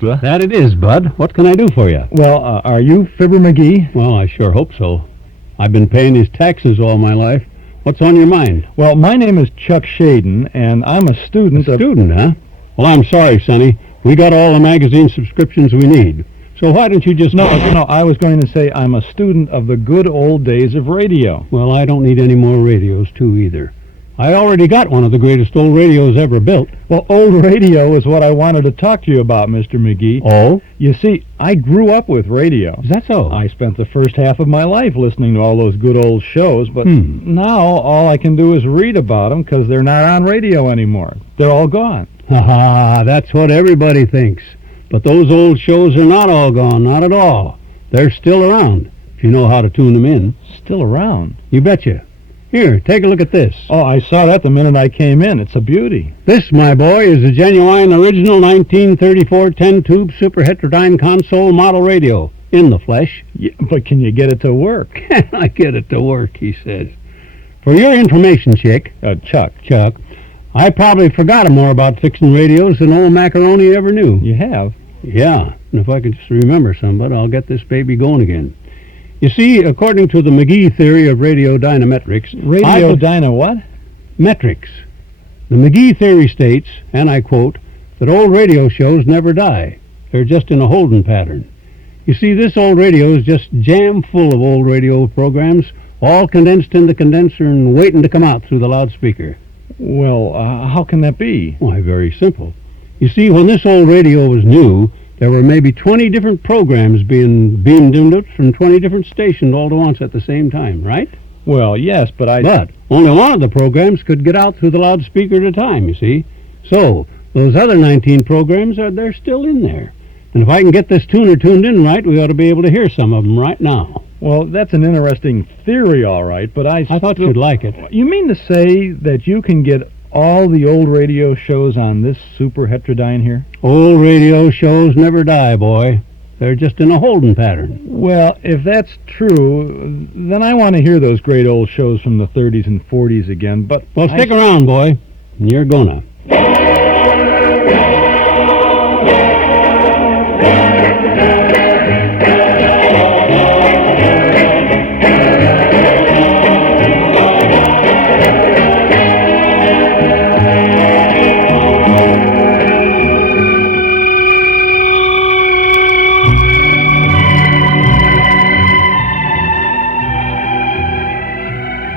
That it is, Bud. What can I do for you? Well, are you Fibber McGee? Well, I sure hope so. I've been paying his taxes all my life. What's on your mind? Well, my name is Chuck Shaden, and I'm a student of... Student, huh? Well, I'm sorry, Sonny. We got all the magazine subscriptions we need. So why don't you just... No, I was going to say I'm a student of the good old days of radio. Well, I don't need any more radios, too, either. I already got one of the greatest old radios ever built. Well, old radio is what I wanted to talk to you about, Mr. McGee. Oh? You see, I grew up with radio. Is that so? I spent the first half of my life listening to all those good old shows, but now all I can do is read about them because they're not on radio anymore. They're all gone. Ha, that's what everybody thinks. But those old shows are not all gone, not at all. They're still around, if you know how to tune them in. Still around? You betcha. Here, take a look at this. Oh, I saw that the minute I came in. It's a beauty. This, my boy, is a genuine original 1934 10-tube super heterodyne console model radio. In the flesh. Yeah, but can you get it to work? Can I get it to work, he says. For your information, Chuck, I probably forgot more about fixing radios than old Macaroni ever knew. You have? Yeah, and if I could just remember somebody, I'll get this baby going again. You see, according to the McGee theory of radio dynametrics... What? Metrics. The McGee theory states, and I quote, that old radio shows never die. They're just in a holding pattern. You see, this old radio is just jam full of old radio programs, all condensed in the condenser and waiting to come out through the loudspeaker. Well, how can that be? Why, very simple. You see, when this old radio was new, there were maybe 20 different programs being beamed into it from 20 different stations all at once at the same time, right? Well, yes, but only one of the programs could get out through the loudspeaker at a time, you see. So, those other 19 programs, they're still in there. And if I can get this tuner tuned in right, we ought to be able to hear some of them right now. Well, that's an interesting theory, all right, but I thought you'd like it. You mean to say that you can get all the old radio shows on this super heterodyne here? Old radio shows never die, boy. They're just in a holding pattern. Well, if that's true, then I want to hear those great old shows from the 30s and 40s again, but... Well, stick around, boy. You're gonna.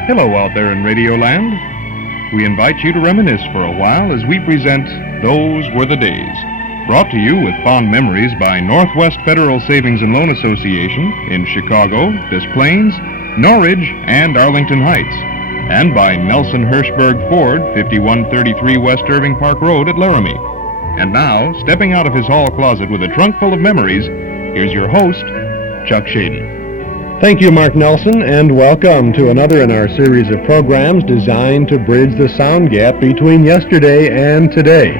Hello out there in Radioland. We invite you to reminisce for a while as we present Those Were the Days, brought to you with fond memories by Northwest Federal Savings and Loan Association in Chicago, Des Plaines, Norridge, and Arlington Heights, and by Nelson Hirschberg Ford, 5133 West Irving Park Road at Laramie. And now, stepping out of his hall closet with a trunk full of memories, here's your host, Chuck Shaden. Thank you, Mark Nelson, and welcome to another in our series of programs designed to bridge the sound gap between yesterday and today.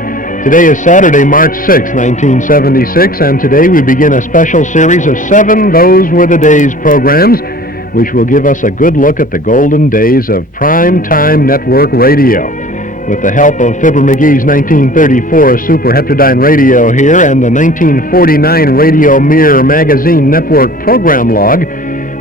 Today is Saturday, March 6, 1976, and today we begin a special series of 7 Those Were the Days programs, which will give us a good look at the golden days of prime-time network radio. With the help of Fibber McGee's 1934 super heterodyne radio here and the 1949 Radio Mirror magazine network program log,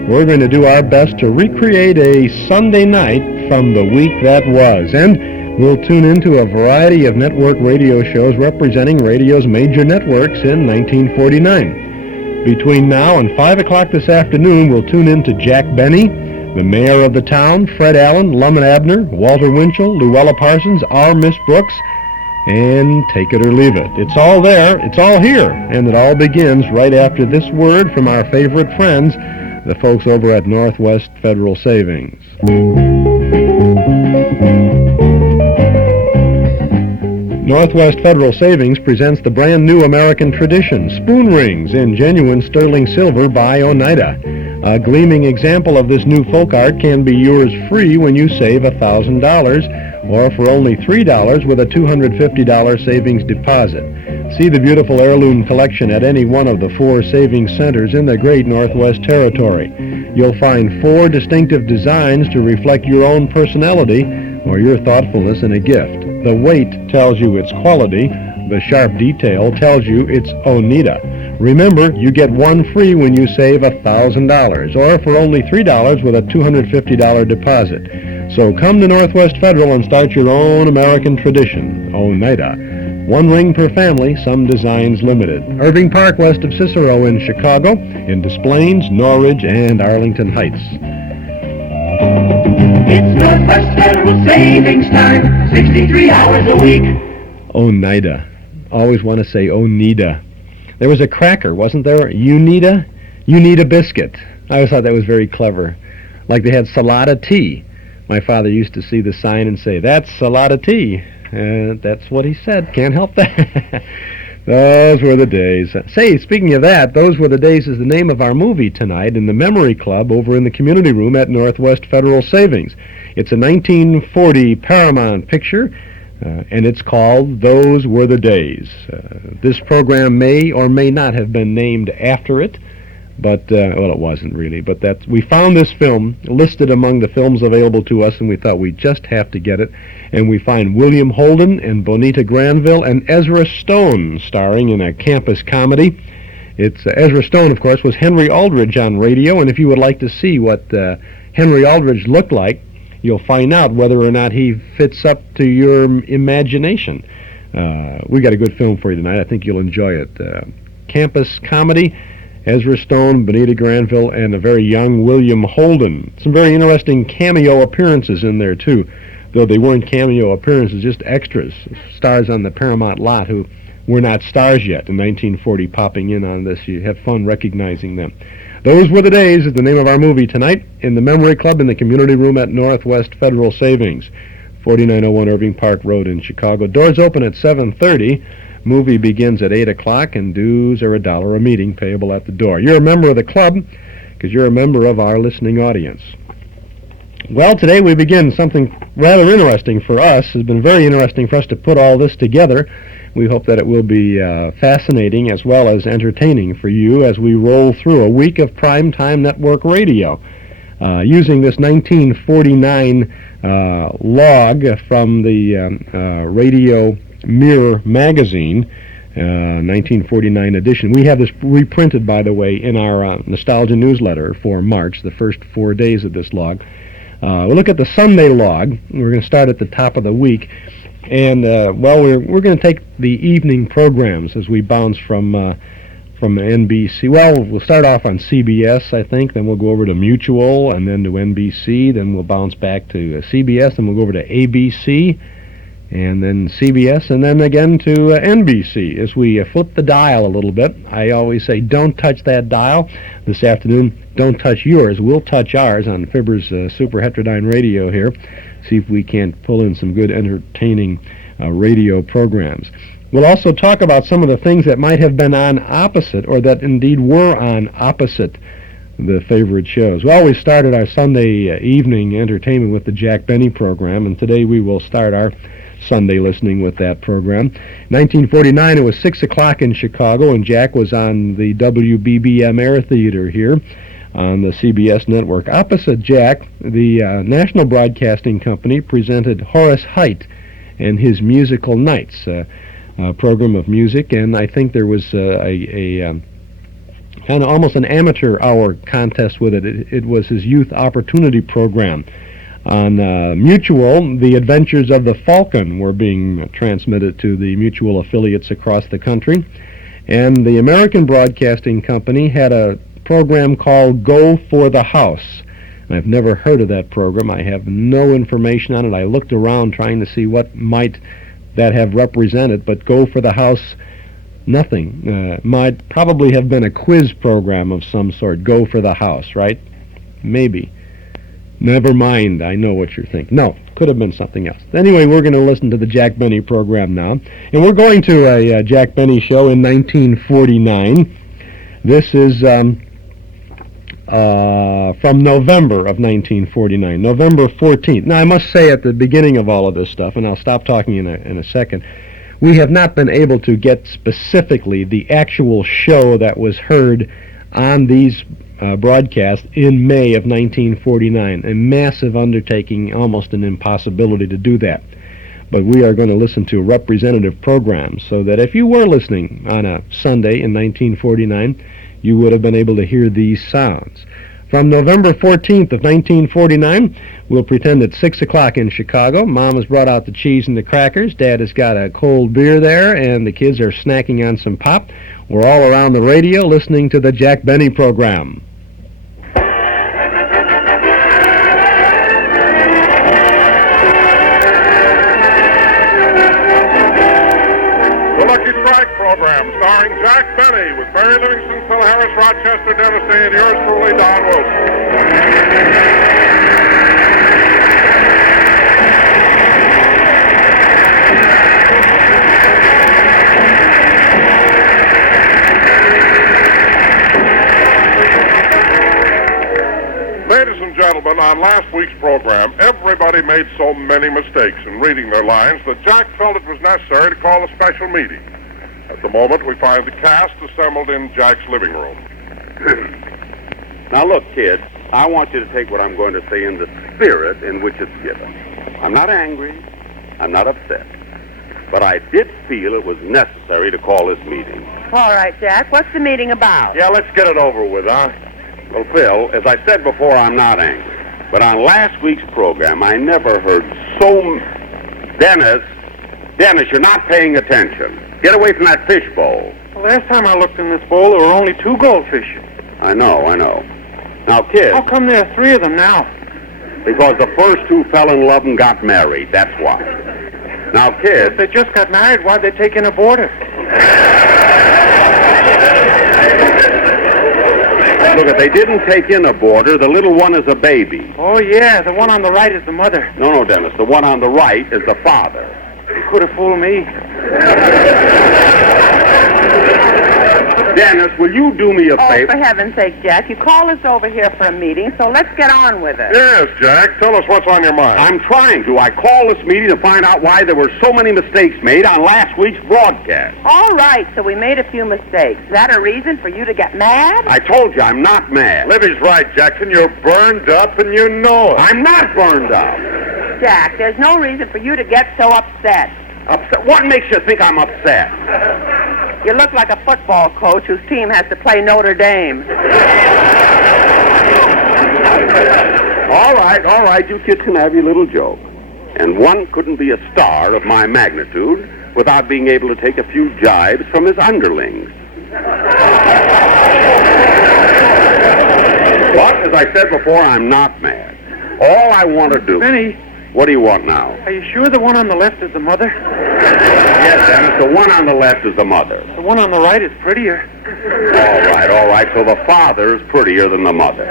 we're going to do our best to recreate a Sunday night from the week that was, and we'll tune into a variety of network radio shows representing radio's major networks in 1949. Between now and 5 o'clock this afternoon, we'll tune in to Jack Benny, the mayor of the town, Fred Allen, Lum and Abner, Walter Winchell, Luella Parsons, our Miss Brooks, and take it or leave it. It's all there, it's all here, and it all begins right after this word from our favorite friends, the folks over at Northwest Federal Savings. Northwest Federal Savings presents the brand new American tradition, spoon rings in genuine sterling silver by Oneida. A gleaming example of this new folk art can be yours free when you save $1,000, or for only $3 with a $250 savings deposit. See the beautiful heirloom collection at any one of the 4 savings centers in the great Northwest Territory. You'll find 4 distinctive designs to reflect your own personality or your thoughtfulness in a gift. The weight tells you its quality. The sharp detail tells you it's Oneida. Remember, you get one free when you save $1,000, or for only $3 with a $250 deposit. So come to Northwest Federal and start your own American tradition, Oneida. One ring per family, some designs limited. Irving Park, west of Cicero in Chicago, in Des Plaines, Norridge, and Arlington Heights. It's Northwest Federal Savings Time, 63 hours a week. Oneida. Always want to say Oneida. There was a cracker, wasn't there? You need a biscuit. I always thought that was very clever. Like they had Salada tea. My father used to see the sign and say, "That's Salada tea." That's what he said. Can't help that. Those were the days. Say, speaking of that, Those Were the Days is the name of our movie tonight in the Memory Club over in the community room at Northwest Federal Savings. It's a 1940 Paramount picture, and it's called Those Were the Days. This program may or may not have been named after it, but, well, it wasn't really, but we found this film listed among the films available to us, and we thought we just have to get it. And we find William Holden and Bonita Granville and Ezra Stone starring in a campus comedy. It's Ezra Stone, of course, was Henry Aldridge on radio, and if you would like to see what Henry Aldridge looked like, you'll find out whether or not he fits up to your imagination. We got a good film for you tonight. I think you'll enjoy it. Campus comedy, Ezra Stone, Bonita Granville, and a very young William Holden. Some very interesting cameo appearances in there, too, though they weren't cameo appearances, just extras, stars on the Paramount lot who were not stars yet in 1940 popping in on this. You have fun recognizing them. Those Were the Days is the name of our movie tonight in the Memory Club in the community room at Northwest Federal Savings, 4901 Irving Park Road in Chicago. Doors open at 7:30. Movie begins at 8 o'clock, and dues are $1 a meeting, payable at the door. You're a member of the club because you're a member of our listening audience. Well, today we begin something rather interesting for us. It's been very interesting for us to put all this together. We hope that it will be fascinating as well as entertaining for you as we roll through a week of primetime network radio. Using this 1949 log from the Radio Mirror magazine, 1949 edition. We have this reprinted, by the way, in our Nostalgia newsletter for March, the first 4 days of this log. We'll look at the Sunday log. We're going to start at the top of the week. And, well, we're going to take the evening programs as we bounce from NBC. Well, we'll start off on CBS, I think. Then we'll go over to Mutual and then to NBC. Then we'll bounce back to CBS. Then we'll go over to ABC. And then CBS, and then again to NBC. As we flip the dial a little bit, I always say, don't touch that dial. This afternoon, don't touch yours. We'll touch ours on Fibber's Super Heterodyne Radio here. See if we can't pull in some good, entertaining radio programs. We'll also talk about some of the things that might have been on opposite, or that indeed were on opposite the favorite shows. Well, we started our Sunday evening entertainment with the Jack Benny program, and today we will start our Sunday listening with that program. 1949, it was 6 o'clock in Chicago, and Jack was on the WBBM Air Theater here on the CBS network. Opposite Jack, the National Broadcasting Company presented Horace Heidt and his Musical Nights, a program of music, and I think there was kind of almost an amateur hour contest with it. It was his youth opportunity program. On Mutual, the Adventures of the Falcon were being transmitted to the Mutual affiliates across the country. And the American Broadcasting Company had a program called Go for the House. I've never heard of that program. I have no information on it. I looked around trying to see what might that have represented, but Go for the House, nothing. Might probably have been a quiz program of some sort. Go for the House, right? Maybe. Never mind, I know what you're thinking. No, could have been something else. Anyway, we're going to listen to the Jack Benny program now. And we're going to a Jack Benny show in 1949. This is from November of 1949, November 14th. Now, I must say at the beginning of all of this stuff, and I'll stop talking in a second, we have not been able to get specifically the actual show that was heard on these broadcast in May of 1949, a massive undertaking, almost an impossibility to do that. but we are going to listen to representative programs so that if you were listening on a Sunday in 1949, you would have been able to hear these sounds. From November 14th of 1949, we'll pretend it's 6 o'clock in Chicago. Mom has brought out the cheese and the crackers. Dad has got a cold beer there, and the kids are snacking on some pop. We're all around the radio listening to the Jack Benny program. Program starring Jack Benny with Barry Livingstone, Phil Harris, Rochester, Dennis Day, and yours truly, Don Wilson. Ladies and gentlemen, on last week's program, everybody made so many mistakes in reading their lines that Jack felt it was necessary to call a special meeting. At the moment, we find the cast assembled in Jack's living room. Now look, kids, I want you to take what I'm going to say in the spirit in which it's given. I'm not angry. I'm not upset. But I did feel it was necessary to call this meeting. All right, Jack, what's the meeting about? Yeah, let's get it over with, huh? Well, Phil, as I said before, I'm not angry. But on last week's program, I never heard so... Dennis, you're not paying attention. Get away from that fish bowl. Well, last time I looked in this bowl, there were only 2 goldfish. I know. Now, kids... How come there are 3 of them now? Because the first 2 fell in love and got married, that's why. Now, kids... If they just got married, why'd they take in a boarder? Look, if they didn't take in a boarder, the little one is a baby. Oh, yeah, the one on the right is the mother. No, Dennis, the one on the right is the father. You could have fooled me. Dennis, will you do me a favor? Oh, for heaven's sake, Jack, you called us over here for a meeting, so let's get on with it. Yes, Jack, tell us what's on your mind. I'm trying to. I called this meeting to find out why there were so many mistakes made on last week's broadcast. All right, so we made a few mistakes. Is that a reason for you to get mad? I told you I'm not mad. Libby's right, Jackson. You're burned up and you know it. I'm not burned up. Jack, there's no reason for you to get so upset. Upset? What makes you think I'm upset? You look like a football coach whose team has to play Notre Dame. All right, you kids can have your little joke. And one couldn't be a star of my magnitude without being able to take a few jibes from his underlings. But, as I said before, I'm not mad. All I want to do... Benny. What do you want now? Are you sure the one on the left is the mother? Yes, Dennis, the one on the left is the mother. The one on the right is prettier. All right, so the father's prettier than the mother.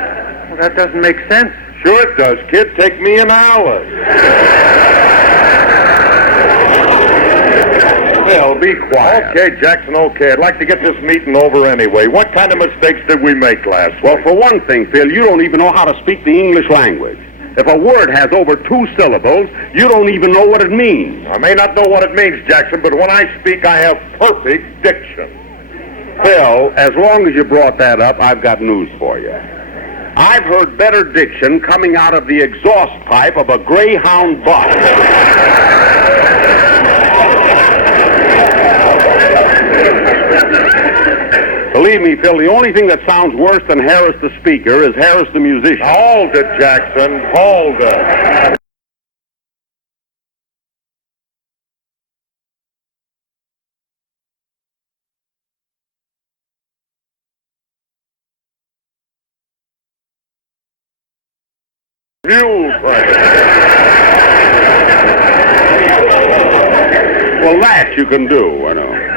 Well, that doesn't make sense. Sure it does, kid. Take me an hour. Well, be quiet. Okay, Jackson, okay. I'd like to get this meeting over anyway. What kind of mistakes did we make last week? Well, for one thing, Phil, you don't even know how to speak the English language. If a word has over 2 syllables, you don't even know what it means. I may not know what it means, Jackson, but when I speak, I have perfect diction. Phil, as long as you brought that up, I've got news for you. I've heard better diction coming out of the exhaust pipe of a Greyhound bus. Believe me, Phil, the only thing that sounds worse than Harris the speaker is Harris the musician. Hold it, Jackson. Hold it. Well, that you can do, I know.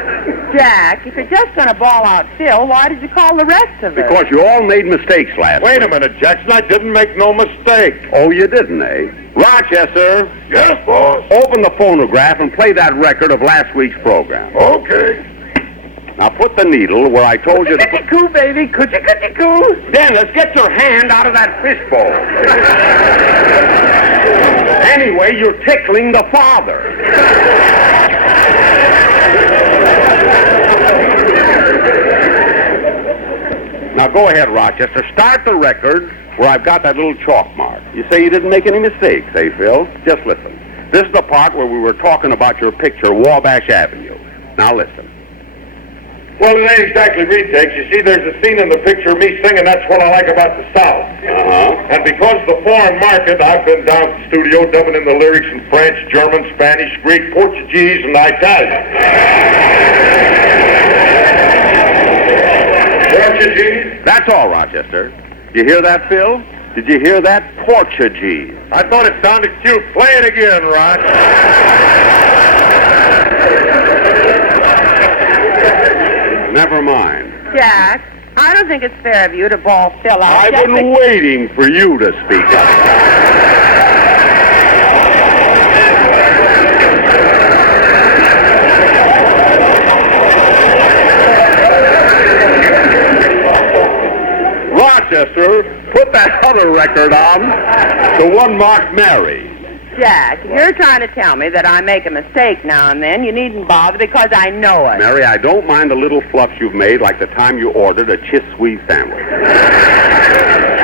Jack, if you're just going to ball out Phil, why did you call the rest of us? Because you all made mistakes last Wait a week. minute, Jackson. I didn't make no mistake. Oh, you didn't, eh? Rochester. Yes, boss. Open the phonograph and play that record of last week's program. Okay. Now put the needle where I told you to put... Coo, baby. Coochie-coochie-coo. Dennis, get your hand out of that fishbowl. Anyway, you're tickling the father. Now go ahead, Rochester. Start the record where I've got that little chalk mark. You say you didn't make any mistakes, eh, Phil? Just listen. This is the part where we were talking about your picture, Wabash Avenue. Now listen. Well, it ain't exactly retakes. You see, there's a scene in the picture of me singing. That's what I like about the South. And because of the foreign market, I've been down to the studio dubbing in the lyrics in French, German, Spanish, Greek, Portuguese, and Italian. Portuguese? That's all, Rochester. Did you hear that, Phil? Did you hear that? Portuguese. I thought it sounded cute. Play it again, Rod. Never mind. Jack, I don't think it's fair of you to ball Phil out. I've been waiting for you to speak up. Rochester, put that other record on, the one marked Mary. Jack, if you're trying to tell me that I make a mistake now and then, you needn't bother because I know it. Mary, I don't mind the little fluffs you've made, like the time you ordered a Chiss Squeeze sandwich.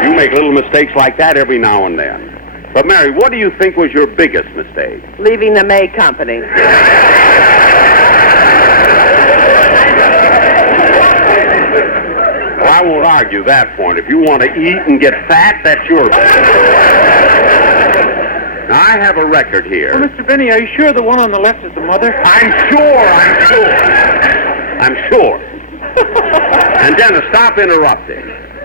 You make little mistakes like that every now and then. But, Mary, what do you think was your biggest mistake? Leaving the May Company. Well, I won't argue that point. If you want to eat and get fat, that's your business. Now, I have a record here. Well, Mr. Benny, are you sure the one on the left is the mother? I'm sure. And Dennis, stop interrupting.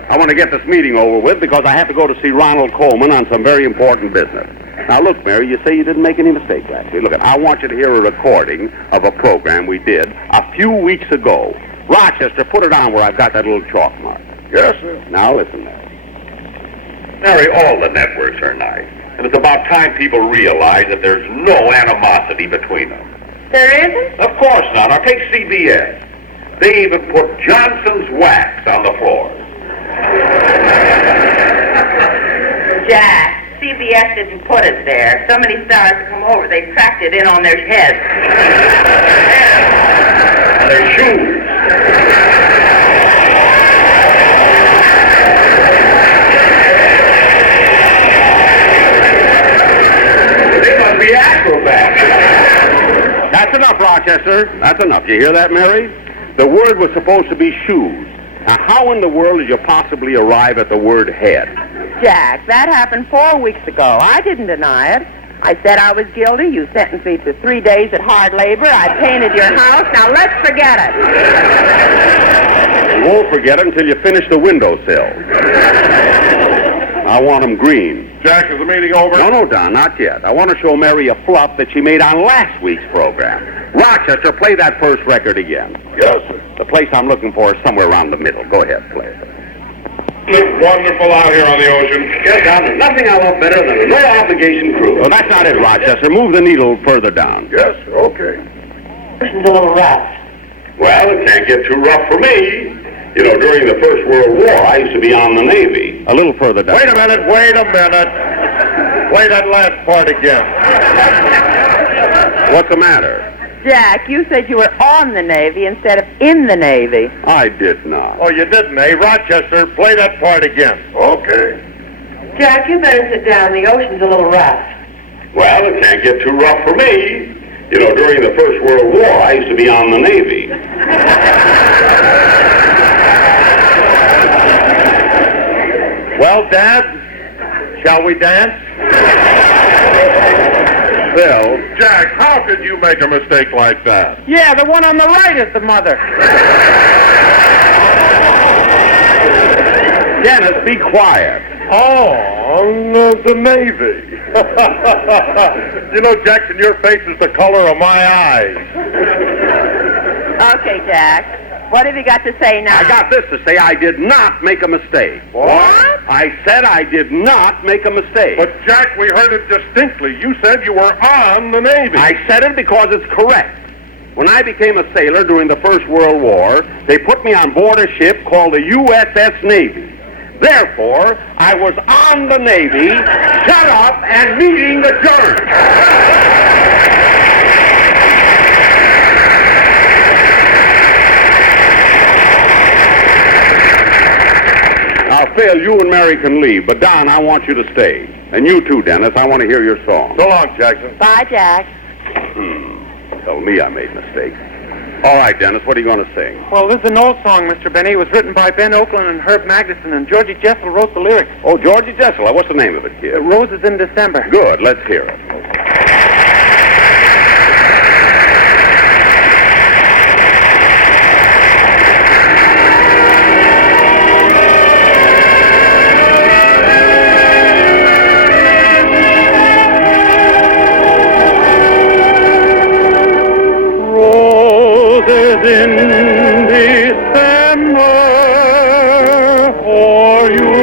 I want to get this meeting over with because I have to go to see Ronald Coleman on some very important business. Now, look, Mary, you say you didn't make any mistake last year. Look, I want you to hear a recording of a program we did a few weeks ago. Rochester, put it on where I've got that little chalk mark. Yes, sir. Now, listen, Mary. Mary, all the networks are nice. And it's about time people realize that there's no animosity between them. There isn't? Of course not. Now take CBS. They even put Johnson's wax on the floor. Jack, CBS didn't put us there. So many stars come over, they tracked it in on their heads. And their shoes. Be acrobats. That's enough, Rochester. That's enough. You hear that, Mary? The word was supposed to be shoes. Now, how in the world did you possibly arrive at the word head? Jack, that happened 4 weeks ago. I didn't deny it. I said I was guilty. You sentenced me to 3 days at hard labor. I painted your house. Now let's forget it. You won't forget it until you finish the windowsill. I want them green. Jack, is the meeting over? No, Don, not yet. I want to show Mary a fluff that she made on last week's program. Rochester, play that first record again. Yes, sir. The place I'm looking for is somewhere around the middle. Go ahead, play it. It's wonderful out here on the ocean. Yes, Don, there's nothing I love better than a no-obligation cruise. Oh, that's not it, Rochester. Move the needle further down. Yes, sir. Okay. This is a little rough. Well, it can't get too rough for me. You know, during the First World War, I used to be on the Navy. A little further down. Wait a minute. Play that last part again. What's the matter? Jack, you said you were on the Navy instead of in the Navy. I did not. Oh, you didn't, eh? Rochester, play that part again. Okay. Jack, you better sit down. The ocean's a little rough. Well, it can't get too rough for me. You know, during the First World War, I used to be on the Navy. Well, Dad, shall we dance? Phil. Jack, how could you make a mistake like that? Yeah, the one on the right is the mother. Dennis, be quiet. Oh, on the Navy. You know, Jackson, your face is the color of my eyes. Okay, Jack. What have you got to say now? I got this to say. I did not make a mistake. What? I said I did not make a mistake. But, Jack, we heard it distinctly. You said you were on the Navy. I said it because it's correct. When I became a sailor during the First World War, they put me on board a ship called the USS Navy. Therefore, I was on the Navy. Shut up and meeting adjourned. Now, Phil, you and Mary can leave, but Don, I want you to stay. And you too, Dennis. I want to hear your song. So long, Jackson. Bye, Jack. Tell me I made mistakes. All right, Dennis, what are you going to sing? Well, this is an old song, Mr. Benny. It was written by Ben Oakland and Herb Magnuson, and George Jessell wrote the lyrics. Oh, George Jessell. What's the name of it, kid? Roses in December. Good. Let's hear it. In December for you,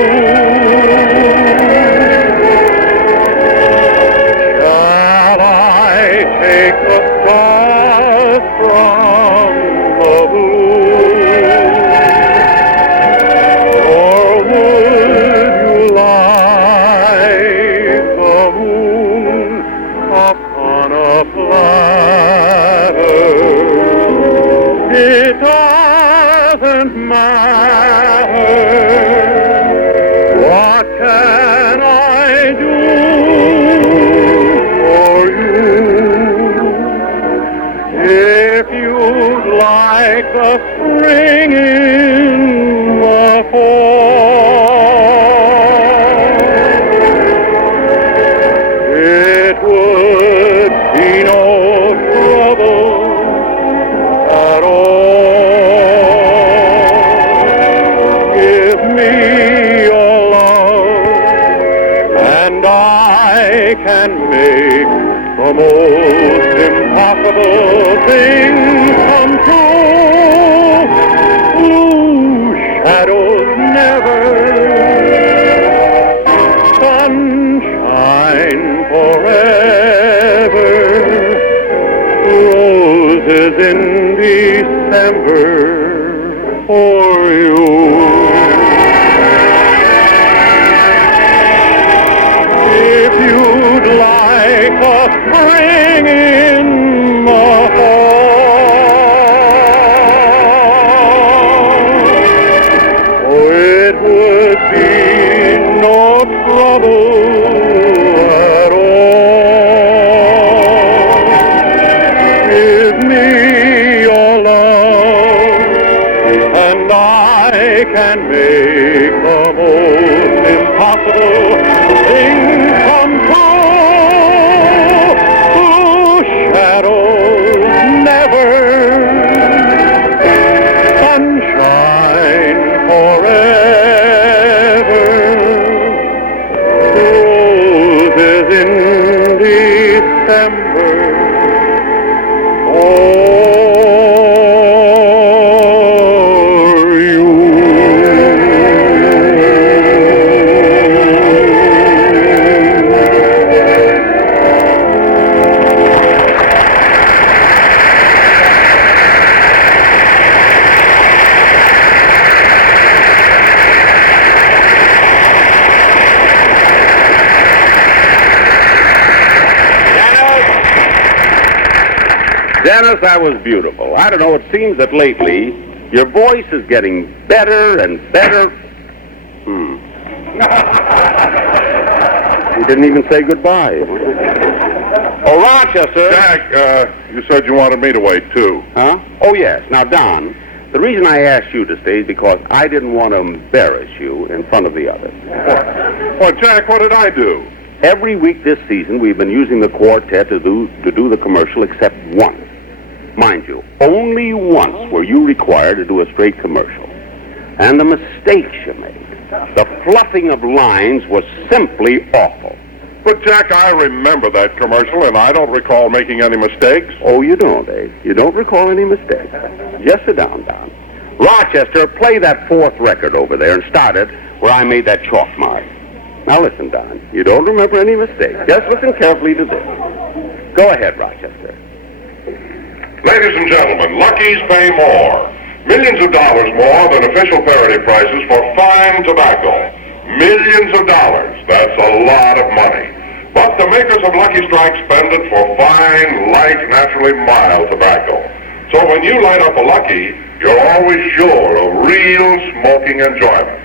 shall I take the stars from the blue, or would you like the moon upon a platter? It doesn't matter. What can I do for you? If you'd like the spring in the fall, it would be no trouble at all. Give me your love, and I can make the most impossible thing come true. Blue shadows never, sunshine forever, roses in December for you. If you'd like a spring in the fall, oh, it would be no trouble at all. Give me your love, and I can make the most impossible thing come true. Blue shadows never, sunshine forever, roses in December. Dennis, that was beautiful. I don't know, it seems that lately your voice is getting better and better. You didn't even say goodbye. Oh, Rochester. Jack, you said you wanted me to wait, too. Huh? Oh, yes. Now, Don, the reason I asked you to stay is because I didn't want to embarrass you in front of the others. Well, Jack, what did I do? Every week this season, we've been using the quartet to do the commercial except once. Mind you, only once were you required to do a straight commercial. And the mistakes you made, the fluffing of lines was simply awful. But, Jack, I remember that commercial, and I don't recall making any mistakes. Oh, you don't, eh? You don't recall any mistakes. Just sit down, Don. Rochester, play that fourth record over there and start it where I made that chalk mark. Now listen, Don. You don't remember any mistakes. Just listen carefully to this. Go ahead, Rochester. Ladies and gentlemen, Lucky's pay more. Millions of dollars more than official parity prices for fine tobacco. Millions of dollars. That's a lot of money. But the makers of Lucky Strike spend it for fine, light, naturally mild tobacco. So when you light up a Lucky, you're always sure of real smoking enjoyment.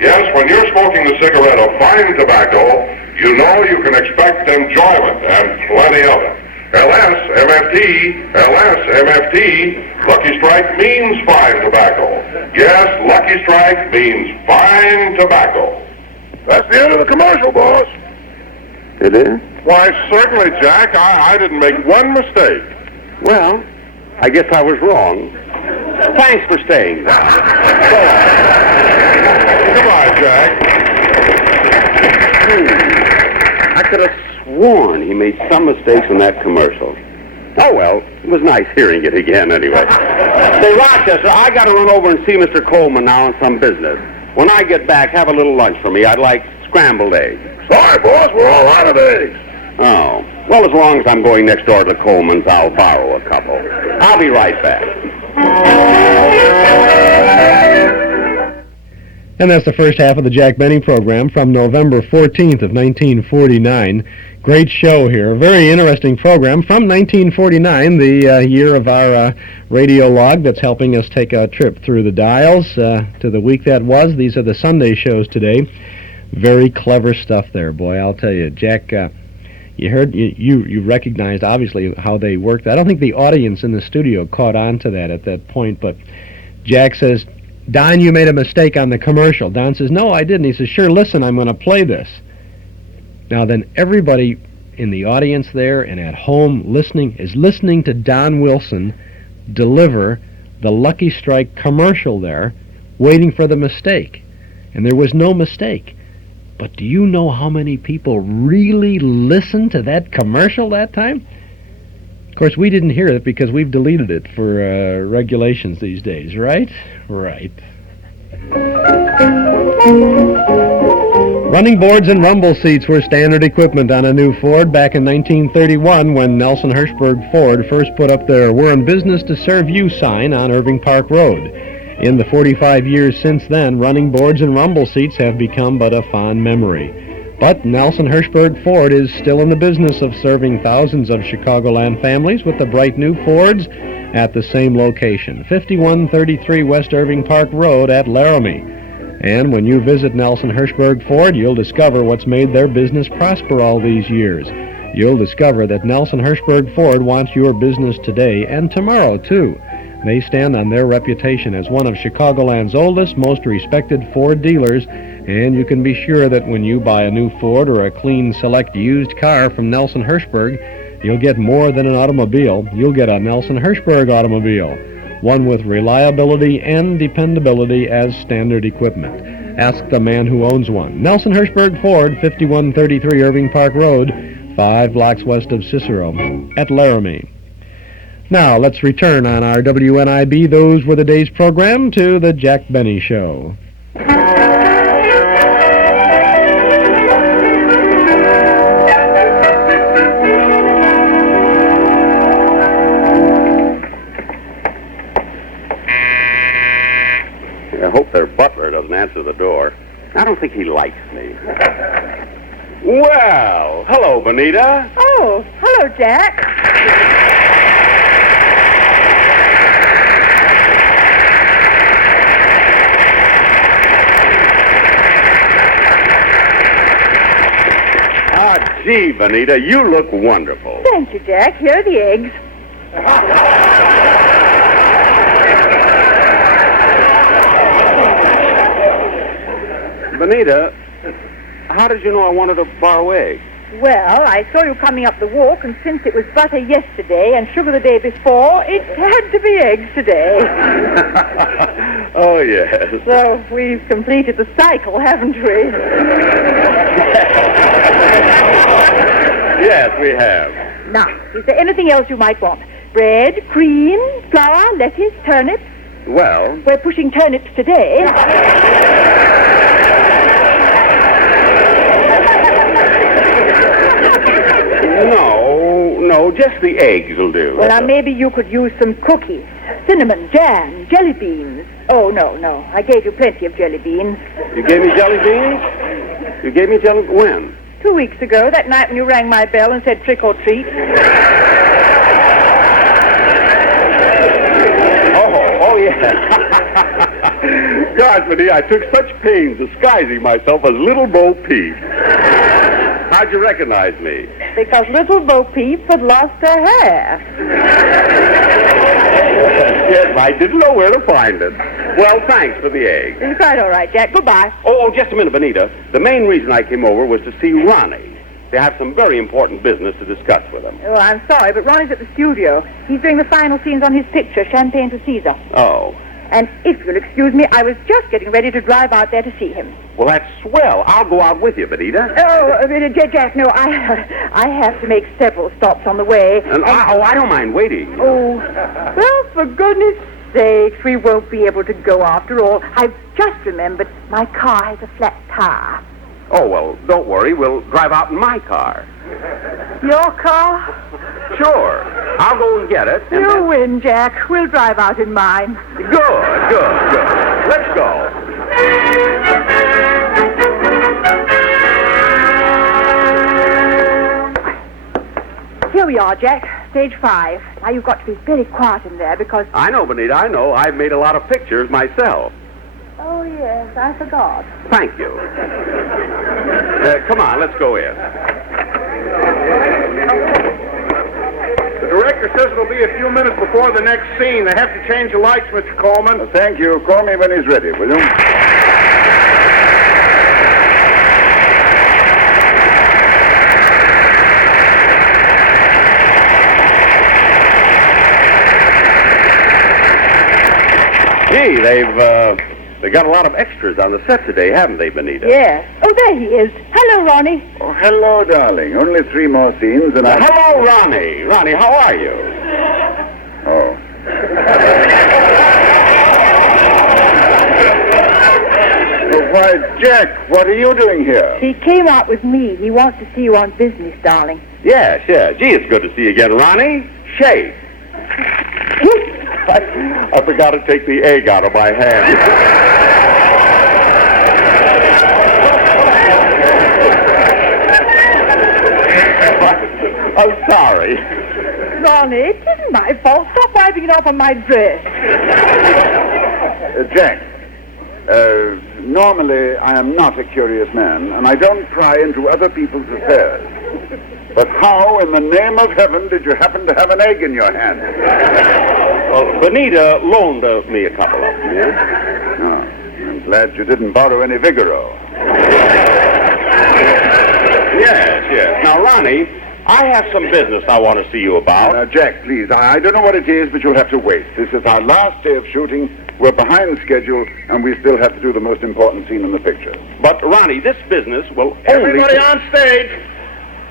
Yes, when you're smoking a cigarette of fine tobacco, you know you can expect enjoyment and plenty of it. LSMFT, Lucky Strike means fine tobacco. Yes, Lucky Strike means fine tobacco. That's the end of the commercial, boss. It is? Why, certainly, Jack. I didn't make one mistake. Well, I guess I was wrong. Thanks for staying. Goodbye, Jack. I could have sworn he made some mistakes in that commercial. Oh, well, it was nice hearing it again anyway. Say, Rochester, I got to run over and see Mr. Coleman now on some business. When I get back, have a little lunch for me. I'd like scrambled eggs. Sorry, boss, we're all out of eggs. Oh, well, as long as I'm going next door to Coleman's, I'll borrow a couple. I'll be right back. And that's the first half of the Jack Benny program from November 14th of 1949. Great show here. A very interesting program from 1949, the year of our radio log that's helping us take a trip through the dials to the week that was. These are the Sunday shows today. Very clever stuff there, boy, I'll tell you. Jack, you heard, you recognized, obviously, how they worked. I don't think the audience in the studio caught on to that at that point, but Jack says, Don, you made a mistake on the commercial. Don says, no, I didn't. He says, sure, listen, I'm going to play this. Now then, everybody in the audience there and at home is listening to Don Wilson deliver the Lucky Strike commercial there, waiting for the mistake. And there was no mistake. But do you know how many people really listened to that commercial that time? Of course, we didn't hear it because we've deleted it for regulations these days, right? Right. Running boards and rumble seats were standard equipment on a new Ford back in 1931 when Nelson Hirschberg Ford first put up their "We're in business to serve you" sign on Irving Park Road. In the 45 years since then, running boards and rumble seats have become but a fond memory. But Nelson Hirschberg Ford is still in the business of serving thousands of Chicagoland families with the bright new Fords at the same location, 5133 West Irving Park Road at Laramie. And when you visit Nelson Hirschberg Ford, you'll discover what's made their business prosper all these years. You'll discover that Nelson Hirschberg Ford wants your business today and tomorrow, too. They stand on their reputation as one of Chicagoland's oldest, most respected Ford dealers, and you can be sure that when you buy a new Ford or a clean, select used car from Nelson Hirschberg, you'll get more than an automobile. You'll get a Nelson Hirschberg automobile, one with reliability and dependability as standard equipment. Ask the man who owns one. Nelson Hirschberg Ford, 5133 Irving Park Road, 5 blocks west of Cicero, at Laramie. Now, let's return on our WNIB Those Were the Days program to the Jack Benny Show. I hope their butler doesn't answer the door. I don't think he likes me. Well, hello, Benita. Oh, hello, Jack. Gee, Benita, you look wonderful. Thank you, Jack. Here are the eggs. Benita, how did you know I wanted to borrow eggs? Well, I saw you coming up the walk, and since it was butter yesterday and sugar the day before, it had to be eggs today. Oh, yes. So we've completed the cycle, haven't we? Yes, we have. Now, is there anything else you might want? Bread, cream, flour, lettuce, turnips? Well... We're pushing turnips today. No, just the eggs will do. Well, now, maybe you could use some cookies, cinnamon, jam, jelly beans. Oh, no, I gave you plenty of jelly beans. You gave me jelly beans? You gave me jelly... When? 2 weeks ago, that night when you rang my bell and said trick or treat. Oh, yes. Gosh, Benita. I took such pains disguising myself as Little Bo Peep. How'd you recognize me? Because little Bo Peep had lost her hair. Yes, I didn't know where to find it. Well, thanks for the egg. It's quite all right, Jack. Goodbye. Oh, just a minute, Benita. The main reason I came over was to see Ronnie. They have some very important business to discuss with him. Oh, I'm sorry, but Ronnie's at the studio. He's doing the final scenes on his picture, Champagne for Caesar. Oh. And if you'll excuse me, I was just getting ready to drive out there to see him. Well, that's swell. I'll go out with you, Benita. Oh, Jack, no, I have to make several stops on the way. And I don't mind waiting. Oh, well, for goodness sakes, we won't be able to go after all. I've just remembered my car has a flat tire. Oh, well, don't worry. We'll drive out in my car. Your car? Sure. I'll go and get it. And You win, Jack. We'll drive out in mine. Good. Let's go. Here we are, Jack. Stage 5. Now, you've got to be very quiet in there because... I know, Benita, I know. I've made a lot of pictures myself. Oh, yes, I forgot. Thank you. Come on, let's go in. The director says it'll be a few minutes before the next scene. They have to change the lights, Mr. Coleman. Thank you. Call me when he's ready, will you? Gee, they've got a lot of extras on the set today, haven't they, Benita? Yes. Oh, there he is. Hello, Ronnie. Oh, hello, darling. Only 3 more scenes and Hello, Ronnie. Ronnie, how are you? Oh. Oh, why, Jack, what are you doing here? He came out with me. He wants to see you on business, darling. Yes. Gee, it's good to see you again, Ronnie. Shake. I forgot to take the egg out of my hand. I'm sorry. Ronnie, it isn't my fault. Stop wiping it off on my dress. Jack, normally I am not a curious man, and I don't pry into other people's affairs. But how in the name of heaven did you happen to have an egg in your hand? Well, Benita loaned me a couple of them, yeah? Oh, I'm glad you didn't borrow any Vigoro. Yes. Now, Ronnie, I have some business I want to see you about. Now, Jack, please, I don't know what it is, but you'll have to wait. This is our last day of shooting. We're behind schedule, and we still have to do the most important scene in the picture. But, Ronnie, this business will Everybody on stage.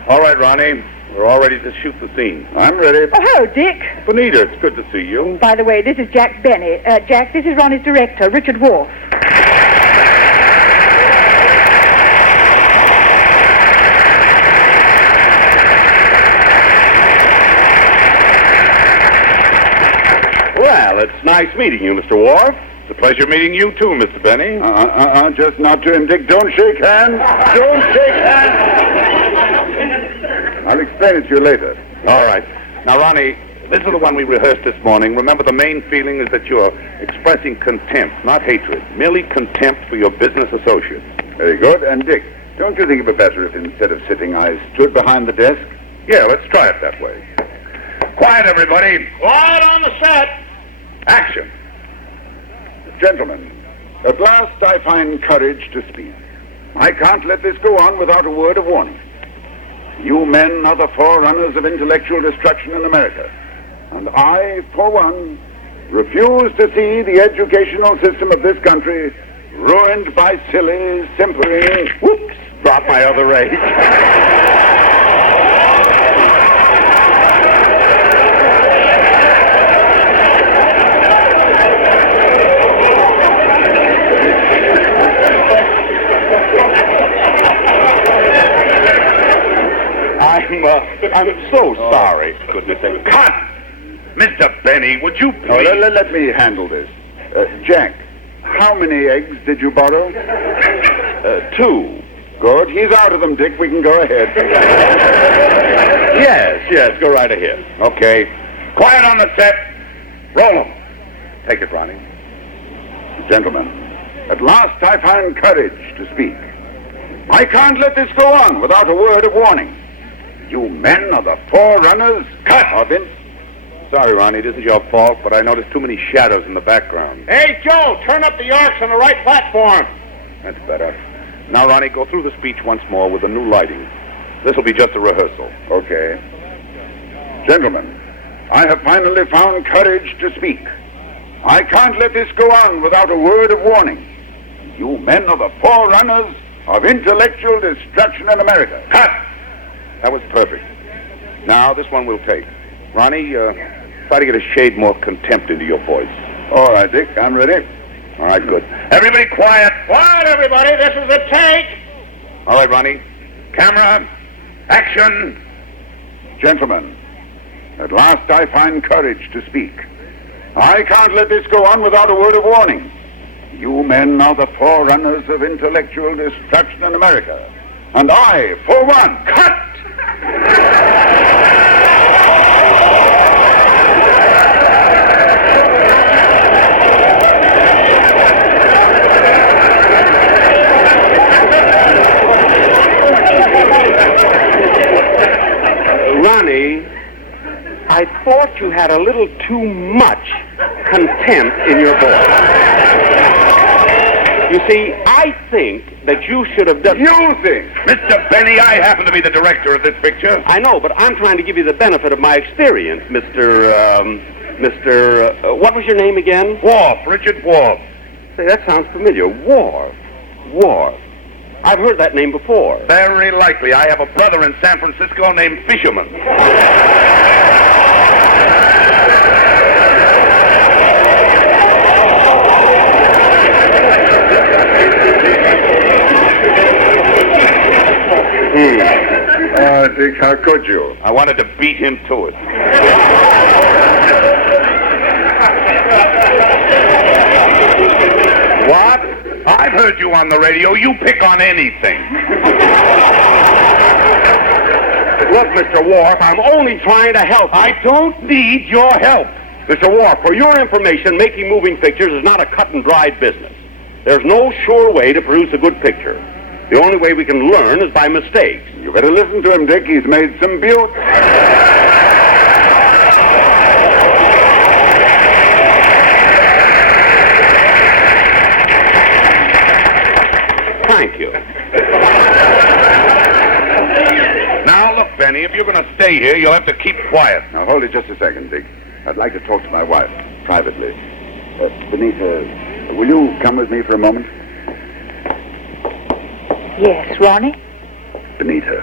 All right, Ronnie. We're all ready to shoot the scene. I'm ready. Oh, hello, Dick. Benita, it's good to see you. By the way, this is Jack Benny. Jack, this is Ronnie's director, Richard Wolfe. Well, it's nice meeting you, Mr. Worf. It's a pleasure meeting you, too, Mr. Benny. Just nod to him, Dick. Don't shake hands. Don't shake hands. I'll explain it to you later. All right. Now, Ronnie, this is the one we rehearsed this morning. Remember, the main feeling is that you're expressing contempt, not hatred. Merely contempt for your business associates. Very good. And, Dick, don't you think it would be better if instead of sitting, I stood behind the desk? Yeah, let's try it that way. Quiet, everybody. Quiet on the set. Action. Gentlemen, at last I find courage to speak. I can't let this go on without a word of warning. You men are the forerunners of intellectual destruction in America. And I, for one, refuse to see the educational system of this country ruined by silly, simpering... Whoops! Drop my other rage. I'm so sorry. Goodness sake. Cut! Mr. Benny, would you please... Let me handle this. Jack, how many eggs did you borrow? 2. Good. He's out of them, Dick. We can go ahead. Yes, go right ahead. Okay. Quiet on the set. Roll 'em. Take it, Ronnie. Gentlemen, At last I find courage to speak. I can't let this go on without a word of warning. You men are the forerunners of in... Sorry, Ronnie, it isn't your fault, but I noticed too many shadows in the background. Hey, Joe, turn up the arcs on the right platform. That's better. Now, Ronnie, go through the speech once more with the new lighting. This will be just a rehearsal. Okay. Gentlemen, I have finally found courage to speak. I can't let this go on without a word of warning. You men are the forerunners of intellectual destruction in America. Cut! That was perfect. Now, this one we'll take. Ronnie, try to get a shade more contempt into your voice. All right, Dick, I'm ready. All right, good. Everybody quiet. Quiet, everybody. This is a take. All right, Ronnie. Camera. Action. Gentlemen, at last I find courage to speak. I can't let this go on without a word of warning. You men are the forerunners of intellectual destruction in America. And I, for one, cut! Ronnie, I thought you had a little too much contempt in your voice. You see, I think that you should have done... You think? Mr. Benny, I happen to be the director of this picture. I know, but I'm trying to give you the benefit of my experience, what was your name again? Worf, Richard Worf. Say, that sounds familiar. Worf. I've heard that name before. Very likely. I have a brother in San Francisco named Fisherman. Dick, how could you? I wanted to beat him to it. What? I've heard you on the radio. You pick on anything. Look, Mr. Worf, I'm only trying to help. I don't need your help. Mr. Worf, for your information, making moving pictures is not a cut and dried business. There's no sure way to produce a good picture. The only way we can learn is by mistakes. You better listen to him, Dick. He's made some buttes. Thank you. Now, look, Benny, if you're going to stay here, you'll have to keep quiet. Now, hold it just a second, Dick. I'd like to talk to my wife, privately. Benita, will you come with me for a moment? Yes, Ronnie? Benita,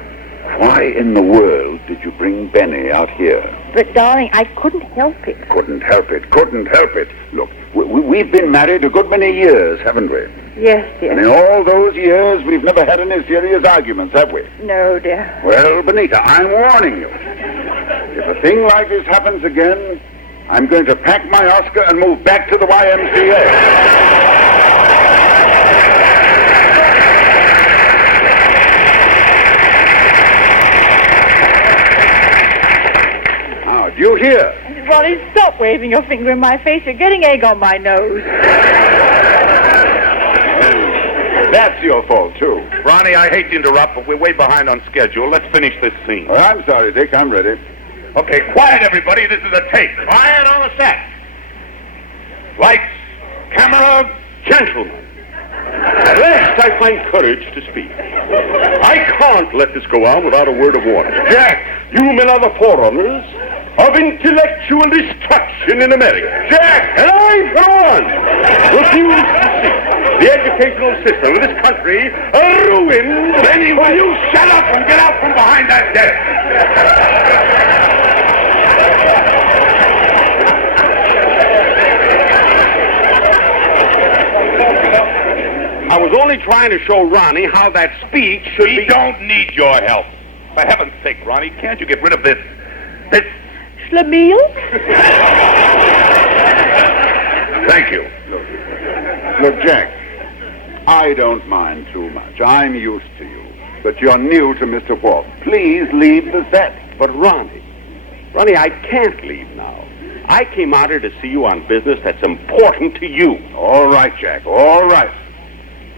why in the world did you bring Benny out here? But, darling, I couldn't help it. Couldn't help it. Look, we've been married a good many years, haven't we? Yes, dear. And in all those years, we've never had any serious arguments, have we? No, dear. Well, Benita, I'm warning you. If a thing like this happens again, I'm going to pack my Oscar and move back to the YMCA. Do you hear? Ronnie, stop waving your finger in my face. You're getting egg on my nose. That's your fault, too. Ronnie, I hate to interrupt, but we're way behind on schedule. Let's finish this scene. Oh, I'm sorry, Dick. I'm ready. Okay, quiet, everybody. This is a take. Quiet on the set. Lights, camera, Gentlemen, at last I find courage to speak. I can't let this go on without a word of warning. Jack, you men are the forerunners of intellectual destruction in America. Jack! And I, for one, refuse to see the educational system of this country ruined. Benny, will you shut up and get out from behind that desk? I was only trying to show Ronnie how that speech should be... We don't need your help. For heaven's sake, Ronnie, can't you get rid of this Schlemiel? Thank you. Look, Jack, I don't mind too much. I'm used to you. But you're new to Mr. Worf. Please leave the set. But Ronnie, I can't leave now. I came out here to see you on business that's important to you. All right, Jack, all right.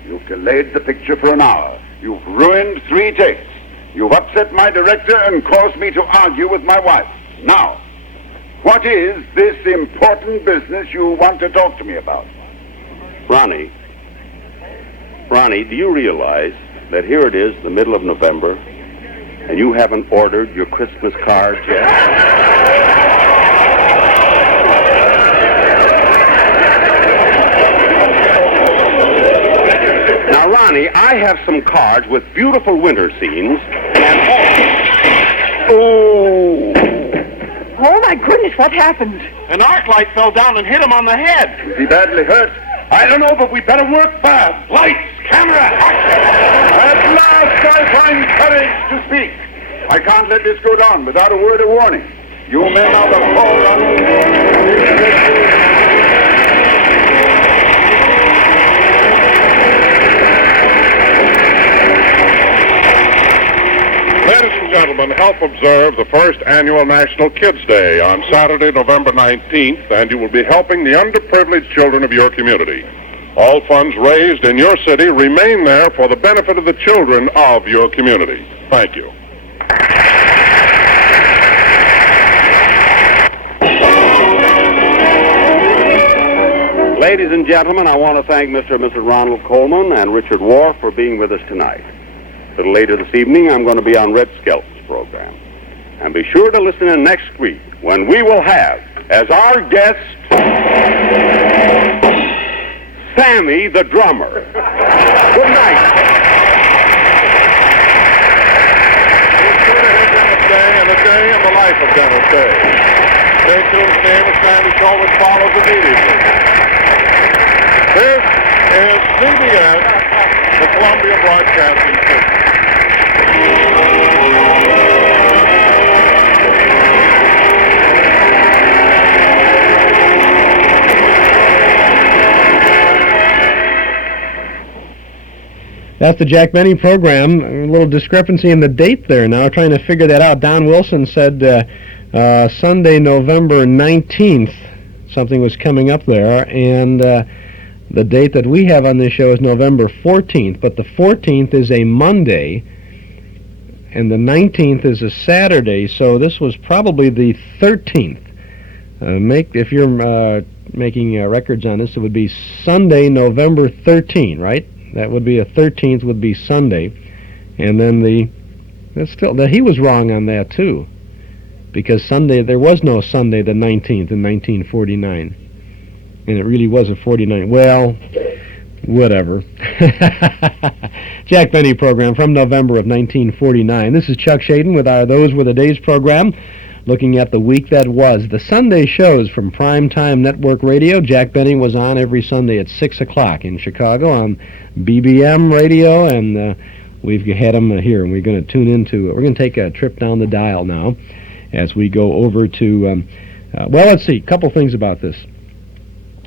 You've delayed the picture for an hour. You've ruined 3 takes. You've upset my director and caused me to argue with my wife. Now, what is this important business you want to talk to me about? Ronnie, do you realize that here it is, the middle of November, and you haven't ordered your Christmas cards yet? Now, Ronnie, I have some cards with beautiful winter scenes, and oh, my goodness, what happened? An arc light fell down and hit him on the head. Is he badly hurt? I don't know, but we better work fast. Lights, camera, action! At last I find courage to speak. I can't let this go down without a word of warning. You men are the forerunners. Ladies and gentlemen, help observe the first annual National Kids Day on Saturday, November 19th, and you will be helping the underprivileged children of your community. All funds raised in your city remain there for the benefit of the children of your community. Thank you. Ladies and gentlemen, I want to thank Mr. and Mrs. Ronald Coleman and Richard Wharf for being with us tonight. A little later this evening, I'm going to be on Red Skelton's program. And be sure to listen in next week when we will have, as our guest, Sammy the drummer. Good night. And a day in the life of Dennis Day. Stay tuned, Davis Landis Show, which follows immediately. This is CBS, the Columbia Broadcasting System. That's the Jack Benny program. A little discrepancy in the date there. Now trying to figure that out. Don Wilson said Sunday, November 19th, something was coming up there, and the date that we have on this show is November 14th, but the 14th is a Monday, and the 19th is a Saturday, so this was probably the 13th. If you're making records on this, it would be Sunday, November 13th, right? That would be a 13th would be Sunday, and then he was wrong on that too, because Sunday, there was no Sunday the 19th in 1949, and it really was a 49. Well, whatever. Jack Benny program from November of 1949. This is Chuck Shaden with our Those Were the Days program, looking at the week that was. The Sunday shows from Primetime Network Radio. Jack Benny was on every Sunday at 6 o'clock in Chicago on BBM Radio, and we've had him here, and we're going to tune into it. We're going to take a trip down the dial now as we go over to, well, let's see, a couple things about this.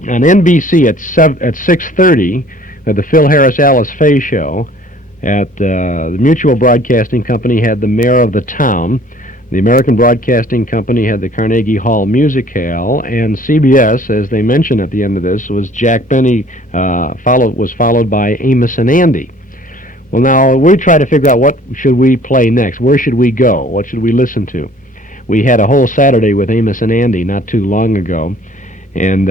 On NBC at 6:30, the Phil Harris Alice Faye show. At the Mutual Broadcasting Company had the Mayor of the Town. The American Broadcasting Company had the Carnegie Hall Musicale, and CBS, as they mentioned at the end of this, was Jack Benny, followed by Amos and Andy. Well, now, we try to figure out what should we play next. Where should we go? What should we listen to? We had a whole Saturday with Amos and Andy not too long ago, and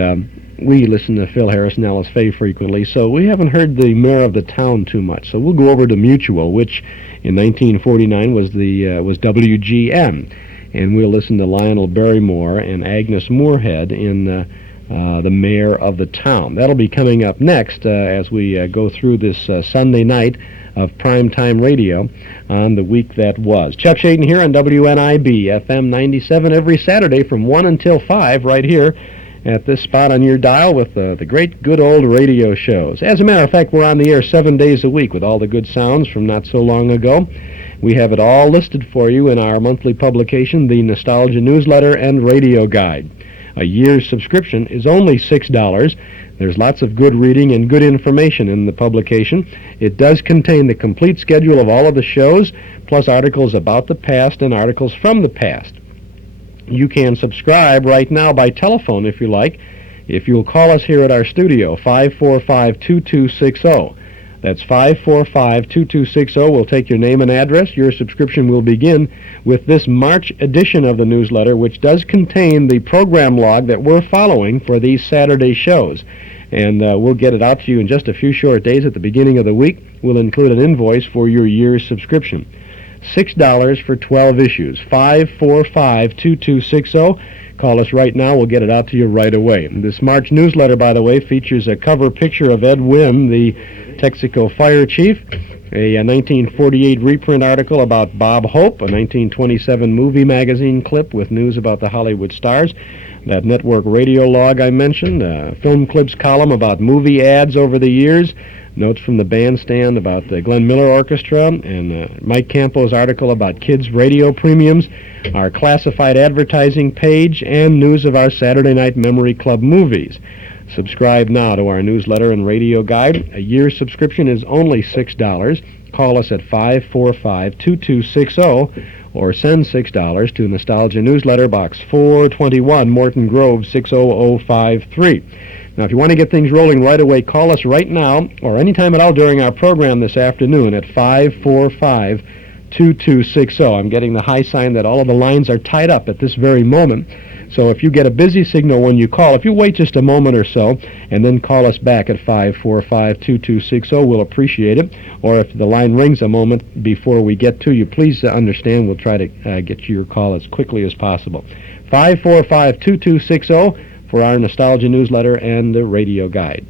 we listen to Phil Harris and Alice Faye frequently, so we haven't heard the Mayor of the Town too much. So we'll go over to Mutual, which in 1949 was WGN, and we'll listen to Lionel Barrymore and Agnes Moorehead in the Mayor of the Town. That'll be coming up next as we go through this Sunday night of primetime radio on the week that was. Chuck Shaden here on WNIB FM 97 every Saturday from 1 until 5 right here at this spot on your dial with the great good old radio shows. As a matter of fact, we're on the air 7 days a week with all the good sounds from not so long ago. We have it all listed for you in our monthly publication, the Nostalgia Newsletter and Radio Guide. A year's subscription is only $6. There's lots of good reading and good information in the publication. It does contain the complete schedule of all of the shows, plus articles about the past and articles from the past. you can subscribe right now by telephone if you like. If you'll call us here at our studio, 545-2260. That's 545-2260. We'll take your name and address. Your subscription will begin with this March edition of the newsletter, which does contain the program log that we're following for these Saturday shows. And we'll get it out to you in just a few short days at the beginning of the week. We'll include an invoice for your year's subscription. $6 for 12 issues. 545-2260. Call us right now. We'll get it out to you right away. And this March newsletter, by the way, features a cover picture of Ed Wynn, the Texaco fire chief, a 1948 reprint article about Bob Hope, a 1927 movie magazine clip with news about the Hollywood stars, that network radio log I mentioned, a film clips column about movie ads over the years, notes from the bandstand about the Glenn Miller Orchestra, and Mike Campo's article about kids' radio premiums, our classified advertising page, and news of our Saturday Night Memory Club movies. Subscribe now to our newsletter and radio guide. A year's subscription is only $6. Call us at 545-2260 or send $6 to Nostalgia Newsletter, Box 421, Morton Grove, 60053. Now, if you want to get things rolling right away, call us right now or anytime at all during our program this afternoon at 545-2260. I'm getting the high sign that all of the lines are tied up at this very moment. So if you get a busy signal when you call, if you wait just a moment or so and then call us back at 545-2260, we'll appreciate it. Or if the line rings a moment before we get to you, please understand we'll try to get you your call as quickly as possible. 545-2260 for our Nostalgia Newsletter and the radio guide.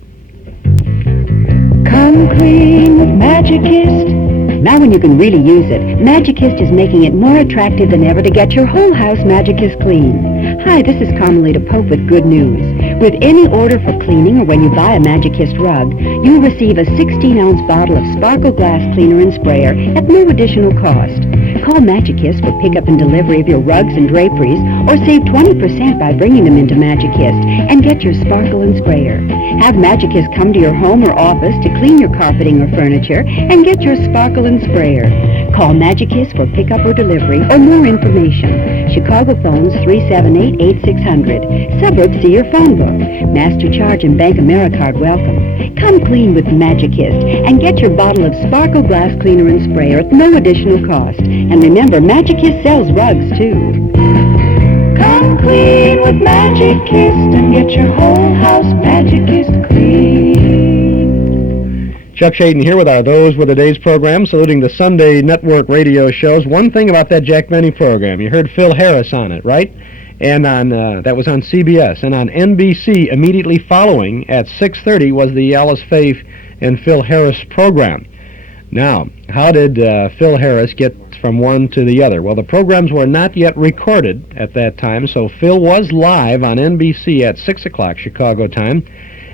Come clean with Magicist. Now when you can really use it, Magicist is making it more attractive than ever to get your whole house Magicist clean. Hi, this is Carmelita Pope with good news. With any order for cleaning or when you buy a Magicist rug, you'll receive a 16-ounce bottle of Sparkle Glass Cleaner and Sprayer at no additional cost. Call Magicist for pickup and delivery of your rugs and draperies, or save 20% by bringing them into Magicist and get your Sparkle and Sprayer. Have Magicist come to your home or office to clean your carpeting or furniture and get your Sparkle and Sprayer. Call Magicist for pickup or delivery or more information. Chicago phones 378-8600. Suburbs see your phone book. MasterCharge and Bank AmeriCard welcome. Come clean with Magicist and get your bottle of Sparkle Glass Cleaner and Sprayer at no additional cost. And remember, Magicist sells rugs, too. Come clean with Magicist and get your whole house Magicist clean. Chuck Shaden here with our Those Were the Days program, saluting the Sunday network radio shows. One thing about that Jack Benny program, you heard Phil Harris on it, right? And on that was on CBS. And on NBC, immediately following at 6:30 was the Alice Faith and Phil Harris program. Now, how did Phil Harris get from one to the other? Well, the programs were not yet recorded at that time, so Phil was live on NBC at 6 o'clock Chicago time,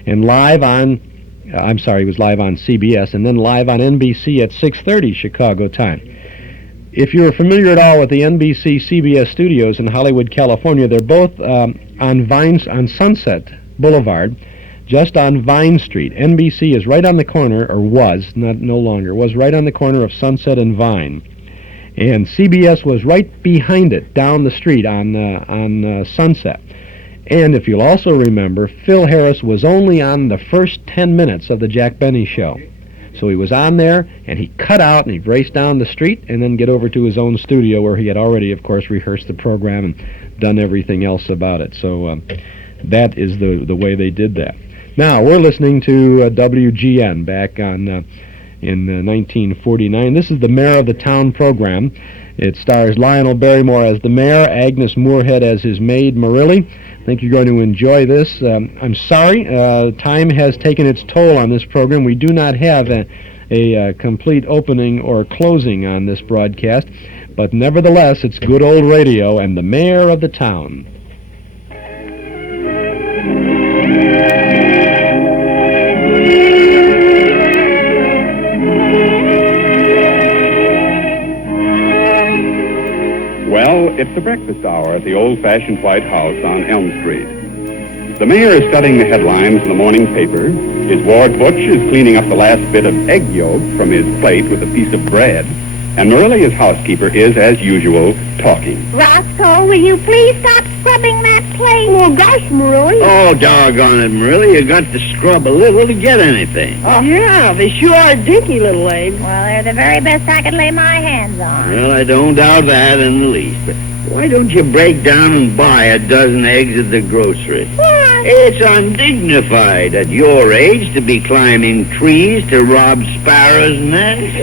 and live on, he was live on CBS, and then live on NBC at 6:30 Chicago time. If you're familiar at all with the NBC-CBS studios in Hollywood, California, they're both on Sunset Boulevard, just on Vine Street. NBC is right on the corner, or was, no longer, was right on the corner of Sunset and Vine. And CBS was right behind it, down the street on Sunset. And if you'll also remember, Phil Harris was only on the first 10 minutes of the Jack Benny show. So he was on there, and he cut out, and he'd race down the street, and then get over to his own studio, where he had already, of course, rehearsed the program and done everything else about it. So that is the way they did that. Now, we're listening to WGN back on in 1949. This is the Mayor of the Town program. It stars Lionel Barrymore as the mayor, Agnes Moorehead as his maid, Marilli. I think you're going to enjoy this. I'm sorry, time has taken its toll on this program. We do not have a complete opening or closing on this broadcast, but nevertheless, it's good old radio and the Mayor of the Town. Well, it's the breakfast hour at the old-fashioned White House on Elm Street. The mayor is studying the headlines in the morning paper. His ward butch is cleaning up the last bit of egg yolk from his plate with a piece of bread. And Marilia's housekeeper is, as usual, talking. Roscoe, will you please stop scrubbing that plate? Oh, gosh, Marilla. Oh, doggone it, Marilla. You got to scrub a little to get anything. Oh, yeah, they sure are dinky, little Abe. Well, they're the very best I could lay my hands on. Well, I don't doubt that in the least. But why don't you break down and buy a dozen eggs at the grocery? What? It's undignified at your age to be climbing trees to rob sparrows' nests.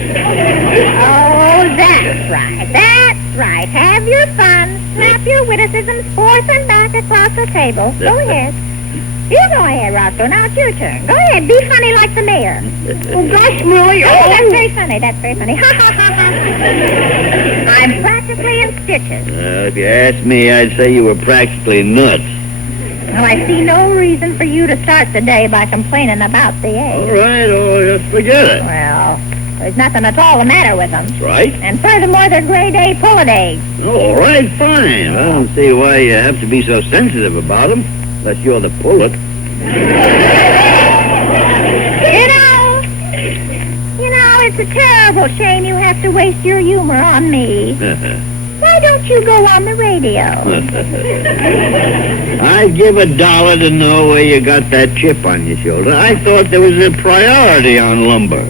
Oh, that's right. That's right. Have your fun. Snap your witticisms forth and back across the table. Go ahead. You go ahead, Roscoe. Now it's your turn. Go ahead. Be funny like the mayor. Oh, gosh, Marilla. Oh, that's very funny. That's very funny. Ha, ha, ha, ha. I'm practically in stitches. If you ask me, I'd say you were practically nuts. Well, I see no reason for you to start the day by complaining about the eggs. All right, just forget it. Well, there's nothing at all the matter with them. That's right. And furthermore, they're grade A pullet eggs. Oh, all right, fine. Well, I don't see why you have to be so sensitive about them, unless you're the pullet. You know, it's a terrible shame you have to waste your humor on me. Why don't you go on the radio? I'd give $1 to know where you got that chip on your shoulder. I thought there was a priority on lumber.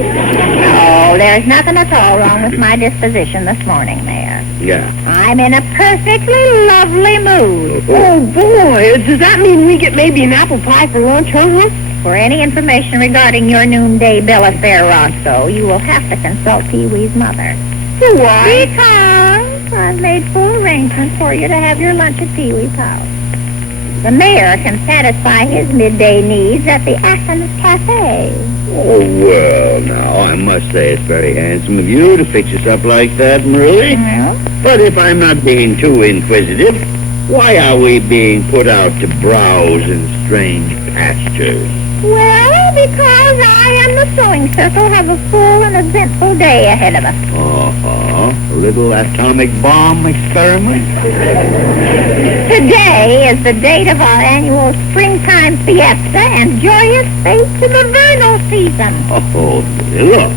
Oh, there's nothing at all wrong with my disposition this morning, Mayor. Yeah. I'm in a perfectly lovely mood. Oh, boy. Does that mean we get maybe an apple pie for lunch, huh? For any information regarding your noonday bill of fare, Roscoe, you will have to consult Pee-wee's mother. Why? Because I've made full arrangements for you to have your lunch at Pee-wee's house. The mayor can satisfy his midday needs at the Agnes Cafe. Oh, well, now, I must say it's very handsome of you to fix us up like that, Marilla. Well? But if I'm not being too inquisitive, why are we being put out to browse in strange pastures? Well, because I and the sewing circle have a full and eventful day ahead of us. A little atomic bomb experiment? Today is the date of our annual springtime fiesta and joyous fate to the vernal season. Oh, look.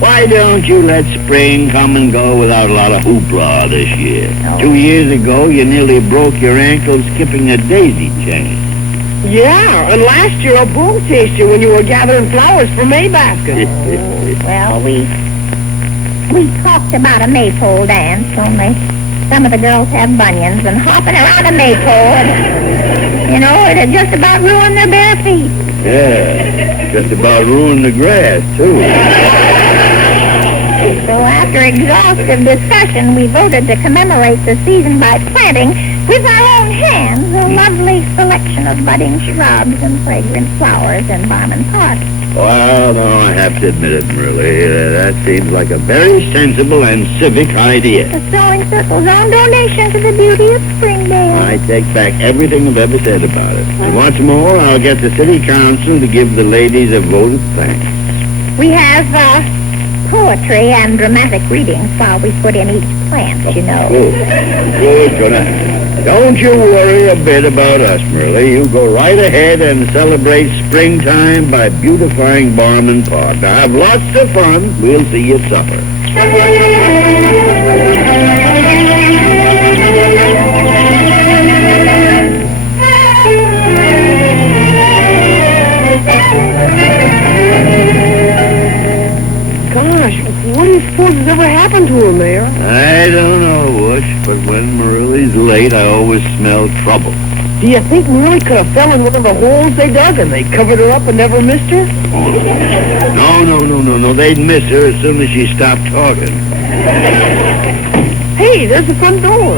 Why don't you let spring come and go without a lot of hoopla this year? Oh. 2 years ago, you nearly broke your ankle skipping a daisy chain. Yeah, and last year a bull chased you when you were gathering flowers for May baskets. Well, we talked about a maypole dance, only some of the girls have bunions, and hopping around a maypole, it had just about ruined their bare feet. Yeah, just about ruined the grass, too. So after exhaustive discussion, we voted to commemorate the season by planting, with our own hands, a lovely selection of budding shrubs and fragrant flowers in Barman Park. Well, no, I have to admit it, really. That seems like a very sensible and civic idea. The Sewing Circle's own donation to the beauty of Springdale. I take back everything I've ever said about it. And what's more, I'll get the city council to give the ladies a vote of thanks. We have poetry and dramatic readings while we put in each plant, you know. Good. Don't you worry a bit about us, Merle. You go right ahead and celebrate springtime by beautifying Barman Park. Now, have lots of fun. We'll see you at supper. Gosh, what do you suppose has ever happened to her, Mayor? I don't know, Bush, but when Marilla's late, I always smell trouble. Do you think Marilla could have fell in one of the holes they dug and they covered her up and never missed her? No. They'd miss her as soon as she stopped talking. Hey, there's the front door.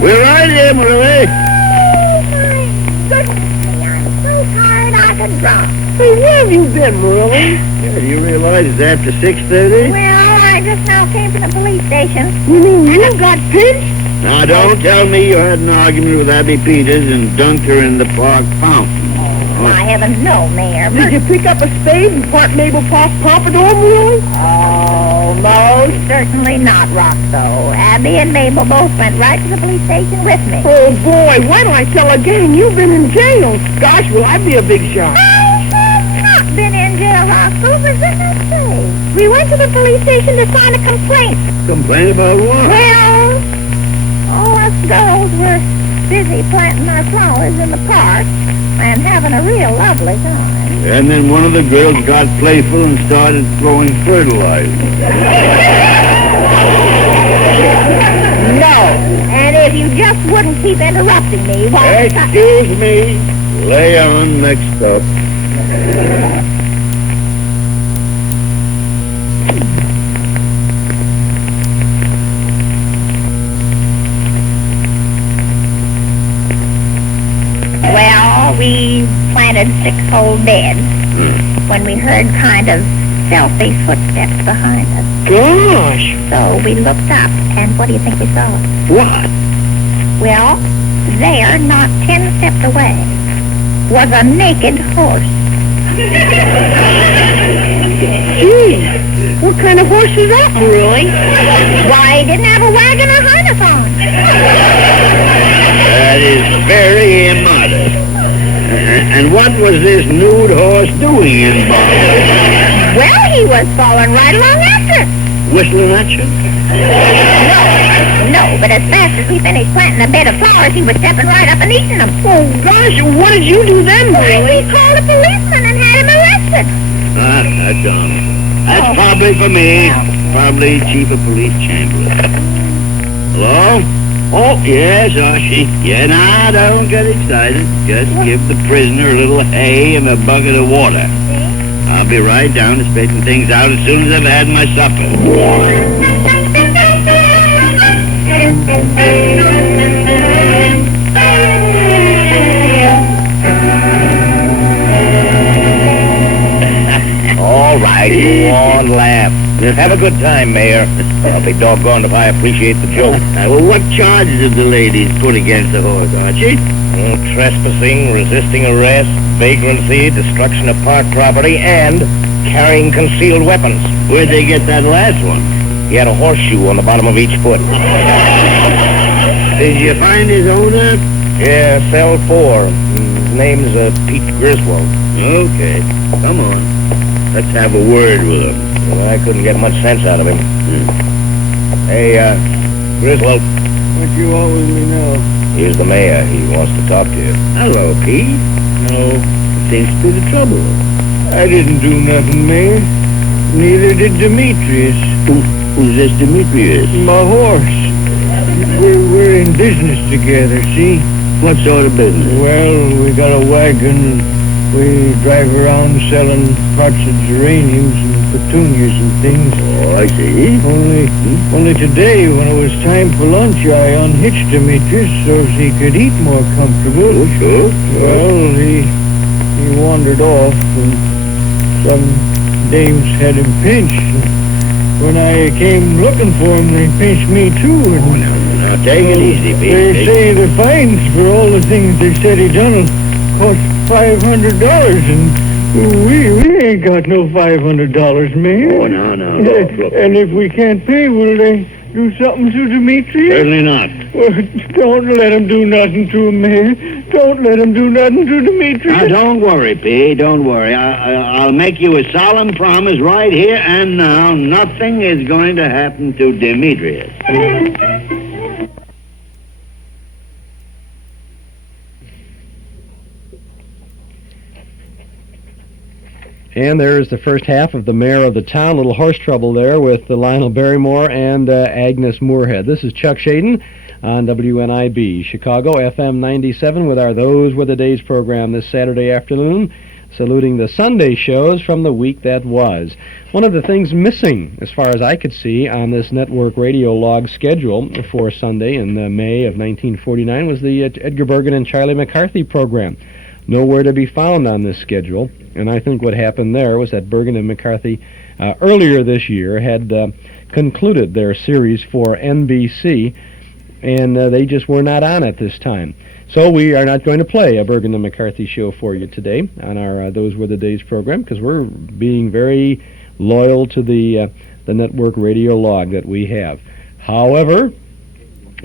We're right here, Marilla. I'm so tired I could drop. Hey, where have you been, Marilla? Yeah, do you realize it's after 6:30? Well, I just now came from the police station. You mean you got pinched? Now, don't tell me you had an argument with Abby Peters and dunked her in the park fountain. My heavens, no, Mayor. Did you pick up a spade and part Mabel Park pompadour, Marilla? Oh, most certainly not, Roscoe. Abby and Mabel both went right to the police station with me. Oh, boy, wait till I tell a gang you've been in jail. Gosh, will I be a big shot. Not been in jail, Roscoe, for goodness sake. We went to the police station to sign a complaint. Complain about what? Well, all us girls were busy planting our flowers in the park and having a real lovely time. And then one of the girls got playful and started throwing fertilizer. No, and if you just wouldn't keep interrupting me, why... Excuse me. Lay on next up. Well, we planted 6 whole beds when we heard kind of stealthy footsteps behind us. Gosh! So we looked up, and what do you think we saw? What? Well, there, not 10 steps away, was a naked horse. Gee, what kind of horse is that, really? Why, he didn't have a wagon or harness on. That is very immodest. And what was this nude horse doing in Boston? Well, he was following right along after us. Whistling at you? No, but as fast as we finished planting a bed of flowers, he was stepping right up and eating them. Oh, gosh, what did you do then, really? We called a policeman and had him arrested. That's honest. That's probably for me. Probably Chief of Police Chamberlain. Hello? Oh, yes, Archie. Yeah, now, don't get excited. Just give the prisoner a little hay and a bucket of water. I'll be right down to straighten things out as soon as I've had my supper. All right, go on, laugh. Have a good time, Mayor. I'll be doggone if I appreciate the joke. Well, what charges have the ladies put against the horse, Archie? Trespassing, resisting arrest, vagrancy, destruction of park property, and carrying concealed weapons. Where'd they get that last one? He had a horseshoe on the bottom of each foot. Did you find his owner? Yeah, cell 4. His name's Pete Griswold. Okay, come on. Let's have a word with him. Well, I couldn't get much sense out of him. Hey, Griswold. What you want with me now? Here's the mayor. He wants to talk to you. Hello, Pete. No. Seems to be the trouble. I didn't do nothing, Mayor. Neither did Demetrius. Who's this Demetrius? My horse. We're in business together, see? What sort of business? Well, we got a wagon and we drive around selling pots of geraniums and petunias and things. Oh, I see. Only today, when it was time for lunch, I unhitched Demetrius so he could eat more comfortable. Oh, sure. Well, he wandered off, and some dames had him pinched. When I came looking for him, they pinched me too. And now take it easy, Pete. They say the fines for all the things they said he done will cost $500, and we ain't got no $500, man. Oh, no. Look. And if we can't pay, will they do something to Demetrius? Certainly not. Well, don't let him do nothing to him, man. Don't let him do nothing to Demetrius. Now, don't worry, Pete. Don't worry. I'll make you a solemn promise right here and now. Nothing is going to happen to Demetrius. And there's the first half of the mayor of the town. Little horse trouble there with Lionel Barrymore and Agnes Moorehead. This is Chuck Shaden on WNIB, Chicago, FM 97, with our Those Were the Days program this Saturday afternoon, saluting the Sunday shows from the week that was. One of the things missing, as far as I could see, on this network radio log schedule for Sunday in May of 1949 was the Edgar Bergen and Charlie McCarthy program. Nowhere to be found on this schedule, and I think what happened there was that Bergen and McCarthy earlier this year had concluded their series for NBC, and they just were not on at this time. So we are not going to play a Bergen and McCarthy show for you today on our Those Were the Days program, because we're being very loyal to the network radio log that we have. However,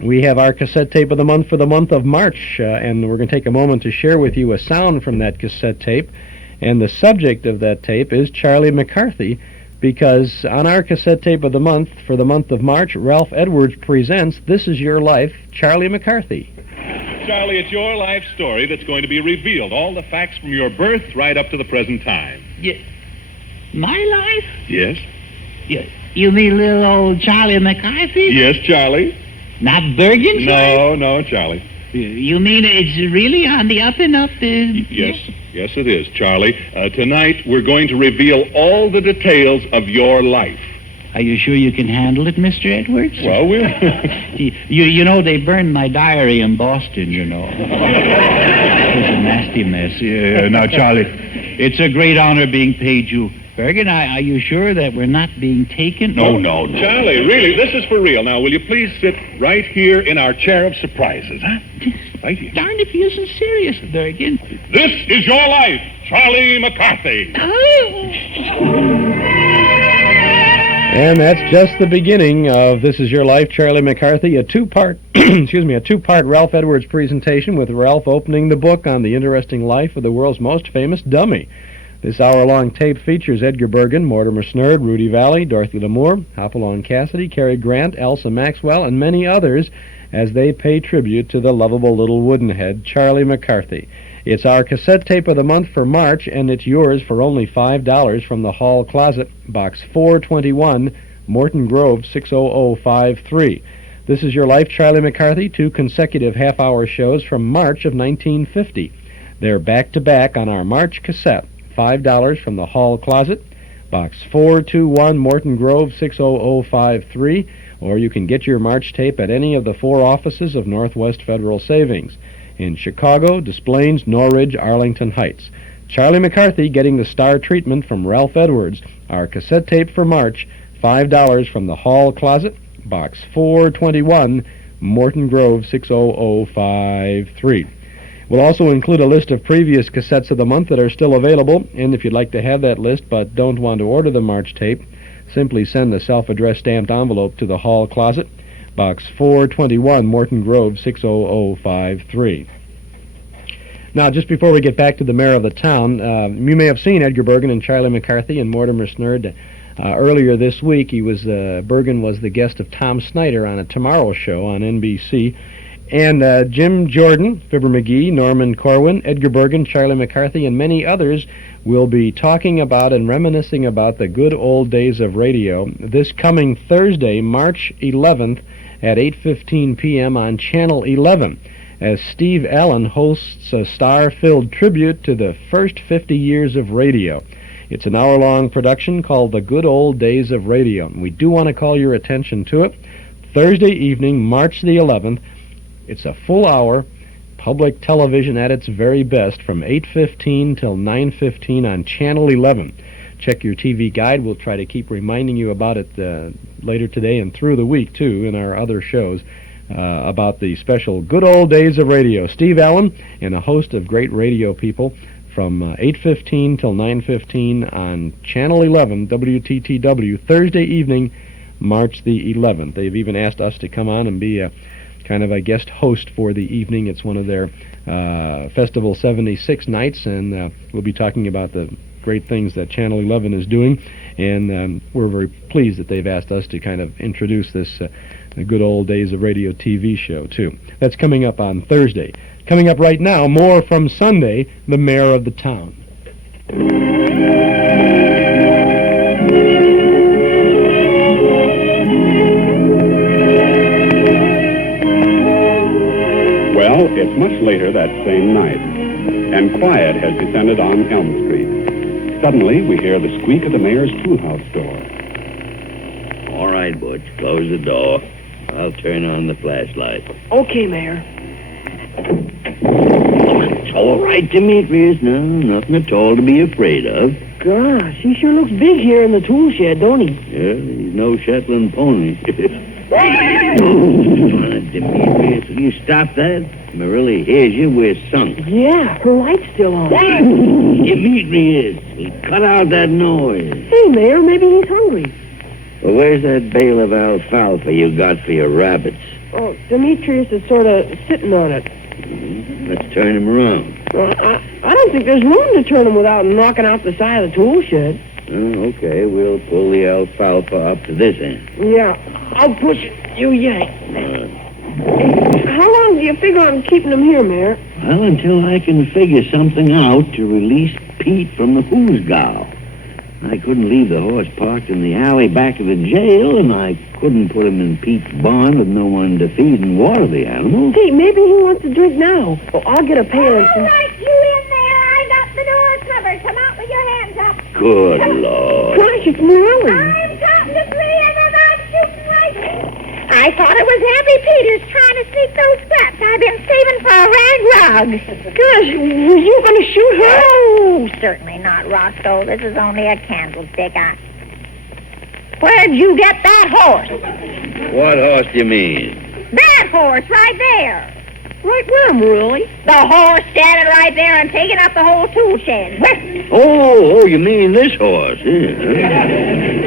we have our cassette tape of the month for the month of March, and we're going to take a moment to share with you a sound from that cassette tape. And the subject of that tape is Charlie McCarthy, because on our cassette tape of the month, for the month of March, Ralph Edwards presents This Is Your Life, Charlie McCarthy. Charlie, it's your life story that's going to be revealed. All the facts from your birth right up to the present time. My life? Yes? You mean little old Charlie McCarthy? Yes, Charlie. Not Bergen's life? No, Charlie. You mean it's really on the up and up? Yes, it is, Charlie. Tonight, we're going to reveal all the details of your life. Are you sure you can handle it, Mr. Edwards? Well, we'll... you know, they burned my diary in Boston, you know. It was a nasty mess. Now, Charlie, it's a great honor being paid you. Bergen, are you sure that we're not being taken? No. Charlie, really, this is for real. Now, will you please sit right here in our chair of surprises, huh? Right here. Darned if you isn't serious, Bergen. This is your life, Charlie McCarthy. And that's just the beginning of This Is Your Life, Charlie McCarthy, a two-part, a two-part Ralph Edwards presentation with Ralph opening the book on the interesting life of the world's most famous dummy. This hour-long tape features Edgar Bergen, Mortimer Snerd, Rudy Valley, Dorothy Lamour, Hopalong Cassidy, Cary Grant, Elsa Maxwell, and many others as they pay tribute to the lovable little woodenhead, Charlie McCarthy. It's our cassette tape of the month for March, and it's yours for only $5 from the Hall Closet, Box 421, Morton Grove, 60053. This Is Your Life, Charlie McCarthy, 2 consecutive half-hour shows from March of 1950. They're back-to-back on our March cassette. $5 from the Hall Closet, Box 421, Morton Grove, 60053, or you can get your March tape at any of the 4 offices of Northwest Federal Savings in Chicago, Des Plaines, Norridge, Arlington Heights. Charlie McCarthy getting the star treatment from Ralph Edwards. Our cassette tape for March, $5 from the Hall Closet, Box 421, Morton Grove, 60053. We'll also include a list of previous cassettes of the month that are still available, and if you'd like to have that list but don't want to order the March tape, simply send the self-addressed stamped envelope to the Hall Closet, Box 421, Morton Grove, 60053. Now, just before we get back to the mayor of the town, you may have seen Edgar Bergen and Charlie McCarthy and Mortimer Snerd earlier this week. Bergen was the guest of Tom Snyder on a Tomorrow Show on NBC. And Jim Jordan, Fibber McGee, Norman Corwin, Edgar Bergen, Charlie McCarthy, and many others will be talking about and reminiscing about the good old days of radio this coming Thursday, March 11th at 8:15 p.m. on Channel 11, as Steve Allen hosts a star-filled tribute to the first 50 years of radio. It's an hour-long production called The Good Old Days of Radio, and we do want to call your attention to it. Thursday evening, March the 11th, it's a full hour, public television at its very best, from 8:15 till 9:15 on Channel 11. Check your TV guide. We'll try to keep reminding you about it later today and through the week, too, in our other shows about the special Good Old Days of Radio. Steve Allen and a host of great radio people from 8:15 till 9:15 on Channel 11, WTTW, Thursday evening, March the 11th. They've even asked us to come on and be kind of a guest host for the evening. It's one of their Festival 76 nights, and we'll be talking about the great things that Channel 11 is doing, and we're very pleased that they've asked us to kind of introduce this the Good Old Days of Radio TV show, too. That's coming up on Thursday. Coming up right now, more from Sunday, the mayor of the town. Well, it's much later that same night, and quiet has descended on Elm Street. Suddenly, we hear the squeak of the mayor's toolhouse door. All right, Butch, close the door. I'll turn on the flashlight. Okay, Mayor. It's all right, Demetrius. No, nothing at all to be afraid of. Gosh, he sure looks big here in the tool shed, don't he? Yeah, he's no Shetland pony. Demetrius, will you stop that? Marilla hears you, we're sunk. Yeah, her light's still on. Demetrius, cut out that noise. Hey, Mayor, maybe he's hungry. Well, where's that bale of alfalfa you got for your rabbits? Oh, Demetrius is sort of sitting on it. Let's turn him around. I don't think there's room to turn him without knocking out the side of the tool shed. Okay, we'll pull the alfalfa up to this end. Yeah, I'll push it. You yank. How long do you figure on keeping him here, Mayor? Well, until I can figure something out to release Pete from the hoosgow. I couldn't leave the horse parked in the alley back of the jail, and I couldn't put him in Pete's barn with no one to feed and water the animal. Hey, maybe he wants to drink now. Well, I'll get a pail and some... All right, you in there. I got the door covered. Come out with your hands up. Good Lord. Gosh, it's Morelli. I'm talking to three and they're not shooting right. I thought it was Happy Peters trying to sneak those scraps I've been saving for a rag rug. Gosh, were you going to shoot her? Oh, certainly not, Roscoe. This is only a candlestick. Where'd you get that horse? What horse do you mean? That horse right there. Right where, Morelli? The horse standing right there and taking up the whole tool shed. Oh, you mean this horse? Yeah.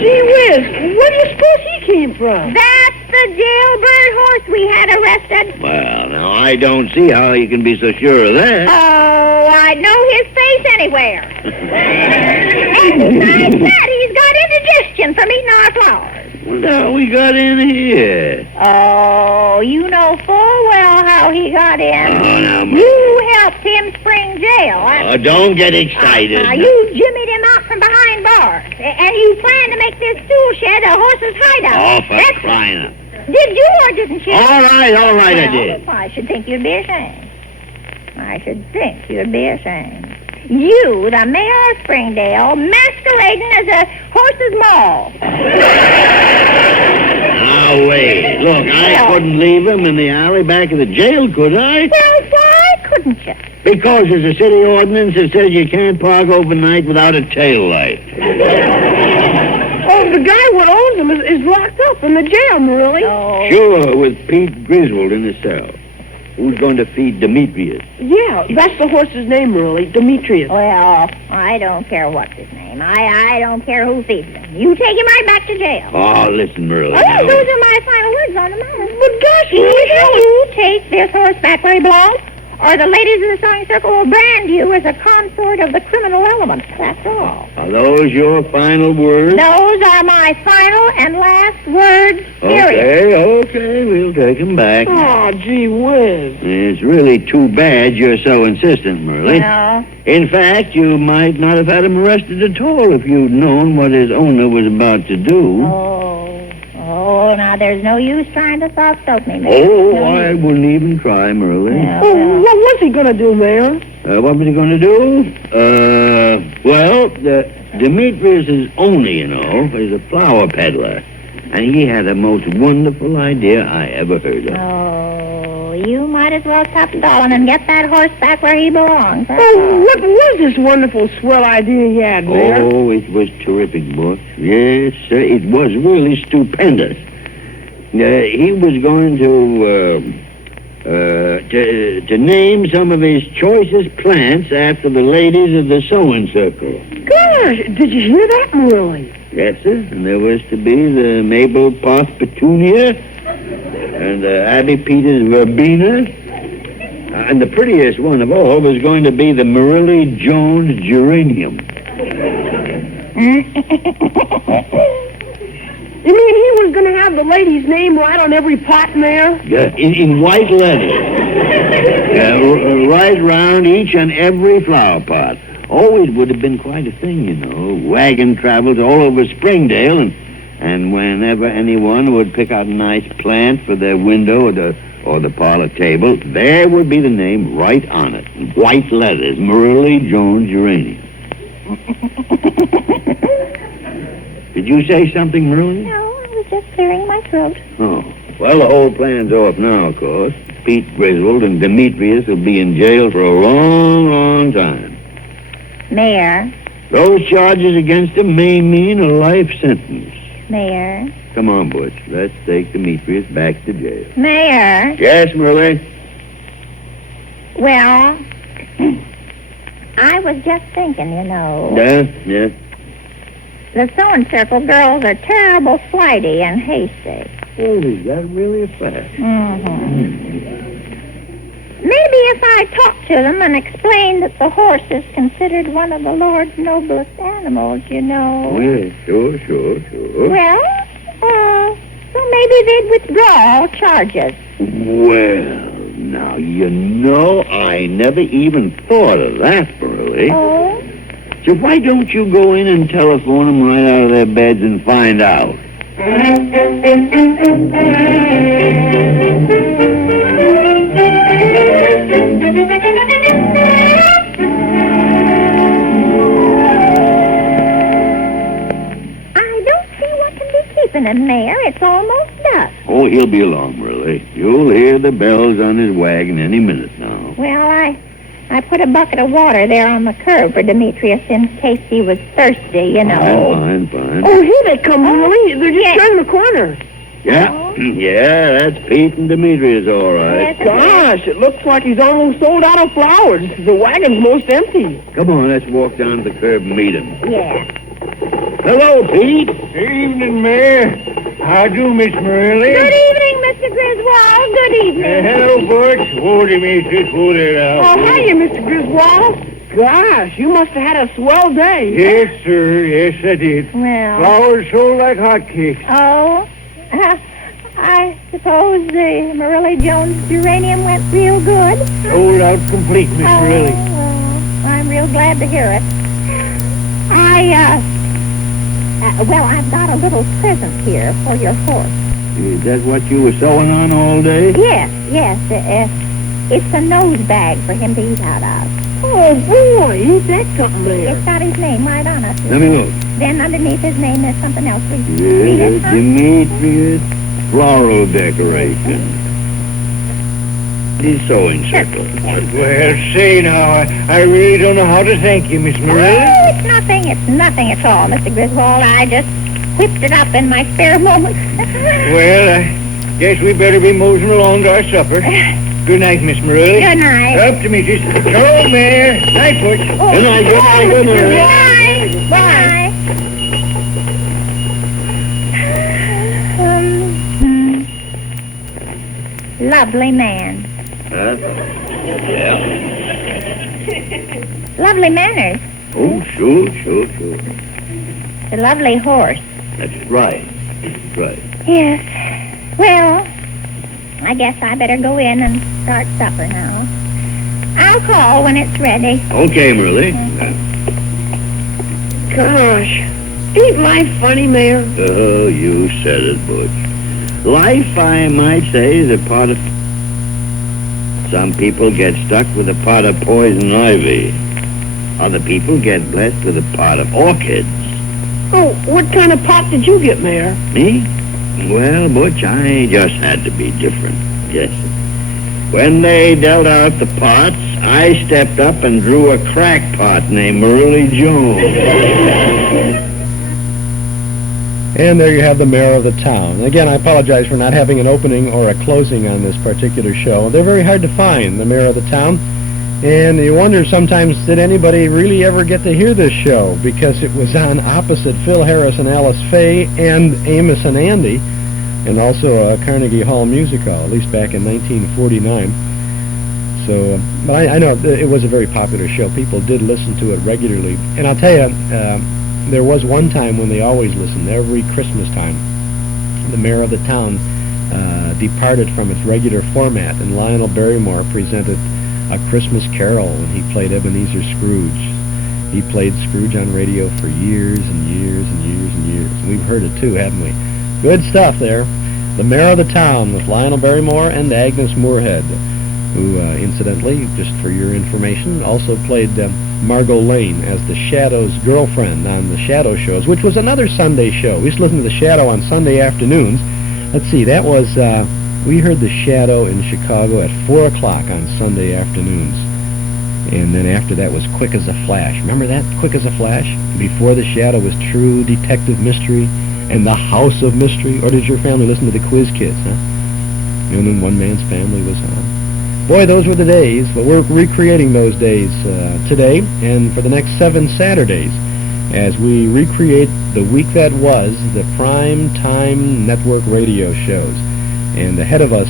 Gee whiz, where do you suppose he came from? That's the jailbird horse we had arrested. Well, now, I don't see how you can be so sure of that. Oh, I'd know his face anywhere. And I said he's got indigestion from eating our flowers. Well, now we got in here. Oh, you know full well how he got in. Oh, now, you helped him spring jail. Oh, don't get excited. You jimmied him out from behind bars. And you planned to make this tool shed a horse's hideout. Oh, for crying out. Did you or didn't you? All right, I did. I should think you'd be ashamed. I should think you'd be ashamed. You, the mayor of Springdale, masquerading as a horse's maul. Now, wait. Look, I couldn't leave him in the alley back of the jail, could I? Well, why couldn't you? Because there's a city ordinance that says you can't park overnight without a tail light. Oh, the guy what owns him is locked up in the jail, Morelli. Oh. Sure, with Pete Griswold in the cell. Who's going to feed Demetrius? Yeah, that's the horse's name, Morelli, Demetrius. Well, I don't care what's his name. I don't care who feeds him. You take him right back to jail. Oh, listen, Merle. Oh, now. those are my final words on the matter. But gosh, either you take this horse back where he belongs, or the ladies in the sewing circle will brand you as a consort of the criminal element. That's all. Are those your final words? Those are my final and last words, period. Okay, we'll take them back. Oh, gee whiz. It's really too bad you're so insistent, Merle. No. In fact, you might not have had him arrested at all if you'd known what his owner was about to do. Oh, now there's no use trying to soft-soap me, Mayor. I wouldn't even try, Merle. Yeah, Oh, what was he going to do, Mayor? What was he going to do? Demetrius' owner, you know, is a flower peddler. And he had the most wonderful idea I ever heard of. Oh, you might as well stop stalling and get that horse back where he belongs. Oh, what was this wonderful swell idea he had, Mayor? Oh, it was terrific, boss. Yes, sir, it was really stupendous. He was going to name some of his choicest plants after the ladies of the sewing circle. Gosh, did you hear that, Morelli? Yes, sir. And there was to be the Mabel Poth Petunia and the Abby Peters Verbena. And the prettiest one of all was going to be the Morelli Jones Geranium. You mean he was going to have the lady's name right on every pot in there? Yeah, in white letters. Right round each and every flower pot. Oh, it would have been quite a thing, you know. Wagon travels all over Springdale, and whenever anyone would pick out a nice plant for their window or the parlor table, there would be the name right on it. In white letters, Morelli Jones Geranium. Did you say something, Merle? No, I was just clearing my throat. Oh. Well, the whole plan's off now, of course. Pete Griswold and Demetrius will be in jail for a long, long time. Mayor. Those charges against them may mean a life sentence. Mayor. Come on, Butch. Let's take Demetrius back to jail. Mayor. Yes, Merle? Well, I was just thinking, you know. Yeah? The sewing circle girls are terrible flighty and hasty. Oh, is that really a fact? Maybe if I talked to them and explained that the horse is considered one of the Lord's noblest animals, you know. Well, sure. Well, so maybe they'd withdraw all charges. Well, now, you know, I never even thought of that, Burley. Oh? So why don't you go in and telephone them right out of their beds and find out? And Mayor, it's almost dusk. Oh, he'll be along, Burley. You'll hear the bells on his wagon any minute now. Well, I put a bucket of water there on the curb for Demetrius in case he was thirsty, you know. Fine. Oh, here they come, Burley. They're just turning the corner. Yeah, that's Pete and Demetrius, all right. Gosh, it looks like he's almost sold out of flowers. The wagon's most empty. Come on, let's walk down to the curb and meet him. Yeah. Hello, Pete. Good evening, Mayor. How do, Miss Morelli? Good evening, Mr. Griswold. Good evening. Hello, Butch. Whoa, Demetrius. Whoa there now. Oh, hiya, Mr. Griswold. Gosh, you must have had a swell day. Yes, sir. Yes, I did. Well. Flowers sold like hotcakes. Oh? I suppose the Morelli Jones geranium went real good. Sold out complete, Miss Morelli. Well, I'm real glad to hear it. Well, I've got a little present here for your horse. Is that what you were sewing on all day? Yes. It's a nose bag for him to eat out of. Oh, boy, ain't that something there? It's got his name right on it. Let me look. Then underneath his name, there's something else. Read Yes, it, huh? Demetrius floral decoration. His sewing circle. Well, say now, I really don't know how to thank you, Miss Morelli. Oh, it's nothing at all, Mr. Griswold. I just whipped it up in my spare moments. Well, I guess we better be mosing along to our supper. Good night, Miss Morelli. Good night. Up to Mrs. Hello, Mayor. Night, Butch. Oh, Good night. Bye. Lovely man. Yeah. Lovely manners. Oh, sure. A lovely horse. That's right. Yes. Well, I guess I better go in and start supper now. I'll call when it's ready. Okay, Merle. Gosh, ain't life funny, Mayor? Oh, you said it, Butch. Life, I might say, is a pot of... Some people get stuck with a pot of poison ivy. Other people get blessed with a pot of orchids. Oh, what kind of pot did you get, Mayor? Me? Well, Butch, I just had to be different. Yes. When they dealt out the pots, I stepped up and drew a crackpot named Morelli Jones. And there you have the mayor of the town. Again, I apologize for not having an opening or a closing on this particular show. They're very hard to find, the mayor of the town. And you wonder sometimes, did anybody really ever get to hear this show? Because it was on opposite Phil Harris and Alice Faye and Amos and Andy, and also a Carnegie Hall Music Hall, at least back in 1949. So, but I know it was a very popular show. People did listen to it regularly. And I'll tell you, there was one time when they always listened, every Christmas time. The mayor of the town departed from its regular format, and Lionel Barrymore presented A Christmas Carol when he played Ebenezer Scrooge. He played Scrooge on radio for years and years and years and years. And we've heard it too, haven't we? Good stuff there. The mayor of the town with Lionel Barrymore and Agnes Moorehead, who, incidentally, just for your information, also played Margot Lane as the Shadow's girlfriend on the Shadow shows, which was another Sunday show. We used to listen to the Shadow on Sunday afternoons. Let's see, that was, we heard the Shadow in Chicago at 4 o'clock on Sunday afternoons. And then after that was Quick as a Flash. Remember that? Quick as a Flash? Before the Shadow was True Detective Mystery and The House of Mystery. Or did your family listen to the Quiz Kids, huh? You know, when One Man's Family was on. Boy, those were the days, but we're recreating those days today and for the next 7 Saturdays. as we recreate the week that was, the prime time network radio shows. And ahead of us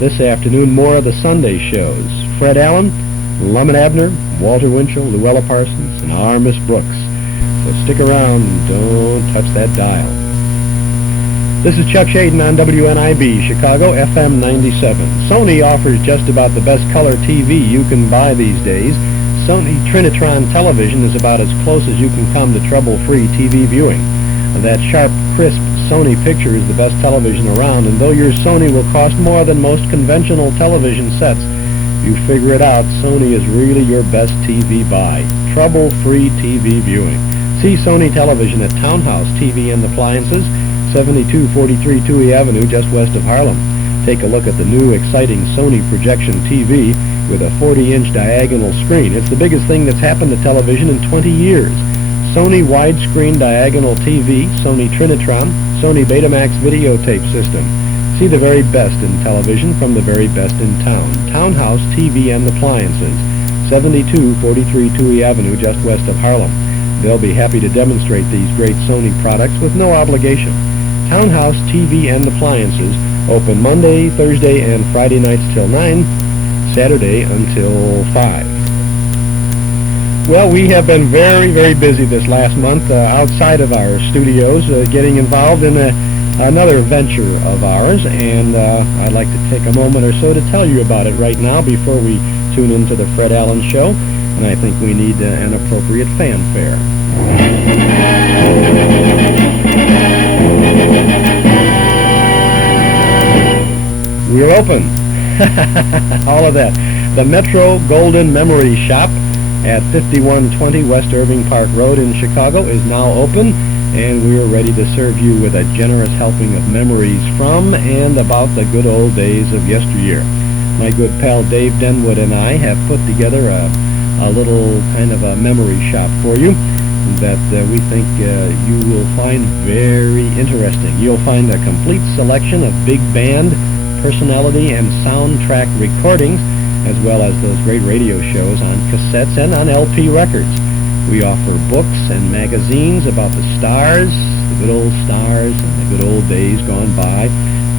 this afternoon, more of the Sunday shows. Fred Allen, Lum and Abner, Walter Winchell, Luella Parsons, and our Miss Brooks. So stick around and don't touch that dial. This is Chuck Shaden on WNIB, Chicago, FM 97. Sony offers just about the best color TV you can buy these days. Sony Trinitron television is about as close as you can come to trouble-free TV viewing. That sharp, crisp Sony picture is the best television around, and though your Sony will cost more than most conventional television sets, you figure it out, Sony is really your best TV buy. Trouble-free TV viewing. See Sony Television at Townhouse TV and Appliances, 7243 Touhy Avenue, just west of Harlem. Take a look at the new, exciting Sony Projection TV with a 40-inch diagonal screen. It's the biggest thing that's happened to television in 20 years. Sony Widescreen Diagonal TV, Sony Trinitron, Sony Betamax Videotape System. See the very best in television from the very best in town. Townhouse TV and Appliances, 7243 Touhy Avenue, just west of Harlem. They'll be happy to demonstrate these great Sony products with no obligation. Townhouse TV and Appliances, open Monday, Thursday, and Friday nights till 9, Saturday until 5. Well, we have been very, very busy this last month outside of our studios, getting involved in another venture of ours, and I'd like to take a moment or so to tell you about it right now before we tune into the Fred Allen Show, and I think we need an appropriate fanfare. We're open. All of that. The Metro Golden Memory Shop at 5120 West Irving Park Road in Chicago is now open, and we're ready to serve you with a generous helping of memories from and about the good old days of yesteryear. My good pal Dave Denwood and I have put together a little kind of a memory shop for you that we think you will find very interesting. You'll find a complete selection of big band, personality, and soundtrack recordings, as well as those great radio shows on cassettes and on LP records. We offer books and magazines about the stars, the good old stars, and the good old days gone by,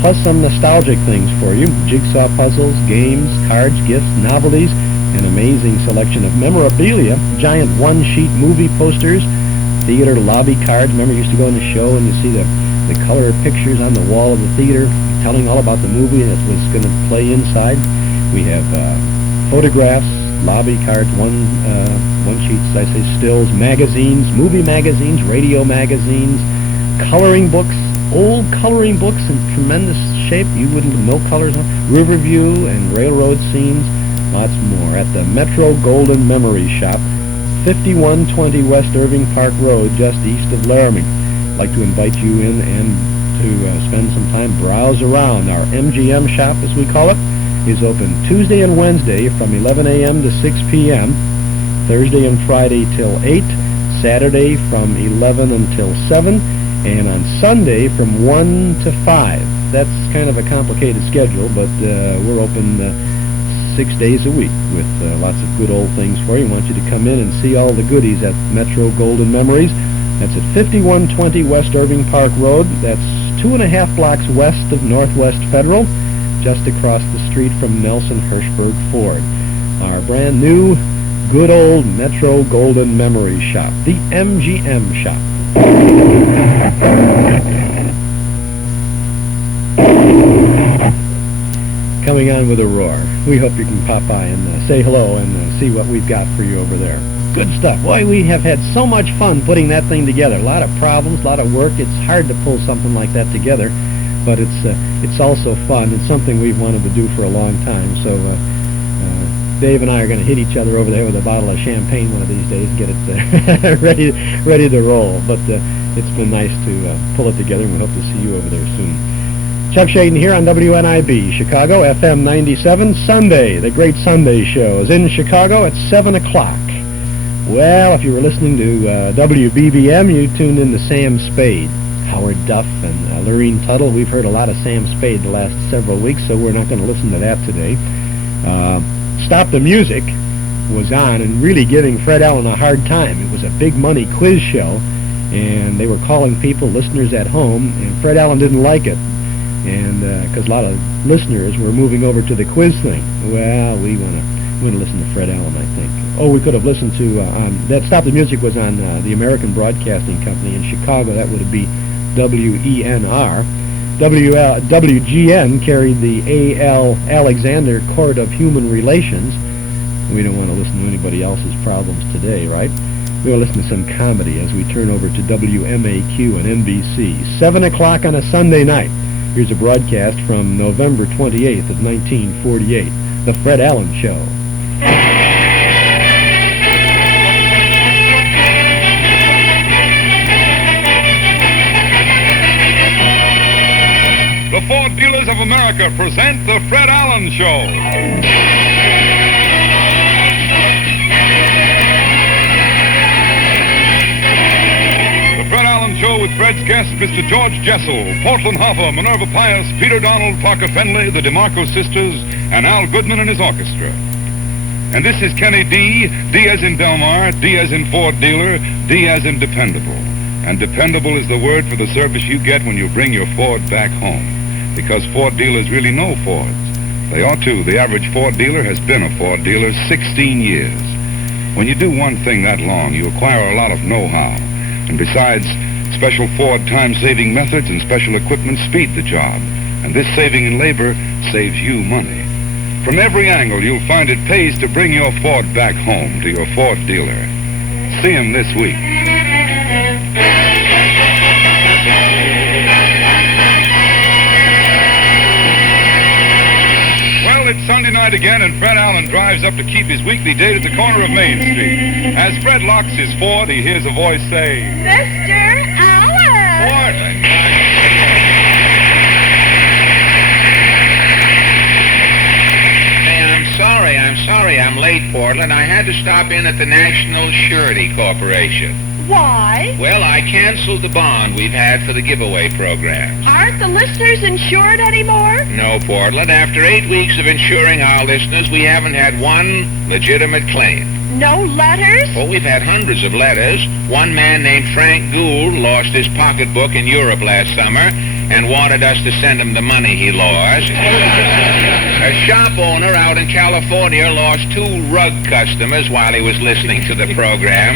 plus some nostalgic things for you, jigsaw puzzles, games, cards, gifts, novelties, an amazing selection of memorabilia, giant one-sheet movie posters, theater lobby cards. Remember, you used to go in the show and you see the color pictures on the wall of the theater telling all about the movie that was going to play inside. We have photographs, lobby cards, one-sheets, I say stills, magazines, movie magazines, radio magazines, coloring books, old coloring books in tremendous shape. You wouldn't know colors on. Riverview and railroad scenes. Lots more at the Metro Golden Memory Shop, 5120 West Irving Park Road, just east of Laramie. I'd like to invite you in and to spend some time, browse around. Our MGM shop, as we call it, is open Tuesday and Wednesday from 11 a.m. to 6 p.m., Thursday and Friday till 8, Saturday from 11 until 7, and on Sunday from 1 to 5. That's kind of a complicated schedule, but we're open 6 days a week with lots of good old things for you. We want you to come in and see all the goodies at Metro Golden Memories. That's at 5120 West Irving Park Road. That's 2.5 blocks west of Northwest Federal, just across the street from Nelson Hirschberg Ford. Our brand new, good old Metro Golden Memory Shop, the MGM Shop. Coming on with a roar. We hope you can pop by and say hello and see what we've got for you over there. Good stuff. Boy, we have had so much fun putting that thing together. A lot of problems, a lot of work. It's hard to pull something like that together, but it's also fun. It's something we've wanted to do for a long time. So Dave and I are going to hit each other over there with a bottle of champagne one of these days and get it ready to roll. But it's been nice to pull it together, and we hope to see you over there soon. Chuck Shaden here on WNIB, Chicago, FM 97, Sunday. The great Sunday shows in Chicago at 7 o'clock. Well, if you were listening to WBBM, you tuned in to Sam Spade, Howard Duff, and Lorene Tuttle. We've heard a lot of Sam Spade the last several weeks, so we're not going to listen to that today. Stop the Music was on and really giving Fred Allen a hard time. It was a big money quiz show, and they were calling people, listeners at home, and Fred Allen didn't like it, and because a lot of listeners were moving over to the quiz thing. Well, we want to listen to Fred Allen, I think. Oh, we could have listened to that. Stop the Music was on the American Broadcasting Company in Chicago. That would be WENR. WGN carried the A.L. Alexander Court of Human Relations. We don't want to listen to anybody else's problems today, right? We want to listen to some comedy as we turn over to WMAQ and NBC. 7 o'clock on a Sunday night. Here's a broadcast from November 28th of 1948. The Fred Allen Show. The Ford Dealers of America present the Fred Allen Show. The Fred Allen Show with Fred's guests, Mr. George Jessell, Portland Hoffa, Minerva Pius, Peter Donald, Parker Fenley, the DeMarco Sisters, and Al Goodman and his orchestra. And this is Kenny D. D as in Delmar, D as in Ford Dealer, D as in dependable. And dependable is the word for the service you get when you bring your Ford back home. Because Ford dealers really know Fords. They ought to. The average Ford dealer has been a Ford dealer 16 years. When you do one thing that long, you acquire a lot of know-how. And besides, special Ford time-saving methods and special equipment speed the job. And this saving in labor saves you money. From every angle, you'll find it pays to bring your Ford back home to your Ford dealer. See him this week. It's Sunday night again, and Fred Allen drives up to keep his weekly date at the corner of Main Street. As Fred locks his Ford, he hears a voice say, Mr. Allen! Portland. Hey, I'm sorry I'm late, Portland. I had to stop in at the National Surety Corporation. Why? Well, I canceled the bond we've had for the giveaway program. Aren't the listeners insured anymore? No, Portland. After 8 weeks of insuring our listeners, we haven't had one legitimate claim. No letters? Oh, we've had hundreds of letters. One man named Frank Gould lost his pocketbook in Europe last summer and wanted us to send him the money he lost. A shop owner out in California lost 2 rug customers while he was listening to the program.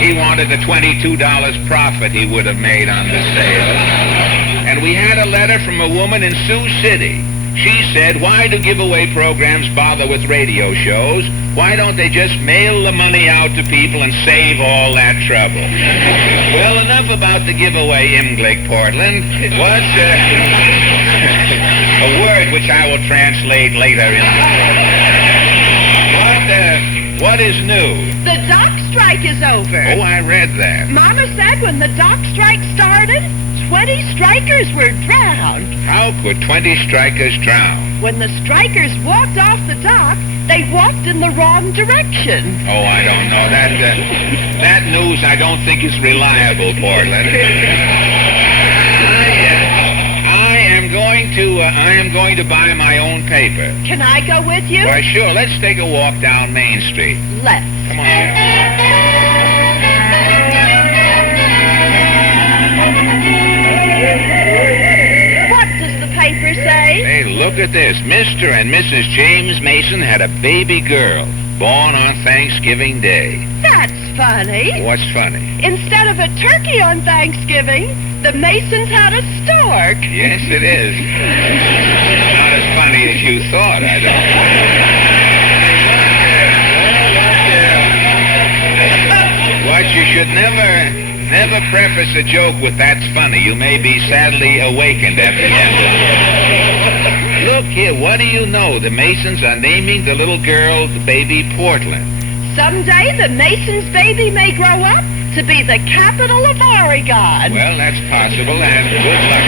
He wanted the $22 profit he would have made on the sale. And we had a letter from a woman in Sioux City. She said, why do giveaway programs bother with radio shows? Why don't they just mail the money out to people and save all that trouble? Well, enough about the giveaway, Imglick, Portland. What's a word which I will translate later in what is new? The dock strike is over. Oh, I read that. Mama said when the dock strike started, 20 strikers were drowned. How could 20 strikers drown? When the strikers walked off the dock, they walked in the wrong direction. Oh, I don't know. That news I don't think is reliable, Portland. I am going to buy my own paper. Can I go with you? Why, sure. Let's take a walk down Main Street. Let's. Come on down. What does the paper say? Hey, look at this. Mr. and Mrs. James Mason had a baby girl born on Thanksgiving Day. That's funny. What's funny? Instead of a turkey on Thanksgiving, the Masons had a stork. Yes, it is. Not as funny as you thought, I don't. What you should never preface a joke with "that's funny." You may be sadly awakened at the end of it. Look here, what do you know? The Masons are naming the little girl the baby Portland. Someday the Mason's baby may grow up to be the capital of Oregon. Well, that's possible, and good luck.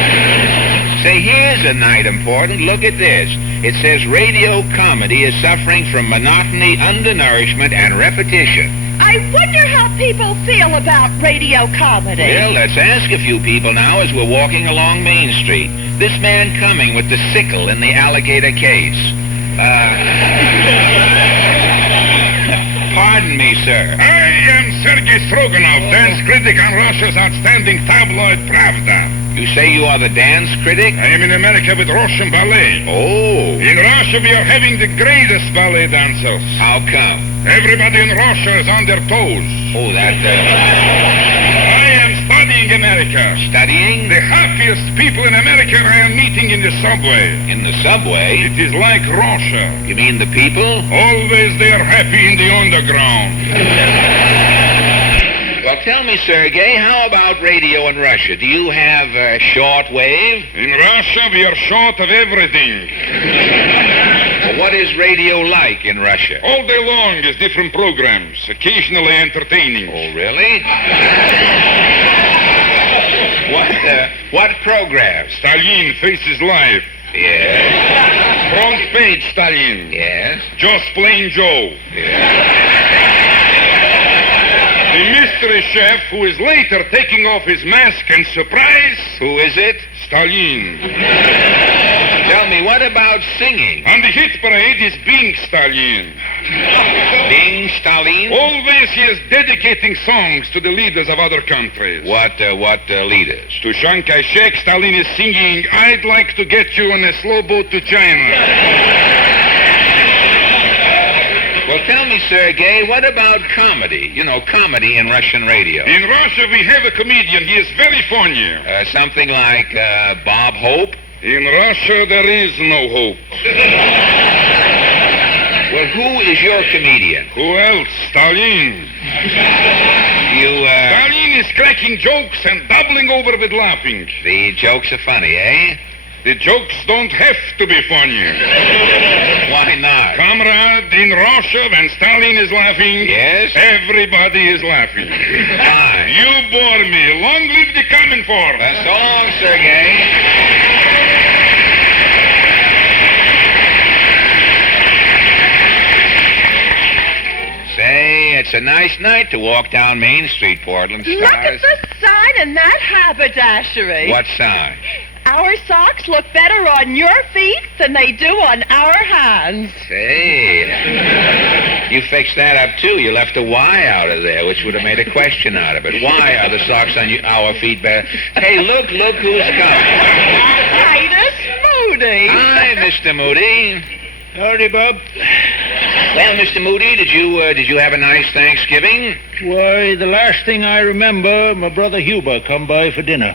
Say, here's an item, Portland. Look at this. It says radio comedy is suffering from monotony, undernourishment, and repetition. I wonder how people feel about radio comedy. Well, let's ask a few people now as we're walking along Main Street. This man coming with the sickle in the alligator case. Pardon me, sir. am Sergei Stroganov, dance critic on Russia's outstanding tabloid Pravda. You say you are the dance critic? I am in America with Russian ballet. Oh. In Russia, we are having the greatest ballet dancers. How come? Everybody in Russia is on their toes. Oh, that, I am studying America. Studying? The happiest people in America I am meeting in the subway. In the subway? It is like Russia. You mean the people? Always they are happy in the underground. Well, tell me, Sergei, how about radio in Russia? Do you have short wave? In Russia, we are short of everything. Well, what is radio like in Russia? All day long is different programs, occasionally entertaining. Oh, really? What programs? Stalin faces life. Yes. Front page Stalin. Yes. Just plain Joe. Yes. The mystery chef who is later taking off his mask and surprise. Who is it? Stalin. Tell me, what about singing? On the hit parade is Bing Stalin. Bing Stalin? Always he is dedicating songs to the leaders of other countries. What leaders? To Chiang Kai-shek, Stalin is singing, I'd like to get you on a slow boat to China. Well, tell me, Sergei, what about comedy? You know, comedy in Russian radio. In Russia, we have a comedian. He is very funny. Something like Bob Hope? In Russia, there is no hope. Well, who is your comedian? Who else? Stalin. Stalin is cracking jokes and doubling over with laughing. The jokes are funny, eh? The jokes don't have to be funny. Why not? Comrade, in Russia, when Stalin is laughing, yes, everybody is laughing. Fine. You bore me. Long live the Cominform. So long, Sergei. Say, it's a nice night to walk down Main Street, Portland. Stars. Look at the sign in that haberdashery. What sign? Our socks look better on your feet than they do on our hands. Say, you fixed that up, too. You left a Y out of there, which would have made a question out of it. Why are the socks on our feet better? Hey, look who's coming. Titus Moody. Hi, Mr. Moody. Howdy, Bob. Well, Mr. Moody, did you have a nice Thanksgiving? Why, the last thing I remember, my brother Huber come by for dinner.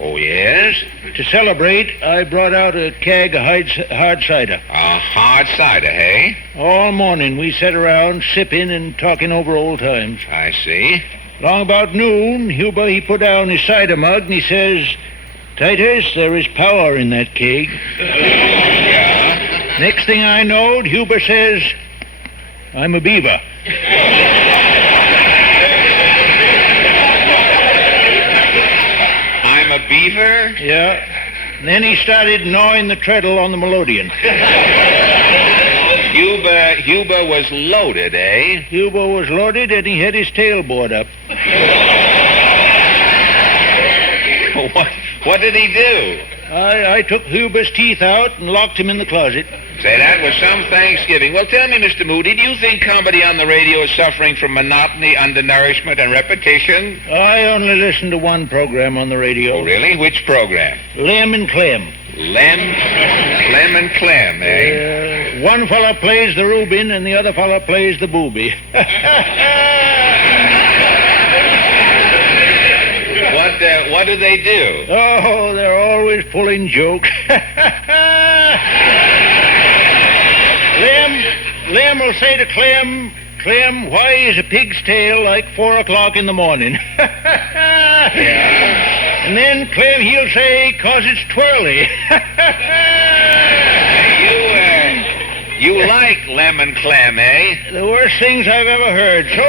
Oh, yes? To celebrate, I brought out a keg of hard cider. A hard cider, hey? All morning we sat around sipping and talking over old times. I see. Long about noon, Huber, he put down his cider mug and he says, Titus, there is power in that keg. Yeah? Next thing I knowed, Huber says, I'm a beaver. Beaver? Yeah. And then he started gnawing the treadle on the melodeon. Huber was loaded, eh? Huber was loaded and he had his tailboard up. What did he do? I took Huber's teeth out and locked him in the closet. Say, that was some Thanksgiving. Well, tell me, Mr. Moody, do you think comedy on the radio is suffering from monotony, undernourishment, and repetition? I only listen to one program on the radio. Oh, really? Which program? Lem and Clem. Lem and Clem, eh? One fella plays the Reuben and the other fella plays the booby. What do they do? Oh, they're always pulling jokes. Lem will say to Clem, Clem, why is a pig's tail like 4 o'clock in the morning? Yeah. And then Clem, he'll say, 'cause it's twirly. You like Lem and Clem, eh? The worst things I've ever heard. So...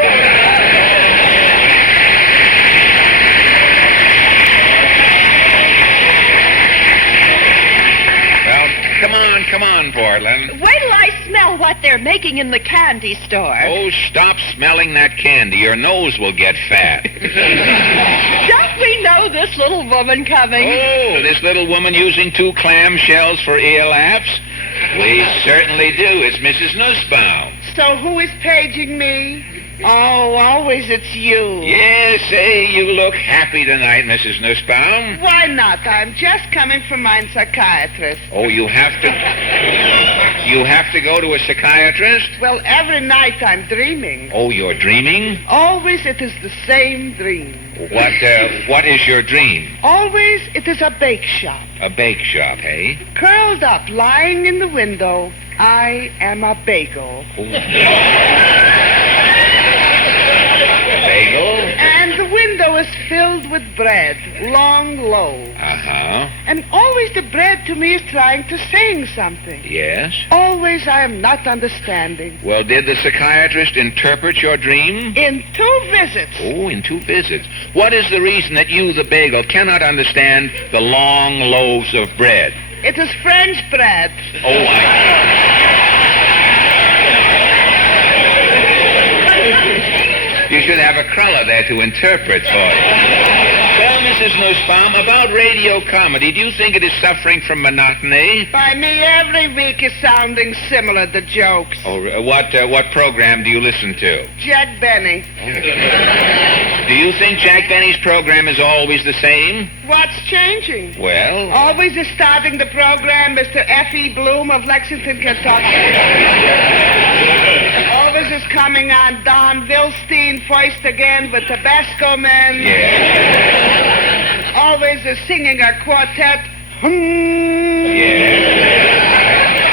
Come on, Portland. Wait till I smell what they're making in the candy store. Oh, stop smelling that candy. Your nose will get fat. Don't we know this little woman coming? Oh, this little woman using 2 clam shells for ear laps? We certainly do. It's Mrs. Nussbaum. So who is paging me? Oh, always it's you. Yes, you look happy tonight, Mrs. Nussbaum. Why not? I'm just coming from my psychiatrist. Oh, you have to go to a psychiatrist? Well, every night I'm dreaming. Oh, you're dreaming? Always it is the same dream. What is your dream? Always it is a bake shop. A bake shop, eh? Curled up, lying in the window, I am a bagel. Bagel? And the window is filled with bread, long low. Uh-huh. And always the bread to me is trying to sing something. Yes? Always I am not understanding. Well, did the psychiatrist interpret your dream? In 2 visits. Oh, in 2 visits. What is the reason that you, the bagel, cannot understand the long loaves of bread? It is French bread. Oh, you should have a cruller there to interpret for you. Well, Mrs. Nussbaum, about radio comedy, do you think it is suffering from monotony? By me, every week is sounding similar, the jokes. Oh, what program do you listen to? Jack Benny. Do you think Jack Benny's program is always the same? What's changing? Well... Always is starting the program Mr. F.E. Bloom of Lexington, Kentucky. Always is coming on Don Vilstein first again with Tabasco Men. Yeah. Always is singing a quartet. Yeah.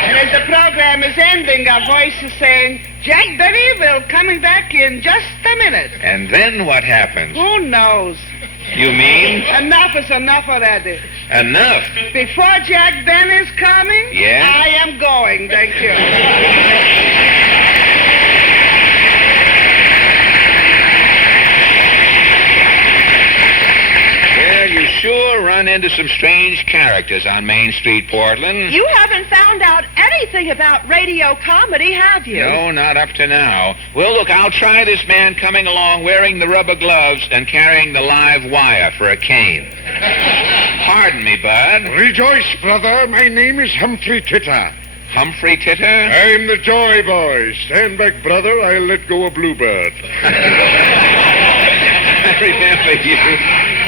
And as the program is ending, a voice is saying, Jack Benny will coming back in just a minute. And then what happens? Who knows? You mean? Enough is enough already. Enough? Before Jack Benny's coming, yeah? I am going, thank you. You sure run into some strange characters on Main Street, Portland. You haven't found out anything about radio comedy, have you? No, not up to now. Well, look, I'll try this man coming along wearing the rubber gloves and carrying the live wire for a cane. Pardon me, Bud. Rejoice, brother. My name is Humphrey Titter. Humphrey Titter? I'm the Joy Boy. Stand back, brother. I'll let go a bluebird.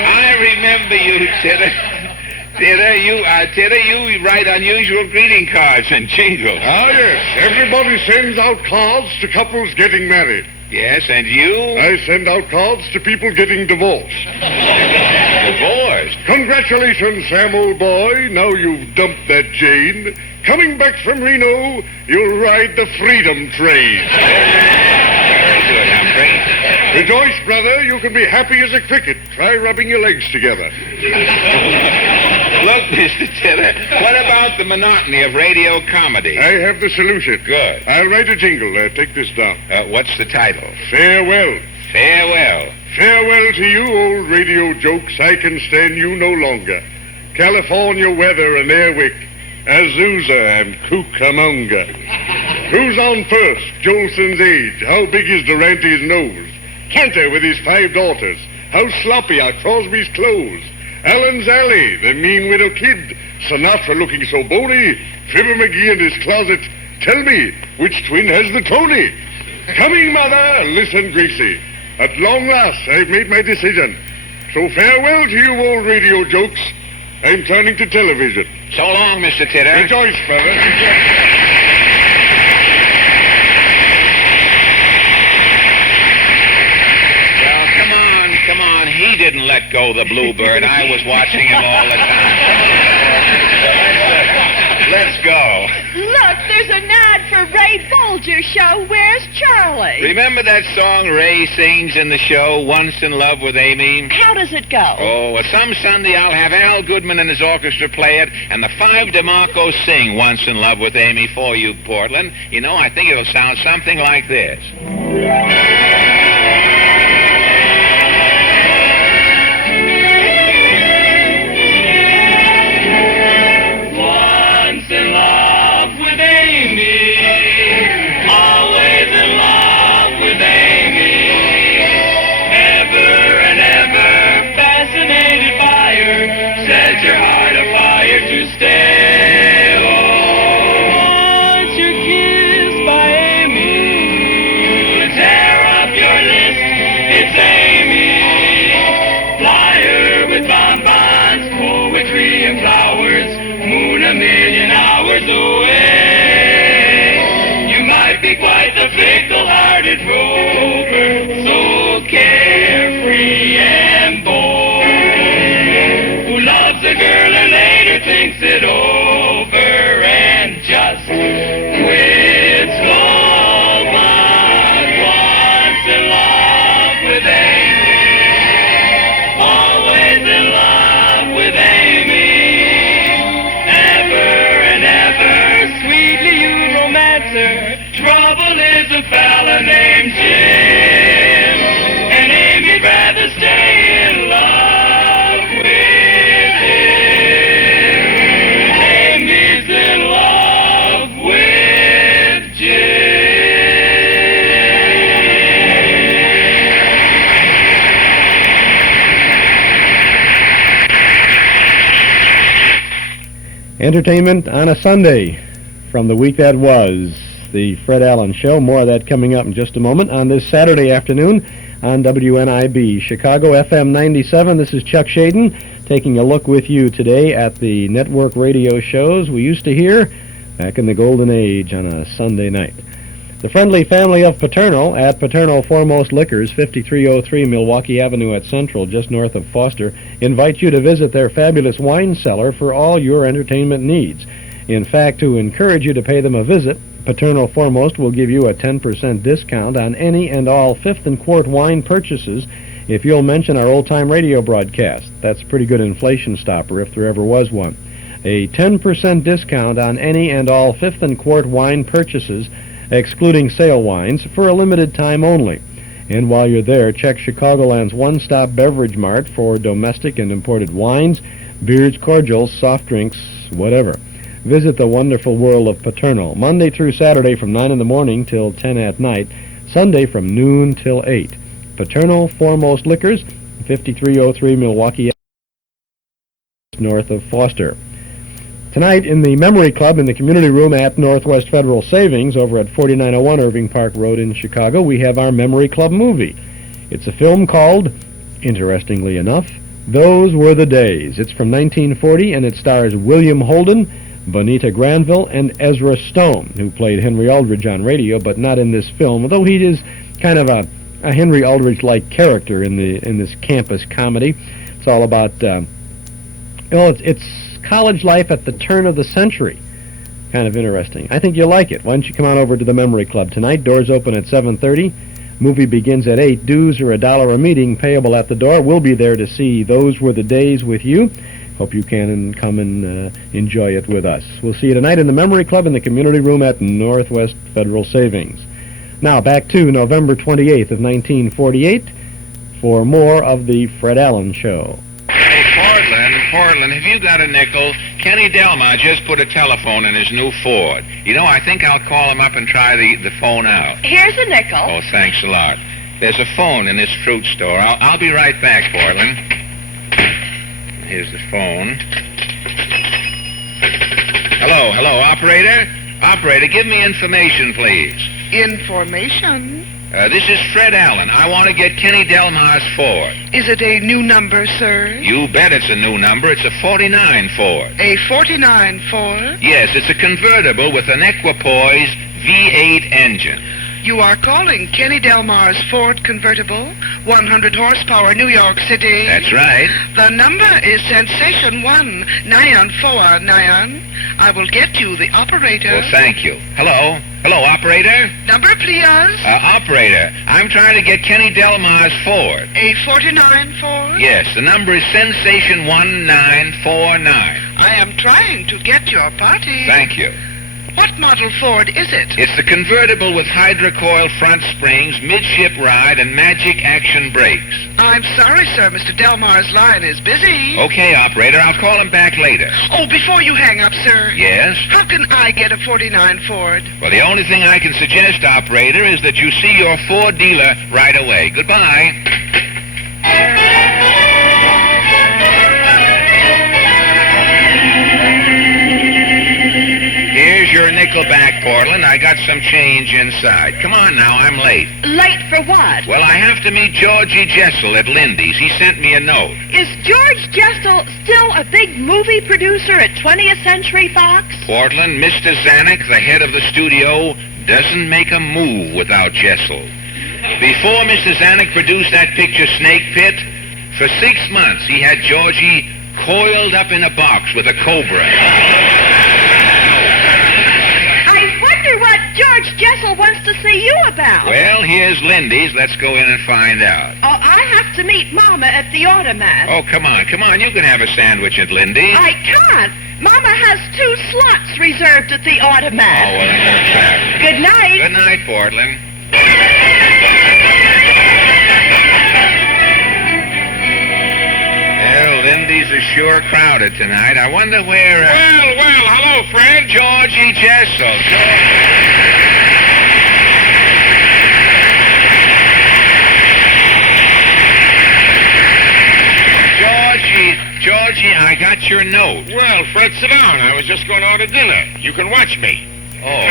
I remember you, Titter. Titter, you write unusual greeting cards and jingles. Ah, yes. Everybody sends out cards to couples getting married. Yes, and you? I send out cards to people getting divorced. Divorced? Congratulations, Sam, old boy. Now you've dumped that Jane. Coming back from Reno, you'll ride the Freedom Train. Very good, Humphrey. Rejoice, brother. You can be happy as a cricket. Try rubbing your legs together. Look, Mr. Titter, what about the monotony of radio comedy? I have the solution. Good. I'll write a jingle. Take this down. What's the title? Farewell. Farewell. Farewell to you, old radio jokes. I can stand you no longer. California weather and Airwick, Azusa and Cucamonga. Who's on first? Jolson's age. How big is Durante's nose? Cantor with his 5 daughters. How sloppy are Crosby's clothes? Allen's Alley, the mean widow kid. Sinatra looking so bony. Fibber McGee in his closet. Tell me, which twin has the Tony? Coming, mother. Listen, Gracie. At long last, I've made my decision. So farewell to you old radio jokes. I'm turning to television. So long, Mr. Titter. Rejoice, brother. Come on, he didn't let go the bluebird. I was watching him all the time. Let's go. Look, there's an ad for Ray Bolger's show, Where's Charlie? Remember that song Ray sings in the show, Once in Love with Amy? How does it go? Oh, well, some Sunday I'll have Al Goodman and his orchestra play it, and the 5 DeMarcos sing Once in Love with Amy for you, Portland. You know, I think it'll sound something like this. Once in love with Amy, always in love with Amy, ever and ever fascinated by her, set your heart afire to stay. Oh, once you're kissed by Amy, tear hearted rover, so carefree and bold, who loves a girl and later thinks it over and just quits love, but once in love with Amy, always in love with Amy, ever and ever, sweetly you romancer. Trouble is a fella named Jim, and Amy'd rather stay in love with him. Amy's in love with Entertainment on a Sunday from the week that was. The Fred Allen Show. More of that coming up in just a moment on this Saturday afternoon on WNIB, Chicago FM 97. This is Chuck Shaden taking a look with you today at the network radio shows we used to hear back in the golden age on a Sunday night. The friendly family of Paternal at Paternal Foremost Liquors, 5303 Milwaukee Avenue at Central, just north of Foster, invite you to visit their fabulous wine cellar for all your entertainment needs. In fact, to encourage you to pay them a visit, Paternal Foremost will give you a 10% discount on any and all 5th and quart wine purchases if you'll mention our old-time radio broadcast. That's a pretty good inflation stopper if there ever was one. A 10% discount on any and all 5th and quart wine purchases, excluding sale wines, for a limited time only. And while you're there, check Chicagoland's one-stop beverage mart for domestic and imported wines, beers, cordials, soft drinks, whatever. Visit the wonderful world of Paternal, Monday through Saturday from 9 in the morning till 10 at night, Sunday from noon till 8. Paternal Foremost Liquors, 5303 Milwaukee, north of Foster. Tonight in the Memory Club in the community room at Northwest Federal Savings over at 4901 Irving Park Road in Chicago, we have our Memory Club movie. It's a film called, interestingly enough, Those Were the Days. It's from 1940 and it stars William Holden, Bonita Granville, and Ezra Stone, who played Henry Aldridge on radio, but not in this film, although he is kind of a Henry Aldridge-like character in this campus comedy. It's all about, it's college life at the turn of the century. Kind of interesting. I think you'll like it. Why don't you come on over to the Memory Club tonight? Doors open at 7:30. Movie begins at 8. Dues are $1 a meeting, payable at the door. We'll be there to see Those Were the Days with you. Hope you can come and enjoy it with us. We'll see you tonight in the Memory Club in the community room at Northwest Federal Savings. Now back to November 28th of 1948 for more of the Fred Allen Show. Portland, have you got a nickel? Kenny Delmar just put a telephone in his new Ford. You know, I think I'll call him up and try the phone out. Here's a nickel. Oh, thanks a lot. There's a phone in this fruit store. I'll be right back, Portland. Here's the phone. Hello, operator? Operator, give me information, please. Information? This is Fred Allen. I want to get Kenny Delmar's Ford. Is it a new number, sir? You bet it's a new number. It's a 49 Ford. A 49 Ford? Yes, it's a convertible with an Equipoise V8 engine. You are calling Kenny Delmar's Ford convertible, 100 horsepower, New York City. That's right. The number is Sensation 1-949. I will get you the operator. Well, thank you. Hello, operator? Number, please. Operator, I'm trying to get Kenny Delmar's Ford. A 49 Ford? Yes, the number is Sensation 1949. I am trying to get your party. Thank you. What model Ford is it? It's the convertible with hydrocoil front springs, midship ride, and magic action brakes. I'm sorry, sir. Mr. Delmar's line is busy. Okay, operator. I'll call him back later. Oh, before you hang up, sir. Yes? How can I get a 49 Ford? Well, the only thing I can suggest, operator, is that you see your Ford dealer right away. Goodbye. Here's your nickel back, Portland. I got some change inside. Come on now, I'm late. Late for what? Well, I have to meet Georgie Jessell at Lindy's. He sent me a note. Is George Jessell still a big movie producer at 20th Century Fox? Portland, Mr. Zanuck, the head of the studio, doesn't make a move without Jessell. Before Mr. Zanuck produced that picture, Snake Pit, for 6 months he had Georgie coiled up in a box with a cobra. I wonder what George Jessell wants to see you about. Well, here's Lindy's. Let's go in and find out. Oh, I have to meet Mama at the automat. Oh, come on. You can have a sandwich at Lindy's. I can't. Mama has 2 slots reserved at the automat. Oh, well, that's that. Good night. Good night, Portland. Well, Lindy's is sure crowded tonight. I wonder where... Well, hello, Fred. Georgie Jessell. Georgie, I got your note. Well, Fred, sit down. I was just going out to dinner. You can watch me. Oh.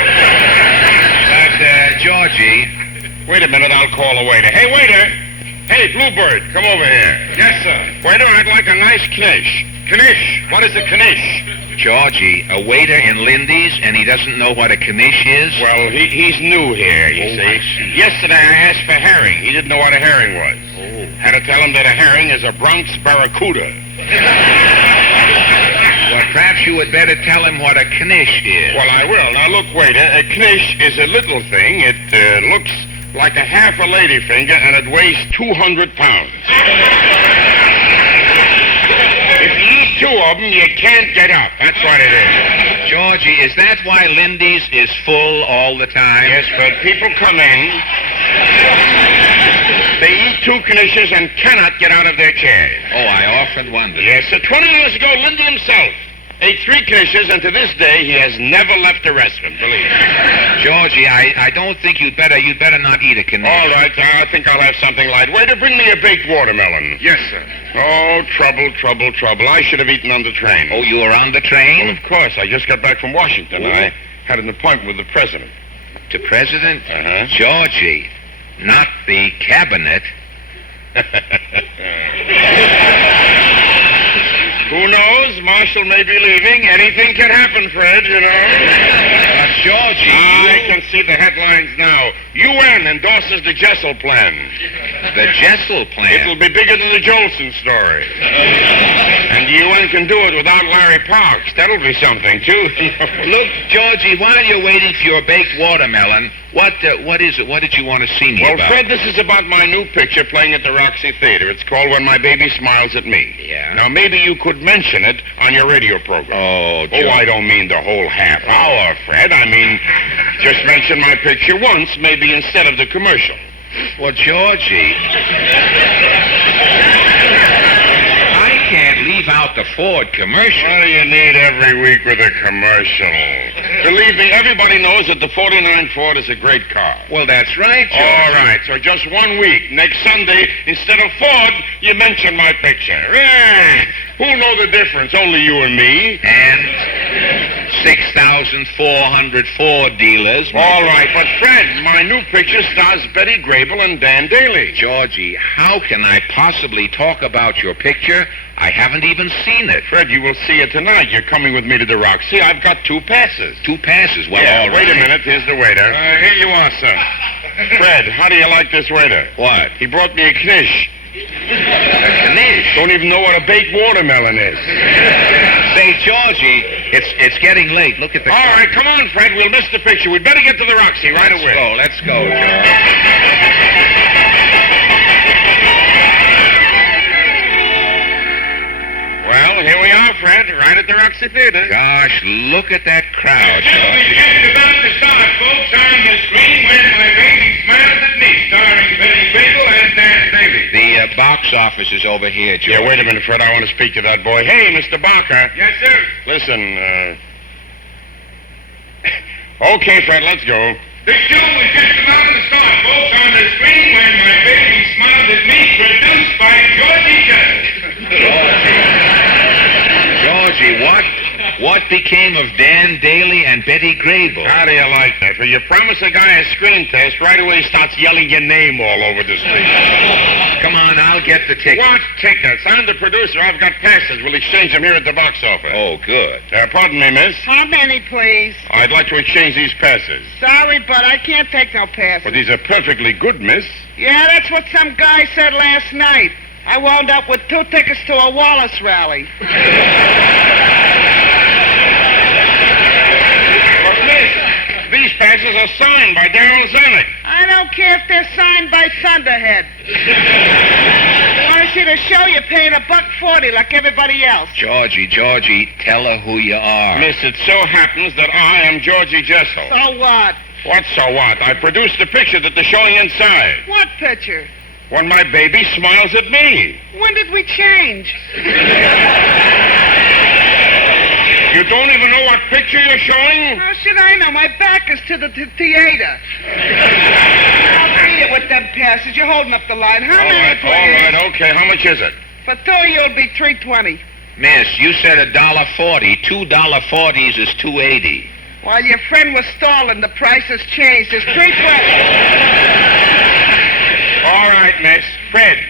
But, Georgie... Wait a minute, I'll call the waiter. Hey, waiter! Hey, Bluebird, come over here. Yes, sir. Waiter, I'd like a nice knish. Knish? What is a knish? Georgie, a waiter in Lindy's, and he doesn't know what a knish is? Well, he's new here, you see. Yesterday I asked for herring. He didn't know what a herring was. Had to tell him that a herring is a Bronx barracuda. Well, perhaps you had better tell him what a knish is. Well, I will. Now, look, waiter, a knish is a little thing. It looks like a half a ladyfinger, and it weighs 200 pounds. If you eat 2 of them, you can't get up. That's what it is. Georgie, is that why Lindy's is full all the time? Yes, but people come in, they eat 2 knishes and cannot get out of their chairs. Oh, I often wondered. Yes, sir. 20 years ago, Lindy himself ate 3 knishes, and to this day, he has never left a restaurant, believe me. Georgie, I don't think you'd better not eat a knish. All right, I think I'll have something light. Waiter, bring me a baked watermelon. Yes, sir. Oh, trouble. I should have eaten on the train. Oh, you were on the train? Well, of course. I just got back from Washington. Oh. I had an appointment with the president. The president? Uh-huh. Georgie, not the cabinet. Who knows? Marshall may be leaving. Anything can happen, Fred, you know. Georgie, I can see the headlines now. UN endorses the Jessell plan. The Jessell plan? It'll be bigger than the Jolson story. And the UN can do it without Larry Parks. That'll be something, too. Look, Georgie, while you're waiting for your baked watermelon, what is it? What did you want to see me well, about? Fred, this is about my new picture playing at the Roxy Theater. It's called When My Baby Smiles at Me. Yeah? Now, maybe you could mention it on your radio program. Oh, George. Oh, I don't mean the whole half hour, Fred. I mean, just mention my picture once, maybe instead of the commercial. Well, Georgie... I can't leave out the Ford commercial. What do you need every week with a commercial? Believe me, everybody knows that the 49 Ford is a great car. Well, that's right, George. All right, so just 1 week. Next Sunday, instead of Ford, you mention my picture. Who'll know the difference? Only you and me. And 6,400 Ford dealers. All right, but Fred, my new picture stars Betty Grable and Dan Daly. Georgie, how can I possibly talk about your picture? I haven't even seen it. Fred, you will see it tonight. You're coming with me to the Roxy. I've got 2 passes. 2 passes? Well, yeah, all right. Wait a minute. Here's the waiter. Here you are, sir. Fred, how do you like this waiter? What? He brought me a knish. A knish? Don't even know what a baked watermelon is. Say, Georgie, it's getting late. Look at the... All right, come on, Fred. We'll miss the picture. We'd better get to the Roxy right away. Let's go, George. Well, here we are, Fred, right at the Roxy Theater. Gosh, look at that crowd, Just George. about to start, folks. On the screen, When My Baby Smiles at Me, starring Betty Grable and Dan Daly. The box office is over here, George. Yeah, wait a minute, Fred. I want to speak to that boy. Hey, Mr. Barker. Yes, sir. Listen, Okay, Fred, let's go. The show is just about to start, folks. On the screen, When My Baby Smiles at Me, produced by Georgie Jessell. Georgie, what What became of Dan Daly and Betty Grable? How do you like that? Well, you promise a guy a screen test, right away he starts yelling your name all over the street. Come on, I'll get the tickets. What tickets? I'm the producer. I've got passes. We'll exchange them here at the box office. Oh, good. Pardon me, miss. How many, please? I'd like to exchange these passes. Sorry, but I can't take no passes. But these are perfectly good, miss. Yeah, that's what some guy said last night. I wound up with 2 tickets to a Wallace rally. But, miss, these passes are signed by Darrell Zanuck. I don't care if they're signed by Thunderhead. I want to see the show, you're paying $1.40 like everybody else. Georgie, tell her who you are. Miss, it so happens that I am Georgie Jessell. So what? What so what? I produced the picture that they're showing inside. What picture? When my baby smiles at me. When did we change? You don't even know what picture you're showing? How should I know? My back is to the theater. I'll beat it with them passes. You're holding up the line. How many, please? All right, okay. How much is it? For 2 you'll be $3.20. Miss, you said $1.40. $2.40s is $2.80. While your friend was stalling, the price has changed. It's $3.20. All right, miss. Fred,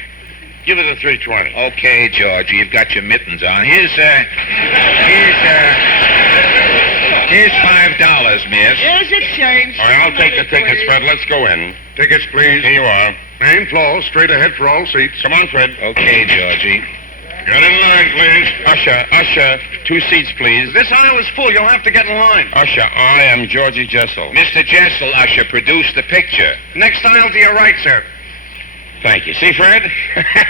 give it a $3.20. Okay, Georgie, you've got your mittens on. Here's $5, miss. Here's your change. All right, I'll take the tickets, Fred. Let's go in. Tickets, please. Here you are. Main floor, straight ahead for all seats. Come on, Fred. Okay, Georgie. Get in line, please. Usher, 2 seats, please. This aisle is full. You'll have to get in line. Usher, I am Georgie Jessell. Mr. Jessell, Usher, produce the picture. Next aisle to your right, sir. Thank you. See, Fred?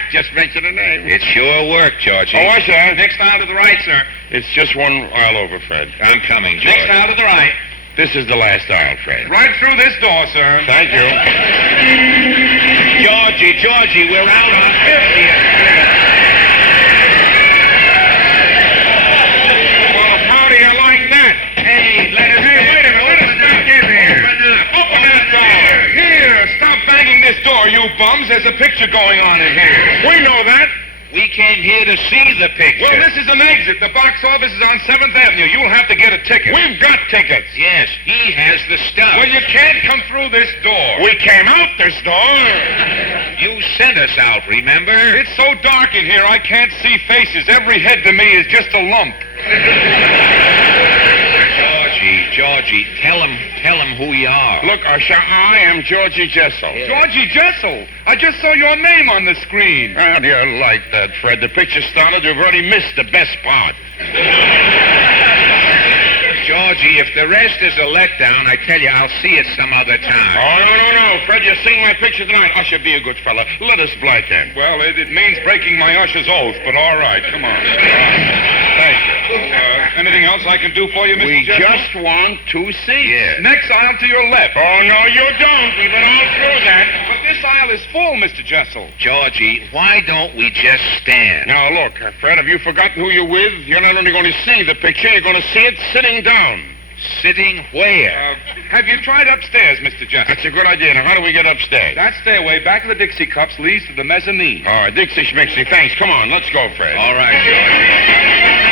Just mention a name. It sure worked, Georgie. Oh, Usher. Next aisle to the right, sir. It's just one aisle over, Fred. I'm coming, George. Next aisle to the right. This is the last aisle, Fred. Right through this door, sir. Thank you. Georgie, we're out on 50th. Well, how do you like that? Hey, let us Back in here. Open that door. Here, stop banging this door, you bums. There's a picture going on in here. We know that. We came here to see the picture. Well, this is an exit. The box office is on 7th Avenue. You'll have to get a ticket. We've got tickets. Yes, he has the stuff. Well, you can't come through this door. We came out this door. You sent us out, remember? It's so dark in here, I can't see faces. Every head to me is just a lump. Georgie, tell him who you are. Look, Usher, I am Georgie Jessell. Yeah. Georgie Jessell? I just saw your name on the screen. How do you like that, Fred? The picture started. You've already missed the best part. Georgie, if the rest is a letdown, I tell you, I'll see it some other time. Oh, no. Fred, you're seeing my picture tonight. Usher, be a good fella. Let us black in. Well, it means breaking my usher's oath, but all right. Come on. Thank you. Anything else I can do for you, Mr. Jessell? We just want 2 seats. Yeah. Next aisle to your left. Oh, no, you don't. We've been all through that. But this aisle is full, Mr. Jessell. Georgie, why don't we just stand? Now, look, Fred, have you forgotten who you're with? You're not only going to see the picture, you're going to see it sitting down. Sitting where? Have you tried upstairs, Mr. Jessell? That's a good idea. Now, how do we get upstairs? That stairway back of the Dixie Cups leads to the mezzanine. All right, Dixie Schmixie, thanks. Come on, let's go, Fred. All right, Georgie.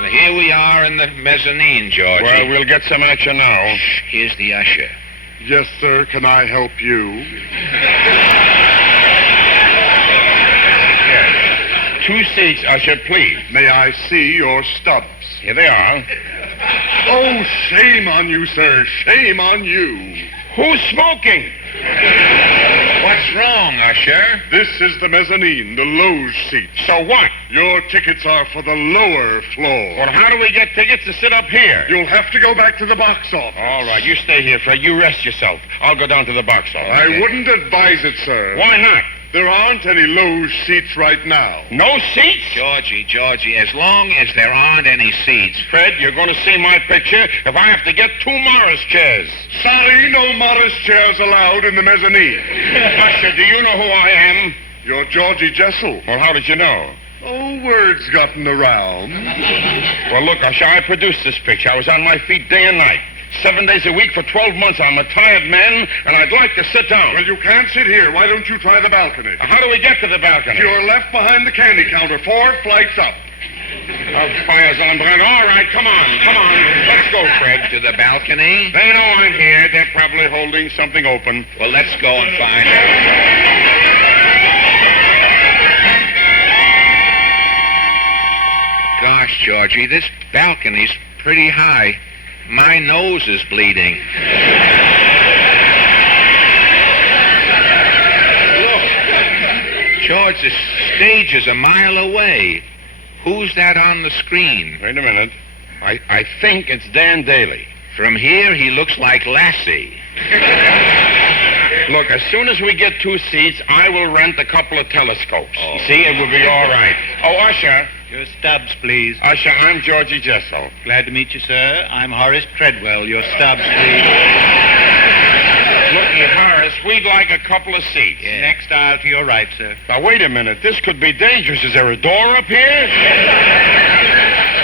Well, here we are in the mezzanine, Georgie. Well, we'll get some action now. Shh, here's the usher. Yes, sir. Can I help you? 2 seats, Usher, please. May I see your stubs? Here they are. Oh, shame on you, sir. Shame on you. Who's smoking? What's wrong, Usher? This is the mezzanine, the loge seat. So what? Your tickets are for the lower floor. Well, how do we get tickets to sit up here? You'll have to go back to the box office. All right, you stay here, Fred. You rest yourself. I'll go down to the box office. I wouldn't advise it, sir. Why not? There aren't any loge seats right now. No seats? Georgie, as long as there aren't any seats. Fred, you're going to see my picture if I have to get 2 Morris chairs. Sorry, no Morris chairs allowed in the mezzanine. Usher, do you know who I am? You're Georgie Jessell. Well, how did you know? Oh, word's gotten around. Well, look, Usher, I produced this picture. I was on my feet day and night. 7 days a week for 12 months. I'm a tired man, and I'd like to sit down. Well, you can't sit here. Why don't you try the balcony? How do we get to the balcony? You're left behind the candy counter, 4 flights up. Fires on Brent. All right, come on. Let's go, Fred. To the balcony? They know I'm here. They're probably holding something open. Well, let's go and find out. Gosh, Georgie, this balcony's pretty high. My nose is bleeding. Look, George, the stage is a mile away. Who's that on the screen? Wait a minute. I think it's Dan Daly. From here, he looks like Lassie. Look, as soon as we get 2 seats, I will rent a couple of telescopes. See, it will be all right. Oh, Usher. Your stubs, please. Usher, I'm George Jessell. Glad to meet you, sir. I'm Horace Treadwell. Your stubs, please. Looky, Horace, we'd like a couple of seats. Yeah. Next aisle to your right, sir. Now, wait a minute. This could be dangerous. Is there a door up here?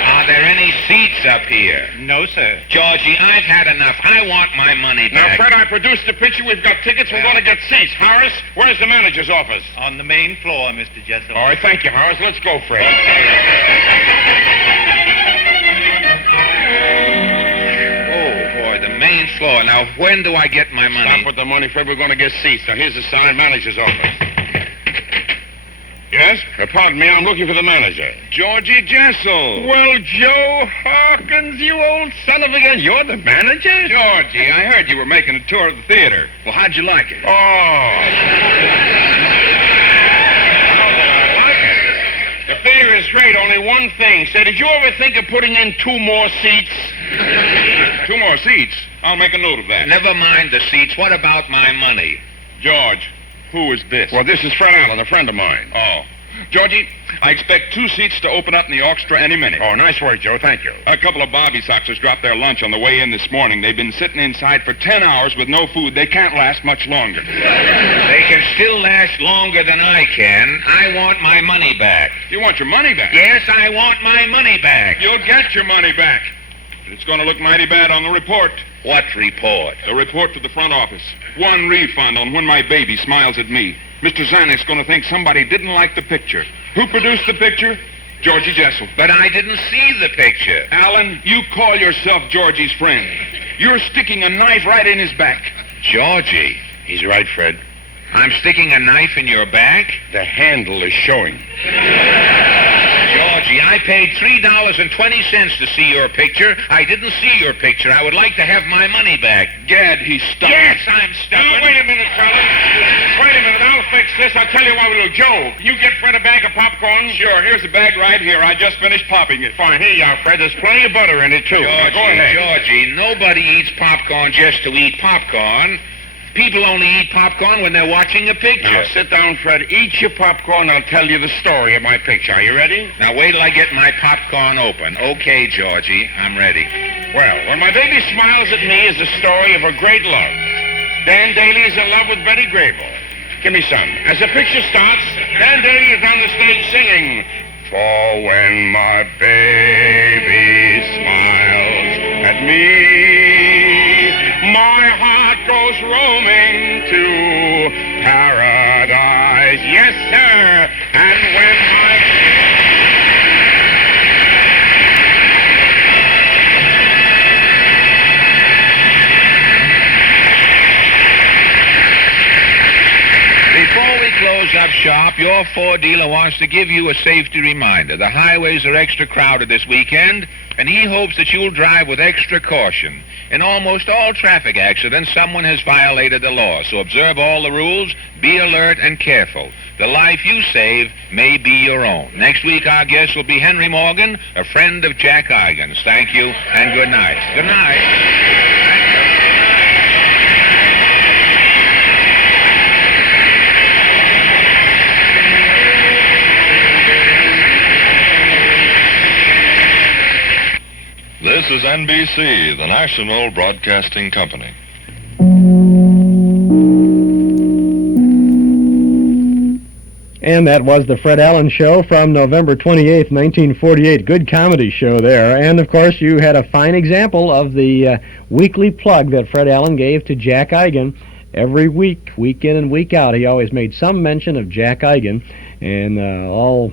Are there any seats up here? No, sir. Georgie, I've had enough. I want my money Now, back. Fred, I produced the picture. We've got tickets. We're going to get seats. Horace, where's the manager's office? On the main floor, Mr. Jessell. All right, thank you, Horace. Let's go, Fred. The main floor. Now, when do I get my money? Stop with the money, Fred. We're going to get seats. Now, here's the sign, manager's office. Yes? Pardon me, I'm looking for the manager. Georgie Jessell. Well, Joe Hawkins, you old son of a gun. You're the manager? Georgie, I heard you were making a tour of the theater. Well, how'd you like it? Oh. How did I like it? The theater is great. Only one thing. Say, did you ever think of putting in 2 more seats? 2 more seats? I'll make a note of that. Never mind the seats. What about my money? George, who is this? Well, this is Fred Allen, a friend of mine. Oh. Georgie, I expect 2 seats to open up in the orchestra any minute. Oh, nice work, Joe. Thank you. A couple of Bobby Soxers dropped their lunch on the way in this morning. They've been sitting inside for 10 hours with no food. They can't last much longer. They can still last longer than I can. I want my money back. You want your money back? Yes, I want my money back. You'll get your money back. But it's going to look mighty bad on the report. What report? The report to the front office. 1 refund on when my baby smiles at me. Mr. Zanuck's going to think somebody didn't like the picture. Who produced the picture? Georgie Jessell. But I didn't see the picture. Alan, you call yourself Georgie's friend. You're sticking a knife right in his back. Georgie? He's right, Fred. I'm sticking a knife in your back? The handle is showing. Georgie, I paid $3.20 to see your picture. I didn't see your picture. I would like to have my money back. Gad, he's stubborn. Yes, I'm stubborn. Now, wait a minute, fella. Wait a minute. I'll fix this. I'll tell you what we'll do. Joe, you get Fred a bag of popcorn? Sure. Here's a bag right here. I just finished popping it. Fine. Here you are, Fred. There's plenty of butter in it, too. Now, go ahead. Georgie, nobody eats popcorn just to eat popcorn. People only eat popcorn when they're watching a picture. Now, sit down, Fred. Eat your popcorn. I'll tell you the story of my picture. Are you ready? Now, wait till I get my popcorn open. Okay, Georgie, I'm ready. Well, When My Baby Smiles at Me is the story of a great love. Dan Daly is in love with Betty Grable. Give me some. As the picture starts, Dan Daly is on the stage singing, "For when my baby smiles at me, my heart goes roaming to paradise." Yes, sir. And when Before we close up shop, your Ford dealer wants to give you a safety reminder. The highways are extra crowded this weekend, and he hopes that you'll drive with extra caution. In almost all traffic accidents, someone has violated the law, so observe all the rules, be alert and careful. The life you save may be your own. Next week, our guest will be Henry Morgan, a friend of Jack Agnes. Thank you, and good night. Good night. This is NBC, the National Broadcasting Company. And that was the Fred Allen Show from November 28th, 1948. Good comedy show there. And, of course, you had a fine example of the weekly plug that Fred Allen gave to Jack Eigen. Every week, week in and week out, he always made some mention of Jack Eigen. And all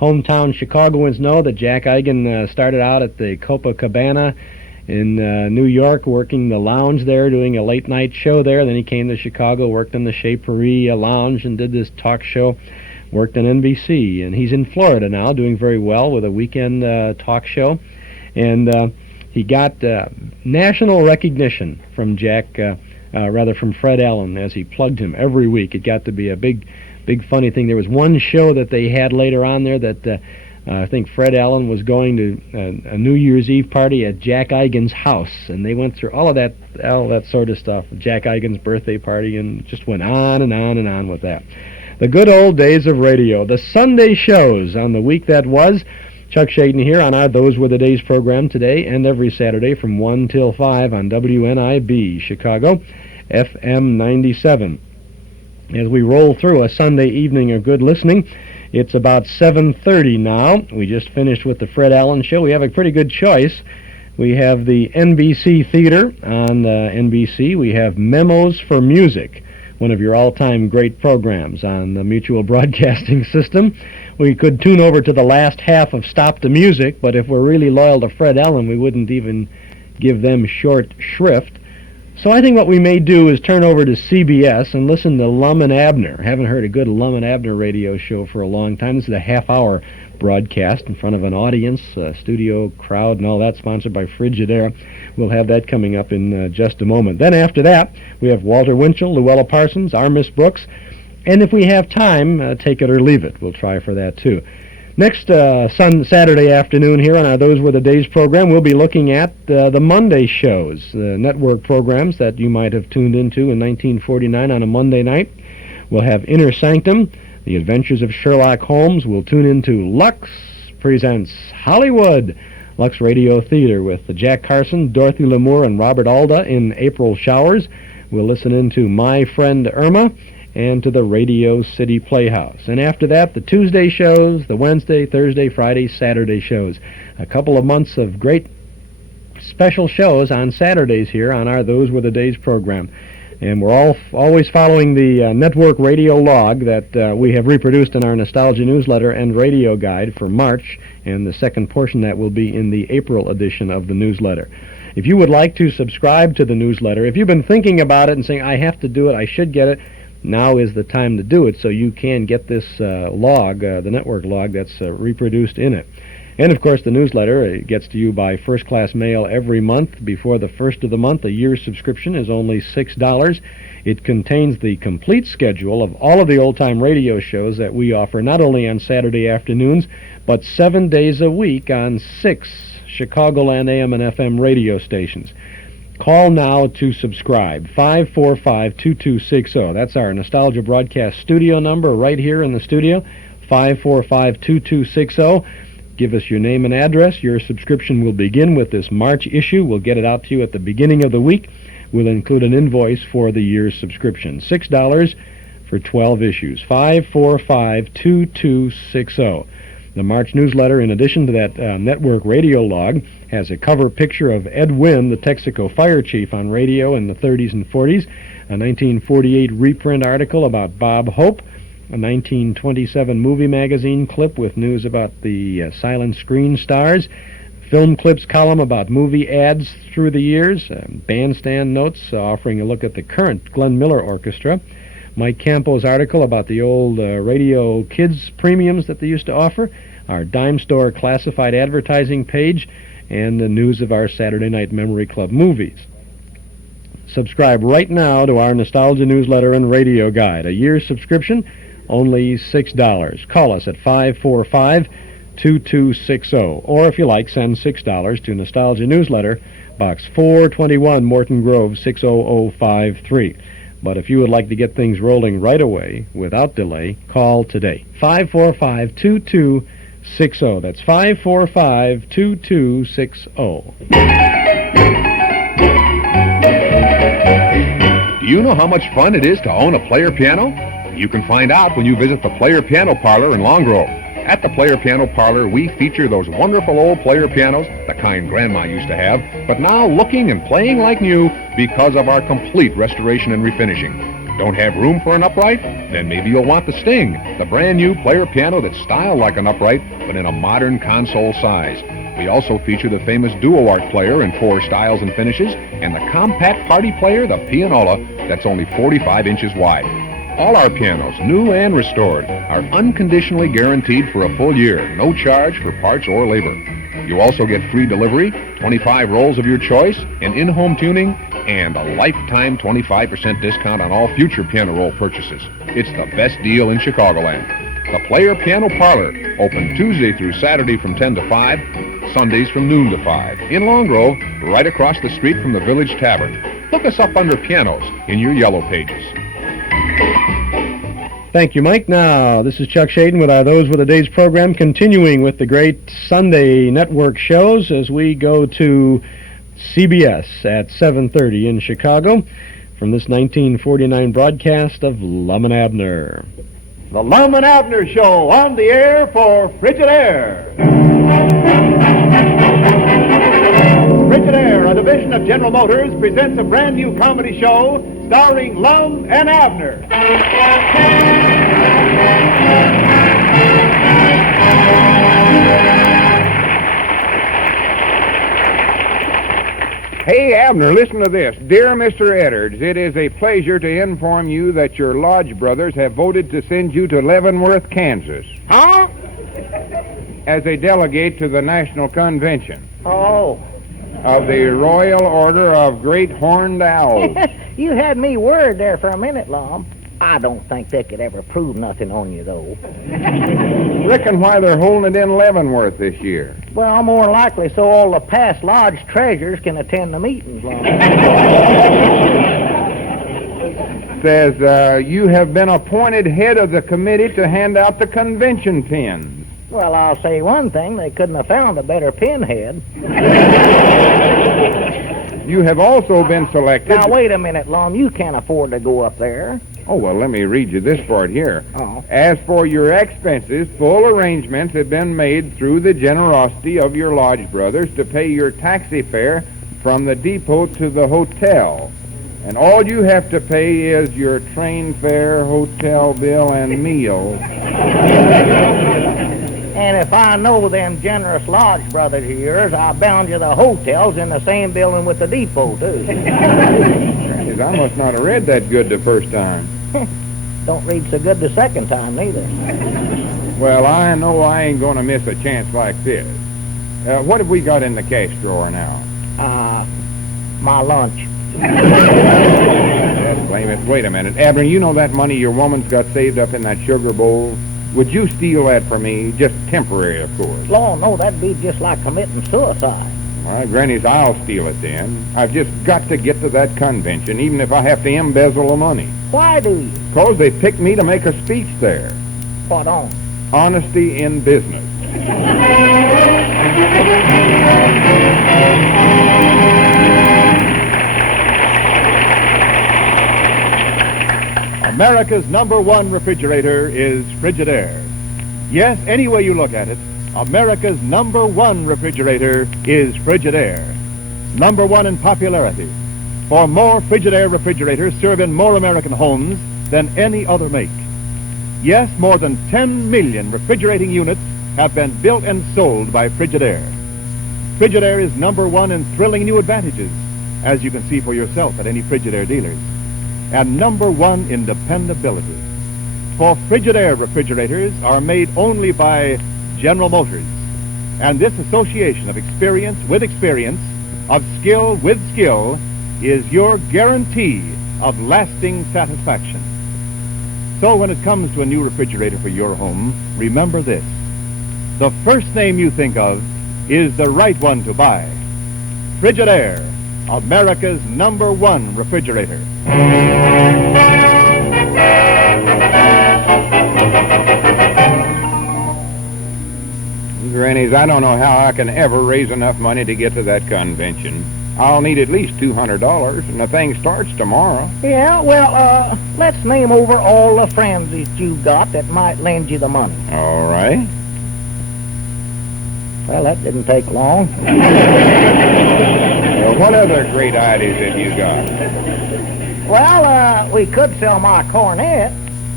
hometown Chicagoans know that Jack Eigen started out at the Copacabana in New York, working the lounge there, doing a late-night show there. Then he came to Chicago, worked in the Chez Paris lounge, and did this talk show, worked on NBC. And he's in Florida now, doing very well with a weekend talk show. And he got national recognition from from Fred Allen, as he plugged him every week. It got to be a big funny thing. There was one show that they had later on there that I think Fred Allen was going to a New Year's Eve party at Jack Eigen's house, and they went through all that sort of stuff, Jack Eigen's birthday party, and just went on and on and on with that. The good old days of radio. The Sunday shows on the week that was. Chuck Shaden here on our Those Were the Days program today and every Saturday from 1 till 5 on WNIB Chicago, FM 97. As we roll through a Sunday evening of good listening, it's about 7:30 now. We just finished with the Fred Allen Show. We have a pretty good choice. We have the NBC Theater on NBC. We have Memos for Music, one of your all-time great programs on the Mutual Broadcasting System. We could tune over to the last half of Stop the Music, but if we're really loyal to Fred Allen, we wouldn't even give them short shrift. So I think what we may do is turn over to CBS and listen to Lum and Abner. Haven't heard a good Lum and Abner radio show for a long time. This is a half-hour broadcast in front of an audience, studio crowd and all that, sponsored by Frigidaire. We'll have that coming up in just a moment. Then after that, we have Walter Winchell, Luella Parsons, our Miss Brooks, and if we have time, take it or leave it. We'll try for that, too. Next Saturday afternoon here on our Those Were the Days program, we'll be looking at the Monday shows, the network programs that you might have tuned into in 1949 on a Monday night. We'll have Inner Sanctum, The Adventures of Sherlock Holmes. We'll tune into Lux Presents Hollywood, Lux Radio Theater with Jack Carson, Dorothy Lamour, and Robert Alda in April Showers. We'll listen into My Friend Irma and to the Radio City Playhouse. And after that, the Tuesday shows, the Wednesday, Thursday, Friday, Saturday shows. A couple of months of great special shows on Saturdays here on our Those Were the Days program. And we're always following the network radio log that we have reproduced in our Nostalgia newsletter and radio guide for March, and the second portion that will be in the April edition of the newsletter. If you would like to subscribe to the newsletter, if you've been thinking about it and saying, I have to do it, I should get it, now is the time to do it so you can get this log, the network log that's reproduced in it. And, of course, the newsletter gets to you by first-class mail every month before the first of the month. A year's subscription is only $6. It contains the complete schedule of all of the old-time radio shows that we offer, not only on Saturday afternoons, but 7 days a week on 6 Chicagoland AM and FM radio stations. Call now to subscribe, 545-2260. That's our Nostalgia Broadcast studio number right here in the studio, 545-2260. Give us your name and address. Your subscription will begin with this March issue. We'll get it out to you at the beginning of the week. We'll include an invoice for the year's subscription. $6 for 12 issues, 545-2260. The March newsletter, in addition to that network radio log, has a cover picture of Ed Wynn, the Texaco fire chief on radio in the 30s and 40s, a 1948 reprint article about Bob Hope, a 1927 movie magazine clip with news about the silent screen stars, film clips column about movie ads through the years, bandstand notes offering a look at the current Glenn Miller Orchestra, Mike Campo's article about the old radio kids premiums that they used to offer, our dime store classified advertising page, and the news of our Saturday Night Memory Club movies. Subscribe right now to our Nostalgia newsletter and radio guide. A year's subscription, only $6. Call us at 545-2260. Or if you like, send $6 to Nostalgia Newsletter, Box 421, Morton Grove, 60053. But if you would like to get things rolling right away, without delay, call today. 545-2260. That's 545-2260. Do you know how much fun it is to own a player piano? You can find out when you visit the Player Piano Parlor in Long Grove. At the Player Piano Parlor, we feature those wonderful old player pianos, the kind Grandma used to have, but now looking and playing like new because of our complete restoration and refinishing. Don't have room for an upright? Then maybe you'll want the Sting, the brand new player piano that's styled like an upright, but in a modern console size. We also feature the famous Duo Art player in 4 styles and finishes, and the compact party player, the Pianola, that's only 45 inches wide. All our pianos, new and restored, are unconditionally guaranteed for a full year, no charge for parts or labor. You also get free delivery, 25 rolls of your choice, an in-home tuning, and a lifetime 25% discount on all future piano roll purchases. It's the best deal in Chicagoland. The Player Piano Parlor, open Tuesday through Saturday from 10 to 5, Sundays from noon to 5. In Long Grove, right across the street from the Village Tavern. Look us up under Pianos in your yellow pages. Thank you, Mike. Now, this is Chuck Shaden with our Those Were the Days program, continuing with the great Sunday network shows as we go to CBS at 7:30 in Chicago from this 1949 broadcast of Lum and Abner. The Lum and Abner Show on the air for Frigidaire. Frigidaire, a division of General Motors, presents a brand new comedy show starring Lum and Abner. Hey, Abner, listen to this. Dear Mr. Edwards, it is a pleasure to inform you that your lodge brothers have voted to send you to Leavenworth, Kansas. Huh? As a delegate to the National Convention. Oh. Of the Royal Order of Great Horned Owls. You had me worried there for a minute, Lum. I don't think they could ever prove nothing on you, though. Reckon why they're holding it in Leavenworth this year. Well, more likely so all the past lodge treasurers can attend the meetings, Lum. Says, you have been appointed head of the committee to hand out the convention pins. Well, I'll say one thing. They couldn't have found a better pinhead. You have also been selected... Now, wait a minute, Lum. You can't afford to go up there. Oh, well, let me read you this part here. Oh. As for your expenses, full arrangements have been made through the generosity of your lodge brothers to pay your taxi fare from the depot to the hotel. And all you have to pay is your train fare, hotel bill, and meals. And if I know them generous lodge brothers of yours, I'll bound you the hotels in the same building with the depot, too. I must not have read that good the first time. Don't read so good the second time, neither. Well, I know I ain't going to miss a chance like this. What have we got in the cash drawer now? My lunch. Yes, blame it. Wait a minute. Abner, you know that money your woman's got saved up in that sugar bowl? Would you steal that for me? Just temporary, of course. Lord, no, that'd be just like committing suicide. All right, Granny's, I'll steal it then. I've just got to get to that convention, even if I have to embezzle the money. Why do you? Because they picked me to make a speech there. What on? Honesty in business. America's #1 refrigerator is Frigidaire. Yes, any way you look at it, America's #1 refrigerator is Frigidaire. #1 in popularity. For more Frigidaire refrigerators serve in more American homes than any other make. Yes, more than 10 million refrigerating units have been built and sold by Frigidaire. Frigidaire is #1 in thrilling new advantages, as you can see for yourself at any Frigidaire dealers. And #1 in dependability. For Frigidaire refrigerators are made only by General Motors. And this association of experience with experience, of skill with skill, is your guarantee of lasting satisfaction. So when it comes to a new refrigerator for your home, remember this. The first name you think of is the right one to buy. Frigidaire, America's #1 refrigerator. Grannies, I don't know how I can ever raise enough money to get to that convention. I'll need at least $200, and the thing starts tomorrow. Yeah, well, let's name over all the friends that you've got that might lend you the money. All right. Well, that didn't take long. Well, what other great ideas have you got? Well, we could sell my cornet.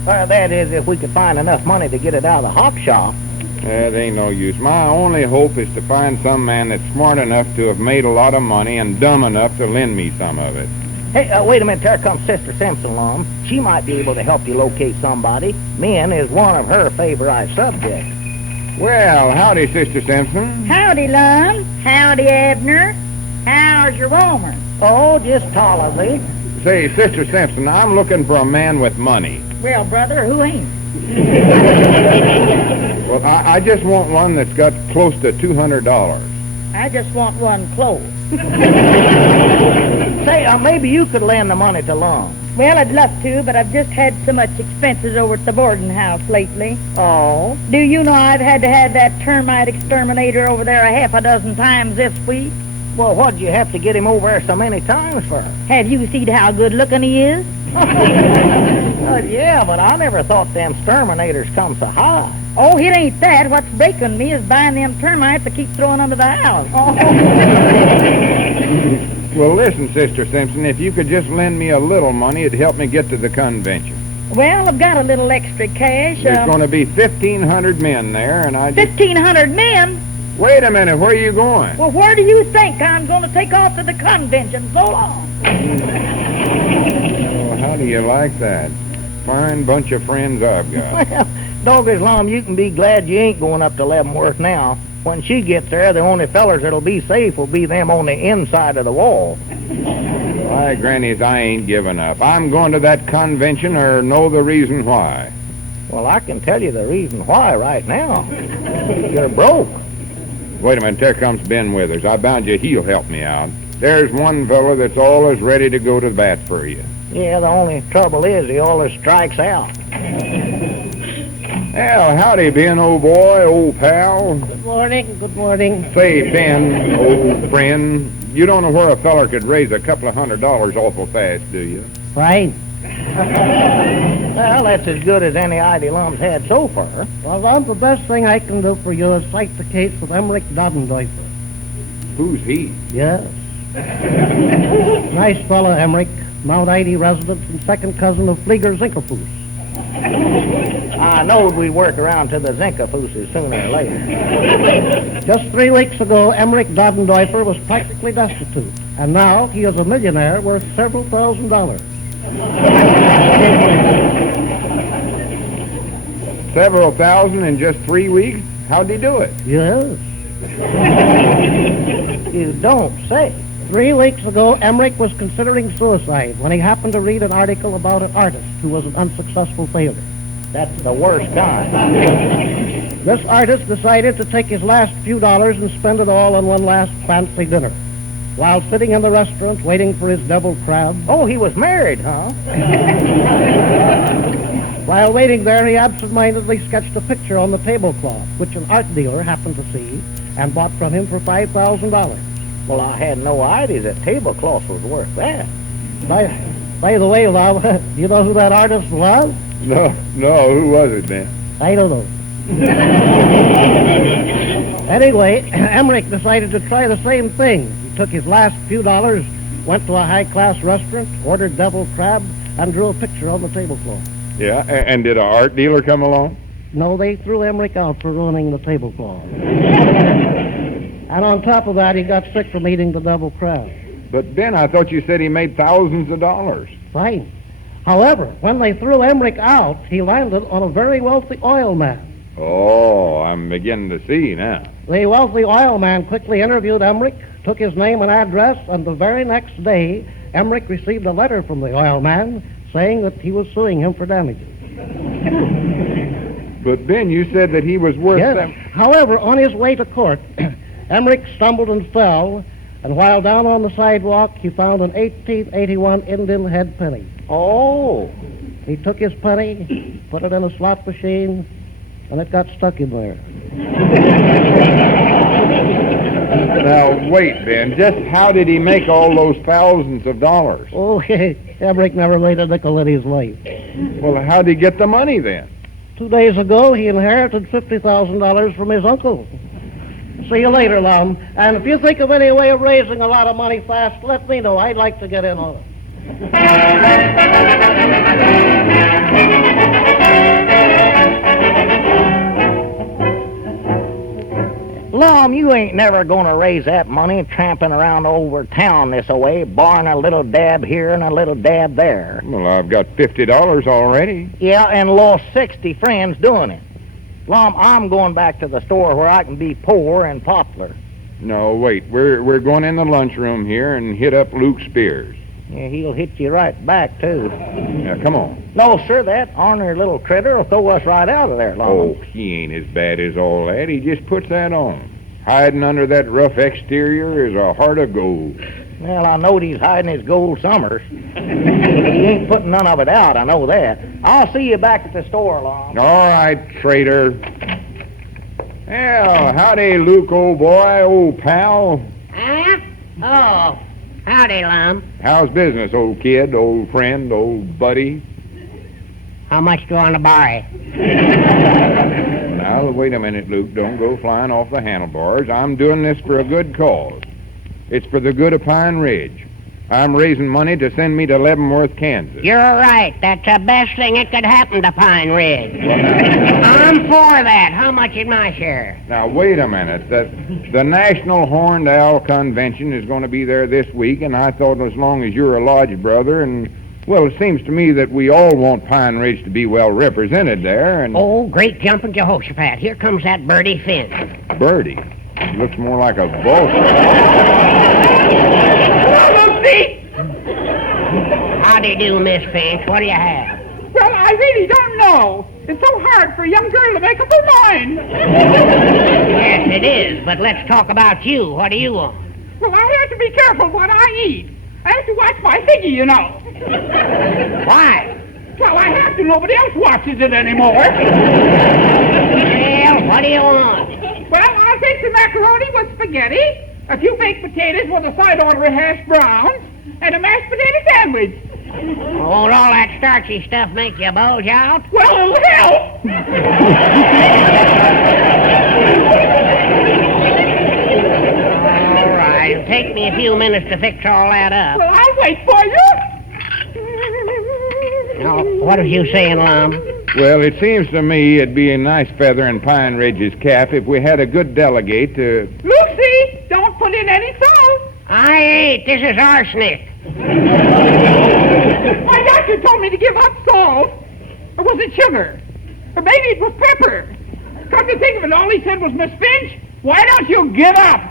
That is, if we could find enough money to get it out of the hop shop. That ain't no use. My only hope is to find some man that's smart enough to have made a lot of money and dumb enough to lend me some of it. Hey, wait a minute. There comes Sister Simpson, Lum. She might be able to help you locate somebody. Men is one of her favorite subjects. Well, howdy, Sister Simpson. Howdy, Lum. Howdy, Abner. How's your woman? Oh, just tolerably. Say, Sister Simpson, I'm looking for a man with money. Well, brother, who ain't? Well, I just want one that's got close to $200. I just want one close. Say, maybe you could lend the money to Lum. Well, I'd love to, but I've just had so much expenses over at the boarding house lately. Oh? Do you know I've had to have that termite exterminator over there a half a dozen times this week? Well, what'd you have to get him over there so many times for? Have you seen how good looking he is? Yeah, but I never thought them exterminators come so high. Oh, it ain't that. What's breaking me is buying them termites to keep throwing under the house. Well, listen, Sister Simpson, if you could just lend me a little money, it'd help me get to the convention. Well, I've got a little extra cash. There's going to be 1,500 men there, and I just... 1,500 men? Wait a minute, where are you going? Well, where do you think I'm going to take off to the convention? So long. Oh, how do you like that? Fine bunch of friends I've got. Well, Dogger's Lum, you can be glad you ain't going up to Leavenworth now. When she gets there, the only fellers that'll be safe will be them on the inside of the wall. Why, Grannies, I ain't giving up. I'm going to that convention or know the reason why. Well, I can tell you the reason why right now. You're broke. Wait a minute, there comes Ben Withers. I bound you he'll help me out. There's one fella that's always ready to go to the bat for you. Yeah, the only trouble is he always strikes out. Well, howdy, Ben, old boy, old pal. Good morning, good morning. Say, Ben, old friend, you don't know where a feller could raise a couple of $100 awful fast, do you? Right. Well, that's as good as any idea Lum's had so far. Well, Lum, the best thing I can do for you is cite the case with Emmerich Dodendorfer. Who's he? Yes. Nice fellow, Emmerich. Mount Ida resident and second cousin of Flieger Zinkerfuss. I knowed we'd work around to the Zinkerfusses sooner or later. Just 3 weeks ago, Emmerich Dodendorfer was practically destitute, and now he is a millionaire worth several $1,000s. Several thousand in just 3 weeks? How'd he do it? Yes. You don't say. 3 weeks ago, Emmerich was considering suicide when he happened to read an article about an artist who was an unsuccessful failure. That's the worst kind. This artist decided to take his last few dollars and spend it all on one last fancy dinner. While sitting in the restaurant waiting for his devil crab... Oh, he was married, huh? While waiting there, he absent-mindedly sketched a picture on the tablecloth, which an art dealer happened to see and bought from him for $5,000. Well, I had no idea that tablecloth was worth that. By the way, Love, do you know who that artist was? No, who was it, Ben? I don't know. Anyway, Emmerich decided to try the same thing. He took his last few dollars, went to a high-class restaurant, ordered devil crab, and drew a picture on the tablecloth. Yeah, and did an art dealer come along? No, they threw Emmerich out for ruining the tablecloth. And on top of that, he got sick from eating the devil crab. But, Ben, I thought you said he made thousands of dollars. Fine. However, when they threw Emmerich out, he landed on a very wealthy oil man. Oh, I'm beginning to see now. The wealthy oil man quickly interviewed Emmerich, took his name and address, and the very next day, Emmerich received a letter from the oil man saying that he was suing him for damages. But, Ben, you said that he was worth... Yes. However, on his way to court, Emmerich stumbled and fell, and while down on the sidewalk, he found an 1881 Indian head penny. Oh. He took his penny, put it in a slot machine, and it got stuck in there. Now, wait, Ben. Just how did he make all those thousands of dollars? Oh, Emmerich never made a nickel in his life. Well, how'd he get the money then? 2 days ago, he inherited $50,000 from his uncle. See you later, Lum. And if you think of any way of raising a lot of money fast, let me know. I'd like to get in on it. Lum, you ain't never gonna raise that money tramping around over town this away, barring a little dab here and a little dab there. Well, I've got $50 already. Yeah, and lost 60 friends doing it. Lum, I'm going back to the store where I can be poor and popular. No, wait. We're going in the lunchroom here and hit up Luke Spears. Yeah, he'll hit you right back, too. Now, come on. No, sir, that ornery little critter will throw us right out of there, Lum. Oh, he ain't as bad as all that. He just puts that on. Hiding under that rough exterior is a heart of gold. Well, I know he's hiding his gold summers. He ain't putting none of it out, I know that. I'll see you back at the store, Lum. All right, traitor. Well, howdy, Luke, old boy, old pal. Huh? Oh, howdy, Lum. How's business, old kid, old friend, old buddy? How much do you want to borrow? Now, wait a minute, Luke. Don't go flying off the handlebars. I'm doing this for a good cause. It's for the good of Pine Ridge. I'm raising money to send me to Leavenworth, Kansas. You're right. That's the best thing that could happen to Pine Ridge. I'm for that. How much is my share? Now, wait a minute. The National Horned Owl Convention is going to be there this week, and I thought as long as you're a lodge brother, and, well, it seems to me that we all want Pine Ridge to be well represented there, and... Oh, great jumping Jehoshaphat. Here comes that Birdie Finn. Birdie? He looks more like a vulture. Howdy do, Miss Finch. What do you have? Well, I really don't know. It's so hard for a young girl to make up her mind. Yes, it is. But let's talk about you. What do you want? Well, I have to be careful what I eat. I have to watch my figure, you know. Why? Well, I have to. Nobody else watches it anymore. Well, what do you want? Well, I'll take some macaroni with spaghetti, a few baked potatoes with a side order of hash browns, and a mashed potato sandwich. Won't all that starchy stuff make you bulge out? Well, it'll help. All right. It'll take me a few minutes to fix all that up. Well, I'll wait for you. Now, what are you saying, Lum? Well, it seems to me it'd be a nice feather in Pine Ridge's cap if we had a good delegate to... Lucy, don't put in any salt. I ain't. This is arsenic. My doctor told me to give up salt. Or was it sugar? Or maybe it was pepper. Come to think of it, all he said was, Miss Finch, why don't you give up?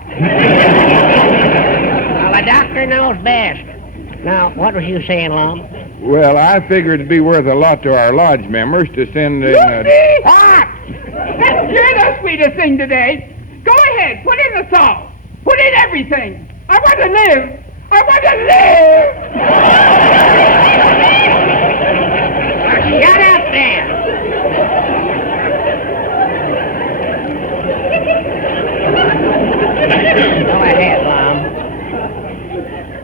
Well, the doctor knows best. Now, what was you saying, Lum? Well, I figured it'd be worth a lot to our lodge members to send in Lucy! What? You're the sweetest thing today. Go ahead, put in the salt. Put in everything. I want to live. I want to live! Shut up there. Go ahead, Lum.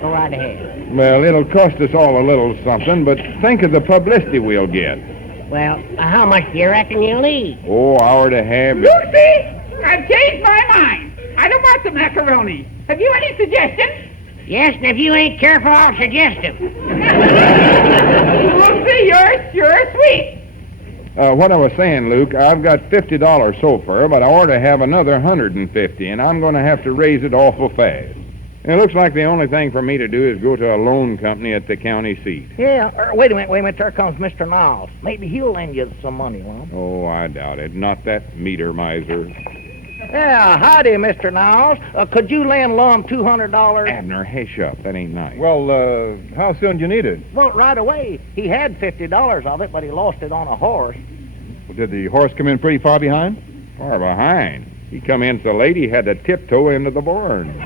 Go right ahead. Well, it'll cost us all a little something, but think of the publicity we'll get. Well, how much do you reckon you'll need? Oh, hour and a half. Lucy, I've changed my mind. I don't want the macaroni. Have you any suggestions? Yes, and if you ain't careful, I'll suggest them. Lucy, you're sweet. What I was saying, Luke, I've got $50 so far, but I ought to have another $150, and I'm going to have to raise it awful fast. It looks like the only thing for me to do is go to a loan company at the county seat. Yeah, wait a minute. There comes Mr. Niles. Maybe he'll lend you some money, Lum. Oh, I doubt it. Not that meter miser. Yeah, howdy, Mr. Niles. Could you lend Lum $200? Abner, hush up. That ain't nice. Well, how soon do you need it? Well, right away. He had $50 of it, but he lost it on a horse. Well, did the horse come in pretty far behind? Far behind? He come in so late he had to tiptoe into the barn.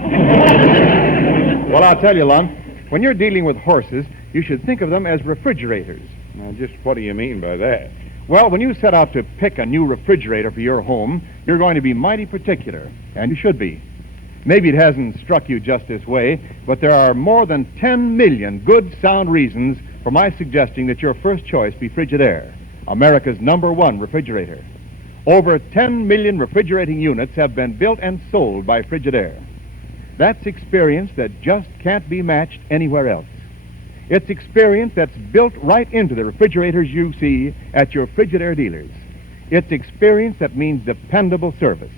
Well, I'll tell you, Lum, when you're dealing with horses, you should think of them as refrigerators. Now, just what do you mean by that? Well, when you set out to pick a new refrigerator for your home, you're going to be mighty particular, and you should be. Maybe it hasn't struck you just this way, but there are more than 10 million good, sound reasons for my suggesting that your first choice be Frigidaire, America's #1 refrigerator. Over 10 million refrigerating units have been built and sold by Frigidaire. That's experience that just can't be matched anywhere else. It's experience that's built right into the refrigerators you see at your Frigidaire dealers. It's experience that means dependable service.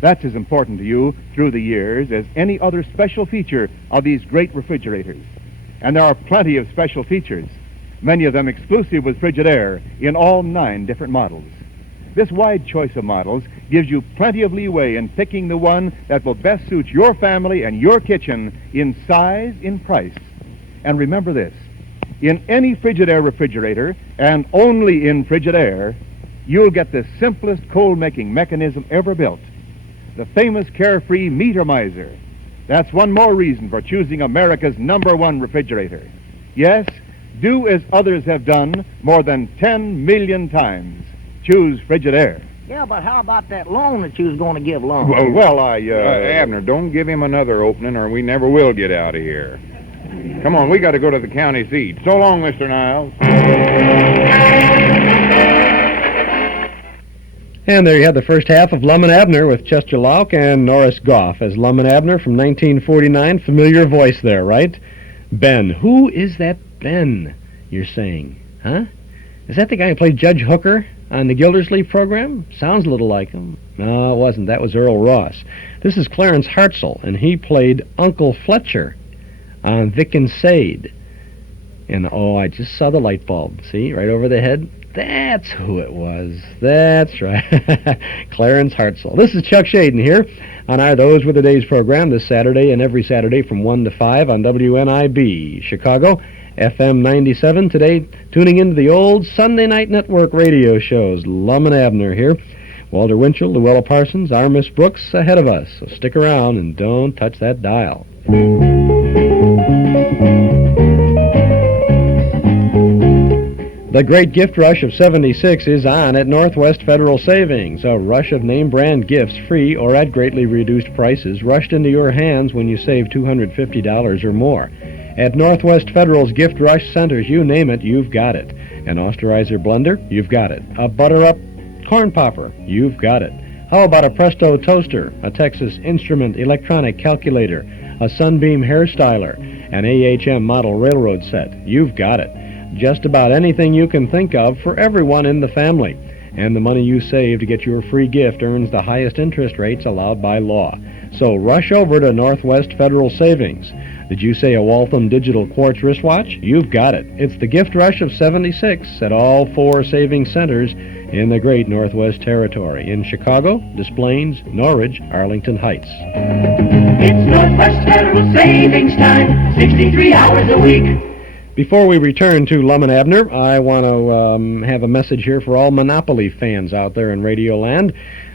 That's as important to you through the years as any other special feature of these great refrigerators. And there are plenty of special features, many of them exclusive with Frigidaire in all 9 different models. This wide choice of models gives you plenty of leeway in picking the one that will best suit your family and your kitchen in size, in price. And remember this, in any Frigidaire refrigerator, and only in Frigidaire, you'll get the simplest cold-making mechanism ever built, the famous carefree Metermizer. That's one more reason for choosing America's #1 refrigerator. Yes, do as others have done more than 10 million times. Choose Frigidaire. Yeah, but how about that loan that you was going to give loan? Abner, don't give him another opening or we never will get out of here. Come on, we got to go to the county seat. So long, Mr. Niles. And there you have the first half of Lum and Abner with Chester Lauck and Norris Goff as Lum and Abner from 1949. Familiar voice there, right? Ben. Who is that Ben, you're saying? Huh? Is that the guy who played Judge Hooker on the Gildersleeve program? Sounds a little like him. No, it wasn't. That was Earl Ross. This is Clarence Hartzell, and he played Uncle Fletcher on Vic and Sade. And, I just saw the light bulb. See, right over the head? That's who it was. That's right. Clarence Hartzell. This is Chuck Shaden here on our Those Were the Days program this Saturday and every Saturday from 1 to 5 on WNIB, Chicago, FM 97. Today, tuning into the old Sunday Night Network radio shows. Lum and Abner here. Walter Winchell, LOUELLA Parsons, our Miss Brooks ahead of us. So stick around and don't touch that dial. The great gift rush of '76 is on at Northwest Federal Savings. A rush of name-brand gifts, free or at greatly reduced prices, rushed into your hands when you save $250 or more. At Northwest Federal's Gift Rush Centers, you name it, you've got it. An Austerizer blender? You've got it. A butter-up corn popper? You've got it. How about a Presto toaster, a Texas Instrument electronic calculator, a Sunbeam hair styler, an AHM model railroad set? You've got it. Just about anything you can think of for everyone in the family. And the money you save to get your free gift earns the highest interest rates allowed by law. So rush over to Northwest Federal Savings. Did you say a Waltham digital quartz wristwatch? You've got it. It's the gift rush of '76 at all 4 savings centers in the great Northwest Territory. In Chicago, Des Plaines, Norridge, Arlington Heights. It's Northwest Federal Savings Time, 63 hours a week. Before we return to Lum and Abner, I want to have a message here for all Monopoly fans out there in Radioland.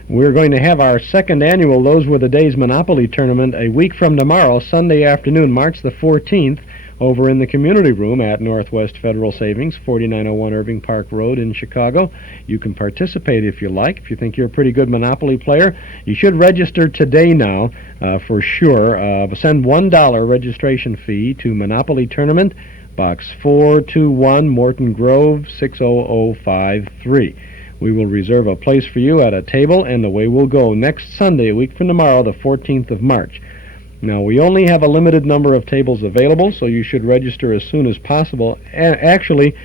We're going to have our second annual Those Were the Days Monopoly Tournament a week from tomorrow, Sunday afternoon, March the 14th, over in the community room at Northwest Federal Savings, 4901 Irving Park Road in Chicago. You can participate if you like. If you think you're a pretty good Monopoly player, you should register today now for sure. Send $1 registration fee to Monopoly Tournament, Box 421, Morton Grove, 60053. We will reserve a place for you at a table, and away we'll go next Sunday, a week from tomorrow, the 14th of March. Now, we only have a limited number of tables available, so you should register as soon as possible. Actually,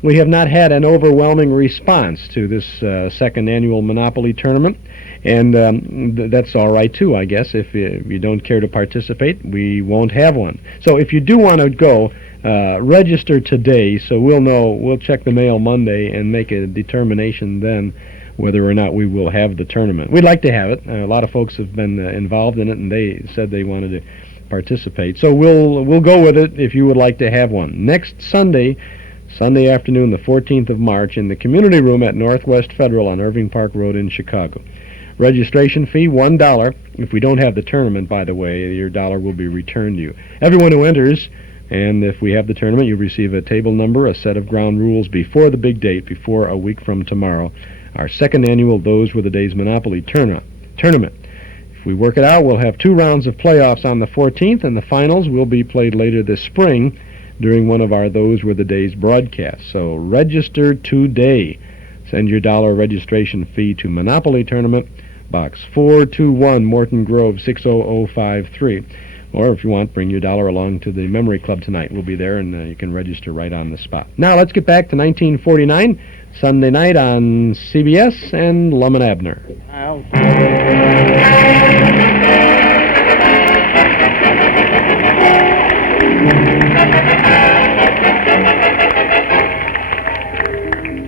we have not had an overwhelming response to this second annual Monopoly tournament, and that's all right, too, I guess. If you don't care to participate, we won't have one. So if you do want to go, register today, so we'll know. We'll check the mail Monday and make a determination then whether or not we will have the tournament. We'd like to have it. A lot of folks have been involved in it, and they said they wanted to participate. So we'll go with it if you would like to have one. Next Sunday afternoon, the 14th of March, in the community room at Northwest Federal on Irving Park Road in Chicago. Registration fee, $1. If we don't have the tournament, by the way, your dollar will be returned to you. Everyone who enters, and if we have the tournament, you receive a table number, a set of ground rules before the big date, before a week from tomorrow. Our second annual Those Were the Days Monopoly tournament. we work it out, we'll have 2 rounds of playoffs on the 14th, and the finals will be played later this spring during one of our Those Were the Days broadcasts. So register today. Send your $1 registration fee to Monopoly Tournament, Box 421, Morton Grove, 60053. Or if you want, bring your $1 along to the Memory Club tonight. We'll be there, and you can register right on the spot. Now let's get back to 1949, Sunday night on CBS and Lum and Abner.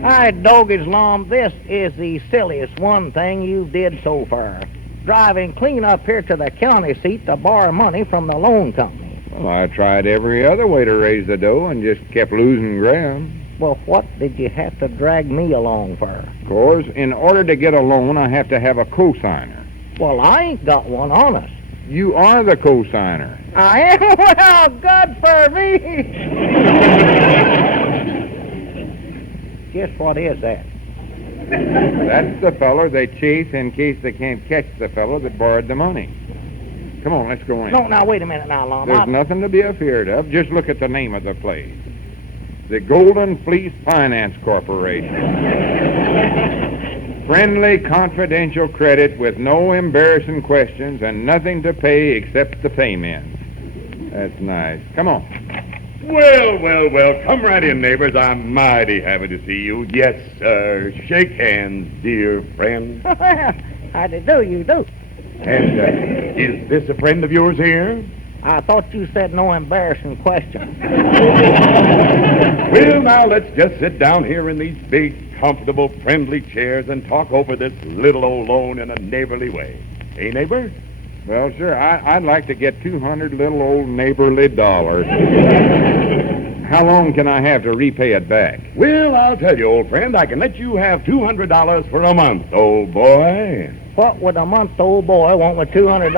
Hi, Doggies Lum. This is the silliest one thing you did so far. Driving clean up here to the county seat to borrow money from the loan company. Well, I tried every other way to raise the dough and just kept losing ground. Well, what did you have to drag me along for? Of course, in order to get a loan, I have to have a cosigner. Well, I ain't got one, honest. You are the cosigner. I am? Well, good for me. Guess what is that? That's the fellow they chase in case they can't catch the fellow that borrowed the money. Come on, let's go in. No, now, wait a minute now, Lum. There's nothing to be afeard of. Just look at the name of the place. The Golden Fleece Finance Corporation. Friendly, confidential credit with no embarrassing questions and nothing to pay except the payments. That's nice. Come on. Well, well, well, come right in, neighbors. I'm mighty happy to see you. Yes, sir. Shake hands, dear friend. How do you do? And is this a friend of yours here? I thought you said no embarrassing questions. Well, now, let's just sit down here in these big, comfortable, friendly chairs and talk over this little old loan in a neighborly way. Hey, neighbor? Well, sir, I'd like to get 200 little old neighborly dollars. How long can I have to repay it back? Well, I'll tell you, old friend, I can let you have $200 for a month, old boy. What would a month-old boy want with $200?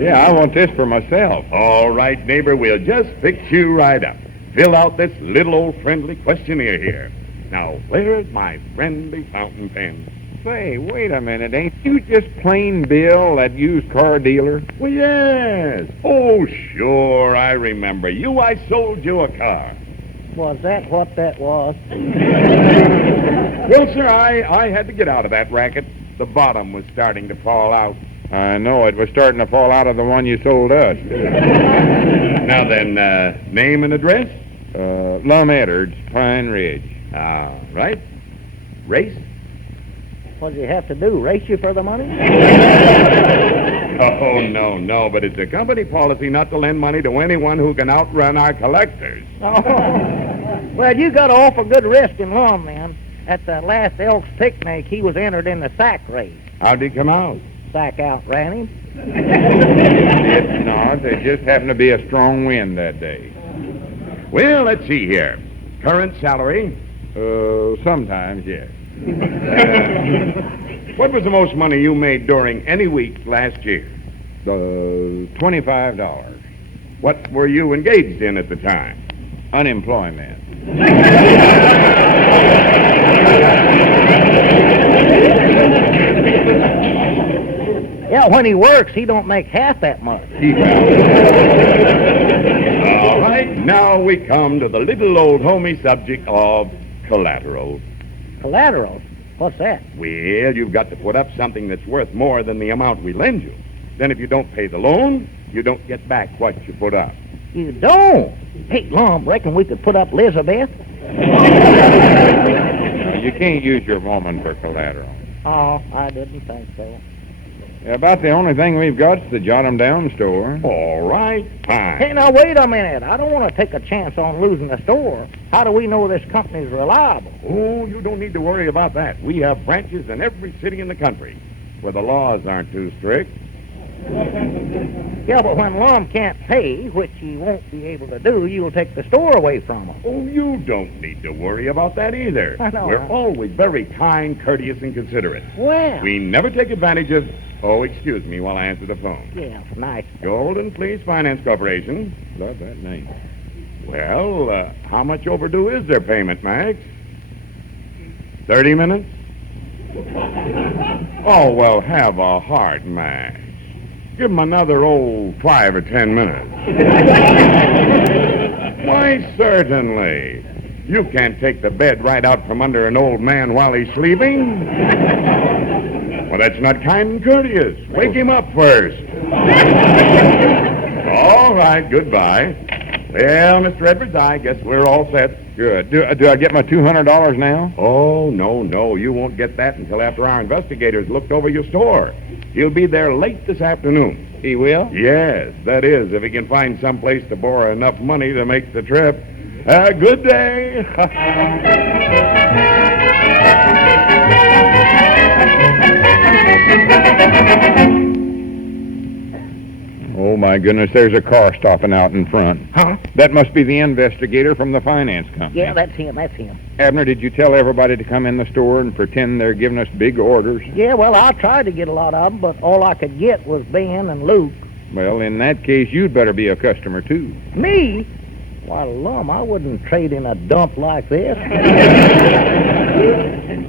Yeah, I want this for myself. All right, neighbor, we'll just fix you right up. Fill out this little old friendly questionnaire here. Now, where's my friendly fountain pen? Say, wait a minute. Ain't you just plain Bill, that used car dealer? Well, yes. Oh, sure, I remember you. I sold you a car. Was that what that was? Well, sir, I had to get out of that racket. The bottom was starting to fall out. I know. It was starting to fall out of the one you sold us. Now then, name and address? Lum Eddards, Pine Ridge. All right. Race? What does he have to do, race you for the money? Oh, no, but it's a company policy not to lend money to anyone who can outrun our collectors. Oh. Well, you got off a good risk in Lum, man. At the last Elks picnic, he was entered in the sack race. How'd he come out? Sack outran him. It's not. There just happened to be a strong wind that day. Well, let's see here. Current salary? Sometimes, yes. What was the most money you made during any week last year? $25. What were you engaged in at the time? Unemployment. Yeah, when he works, he don't make half that much. All right, now we come to the little old homey subject of collateral. Collateral? What's that? Well, you've got to put up something that's worth more than the amount we lend you. Then if you don't pay the loan, you don't get back what you put up. You don't? Hey, Lum, reckon we could put up Elizabeth? You can't use your woman for collateral. Oh, I didn't think so. About the only thing we've got is the Jot 'em Down store. All right, fine. Hey, now, wait a minute. I don't want to take a chance on losing the store. How do we know this company's reliable? Oh, you don't need to worry about that. We have branches in every city in the country where the laws aren't too strict. Yeah, but when Lum can't pay, which he won't be able to do, you'll take the store away from him. Oh, you don't need to worry about that either. I know. We're always very kind, courteous, and considerate. Well. We never take advantage of... Oh, excuse me while I answer the phone. Yeah, nice. Golden Fleece Finance Corporation. Love that name. Well, how much overdue is their payment, Max? 30 minutes? Oh, well, have a heart, Max. Give him another old 5 or 10 minutes. Why, certainly. You can't take the bed right out from under an old man while he's sleeping. Well, that's not kind and courteous. Wake him up first. All right, goodbye. Well, Mr. Edwards, I guess we're all set. Good. Do I get my $200 now? Oh, no. You won't get that until after our investigators looked over your store. He'll be there late this afternoon. He will? Yes, that is, if he can find some place to borrow enough money to make the trip. Good day. Oh, my goodness, there's a car stopping out in front. Huh? That must be the investigator from the finance company. Yeah, that's him. Abner, did you tell everybody to come in the store and pretend they're giving us big orders? Yeah, well, I tried to get a lot of them, but all I could get was Ben and Luke. Well, in that case, you'd better be a customer, too. Me? Why, Lum, I wouldn't trade in a dump like this.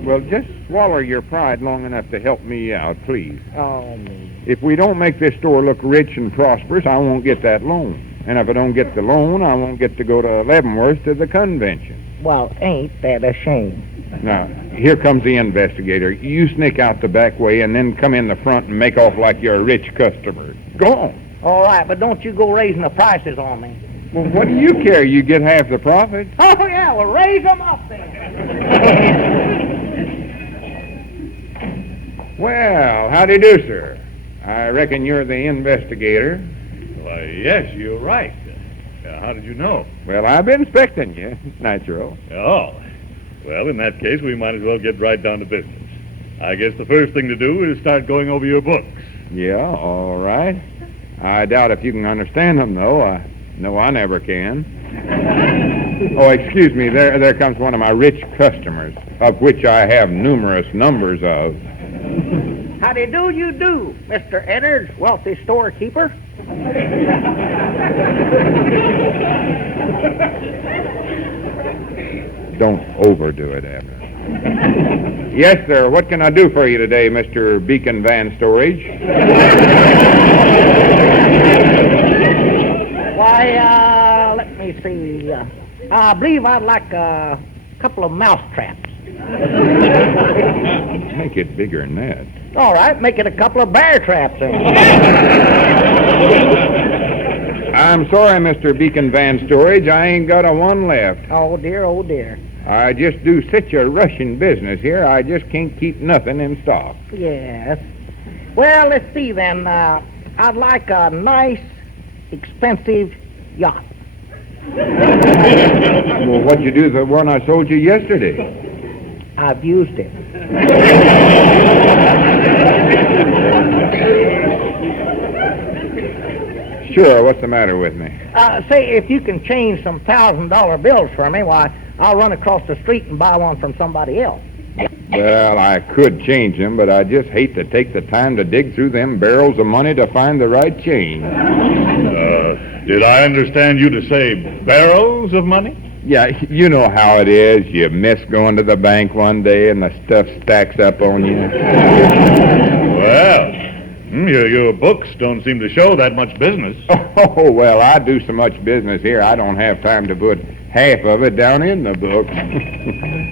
Well, just swallow your pride long enough to help me out, please. Oh, If we don't make this store look rich and prosperous, I won't get that loan. And if I don't get the loan, I won't get to go to Leavenworth to the convention. well, ain't that a shame? Now, here comes the investigator. You sneak out the back way and then come in the front and make off like you're a rich customer. Go on. All right, but don't you go raising the prices on me. Well, what do you care? You get half the profit. Oh, yeah, well, raise them up then. Well, how do you do, sir? I reckon you're the investigator. Why, yes, you're right. How did you know? Well, I've been inspecting you. Natural. Oh. Well, in that case, we might as well get right down to business. I guess the first thing to do is start going over your books. Yeah, all right. I doubt if you can understand them, though. No, I never can. Oh, excuse me. There comes one of my rich customers, of which I have numerous numbers of. Howdy do you do, Mr. Edwards, wealthy storekeeper? Don't overdo it, Abner. Yes, sir. What can I do for you today, Mr. Beacon Van Storage? Why, let me see. I believe I'd like a couple of mouse traps. Make it bigger than that. All right, make it a couple of bear traps then. I'm sorry, Mr. Beacon Van Storage. I ain't got a one left. Oh, dear, oh, dear. I just do such a rushing business here, I just can't keep nothing in stock. Yes. Well, let's see then. I'd like a nice, expensive yacht. Well, what'd you do with the one I sold you yesterday? I've used it. Sure, what's the matter with me? Say, if you can change some $1,000 bills for me, why, I'll run across the street and buy one from somebody else. Well, I could change them, but I just hate to take the time to dig through them barrels of money to find the right change. Did I understand you to say barrels of money? Yeah, you know how it is. You miss going to the bank one day and the stuff stacks up on you. Well, your books don't seem to show that much business. Oh, well, I do so much business here, I don't have time to put half of it down in the book.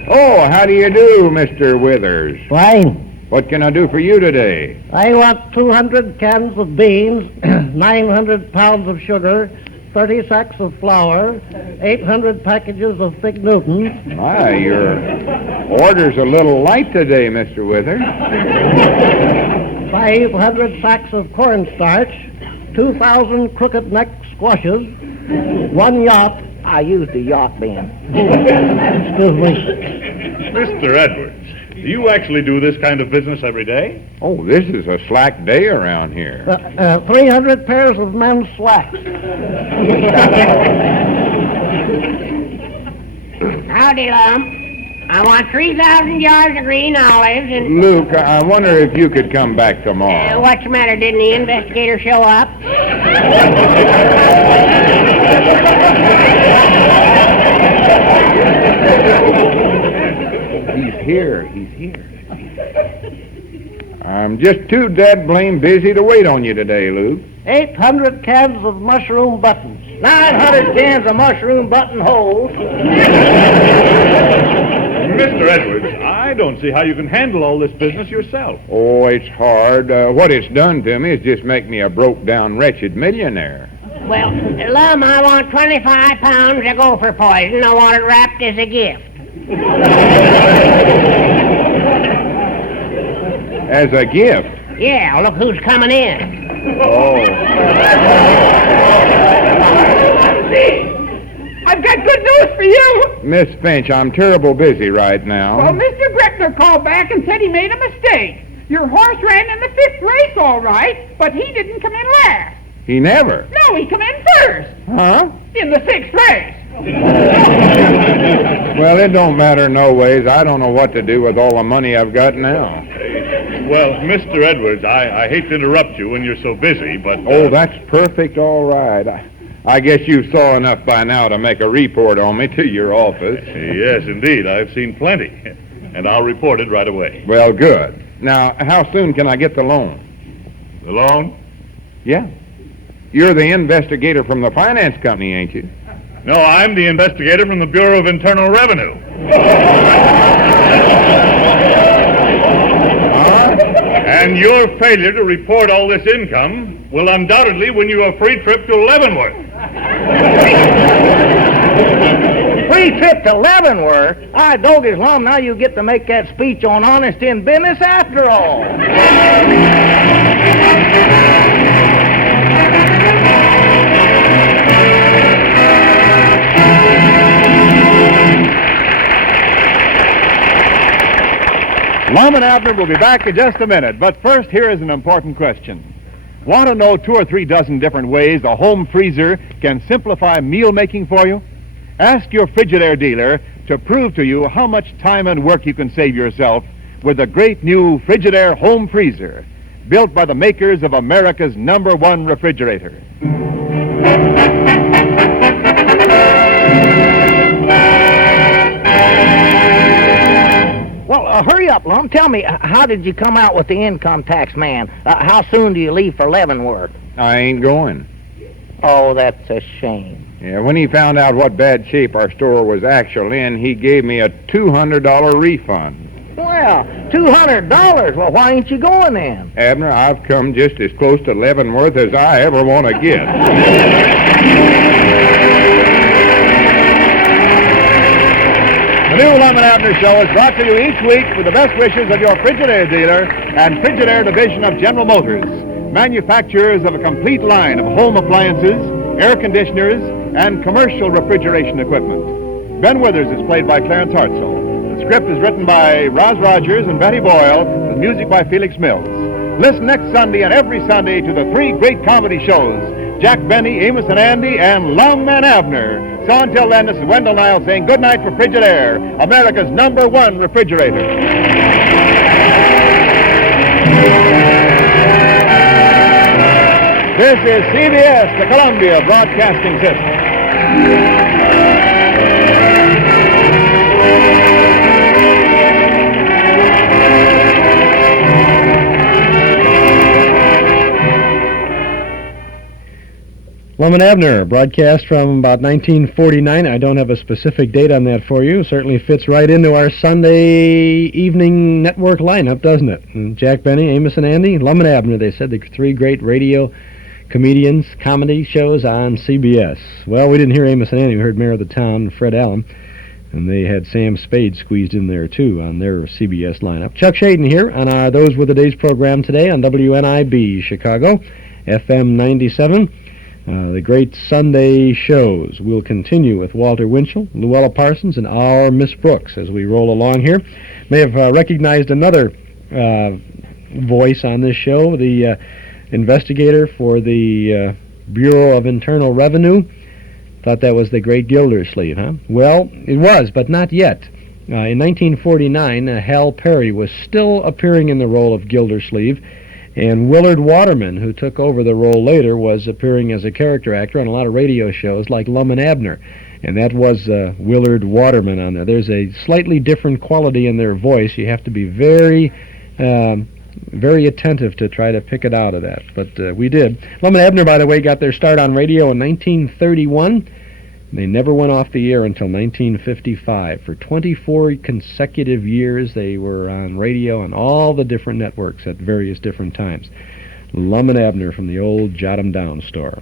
Oh, how do you do, Mr. Withers? Fine. What can I do for you today? I want 200 cans of beans, 900 pounds of sugar, 30 sacks of flour, 800 packages of Fig Newtons. My, your order's a little light today, Mr. Withers. 500 sacks of cornstarch, 2,000 crooked neck squashes, one yacht. I used the yacht, Ben. Excuse me. Mr. Edwards, do you actually do this kind of business every day? Oh, this is a slack day around here. 300 pairs of men's slacks. Howdy, Lum. I want 3,000 yards of green olives and... Luke, I wonder if you could come back tomorrow. What's the matter? Didn't the investigator show up? He's here. I'm just too dead blame busy to wait on you today, Lou. 800 cans of mushroom buttons. 900 cans of mushroom buttonholes. Mr. Edwards, I don't see how you can handle all this business yourself. Oh, it's hard. What it's done to me is just make me a broke-down, wretched millionaire. Well, Lum, I want 25 pounds of gopher poison. I want it wrapped as a gift. As a gift? Yeah, look who's coming in. Oh. I've got good news for you. Miss Finch, I'm terrible busy right now. Well, Mr. Gretler called back and said he made a mistake. Your horse ran in the 5th race all right, but he didn't come in last. He never? No, he come in first. Huh? In the 6th race. Well, it don't matter no ways. I don't know what to do with all the money I've got now. Well, Mr. Edwards, I hate to interrupt you when you're so busy, but... Oh, that's perfect, all right. I guess you saw enough by now to make a report on me to your office. Yes, indeed. I've seen plenty. And I'll report it right away. Well, good. Now, how soon can I get the loan? The loan? Yeah. You're the investigator from the finance company, ain't you? No, I'm the investigator from the Bureau of Internal Revenue. And your failure to report all this income will undoubtedly win you a free trip to Leavenworth. Free trip to Leavenworth? I dog his lum, now you get to make that speech on honesty in business after all. Lum and Abner will be back in just a minute, but first here is an important question. Want to know 2 or 3 dozen different ways a home freezer can simplify meal making for you? Ask your Frigidaire dealer to prove to you how much time and work you can save yourself with the great new Frigidaire home freezer, built by the makers of America's #1 refrigerator. Well, hurry up, Lum. Tell me, how did you come out with the income tax man? How soon do you leave for Leavenworth? I ain't going. Oh, that's a shame. Yeah, when he found out what bad shape our store was actually in, he gave me a $200 refund. Well, $200? Well, why ain't you going then? Abner, I've come just as close to Leavenworth as I ever want to get. The new Lum and Abner Show is brought to you each week with the best wishes of your Frigidaire dealer and Frigidaire division of General Motors, manufacturers of a complete line of home appliances, air conditioners, and commercial refrigeration equipment. Ben Withers is played by Clarence Hartzell. The script is written by Roz Rogers and Betty Boyle, with music by Felix Mills. Listen next Sunday and every Sunday to the 3 great comedy shows, Jack Benny, Amos and Andy, and Lum and Abner. So until then, this is Wendell Niles saying good night for Frigidaire, America's #1 refrigerator. This is CBS, the Columbia Broadcasting System. Lum and Abner, broadcast from about 1949. I don't have a specific date on that for you. Certainly fits right into our Sunday evening network lineup, doesn't it? And Jack Benny, Amos and Andy, Lum and Abner, they said the 3 great radio comedians, comedy shows on CBS. Well, we didn't hear Amos and Andy. We heard Mayor of the Town, Fred Allen. And they had Sam Spade squeezed in there, too, on their CBS lineup. Chuck Shaden here on our Those Were the Days program today on WNIB Chicago, FM 97. The great Sunday shows will continue with Walter Winchell, Louella Parsons, and our Miss Brooks as we roll along here. May have recognized another voice on this show, the investigator for the Bureau of Internal Revenue. Thought that was the great Gildersleeve, huh? Well, it was, but not yet. In 1949, Hal Perry was still appearing in the role of Gildersleeve, and Willard Waterman, who took over the role later, was appearing as a character actor on a lot of radio shows like Lum and Abner, and that was Willard Waterman on there. There's a slightly different quality in their voice. You have to be very very attentive to try to pick it out of that, but we did. Lum and Abner, by the way, got their start on radio in 1931. They never went off the air until 1955. For 24 consecutive years, they were on radio on all the different networks at various different times. Lum and Abner from the old Jot 'em Down store.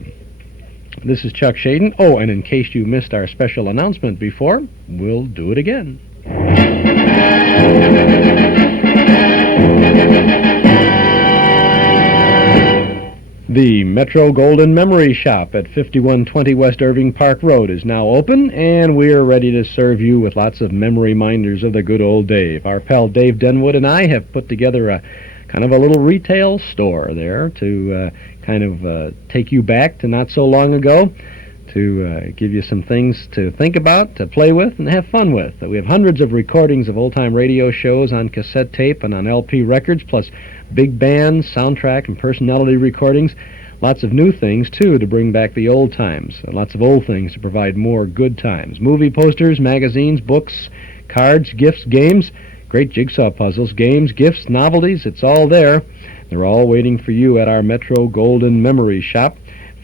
This is Chuck Shaden. Oh, and in case you missed our special announcement before, we'll do it again. The Metro Golden Memory Shop at 5120 West Irving Park Road is now open, and we're ready to serve you with lots of memory minders of the good old Dave. Our pal Dave Denwood and I have put together a kind of a little retail store there to take you back to not so long ago, to give you some things to think about, to play with, and have fun with. We have hundreds of recordings of old-time radio shows on cassette tape and on LP records, plus big band, soundtrack, and personality recordings. Lots of new things, too, to bring back the old times. Lots of old things to provide more good times. Movie posters, magazines, books, cards, gifts, games, great jigsaw puzzles, games, gifts, novelties. It's all there. They're all waiting for you at our Metro Golden Memory Shop,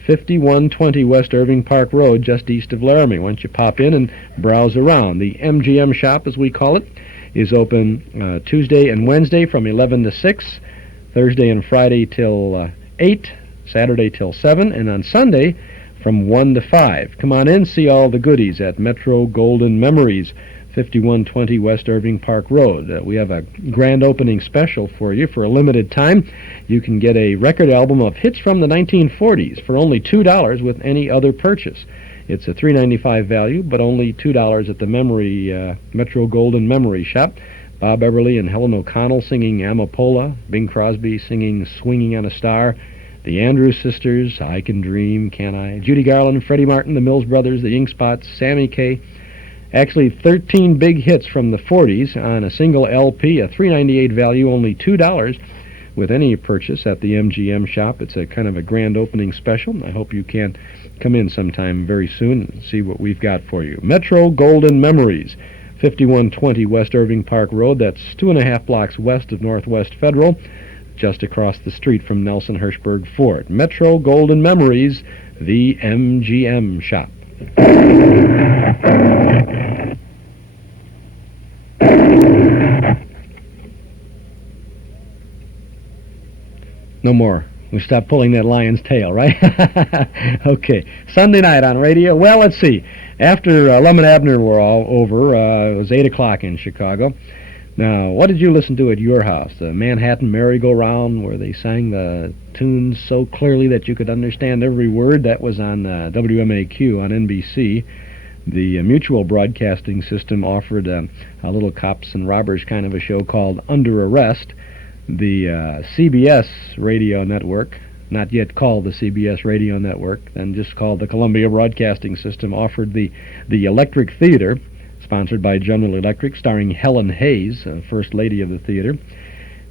5120 West Irving Park Road, just east of Laramie. Why don't you pop in and browse around. The MGM shop, as we call it, is open Tuesday and Wednesday from 11 to 6, Thursday and Friday till 8, Saturday till 7, and on Sunday from 1 to 5. Come on in, see all the goodies at Metro Golden Memories, 5120 West Irving Park Road. We have a grand opening special for you for a limited time. You can get a record album of hits from the 1940s for only $2 with any other purchase. It's a $3.95 value, but only $2 at the Metro Golden Memory Shop. Bob Everly and Helen O'Connell singing Amapola, Bing Crosby singing Swinging on a Star, the Andrews Sisters, I Can Dream, Can I, Judy Garland, Freddie Martin, the Mills Brothers, the Ink Spots, Sammy Kaye. Actually, 13 big hits from the 40s on a single LP, a $3.98 value, only $2 with any purchase at the MGM shop. It's a kind of a grand opening special. I hope you can come in sometime very soon and see what we've got for you. Metro Golden Memories, 5120 West Irving Park Road. That's 2.5 blocks west of Northwest Federal, just across the street from Nelson Hirschberg Ford. Metro Golden Memories, the MGM shop. No more. We stopped pulling that lion's tail, right? Okay. Sunday night on radio. Well, let's see. After Lum and Abner were all over, it was 8 o'clock in Chicago. Now, what did you listen to at your house? The Manhattan Merry-Go-Round, where they sang the tunes so clearly that you could understand every word? That was on WMAQ on NBC. The Mutual Broadcasting System offered a little cops and robbers kind of a show called Under Arrest. The CBS radio network, not yet called the CBS radio network, and just called the Columbia Broadcasting System, offered the Electric Theater, sponsored by General Electric, starring Helen Hayes, First Lady of the theater.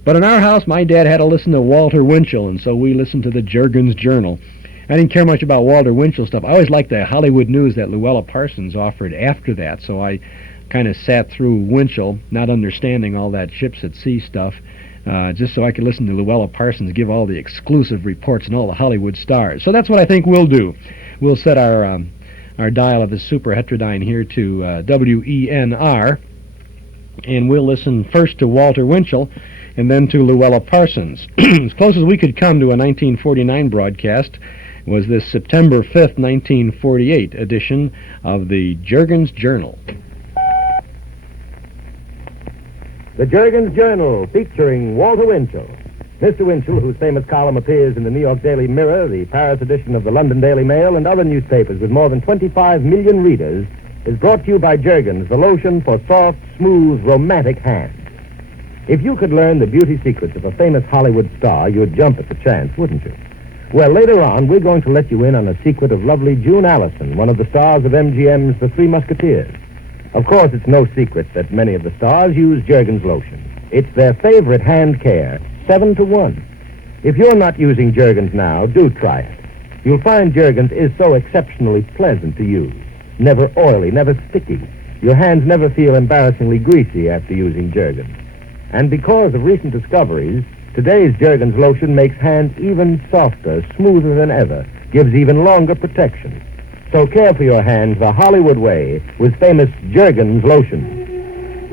But in our house, my dad had to listen to Walter Winchell, and so we listened to the Juergens Journal. I didn't care much about Walter Winchell stuff. I always liked the Hollywood news that LOUELLA Parsons offered after that, so I kind of sat through Winchell, not understanding all that ships at sea stuff, just so I could listen to LOUELLA Parsons give all the exclusive reports and all the Hollywood stars. So that's what I think we'll do. We'll set our dial of the Super Heterodyne here to WENR, and we'll listen first to Walter Winchell and then to LOUELLA Parsons. As close as we could come to a 1949 broadcast was this September 5th, 1948 edition of the Juergens Journal. The Juergens Journal, featuring Walter Winchell. Mr. Winchell, whose famous column appears in the New York Daily Mirror, the Paris edition of the London Daily Mail, and other newspapers with more than 25 million readers, is brought to you by Juergens, the lotion for soft, smooth, romantic hands. If you could learn the beauty secrets of a famous Hollywood star, you'd jump at the chance, wouldn't you? Well, later on, we're going to let you in on a secret of lovely June Allison, one of the stars of MGM's The Three Musketeers. Of course, it's no secret that many of the stars use Juergens lotion. It's their favorite hand care, 7 to 1. If you're not using Juergens now, do try it. You'll find Juergens is so exceptionally pleasant to use. Never oily, never sticky. Your hands never feel embarrassingly greasy after using Juergens. And because of recent discoveries, Today's Jergens lotion makes hands even softer, smoother than ever, gives even longer protection. So care for your hands the Hollywood way with famous Jergens lotion.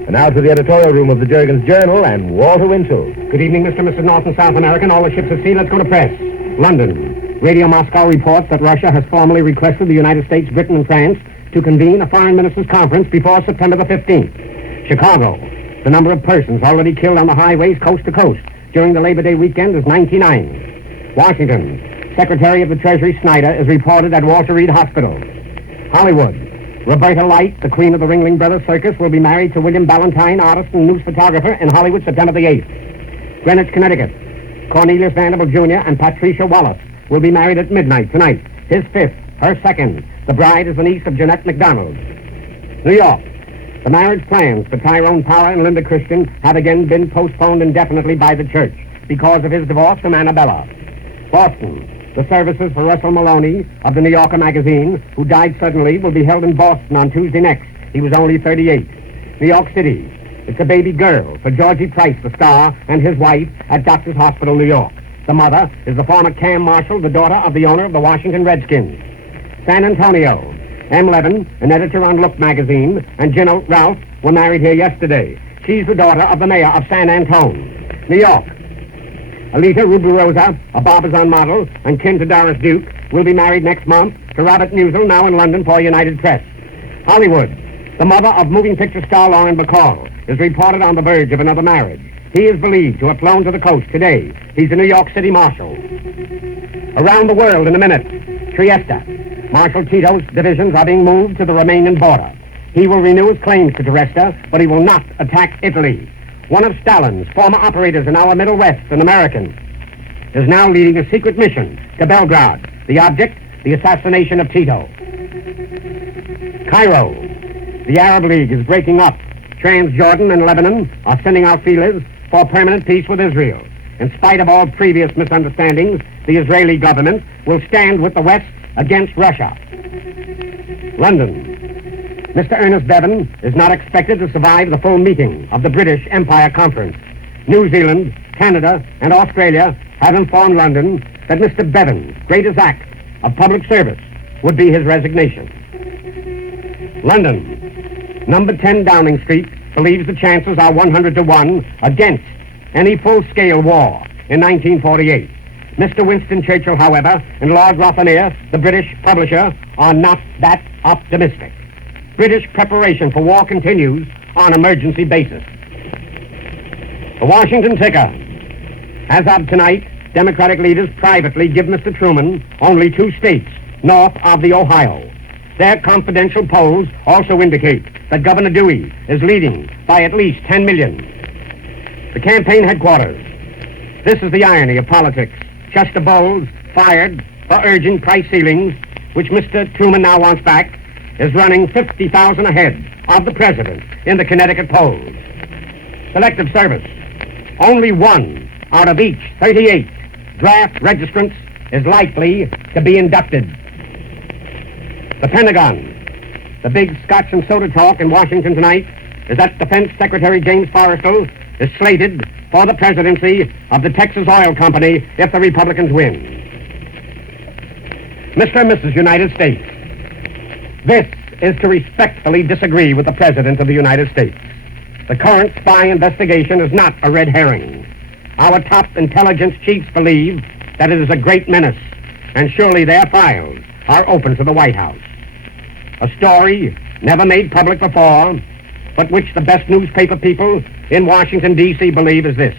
And now to the editorial room of the Jurgens Journal and Walter Winchell. Good evening, Mr. and Mrs. North and South American. All the ships at sea, let's go to press. London. Radio Moscow reports that Russia has formally requested the United States, Britain, and France to convene a foreign ministers' conference before September the 15th. Chicago. The number of persons already killed on the highways coast to coast during the Labor Day weekend is 99. Washington. Secretary of the Treasury Snyder is reported at Walter Reed Hospital. Hollywood. Roberta Light, the queen of the Ringling Brothers Circus, will be married to William Ballantyne, artist and news photographer, in Hollywood, September the 8th. Greenwich, Connecticut. Cornelius Vanderbilt Jr. and Patricia Wallace will be married at midnight tonight. His fifth, her second. The bride is the niece of Jeanette MacDonald. New York. The marriage plans for Tyrone Power and Linda Christian have again been postponed indefinitely by the church because of his divorce from Annabella. Boston. The services for Russell Maloney of the New Yorker magazine, who died suddenly, will be held in Boston on Tuesday next. He was only 38. New York City. It's a baby girl for Georgie Price, the star, and his wife at Doctors Hospital, New York. The mother is the former Cam Marshall, the daughter of the owner of the Washington Redskins. San Antonio. M. Levin, an editor on Look magazine, and Gino Ralph were married here yesterday. She's the daughter of the mayor of San Antone. New York. Alita Rubirosa, a Barbizon model, and kin to Doris Duke, will be married next month to Robert Musil, now in London for United Press. Hollywood. The mother of moving picture star Lauren Bacall is reported on the verge of another marriage. He is believed to have flown to the coast today. He's a New York City Marshal. Around the world in a minute. Trieste. Marshal Tito's divisions are being moved to the Romanian border. He will renew his claims to Trieste, but he will not attack Italy. One of Stalin's former operators in our Middle West, an American, is now leading a secret mission to Belgrade. The object, the assassination of Tito. Cairo. The Arab League is breaking up. Transjordan and Lebanon are sending out feelers for permanent peace with Israel. In spite of all previous misunderstandings, the Israeli government will stand with the West against Russia. London. Mr. Ernest Bevan is not expected to survive the full meeting of the British Empire Conference. New Zealand, Canada, and Australia have informed London that Mr. Bevan's greatest act of public service would be his resignation. London. Number 10 Downing Street believes the chances are 100 to 1 against any full-scale war in 1948. Mr. Winston Churchill, however, and Lord Rothermere, the British publisher, are not that optimistic. British preparation for war continues on emergency basis. The Washington Ticker. As of tonight, Democratic leaders privately give Mr. Truman only 2 states north of the Ohio. Their confidential polls also indicate that Governor Dewey is leading by at least 10 million. The campaign headquarters. This is the irony of politics. Chester Bowles, fired for urging price ceilings, which Mr. Truman now wants back, is running 50,000 ahead of the president in the Connecticut polls. Selective service. Only 1 out of each 38 draft registrants is likely to be inducted. The Pentagon. The big scotch and soda talk in Washington tonight is that Defense Secretary James Forrestal is slated for the presidency of the Texas Oil Company if the Republicans win. Mr. and Mrs. United States, this is to respectfully disagree with the President of the United States. The current spy investigation is not a red herring. Our top intelligence chiefs believe that it is a great menace, and surely their files are open to the White House. A story never made public before, but which the best newspaper people in Washington, D.C. believe is this.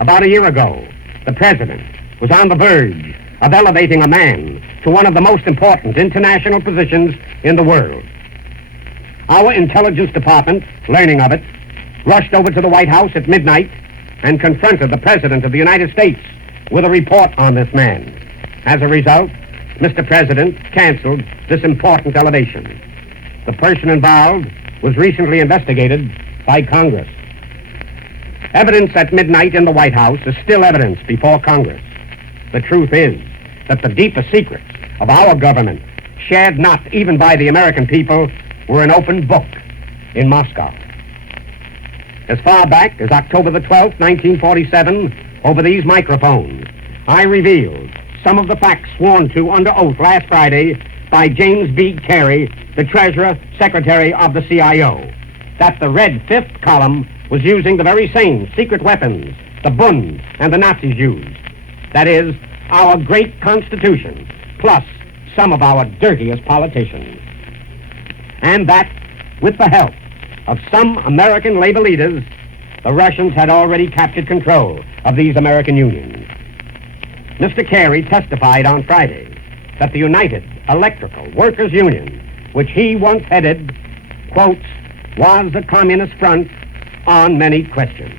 About a year ago, the President was on the verge of elevating a man to one of the most important international positions in the world. Our intelligence department, learning of it, rushed over to the White House at midnight and confronted the President of the United States with a report on this man. As a result, Mr. President canceled this important elevation. The person involved was recently investigated by Congress. Evidence at midnight in the White House is still evidence before Congress. The truth is that the deepest secrets of our government, shared not even by the American people, were an open book in Moscow. As far back as October the 12th, 1947, over these microphones, I revealed some of the facts sworn to under oath last Friday by James B. Carey, the Treasurer Secretary of the CIO, that the Red Fifth Column was using the very same secret weapons the Bund and the Nazis used. That is, our great Constitution, plus some of our dirtiest politicians. And that, with the help of some American labor leaders, the Russians had already captured control of these American unions. Mr. Carey testified on Friday that the United Electrical Workers Union, which he once headed, quotes, was the Communist front on many questions.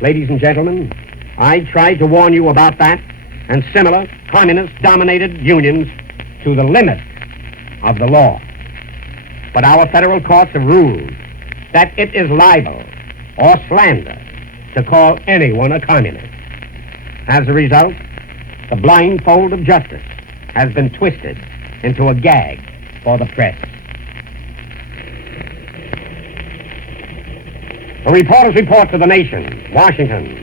Ladies and gentlemen, I tried to warn you about that and similar communist-dominated unions to the limit of the law. But our federal courts have ruled that it is libel or slander to call anyone a communist. As a result, the blindfold of justice has been twisted into a gag for the press. A reporter's report to the Nation, Washington.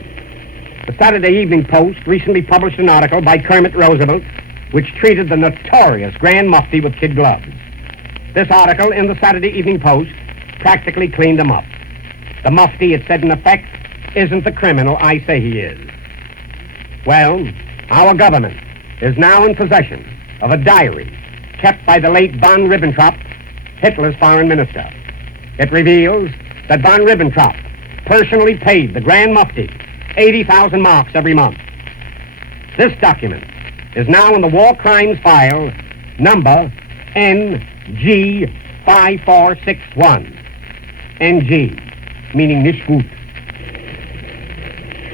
The Saturday Evening Post recently published an article by Kermit Roosevelt which treated the notorious Grand Mufti with kid gloves. This article in the Saturday Evening Post practically cleaned him up. The Mufti, it said in effect, isn't the criminal I say he is. Well, our government is now in possession of a diary kept by the late von Ribbentrop, Hitler's foreign minister. It reveals that von Ribbentrop personally paid the Grand Mufti 80,000 marks every month. This document is now in the war crimes file number NG5461. NG, meaning nicht gut.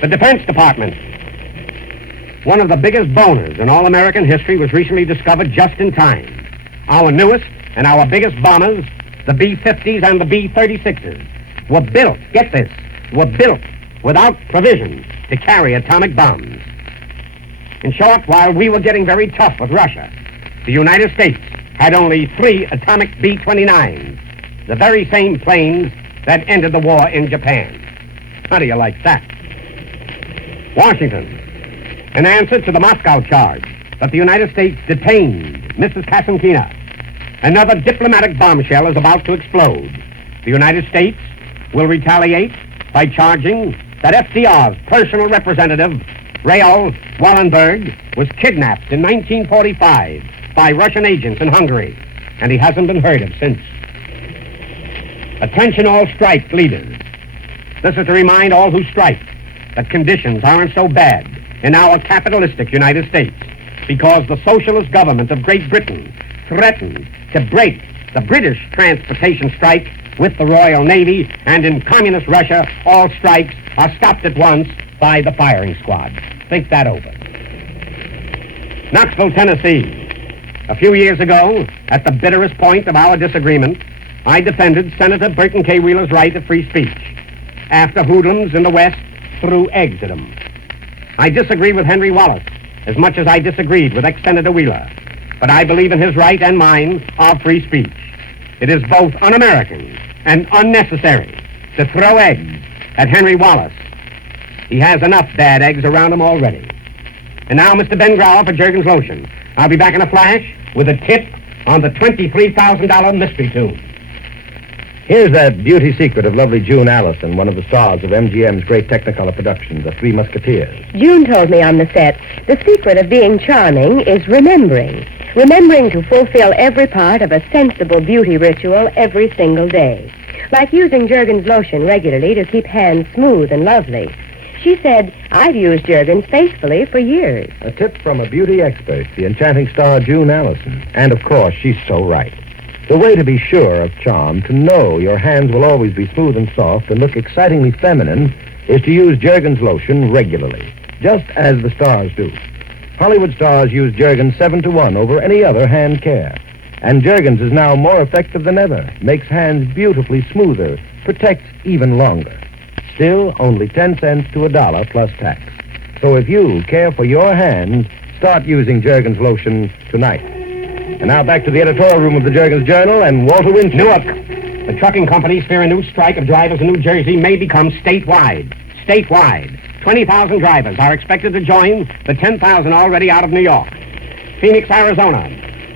The Defense Department, one of the biggest boners in all American history, was recently discovered just in time. Our newest and our biggest bombers, the B-50s and the B-36s, were built, get this, were built without provisions to carry atomic bombs. In short, while we were getting very tough with Russia, the United States had only 3 atomic B-29s, the very same planes that ended the war in Japan. How do you like that? Washington, in answer to the Moscow charge that the United States detained Mrs. Kasankina, another diplomatic bombshell is about to explode. The United States will retaliate by charging that FDR's personal representative, Raoul Wallenberg, was kidnapped in 1945 by Russian agents in Hungary, and he hasn't been heard of since. Attention all strike leaders. This is to remind all who strike that conditions aren't so bad in our capitalistic United States because the socialist government of Great Britain threatened to break the British transportation strike with the Royal Navy, and in communist Russia, all strikes are stopped at once by the firing squad. Think that over. Knoxville, Tennessee. A few years ago, at the bitterest point of our disagreement, I defended Senator Burton K. Wheeler's right of free speech after hoodlums in the West threw eggs at him. I disagree with Henry Wallace as much as I disagreed with ex-Senator Wheeler, but I believe in his right and mine of free speech. It is both un-American and unnecessary to throw eggs at Henry Wallace. He has enough bad eggs around him already. And now, Mr. Ben Grauer for Juergen's Lotion. I'll be back in a flash with a tip on the $23,000 mystery tune. Here's that beauty secret of lovely June Allison, one of the stars of MGM's great Technicolor production, The Three Musketeers. June told me on the set, the secret of being charming is remembering. Remembering to fulfill every part of a sensible beauty ritual every single day. Like using Juergen's Lotion regularly to keep hands smooth and lovely. She said, I've used Juergen's faithfully for years. A tip from a beauty expert, the enchanting star June Allison. And, of course, she's so right. The way to be sure of charm, to know your hands will always be smooth and soft and look excitingly feminine, is to use Juergen's Lotion regularly, just as the stars do. Hollywood stars use Juergen's 7-to-1 over any other hand care. And Juergen's is now more effective than ever, makes hands beautifully smoother, protects even longer. Still, only 10 cents to $1 plus tax. So if you care for your hands, start using Juergen's Lotion tonight. And now back to the editorial room of the Juergen's Journal and Walter Winchell. Newark. The trucking companies fear a new strike of drivers in New Jersey may become statewide. Statewide. 20,000 drivers are expected to join the 10,000 already out of New York. Phoenix, Arizona.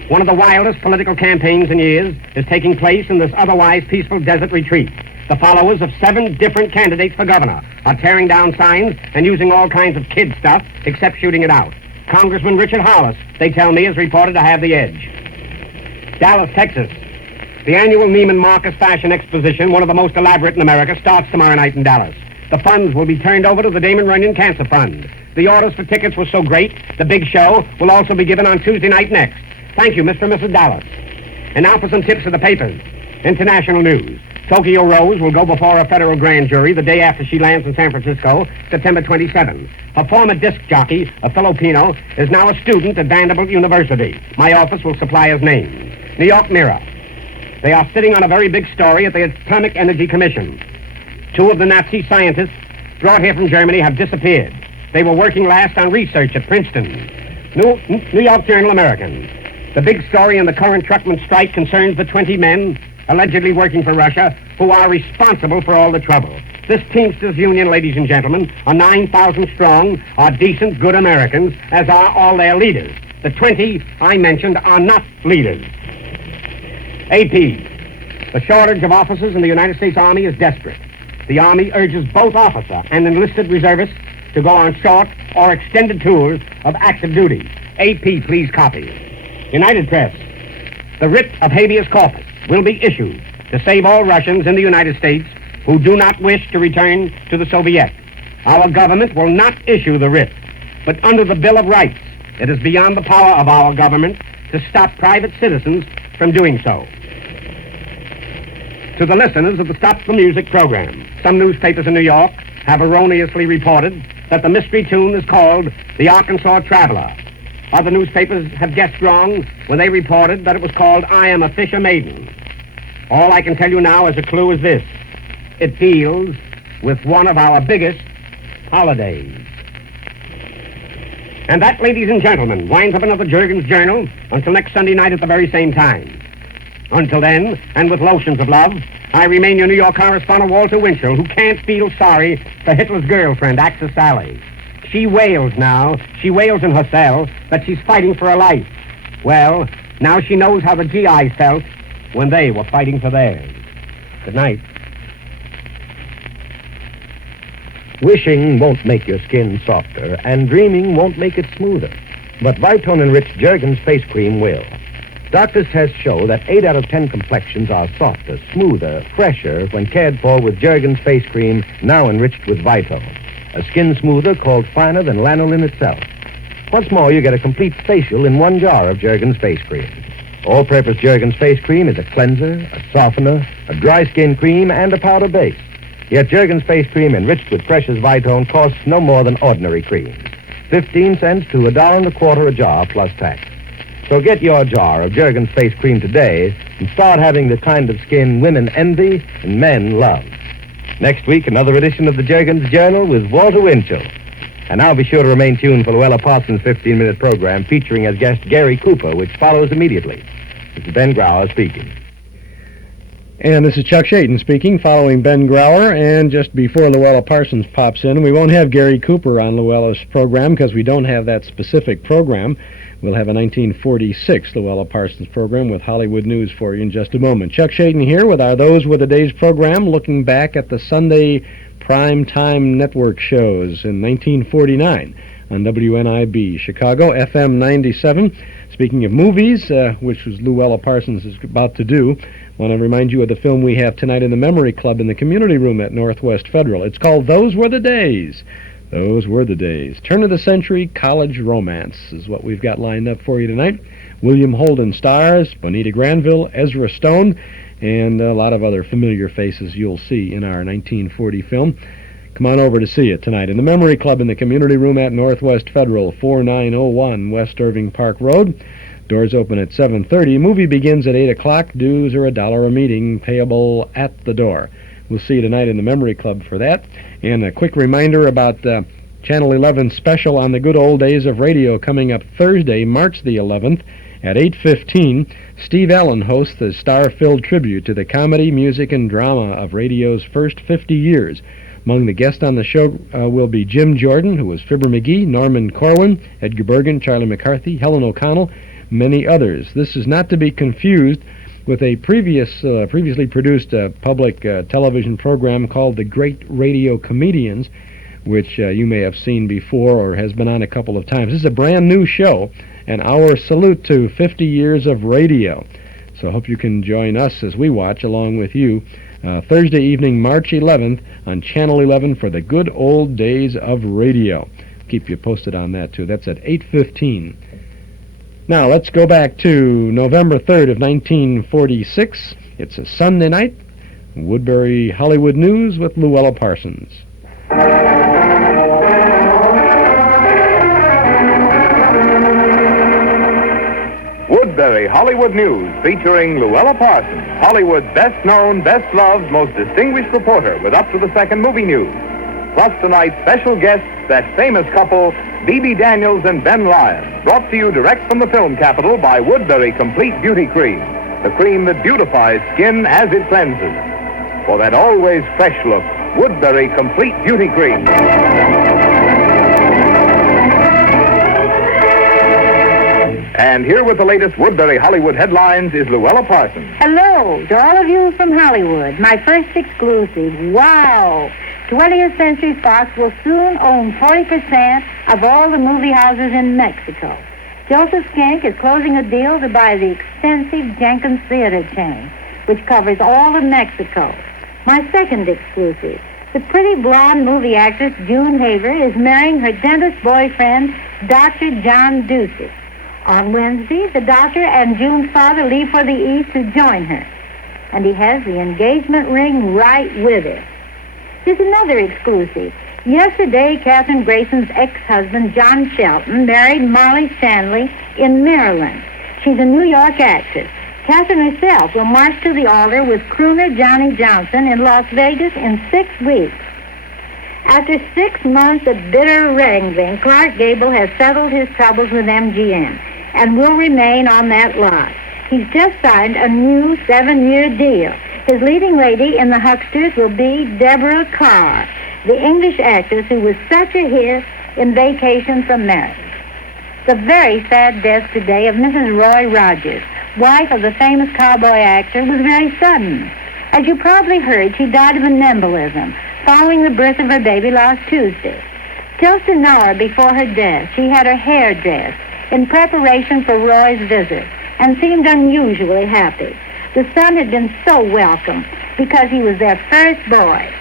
One of the wildest political campaigns in years is taking place in this otherwise peaceful desert retreat. The followers of 7 different candidates for governor are tearing down signs and using all kinds of kid stuff except shooting it out. Congressman Richard Hollis, they tell me, is reported to have the edge. Dallas, Texas. The annual Neiman Marcus Fashion Exposition, one of the most elaborate in America, starts tomorrow night in Dallas. The funds will be turned over to the Damon Runyon Cancer Fund. The orders for tickets were so great, the big show will also be given on Tuesday night next. Thank you, Mr. and Mrs. Dallas. And now for some tips of the papers. International news. Tokyo Rose will go before a federal grand jury the day after she lands in San Francisco, September 27. Her former disc jockey, a Filipino, is now a student at Vanderbilt University. My office will supply his name. New York Mirror. They are sitting on a very big story at the Atomic Energy Commission. 2 of the Nazi scientists brought here from Germany have disappeared. They were working last on research at Princeton. New York Journal American. The big story in the current truckman strike concerns the 20 men allegedly working for Russia who are responsible for all the trouble. This Teamsters Union, ladies and gentlemen, are 9,000 strong, are decent, good Americans, as are all their leaders. The 20 I mentioned are not leaders. AP. The shortage of officers in the United States Army is desperate. The Army urges both officer and enlisted reservists to go on short or extended tours of active duty. AP, please copy. United Press. The writ of habeas corpus will be issued to save all Russians in the United States who do not wish to return to the Soviet. Our government will not issue the writ, but under the Bill of Rights, it is beyond the power of our government to stop private citizens from doing so. To the listeners of the Stop the Music program, some newspapers in New York have erroneously reported that the mystery tune is called The Arkansas Traveler. Other newspapers have guessed wrong when they reported that it was called I Am a Fisher Maiden. All I can tell you now as a clue is this. It deals with one of our biggest holidays. And that, ladies and gentlemen, winds up another Jurgen's Journal until next Sunday night at the very same time. Until then, and with lotions of love, I remain your New York correspondent, Walter Winchell, who can't feel sorry for Hitler's girlfriend, Axis Sally. She wails now. She wails in her cell that she's fighting for her life. Well, now she knows how the GIs felt when they were fighting for theirs. Good night. Wishing won't make your skin softer, and dreaming won't make it smoother. But Vitone-enriched Jergens face cream will. Doctors' tests show that 8 out of 10 complexions are softer, smoother, fresher when cared for with Jergens face cream, now enriched with Vitone. A skin smoother called finer than lanolin itself. What's more, you get a complete facial in one jar of Jergens face cream. All-purpose Jergens face cream is a cleanser, a softener, a dry skin cream, and a powder base. Yet Jergens face cream enriched with precious Vitone costs no more than ordinary cream. 15 cents to $1.25 a jar plus tax. So get your jar of Jergens face cream today and start having the kind of skin women envy and men love. Next week, another edition of the Jurgen's Journal with Walter Winchell. And now be sure to remain tuned for Luella Parsons' 15-minute program featuring as guest Gary Cooper, which follows immediately. This is Ben Grauer speaking. And this is Chuck Shaden speaking, following Ben Grauer. And just before Luella Parsons pops in, we won't have Gary Cooper on Luella's program because we don't have that specific program. We'll have a 1946 Luella Parsons program with Hollywood news for you in just a moment. Chuck Shaden here with our Those Were the Days program, looking back at the Sunday prime-time network shows in 1949 on WNIB, Chicago, FM 97. Speaking of movies, which was Luella Parsons is about to do, I want to remind you of the film we have tonight in the Memory Club in the community room at Northwest Federal. It's called Those Were the Days. Those were the days. Turn of the century college romance is what we've got lined up for you tonight. William Holden stars, Bonita Granville, Ezra Stone, and a lot of other familiar faces you'll see in our 1940 film. Come on over to see it tonight in the Memory Club in the community room at Northwest Federal, 4901 West Irving Park Road. Doors open at 7:30. Movie begins at 8 o'clock. Dues are $1 a meeting, payable at the door. We'll see you tonight in the Memory Club for that. And a quick reminder about Channel 11 special on the good old days of radio coming up Thursday, March the 11th at 8:15. Steve Allen hosts the star-filled tribute to the comedy, music, and drama of radio's first 50 years. Among the guests on the show will be Jim Jordan, who was Fibber McGee, Norman Corwin, Edgar Bergen, Charlie McCarthy, Helen O'Connell, many others. This is not to be confused with a previously produced public television program called The Great Radio Comedians, which you may have seen before or has been on a couple of times. This is a brand new show, and our salute to 50 years of radio. So I hope you can join us as we watch along with you Thursday evening, March 11th on Channel 11 for the good old days of radio. Keep you posted on that, too. That's at 8:15. Now, let's go back to November 3rd of 1946. It's a Sunday night. Woodbury Hollywood News with Luella Parsons. Woodbury Hollywood News featuring Luella Parsons, Hollywood's best-known, best-loved, most distinguished reporter with up-to-the-second movie news. Plus tonight's special guests, that famous couple, B.B. Daniels and Ben Lyons, brought to you direct from the film capital by Woodbury Complete Beauty Cream, the cream that beautifies skin as it cleanses. For that always fresh look, Woodbury Complete Beauty Cream. And here with the latest Woodbury Hollywood headlines is Luella Parsons. Hello to all of you from Hollywood. My first exclusive. Wow! 20th Century Fox will soon own 40% of all the movie houses in Mexico. Joseph Skink is closing a deal to buy the extensive Jenkins Theater chain, which covers all of Mexico. My second exclusive. The pretty blonde movie actress June Haver is marrying her dentist boyfriend, Dr. John Ducey. On Wednesday, the doctor and June's father leave for the East to join her. And he has the engagement ring right with him. Here's another exclusive. Yesterday, Katherine Grayson's ex-husband, John Shelton, married Molly Stanley in Maryland. She's a New York actress. Katherine herself will march to the altar with crooner Johnny Johnson in Las Vegas in 6 weeks. After 6 months of bitter wrangling, Clark Gable has settled his troubles with MGM and will remain on that lot. He's just signed a new 7-year deal. His leading lady in The Hucksters will be Deborah Carr, the English actress who was such a hit in Vacation from Marriage. The very sad death today of Mrs. Roy Rogers, wife of the famous cowboy actor, was very sudden. As you probably heard, she died of an embolism following the birth of her baby last Tuesday. Just an hour before her death, she had her hair dressed in preparation for Roy's visit and seemed unusually happy. The son had been so welcome because he was their first boy.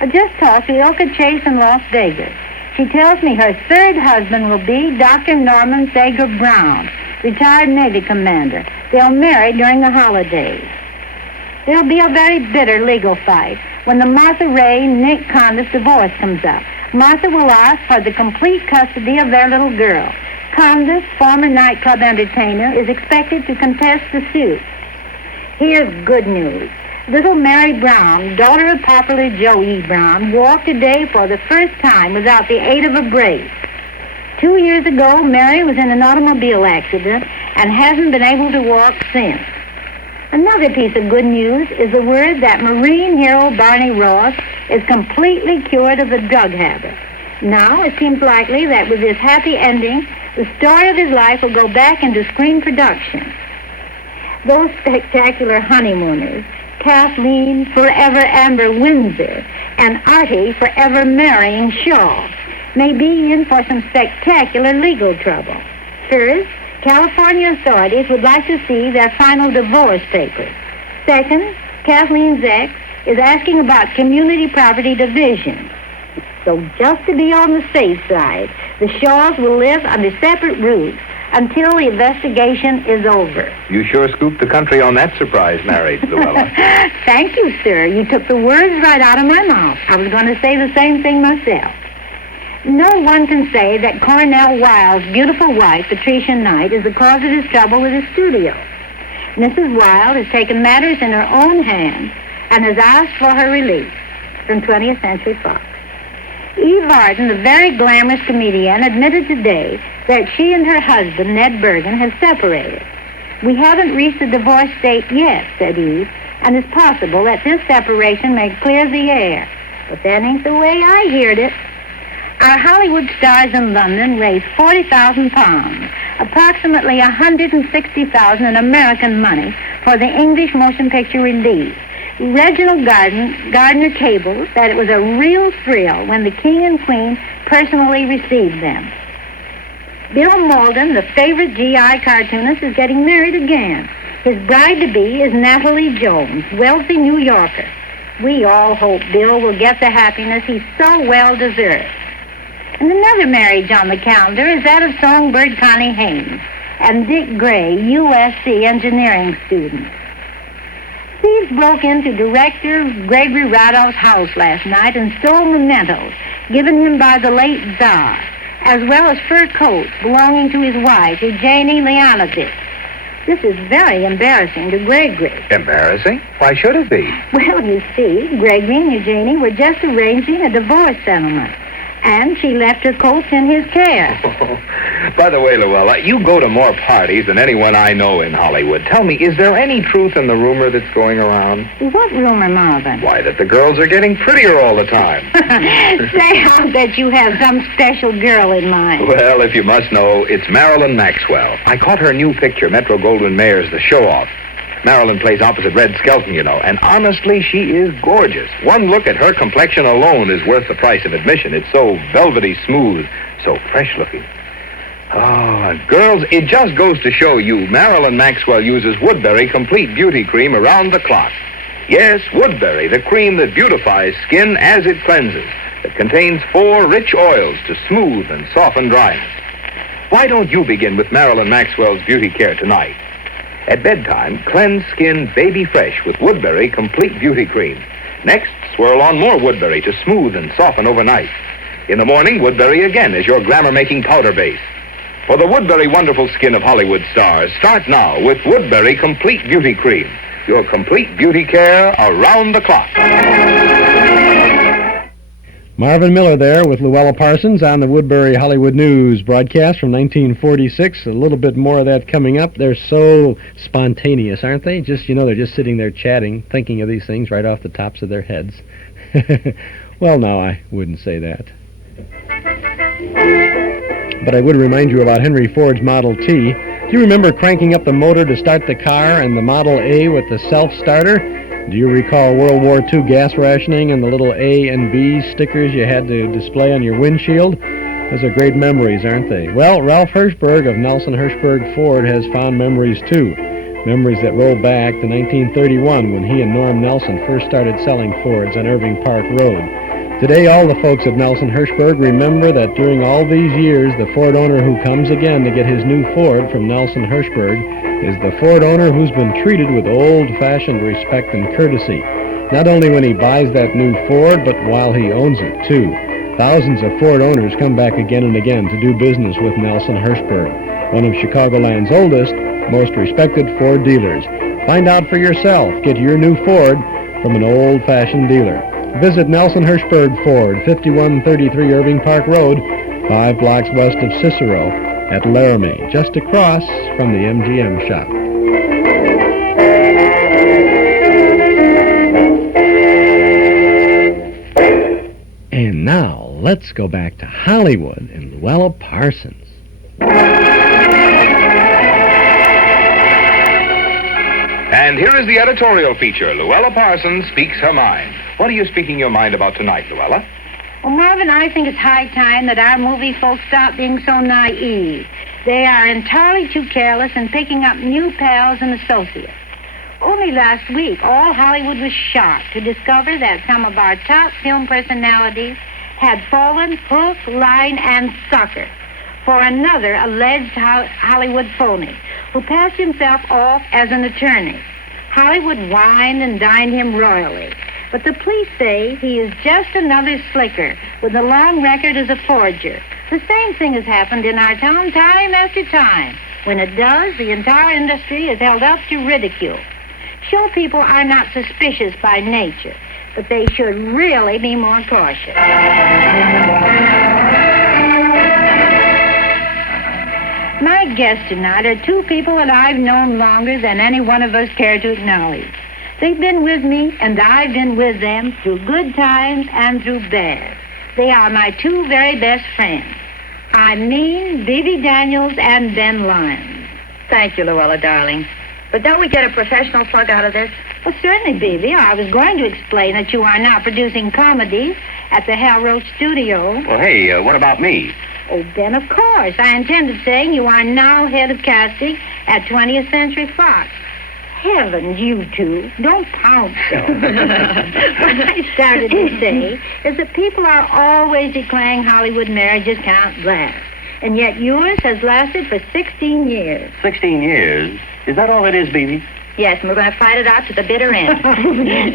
I just talked to Ilka Chase in Las Vegas. She tells me her third husband will be Dr. Norman Sager Brown, retired Navy commander. They'll marry during the holidays. There'll be a very bitter legal fight when the Martha Ray-Nick Condis divorce comes up. Martha will ask for the complete custody of their little girl. Condis, former nightclub entertainer, is expected to contest the suit. Here's good news. Little Mary Brown, daughter of popular Joe E. Brown, walked today for the first time without the aid of a brace. 2 years ago, Mary was in an automobile accident and hasn't been able to walk since. Another piece of good news is the word that Marine hero Barney Ross is completely cured of the drug habit. Now it seems likely that with this happy ending, the story of his life will go back into screen production. Those spectacular honeymooners, Kathleen forever Amber Windsor and Artie forever marrying Shaw, may be in for some spectacular legal trouble. First, California authorities would like to see their final divorce papers. Second, Kathleen's ex is asking about community property division. So just to be on the safe side, the Shaws will live under separate roofs until the investigation is over. You sure scooped the country on that surprise marriage, Luella. Thank you, sir. You took the words right out of my mouth. I was going to say the same thing myself. No one can say that Cornell Wilde's beautiful wife, Patricia Knight, is the cause of his trouble with his studio. Mrs. Wilde has taken matters in her own hands and has asked for her release from 20th Century Fox. Eve Arden, the very glamorous comedian, admitted today that she and her husband, Ned Bergen, have separated. We haven't reached the divorce date yet, said Eve, and it's possible that this separation may clear the air. But that ain't the way I heard it. Our Hollywood stars in London raised 40,000 pounds, approximately 160,000 in American money, for the English motion picture release. Reginald Gardner cabled that it was a real thrill when the King and Queen personally received them. Bill Malden, the favorite GI cartoonist, is getting married again. His bride-to-be is Natalie Jones, wealthy New Yorker. We all hope Bill will get the happiness he so well deserves. And another marriage on the calendar is that of songbird Connie Haynes and Dick Gray, USC engineering student. Thieves broke into Director Gregory Radoff's house last night and stole mementos given him by the late Tsar, as well as fur coats belonging to his wife, Eugenie Leonovich. This is very embarrassing to Gregory. Embarrassing? Why should it be? Well, you see, Gregory and Eugenie were just arranging a divorce settlement, and she left her coats in his care. By the way, Luella, you go to more parties than anyone I know in Hollywood. Tell me, is there any truth in the rumor that's going around? What rumor, Marvin? Why, that the girls are getting prettier all the time. Say, I'll bet you have some special girl in mind. Well, if you must know, it's Marilyn Maxwell. I caught her new picture, Metro-Goldwyn-Mayer's The Show-Off. Marilyn plays opposite Red Skelton, you know, and honestly, she is gorgeous. One look at her complexion alone is worth the price of admission. It's so velvety smooth, so fresh-looking. Oh, girls, it just goes to show you Marilyn Maxwell uses Woodbury Complete Beauty Cream around the clock. Yes, Woodbury, the cream that beautifies skin as it cleanses. It contains 4 rich oils to smooth and soften dryness. Why don't you begin with Marilyn Maxwell's beauty care tonight? At bedtime, cleanse skin baby fresh with Woodbury Complete Beauty Cream. Next, swirl on more Woodbury to smooth and soften overnight. In the morning, Woodbury again as your glamour-making powder base. For the Woodbury wonderful skin of Hollywood stars, start now with Woodbury Complete Beauty Cream. Your complete beauty care around the clock. Marvin Miller there with Luella Parsons on the Woodbury Hollywood News broadcast from 1946. A little bit more of that coming up. They're so spontaneous, aren't they? Just, they're just sitting there chatting, thinking of these things right off the tops of their heads. Well, no, I wouldn't say that. But I would remind you about Henry Ford's Model T. Do you remember cranking up the motor to start the car and the Model A with the self-starter? Do you recall World War II gas rationing and the little A and B stickers you had to display on your windshield? Those are great memories, aren't they? Well, Ralph Hirschberg of Nelson Hirschberg Ford has fond memories, too. Memories that roll back to 1931 when he and Norm Nelson first started selling Fords on Irving Park Road. Today, all the folks at Nelson Hirschberg remember that during all these years, the Ford owner who comes again to get his new Ford from Nelson Hirschberg is the Ford owner who's been treated with old-fashioned respect and courtesy. Not only when he buys that new Ford, but while he owns it, too. Thousands of Ford owners come back again and again to do business with Nelson Hirschberg, one of Chicagoland's oldest, most respected Ford dealers. Find out for yourself. Get your new Ford from an old-fashioned dealer. Visit Nelson Hirschberg Ford, 5133 Irving Park Road, 5 blocks west of Cicero at Laramie, just across from the MGM shop. And now, let's go back to Hollywood and Luella Parsons. And here is the editorial feature. Luella Parsons speaks her mind. What are you speaking your mind about tonight, Luella? Well, Marvin, I think it's high time that our movie folks stop being so naive. They are entirely too careless in picking up new pals and associates. Only last week, all Hollywood was shocked to discover that some of our top film personalities had fallen hook, line, and sucker for another alleged Hollywood phony who passed himself off as an attorney. Hollywood wined and dined him royally. But the police say he is just another slicker with a long record as a forger. The same thing has happened in our town time after time. When it does, the entire industry is held up to ridicule. Show people are not suspicious by nature, but they should really be more cautious. My guests tonight are 2 people that I've known longer than any one of us care to acknowledge. They've been with me, and I've been with them through good times and through bad. They are my two very best friends. I mean Bibi Daniels and Ben Lyons. Thank you, Luella, darling. But don't we get a professional plug out of this? Well, certainly, Bibi. I was going to explain that you are now producing comedies at the Hal Roach Studio. Well, hey, what about me? Oh, Ben, of course. I intended saying you are now head of casting at 20th Century Fox. Heavens, you two. Don't pounce so. What I started to say is that people are always declaring Hollywood marriages can't last. And yet yours has lasted for 16 years. 16 years? Is that all it is, Bibi? Yes, and we're going to fight it out to the bitter end.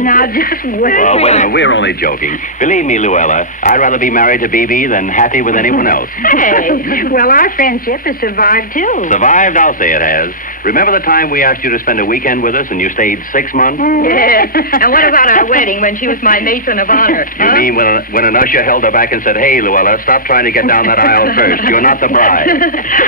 Now, just wait. Well, wait a minute. We're only joking. Believe me, Luella, I'd rather be married to Bibi than happy with anyone else. Hey, well, our friendship has survived, too. Survived? I'll say it has. Remember the time we asked you to spend a weekend with us and you stayed 6 months? Yes. And what about our wedding when she was my matron of honor? You mean when an usher held her back and said, "Hey, Luella, stop trying to get down that aisle first. You're not the bride."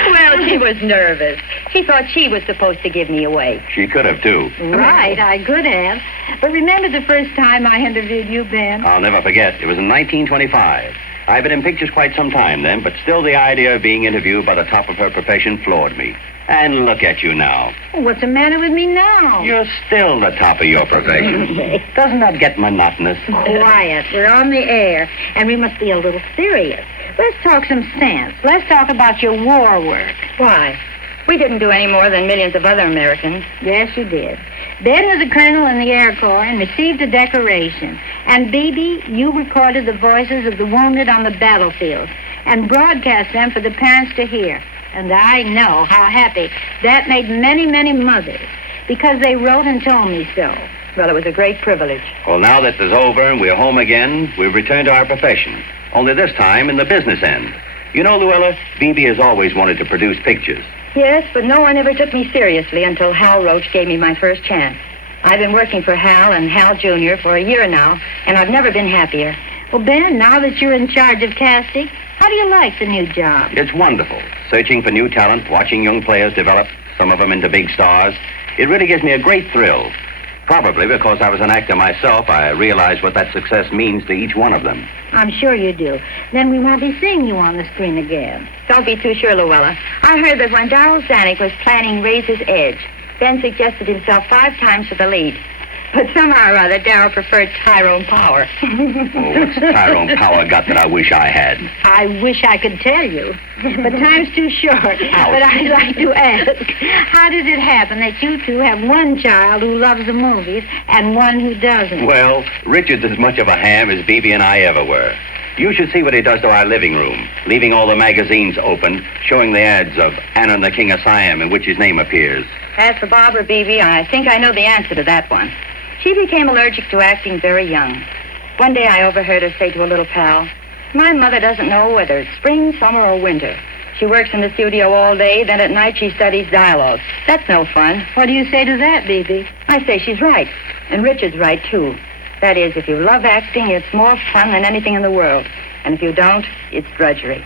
Well, she was nervous. She thought she was supposed to give me away. She could have, too. Right, I could have. But remember the first time I interviewed you, Ben? I'll never forget. It was in 1925. I've been in pictures quite some time then, but still the idea of being interviewed by the top of her profession floored me. And look at you now. What's the matter with me now? You're still the top of your profession. Doesn't that get monotonous? Quiet. We're on the air, and we must be a little serious. Let's talk some sense. Let's talk about your war work. Why? We didn't do any more than millions of other Americans. Yes, you did. Ben was a colonel in the Air Corps and received a decoration. And, Bibi, you recorded the voices of the wounded on the battlefield and broadcast them for the parents to hear. And I know how happy that made many, many mothers, because they wrote and told me so. Well, it was a great privilege. Well, now this is over and we're home again, we've returned to our profession. Only this time in the business end. You know, Luella, Bibi has always wanted to produce pictures. Yes, but no one ever took me seriously until Hal Roach gave me my first chance. I've been working for Hal and Hal Jr. for a year now, and I've never been happier. Well, Ben, now that you're in charge of casting, how do you like the new job? It's wonderful. Searching for new talent, watching young players develop, some of them into big stars. It really gives me a great thrill. Probably because I was an actor myself, I realize what that success means to each one of them. I'm sure you do. Then we won't be seeing you on the screen again. Don't be too sure, Luella. I heard that when Darryl Zanuck was planning Razor's Edge, Ben suggested himself 5 times for the lead. But somehow or other, Darryl preferred Tyrone Power. Oh, what's Tyrone Power got that I wish I had? I wish I could tell you. But time's too short. But I'd like to ask, how does it happen that you two have one child who loves the movies and one who doesn't? Well, Richard's as much of a ham as Bibi and I ever were. You should see what he does to our living room, leaving all the magazines open, showing the ads of Anna and the King of Siam in which his name appears. As for Barbara Beebe, I think I know the answer to that one. She became allergic to acting very young. One day I overheard her say to a little pal, "My mother doesn't know whether it's spring, summer, or winter. She works in the studio all day, then at night she studies dialogue. That's no fun." What do you say to that, Bibi? I say she's right. And Richard's right, too. That is, if you love acting, it's more fun than anything in the world. And if you don't, it's drudgery.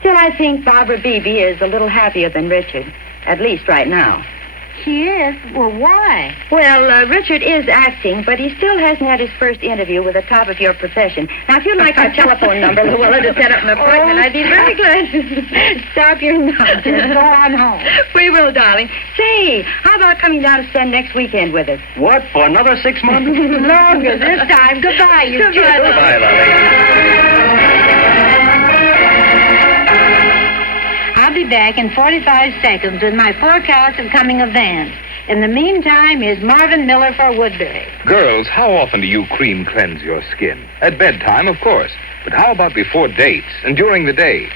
Still, I think Barbara Beebe is a little happier than Richard, at least right now. She is? Well, why? Well, Richard is acting, but he still hasn't had his first interview with the top of your profession. Now, if you'd like our telephone number, Luella, to set up an appointment, I'd be very glad. Stop your nonsense. Go on home. We will, darling. Say, how about coming down to spend next weekend with us? What, for another 6 months? Longer this time. Goodbye, you two. Goodbye, Lolly. I'll be back in 45 seconds with my forecast of coming events. In the meantime, here's Marvin Miller for Woodbury. Girls, how often do you cream cleanse your skin? At bedtime, of course. But how about before dates and during the day?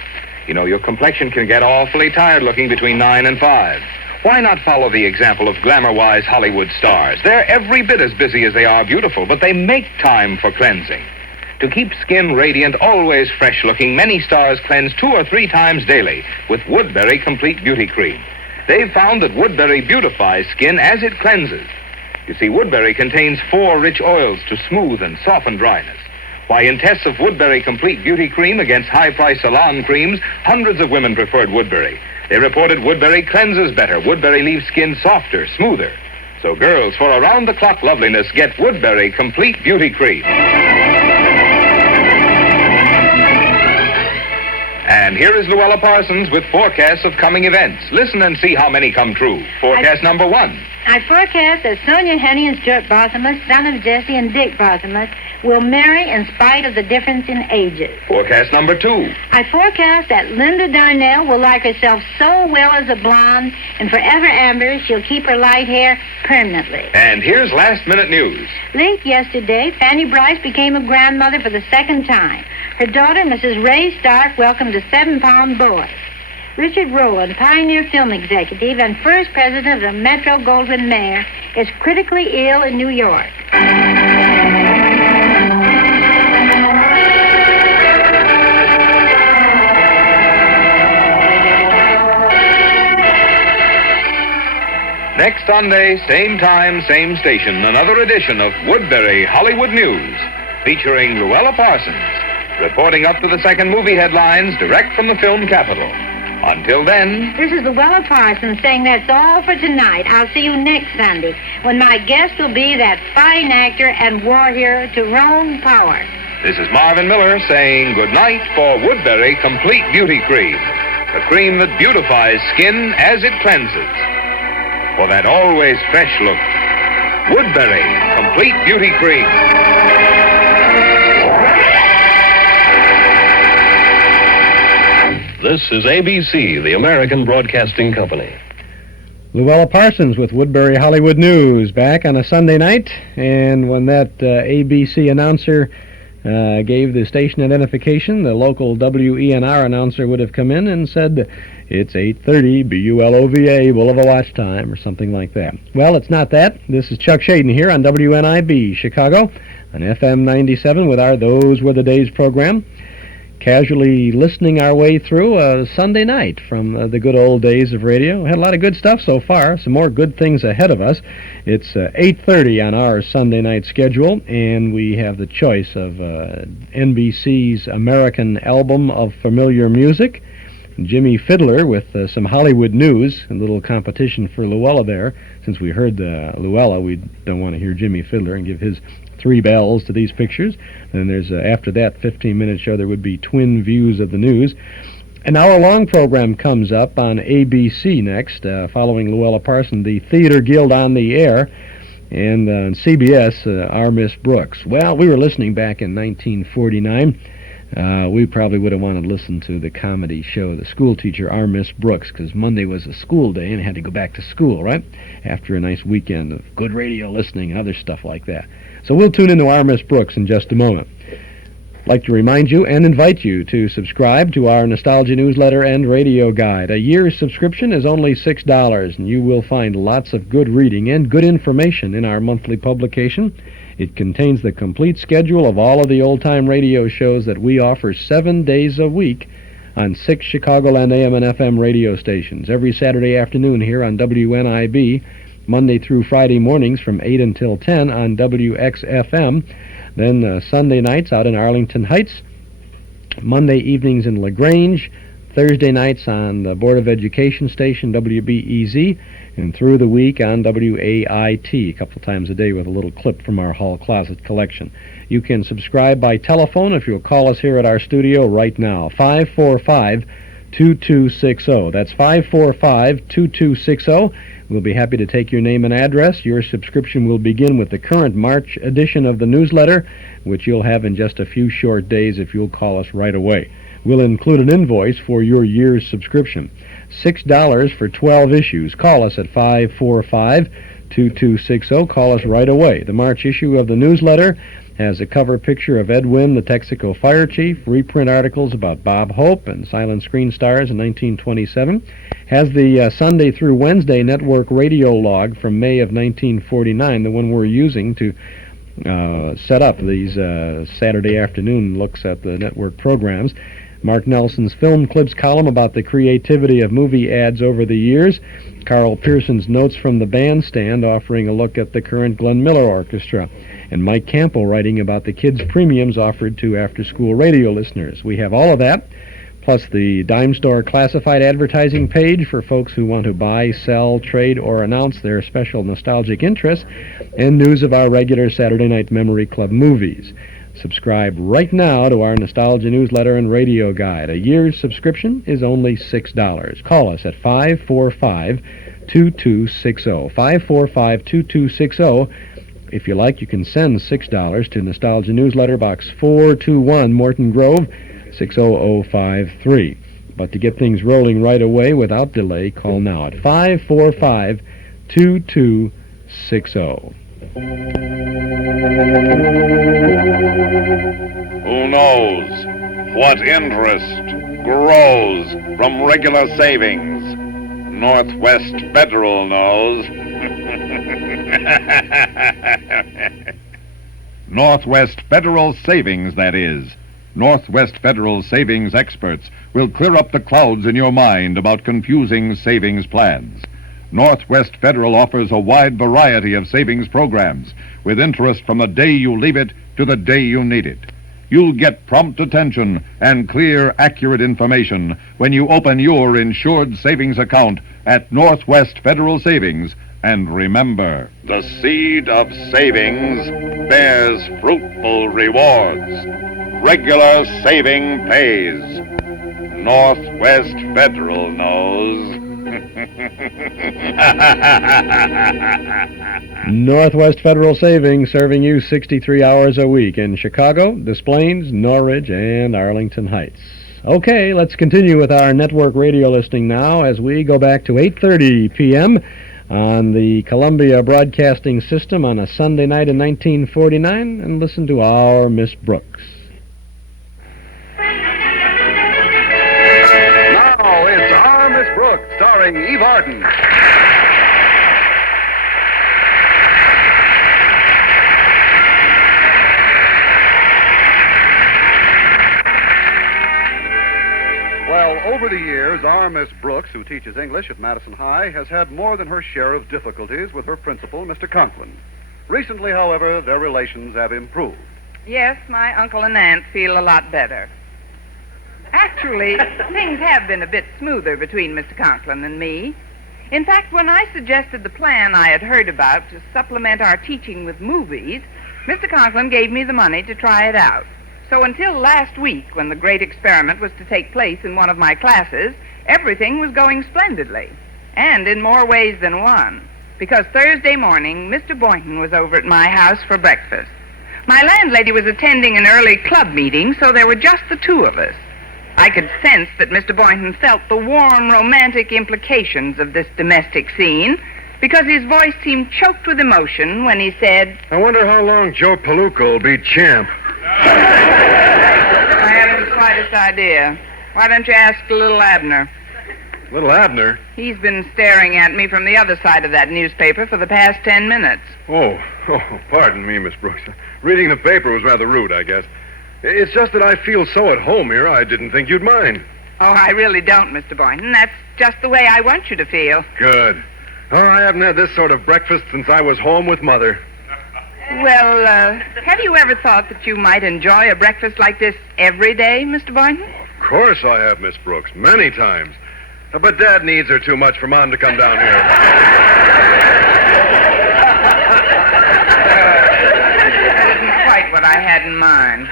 You know, your complexion can get awfully tired looking between 9 and 5. Why not follow the example of glamour-wise Hollywood stars? They're every bit as busy as they are beautiful, but they make time for cleansing. To keep skin radiant, always fresh-looking, many stars cleanse 2 or 3 times daily with Woodbury Complete Beauty Cream. They've found that Woodbury beautifies skin as it cleanses. You see, Woodbury contains 4 rich oils to smooth and soften dryness. Why, in tests of Woodbury Complete Beauty Cream against high-priced salon creams, hundreds of women preferred Woodbury. They reported Woodbury cleanses better. Woodbury leaves skin softer, smoother. So girls, for around-the-clock loveliness, get Woodbury Complete Beauty Cream. And here is Luella Parsons with forecasts of coming events. Listen and see how many come true. Forecast number 1. I forecast that Sonia Henny and Stuart Bossemus, son of Jesse and Dick Bossemus, will marry in spite of the difference in ages. Forecast number 2. I forecast that Linda Darnell will like herself so well as a blonde, and forever amber, she'll keep her light hair permanently. And here's last-minute news. Late yesterday, Fanny Bryce became a grandmother for the second time. Her daughter, Mrs. Ray Stark, welcomed a 7-pound boy. Richard Rowland, pioneer film executive and first president of the Metro Goldwyn Mayer, is critically ill in New York. Next Sunday, same time, same station, another edition of Woodbury Hollywood News, featuring Luella Parsons, reporting up to the second movie headlines direct from the film capital. Until then... This is Luella Parsons saying that's all for tonight. I'll see you next Sunday, when my guest will be that fine actor and war hero, Tyrone Power. This is Marvin Miller saying good night for Woodbury Complete Beauty Cream, the cream that beautifies skin as it cleanses. For that always fresh look, Woodbury Complete Beauty Cream. This is ABC, the American Broadcasting Company. Luella Parsons with Woodbury Hollywood News, back on a Sunday night, and when that ABC announcer gave the station identification, the local WENR announcer would have come in and said, it's 8:30 BULOVA, Bulova Watch Time, or something like that. Well, it's not that. This is Chuck Shaden here on WNIB Chicago, on FM 97 with our Those Were the Days program. Casually listening our way through a Sunday night from the good old days of radio. We had a lot of good stuff so far, some more good things ahead of us. It's 8:30 on our Sunday night schedule, and we have the choice of NBC's American Album of Familiar Music, Jimmy Fiddler with some Hollywood news, a little competition for Luella there. Since we heard Luella, we don't want to hear Jimmy Fiddler and give his 3 bells to these pictures. Then there's, after that 15-minute show, there would be twin views of the news. An hour-long program comes up on ABC next, following Luella Parsons, the Theater Guild on the Air, and on CBS, Our Miss Brooks. Well, we were listening back in 1949. We probably would have wanted to listen to the comedy show, The School Teacher, Our Miss Brooks, because Monday was a school day and had to go back to school, right? After a nice weekend of good radio listening and other stuff like that. So we'll tune into Our Miss Brooks in just a moment. I'd like to remind you and invite you to subscribe to our Nostalgia newsletter and radio guide. A year's subscription is only $6, and you will find lots of good reading and good information in our monthly publication. It contains the complete schedule of all of the old-time radio shows that we offer 7 days a week on 6 Chicagoland AM and FM radio stations. Every Saturday afternoon here on WNIB, Monday through Friday mornings from 8 until 10 on WXFM. Then Sunday nights out in Arlington Heights, Monday evenings in LaGrange, Thursday nights on the Board of Education station, WBEZ, and through the week on WAIT, a couple times a day with a little clip from our hall closet collection. You can subscribe by telephone if you'll call us here at our studio right now, 545-2260. That's 545-2260. We'll be happy to take your name and address. Your subscription will begin with the current March edition of the newsletter, which you'll have in just a few short days if you'll call us right away. We'll include an invoice for your year's subscription. $6 for 12 issues. Call us at 545-2260. Call us right away. The March issue of the newsletter has a cover picture of Ed Wynn, the Texaco fire chief, reprint articles about Bob Hope and silent screen stars in 1927, has the Sunday through Wednesday network radio log from May of 1949, the one we're using to set up these Saturday afternoon looks at the network programs. Mark Nelson's Film Clips column about the creativity of movie ads over the years. Carl Pearson's Notes from the Bandstand offering a look at the current Glenn Miller Orchestra. And Mike Campbell writing about the kids' premiums offered to after-school radio listeners. We have all of that, plus the dime store classified advertising page for folks who want to buy, sell, trade, or announce their special nostalgic interests, and news of our regular Saturday Night Memory Club movies. Subscribe right now to our Nostalgia newsletter and radio guide. A year's subscription is only $6. Call us at 545-2260. 545-2260. If you like, you can send $6 to Nostalgia Newsletter Box 421, Morton Grove, 60053. But to get things rolling right away without delay, call now at 545-2260. Who knows what interest grows from regular savings? Northwest Federal knows. Northwest Federal Savings, that is. Northwest Federal Savings experts will clear up the clouds in your mind about confusing savings plans. Northwest Federal offers a wide variety of savings programs with interest from the day you leave it to the day you need it. You'll get prompt attention and clear, accurate information when you open your insured savings account at Northwest Federal Savings. And remember, The seed of savings bears fruitful rewards. Regular saving pays. Northwest Federal knows. Northwest Federal Savings, serving you 63 hours a week in Chicago, Des Plaines, Norridge, and Arlington Heights. Okay, let's continue with our network radio listing now as we go back to 8:30 p.m. on the Columbia Broadcasting System on a Sunday night in 1949 and listen to our Miss Brooks. Now it's Our Miss Brooks, starring Eve Arden. Well, over the years, our Miss Brooks, who teaches English at Madison High, has had more than her share of difficulties with her principal, Mr. Conklin. Recently, however, their relations have improved. Yes, my uncle and aunt feel a lot better. Actually, things have been a bit smoother between Mr. Conklin and me. In fact, when I suggested the plan I had heard about to supplement our teaching with movies, Mr. Conklin gave me the money to try it out. So until last week, when the great experiment was to take place in one of my classes, everything was going splendidly. And in more ways than one. Because Thursday morning, Mr. Boynton was over at my house for breakfast. My landlady was attending an early club meeting, so there were just the two of us. I could sense that Mr. Boynton felt the warm, romantic implications of this domestic scene, because his voice seemed choked with emotion when he said, I wonder how long Joe Palooka will be champ. I haven't the slightest idea. Why don't you ask little Abner? Little Abner? He's been staring at me from the other side of that newspaper for the past 10 minutes. Oh, pardon me, Miss Brooks. Reading the paper was rather rude, I guess. It's just that I feel so at home here, I didn't think you'd mind. Oh, I really don't, Mr. Boynton. That's just the way I want you to feel. Good. Oh, I haven't had this sort of breakfast since I was home with Mother. Well, have you ever thought that you might enjoy a breakfast like this every day, Mr. Boynton? Of course I have, Miss Brooks, many times. But Dad needs her too much for Mom to come down here. That isn't quite what I had in mind.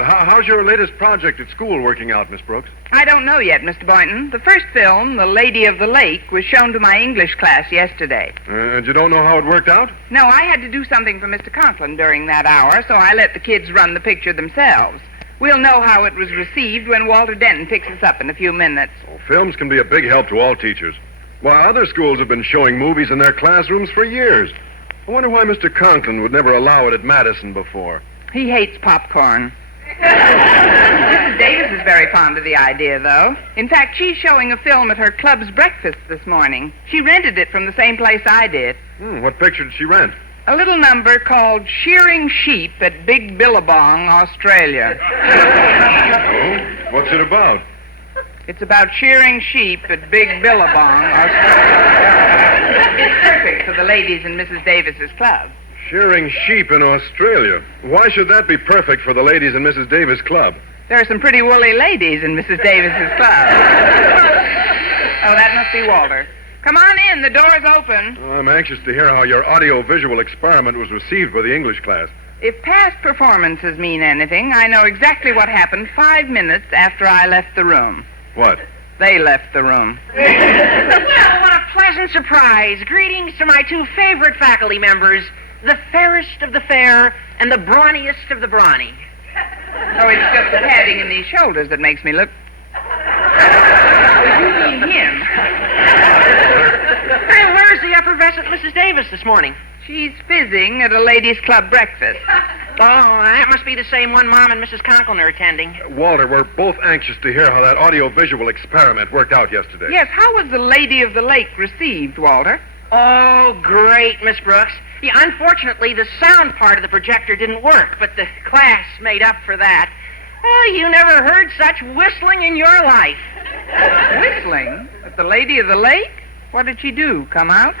How's your latest project at school working out, Miss Brooks? I don't know yet, Mr. Boynton. The first film, The Lady of the Lake, was shown to my English class yesterday. And you don't know how it worked out? No, I had to do something for Mr. Conklin during that hour, so I let the kids run the picture themselves. We'll know how it was received when Walter Denton picks us up in a few minutes. Well, films can be a big help to all teachers. While other schools have been showing movies in their classrooms for years. I wonder why Mr. Conklin would never allow it at Madison before. He hates popcorn. Mrs. Davis is very fond of the idea, though. In fact, she's showing a film at her club's breakfast this morning. She rented it from the same place I did. What picture did she rent? A little number called Shearing Sheep at Big Billabong, Australia. Oh? What's it about? It's about shearing sheep at Big Billabong, Australia. It's perfect for the ladies in Mrs. Davis's club. Shearing sheep in Australia. Why should that be perfect for the ladies in Mrs. Davis' club? There are some pretty woolly ladies in Mrs. Davis's class. Oh, that must be Walter. Come on in. The door's open. Well, I'm anxious to hear how your audio-visual experiment was received by the English class. If past performances mean anything, I know exactly what happened 5 minutes after I left the room. What? They left the room. Well, what a pleasant surprise. Greetings to my two favorite faculty members, the fairest of the fair and the brawniest of the brawny. Oh, it's just the padding in these shoulders that makes me look... Oh, you mean him. Hey, where's the effervescent Mrs. Davis this morning? She's fizzing at a ladies' club breakfast. Oh, that must be the same one Mom and Mrs. Conklin are attending. Walter, we're both anxious to hear how that audio-visual experiment worked out yesterday. Yes, how was the Lady of the Lake received, Walter? Oh, great, Miss Brooks. Yeah, unfortunately, the sound part of the projector didn't work, but the class made up for that. Oh, you never heard such whistling in your life. Whistling? At the Lady of the Lake? What did she do, come out?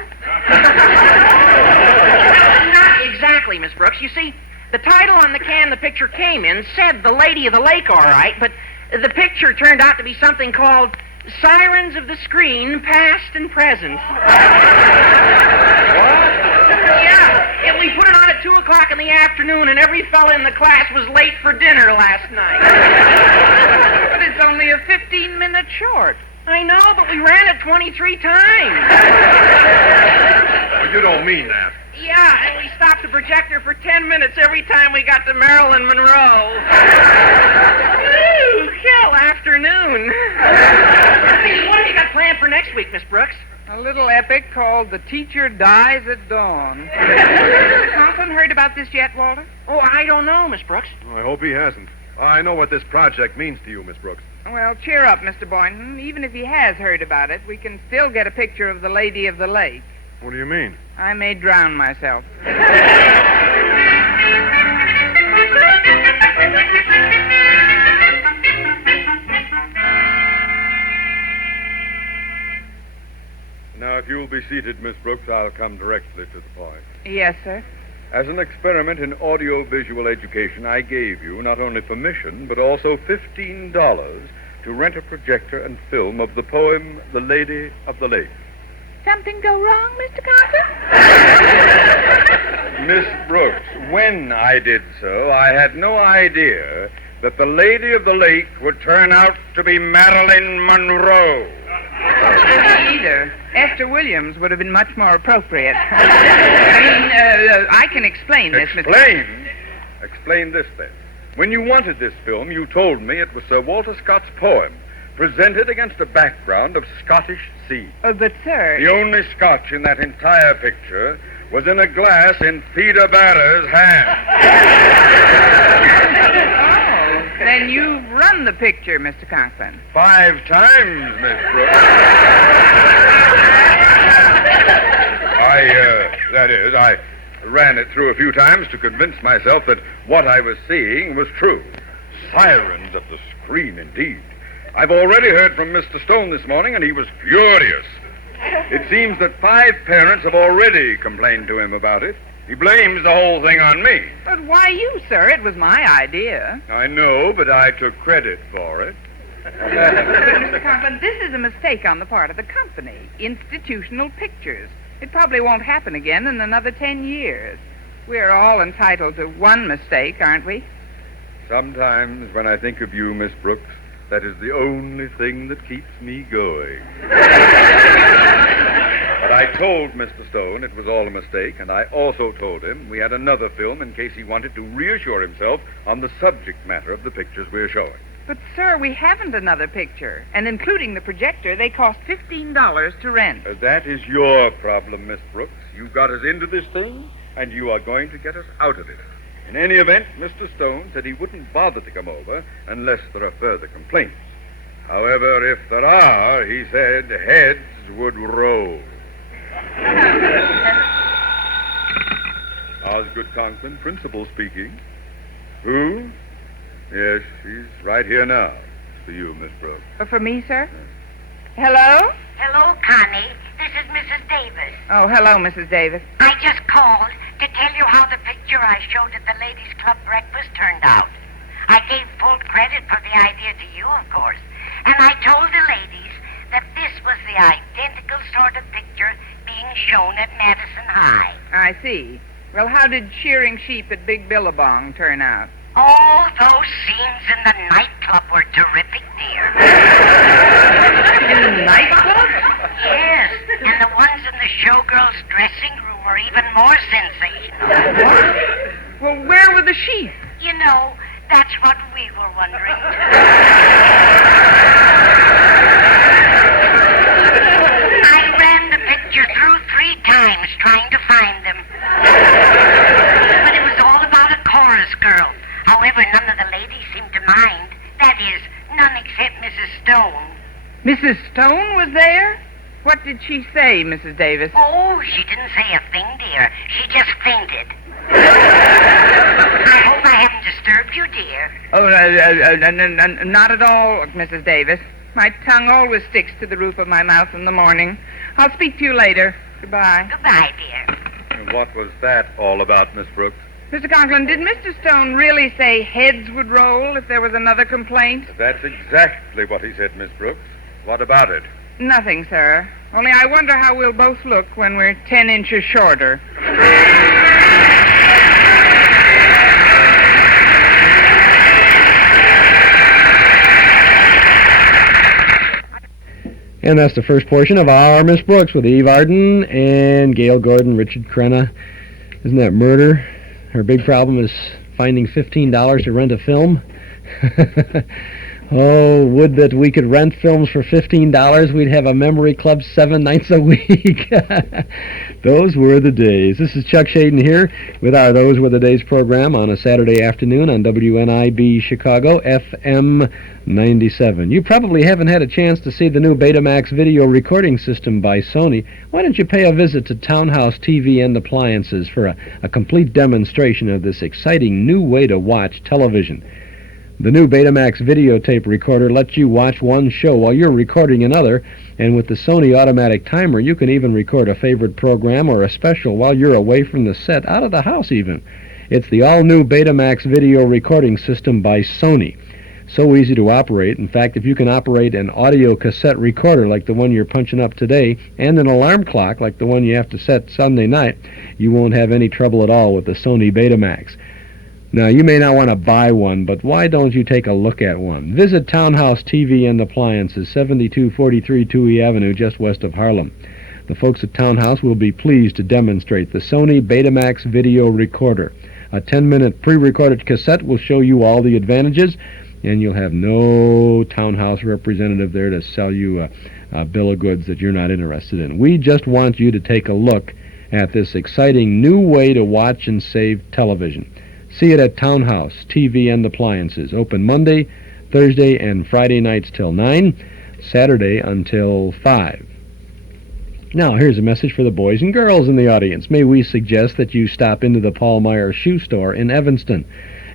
Not exactly, Miss Brooks. You see, the title on the can the picture came in said The Lady of the Lake, all right, but the picture turned out to be something called Sirens of the Screen, Past and Present. Yeah, and we put it on at 2 o'clock in the afternoon, and every fella in the class was late for dinner last night. But it's only a 15-minute short. I know, but we ran it 23 times. Well, you don't mean that. Yeah, and we stopped the projector for 10 minutes every time we got to Marilyn Monroe. Woo, hell afternoon. Hey, what have you got planned for next week, Miss Brooks? A little epic called The Teacher Dies at Dawn. Has Conklin heard about this yet, Walter? Oh, I don't know, Miss Brooks. I hope he hasn't. I know what this project means to you, Miss Brooks. Well, cheer up, Mr. Boynton. Even if he has heard about it, we can still get a picture of the Lady of the Lake. What do you mean? I may drown myself. Now, if you'll be seated, Miss Brooks, I'll come directly to the point. Yes, sir. As an experiment in audio-visual education, I gave you not only permission, but also $15 to rent a projector and film of the poem The Lady of the Lake. Something go wrong, Mr. Conklin? Miss Brooks, when I did so, I had no idea that the Lady of the Lake would turn out to be Marilyn Monroe. Either. Esther Williams would have been much more appropriate. I can explain this, Mr. Explain? Explain this, then. When you wanted this film, you told me it was Sir Walter Scott's poem, presented against a background of Scottish sea. But, sir... The only Scotch in that entire picture was in a glass in Theda Barrer's hand. Oh, then you've run the picture, Mr. Conklin. 5 times, Miss Brooks. I ran it through a few times to convince myself that what I was seeing was true. Sirens of the screen, indeed. I've already heard from Mr. Stone this morning, and he was furious. It seems that 5 parents have already complained to him about it. He blames the whole thing on me. But why you, sir? It was my idea. I know, but I took credit for it. Mr. Conklin, this is a mistake on the part of the company. Institutional Pictures. It probably won't happen again in another 10 years. We're all entitled to one mistake, aren't we? Sometimes when I think of you, Miss Brooks, that is the only thing that keeps me going. But I told Mr. Stone it was all a mistake, and I also told him we had another film in case he wanted to reassure himself on the subject matter of the pictures we're showing. But, sir, we haven't another picture. And including the projector, they cost $15 to rent. That is your problem, Miss Brooks. You got us into this thing, and you are going to get us out of it. In any event, Mr. Stone said he wouldn't bother to come over unless there are further complaints. However, if there are, he said, heads would roll. Osgood Conklin, principal speaking. Who? Yes, she's right here now. For you, Miss Brooks. For me, sir? Hello? Hello, Connie. This is Mrs. Davis. Oh, hello, Mrs. Davis. I just called to tell you how the picture I showed at the Ladies' Club breakfast turned out. I gave full credit for the idea to you, of course. And I told the ladies that this was the identical sort of picture being shown at Madison High. I see. Well, how did Shearing Sheep at Big Billabong turn out? All those scenes in the nightclub were terrific, dear. In the nightclub? Yes, and the ones in the showgirls' dressing room were even more sensational. What? Well, where were the sheep? You know, that's what we were wondering, too. I ran the picture through 3 times trying to find them. But it was all about a chorus girl. However, none of the ladies seemed to mind. That is, none except Mrs. Stone. Mrs. Stone was there? What did she say, Mrs. Davis? Oh, she didn't say a thing, dear. She just fainted. I hope I haven't disturbed you, dear. Oh, not at all, Mrs. Davis. My tongue always sticks to the roof of my mouth in the morning. I'll speak to you later. Goodbye. Goodbye, dear. And what was that all about, Miss Brooks? Mr. Conklin, did Mr. Stone really say heads would roll if there was another complaint? That's exactly what he said, Miss Brooks. What about it? Nothing, sir. Only I wonder how we'll both look when we're 10 inches shorter. And that's the first portion of Our Miss Brooks with Eve Arden and Gail Gordon, Richard Crenna. Isn't that murder? Her big problem is finding $15 to rent a film. Oh, would that we could rent films for $15. We'd have a memory club 7 nights a week. Those were the days. This is Chuck Shaden here with our Those Were the Days program on a Saturday afternoon on WNIB Chicago, FM 97. You probably haven't had a chance to see the new Betamax video recording system by Sony. Why don't you pay a visit to Townhouse TV and Appliances for a complete demonstration of this exciting new way to watch television. The new Betamax videotape recorder lets you watch one show while you're recording another, and with the Sony automatic timer, you can even record a favorite program or a special while you're away from the set, out of the house even. It's the all-new Betamax video recording system by Sony. So easy to operate. In fact, if you can operate an audio cassette recorder like the one you're punching up today, and an alarm clock like the one you have to set Sunday night, you won't have any trouble at all with the Sony Betamax. Now, you may not want to buy one, but why don't you take a look at one? Visit Townhouse TV and Appliances, 7243 Touhy Avenue, just west of Harlem. The folks at Townhouse will be pleased to demonstrate the Sony Betamax video recorder. A 10-minute pre-recorded cassette will show you all the advantages, and you'll have no Townhouse representative there to sell you a bill of goods that you're not interested in. We just want you to take a look at this exciting new way to watch and save television. See it at Townhouse TV and Appliances, open Monday, Thursday, and Friday nights till 9, Saturday until 5. Now, here's a message for the boys and girls in the audience. May we suggest that you stop into the Paul Meyer Shoe Store in Evanston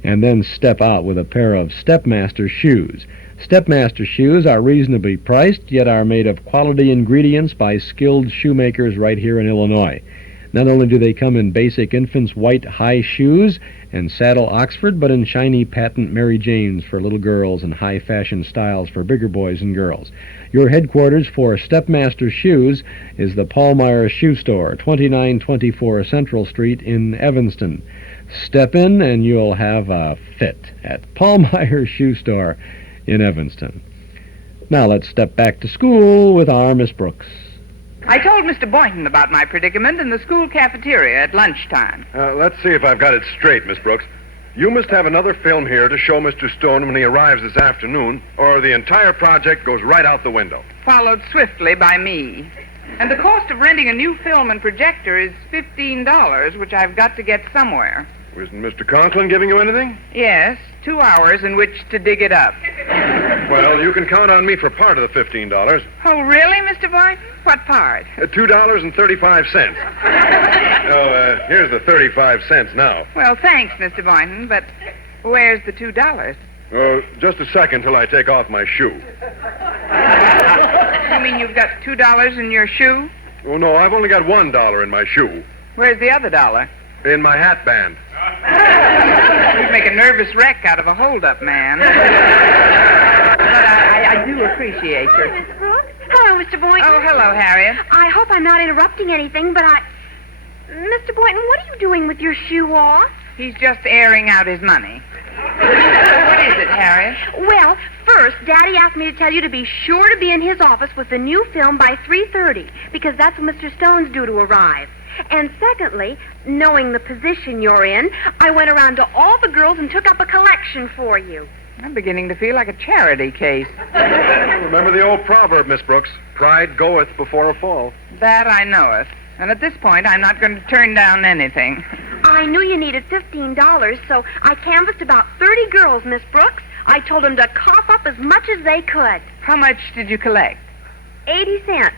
and then step out with a pair of Stepmaster shoes. Stepmaster shoes are reasonably priced, yet are made of quality ingredients by skilled shoemakers right here in Illinois. Not only do they come in basic infants' white high shoes and saddle Oxford, but in shiny patent Mary Janes for little girls and high-fashion styles for bigger boys and girls. Your headquarters for Stepmaster Shoes is the Paul Meyer Shoe Store, 2924 Central Street in Evanston. Step in and you'll have a fit at Paul Meyer Shoe Store in Evanston. Now let's step back to school with our Miss Brooks. I told Mr. Boynton about my predicament in the school cafeteria at lunchtime. Let's see if I've got it straight, Miss Brooks. You must have another film here to show Mr. Stone when he arrives this afternoon, or the entire project goes right out the window. Followed swiftly by me. And the cost of renting a new film and projector is $15, which I've got to get somewhere. Isn't Mr. Conklin giving you anything? Yes, 2 hours in which to dig it up. Well, you can count on me for part of the $15. Oh, really, Mr. Boynton? What part? $2.35. Here's the 35 cents now. Well, thanks, Mr. Boynton, but where's the $2? Just a second till I take off my shoe. You mean you've got $2 in your shoe? Oh, no, I've only got $1 in my shoe. Where's the other $1? In my hat band. You'd make a nervous wreck out of a hold-up man. But I do appreciate you. Miss Brooks. Hello, Mr. Boynton. Oh, hello, Harriet. I hope I'm not interrupting anything, but Mr. Boynton, what are you doing with your shoe off? He's just airing out his money. What is it, Harriet? Well, first, Daddy asked me to tell you to be sure to be in his office with the new film by 3:30, because that's when Mr. Stone's due to arrive. And secondly, knowing the position you're in, I went around to all the girls and took up a collection for you. I'm beginning to feel like a charity case. Remember the old proverb, Miss Brooks. Pride goeth before a fall. That I knoweth. And at this point, I'm not going to turn down anything. I knew you needed $15, so I canvassed about 30 girls, Miss Brooks. I told them to cough up as much as they could. How much did you collect? 80 cents.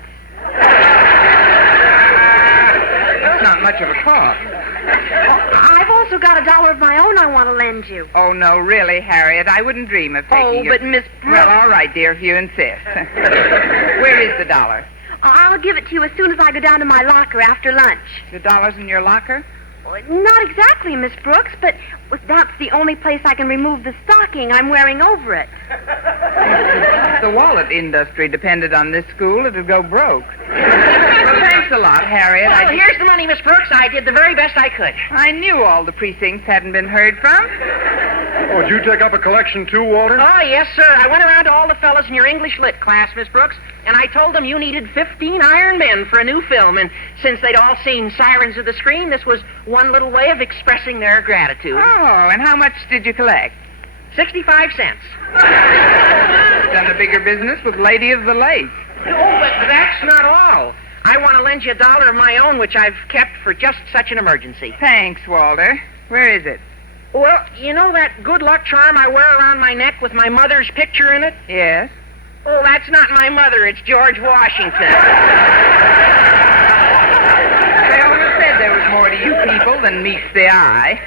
That's not much of a cost. I've also got $1 of my own I want to lend you. Oh, no, really, Harriet. I wouldn't dream of taking but Miss Brooks... Well, all right, dear, if you insist. Where is the $1? I'll give it to you as soon as I go down to my locker after lunch. The $1's in your locker? Not exactly, Miss Brooks, but that's the only place I can remove the stocking I'm wearing over it. If the wallet industry depended on this school, it would go broke. Well, thanks a lot, Harriet. Well, here's the money, Miss Brooks. I did the very best I could. I knew all the precincts hadn't been heard from. Oh, did you take up a collection too, Walter? Oh, yes, sir. I went around to all the fellas in your English Lit class, Miss Brooks, and I told them you needed 15 iron men for a new film, and since they'd all seen Sirens of the Screen, this was one little way of expressing their gratitude. Oh, and how much did you collect? 65 cents. Done a bigger business with Lady of the Lake. Oh, but that's not all. I want to lend you $1 of my own, which I've kept for just such an emergency. Thanks, Walter. Where is it? Well, you know that good luck charm I wear around my neck with my mother's picture in it? Yes. Oh, that's not my mother. It's George Washington. They always said there was more to you people than meets the eye.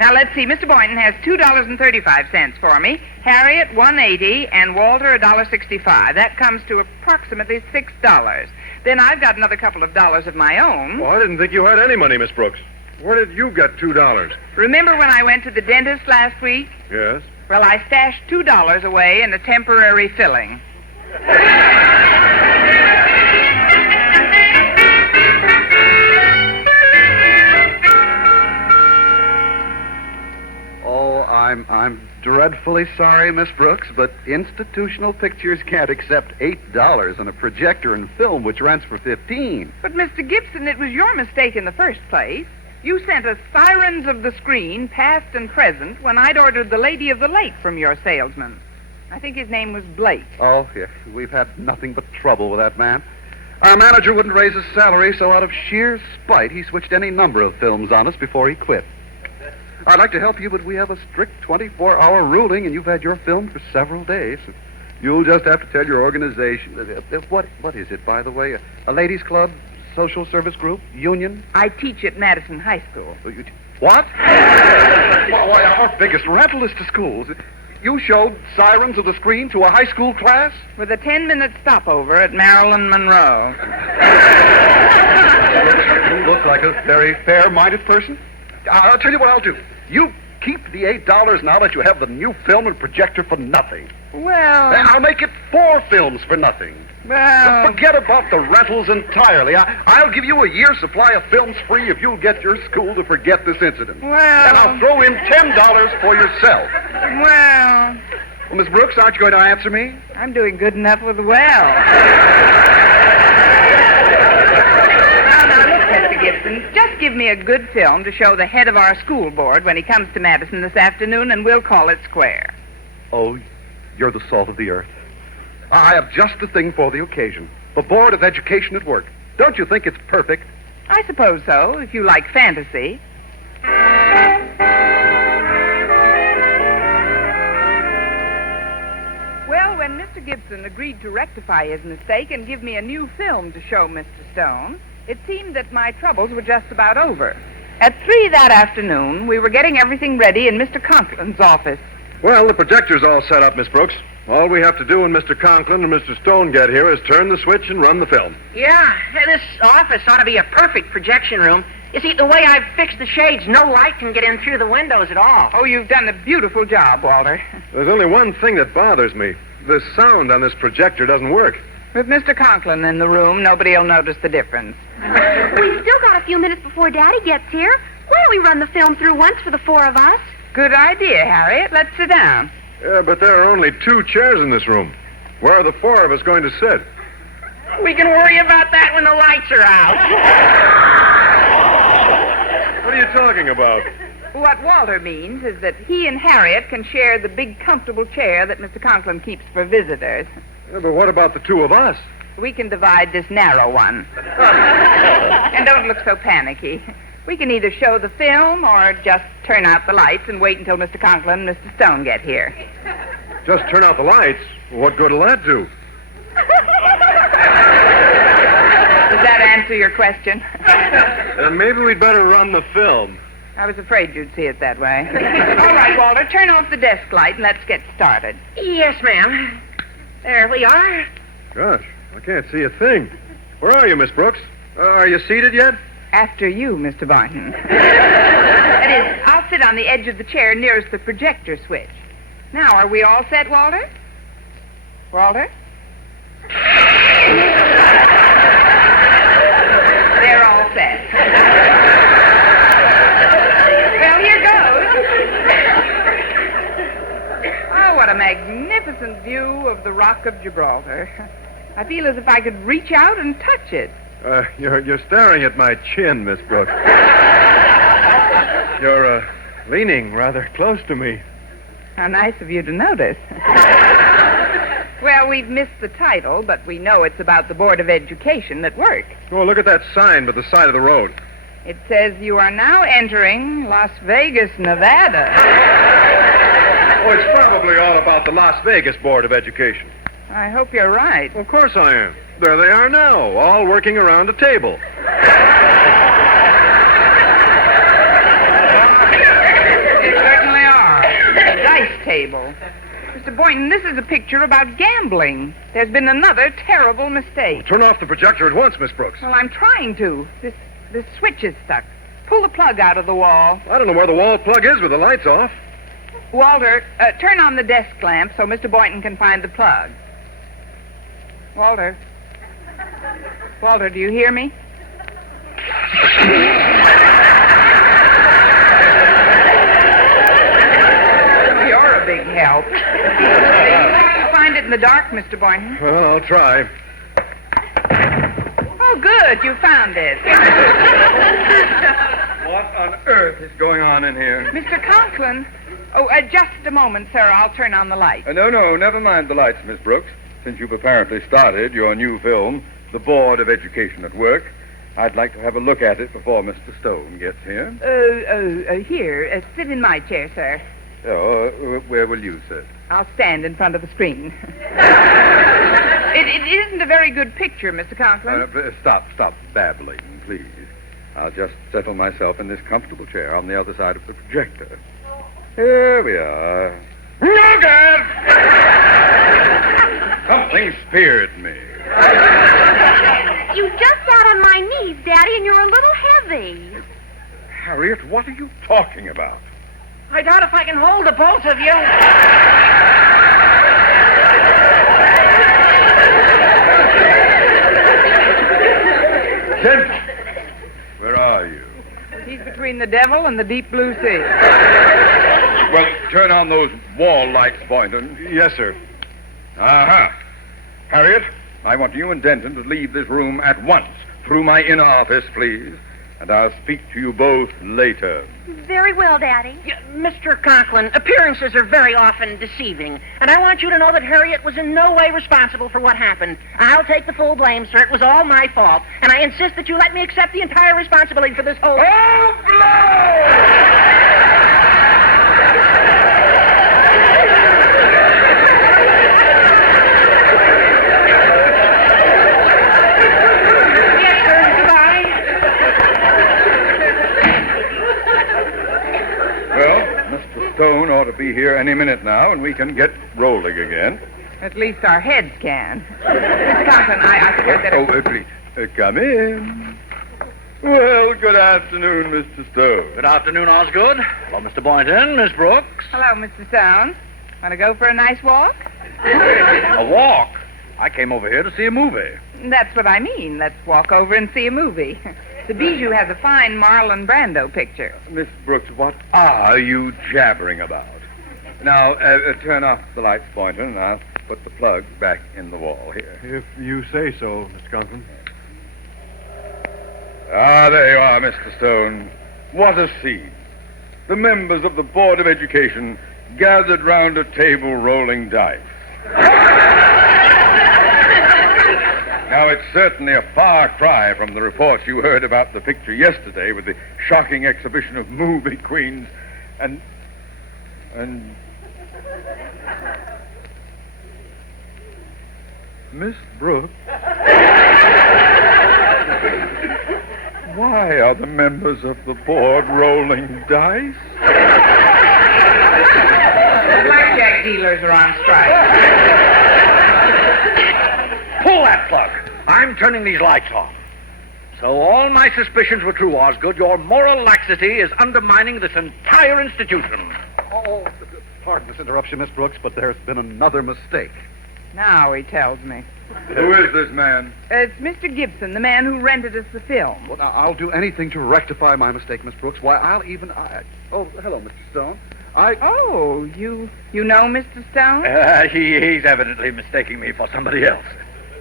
Now, let's see. Mr. Boynton has $2.35 for me, Harriet $1.80, and Walter $1.65. That comes to approximately $6. Then I've got another couple of dollars of my own. Well, I didn't think you had any money, Miss Brooks. Where did you get $2? Remember when I went to the dentist last week? Yes. Well, I stashed $2 away in a temporary filling. Oh, I'm dreadfully sorry, Miss Brooks, but Institutional Pictures can't accept $8 on a projector and film which rents for $15. But, Mr. Gibson, it was your mistake in the first place. You sent us Sirens of the Screen, past and present, when I'd ordered The Lady of the Lake from your salesman. I think his name was Blake. Oh, yeah, we've had nothing but trouble with that man. Our manager wouldn't raise his salary, so out of sheer spite, he switched any number of films on us before he quit. I'd like to help you, but we have a strict 24-hour ruling, and you've had your film for several days. You'll just have to tell your organization. What is it, by the way? A ladies' club? Social service group? Union? I teach at Madison High School. What? Why, our biggest rental is to schools. You showed Sirens of the Screen to a high school class? With a 10-minute stopover at Marilyn Monroe. You look like a very fair-minded person. I'll tell you what I'll do. You keep the $8 now that you have the new film and projector for nothing. Well... I'll make it 4 films for nothing. Well... Forget about the rentals entirely. I'll give you a year's supply of films free if you'll get your school to forget this incident. Well... And I'll throw in $10 for yourself. Well... Well, Miss Brooks, aren't you going to answer me? I'm doing good enough with well. Mr. Gibson, just give me a good film to show the head of our school board when he comes to Madison this afternoon, and we'll call it square. Oh, you're the salt of the earth. I have just the thing for the occasion. The Board of Education at work. Don't you think it's perfect? I suppose so, if you like fantasy. Well, when Mr. Gibson agreed to rectify his mistake and give me a new film to show Mr. Stone, it seemed that my troubles were just about over. At 3 that afternoon, we were getting everything ready in Mr. Conklin's office. Well, the projector's all set up, Miss Brooks. All we have to do when Mr. Conklin and Mr. Stone get here is turn the switch and run the film. Yeah, this office ought to be a perfect projection room. You see, the way I've fixed the shades, no light can get in through the windows at all. Oh, you've done a beautiful job, Walter. There's only one thing that bothers me. The sound on this projector doesn't work. With Mr. Conklin in the room, nobody will notice the difference. We've still got a few minutes before Daddy gets here. Why don't we run the film through once for the four of us? Good idea, Harriet. Let's sit down. Yeah, but there are only 2 chairs in this room. Where are the 4 of us going to sit? We can worry about that when the lights are out. What are you talking about? What Walter means is that he and Harriet can share the big, comfortable chair that Mr. Conklin keeps for visitors. Yeah, but what about the 2 of us? We can divide this narrow one. And don't look so panicky. We can either show the film or just turn out the lights and wait until Mr. Conklin and Mr. Stone get here. Just turn out the lights? What good will that do? Does that answer your question? Maybe we'd better run the film. I was afraid you'd see it that way. All right, Walter, turn off the desk light and let's get started. Yes, ma'am. There we are. Gosh, I can't see a thing. Where are you, Miss Brooks? Are you seated yet? After you, Mr. Barton. That is, I'll sit on the edge of the chair nearest the projector switch. Now, are we all set, Walter? Walter? They're all set. Well, here goes. Oh, what a magnificent view of the Rock of Gibraltar. I feel as if I could reach out and touch it. You're staring at my chin, Miss Brooks. You're leaning rather close to me. How nice of you to notice. Well, we've missed the title, but we know it's about the Board of Education at work. Oh, look at that sign by the side of the road. It says you are now entering Las Vegas, Nevada. Oh, it's probably all about the Las Vegas Board of Education. I hope you're right. Of course I am. There they are now, all working around a table. They certainly are. A dice table. Mr. Boynton, this is a picture about gambling. There's been another terrible mistake. Turn off the projector at once, Miss Brooks. Well, I'm trying to. This switch is stuck. Pull the plug out of the wall. I don't know where the wall plug is with the lights off. Walter, turn on the desk lamp so Mr. Boynton can find the plug. Walter. Walter, do you hear me? You're a big help. You have to find it in the dark, Mr. Boynton. Well, I'll try. Oh, good. You found it. What on earth is going on in here? Mr. Conklin. Oh, just a moment, sir. I'll turn on the light. No, never mind the lights, Miss Brooks. Since you've apparently started your new film, The Board of Education at Work, I'd like to have a look at it before Mr. Stone gets here. Here. Sit in my chair, sir. Oh, where will you sit? I'll stand in front of the screen. It isn't a very good picture, Mr. Conklin. Stop babbling, please. I'll just settle myself in this comfortable chair on the other side of the projector. Here we are. Look at! Something speared me. You just sat on my knees, Daddy, and you're a little heavy. Harriet, what are you talking about? I doubt if I can hold the both of you. Jen, where are you? He's between the devil and the deep blue sea. Well, turn on those wall lights, Boynton. Yes, sir. Uh-huh. Harriet, I want you and Denton to leave this room at once. Through my inner office, please. And I'll speak to you both later. Very well, Daddy. Mr. Conklin, appearances are very often deceiving. And I want you to know that Harriet was in no way responsible for what happened. I'll take the full blame, sir. It was all my fault. And I insist that you let me accept the entire responsibility for this whole... Oh, Stone ought to be here any minute now, and we can get rolling again. At least our heads can. Mr. Conklin, I forgot that... Please, come in. Well, good afternoon, Mr. Stone. Good afternoon, Osgood. Hello, Mr. Boynton, Miss Brooks. Hello, Mr. Stone. Want to go for a nice walk? A walk? I came over here to see a movie. That's what I mean. Let's walk over and see a movie. The Bijou has a fine Marlon Brando picture. Miss Brooks, what are you jabbering about? Now, turn off the lights, Boynton, and I'll put the plug back in the wall here. If you say so, Mr. Conklin. Ah, there you are, Mr. Stone. What a scene. The members of the Board of Education gathered round a table rolling dice. Now, it's certainly a far cry from the reports you heard about the picture yesterday with the shocking exhibition of movie queens and... Miss Brooks? Why are the members of the board rolling dice? The blackjack dealers are on strike. Pull that plug. I'm turning these lights off. So all my suspicions were true, Osgood. Your moral laxity is undermining this entire institution. Oh, pardon this interruption, Miss Brooks, but there's been another mistake. Now he tells me. Who is this man? It's Mr. Gibson, the man who rented us the film. Well, now, I'll do anything to rectify my mistake, Miss Brooks. Why, Oh, hello, Mr. Stone. Oh, you know Mr. Stone? He's evidently mistaking me for somebody else.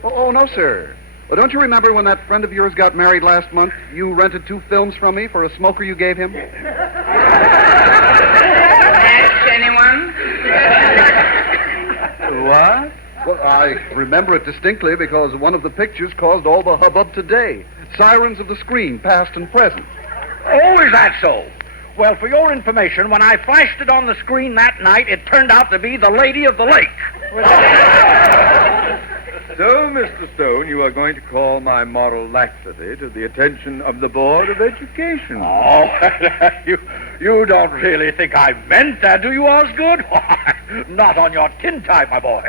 Oh, no, sir. Well, don't you remember when that friend of yours got married last month? You rented 2 films from me for a smoker you gave him? Match anyone? What? Well, I remember it distinctly because one of the pictures caused all the hubbub today. Sirens of the Screen, past and present. Oh, is that so? Well, for your information, when I flashed it on the screen that night, it turned out to be the Lady of the Lake. So, Mr. Stone, you are going to call my moral laxity to the attention of the Board of Education. Oh, you don't really think I meant that, do you, Osgood? Not on your tin type, my boy.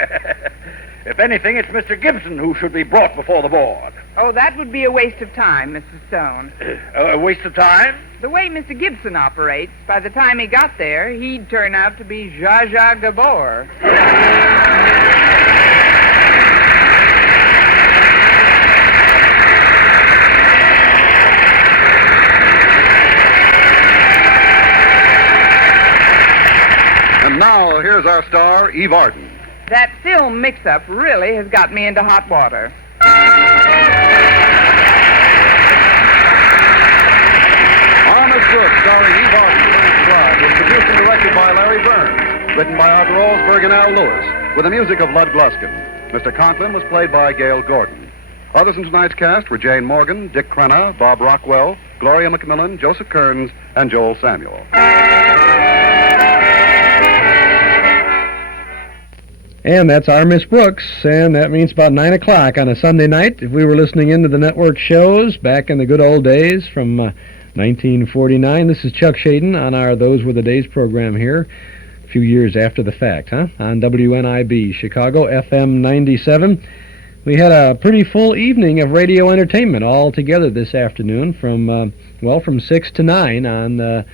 If anything, it's Mr. Gibson who should be brought before the board. Oh, that would be a waste of time, Mr. Stone. A waste of time? The way Mr. Gibson operates, by the time he got there, he'd turn out to be Zsa Zsa Gabor. And now, here's our star, Eve Arden. That film mix-up really has got me into hot water. Miss Brooks, starring Eve Arden, was produced and directed by Larry Burns, written by Arthur Olsberg and Al Lewis, with the music of Lud Gluskin. Mr. Conklin was played by Gail Gordon. Others in tonight's cast were Jane Morgan, Dick Crenna, Bob Rockwell, Gloria McMillan, Joseph Kearns, and Joel Samuel. And that's our Miss Brooks, and that means about 9 o'clock on a Sunday night. If we were listening into the network shows back in the good old days from 1949, this is Chuck Shaden on our Those Were the Days program here, a few years after the fact, on WNIB, Chicago, FM 97. We had a pretty full evening of radio entertainment all together this afternoon from 6 to 9 on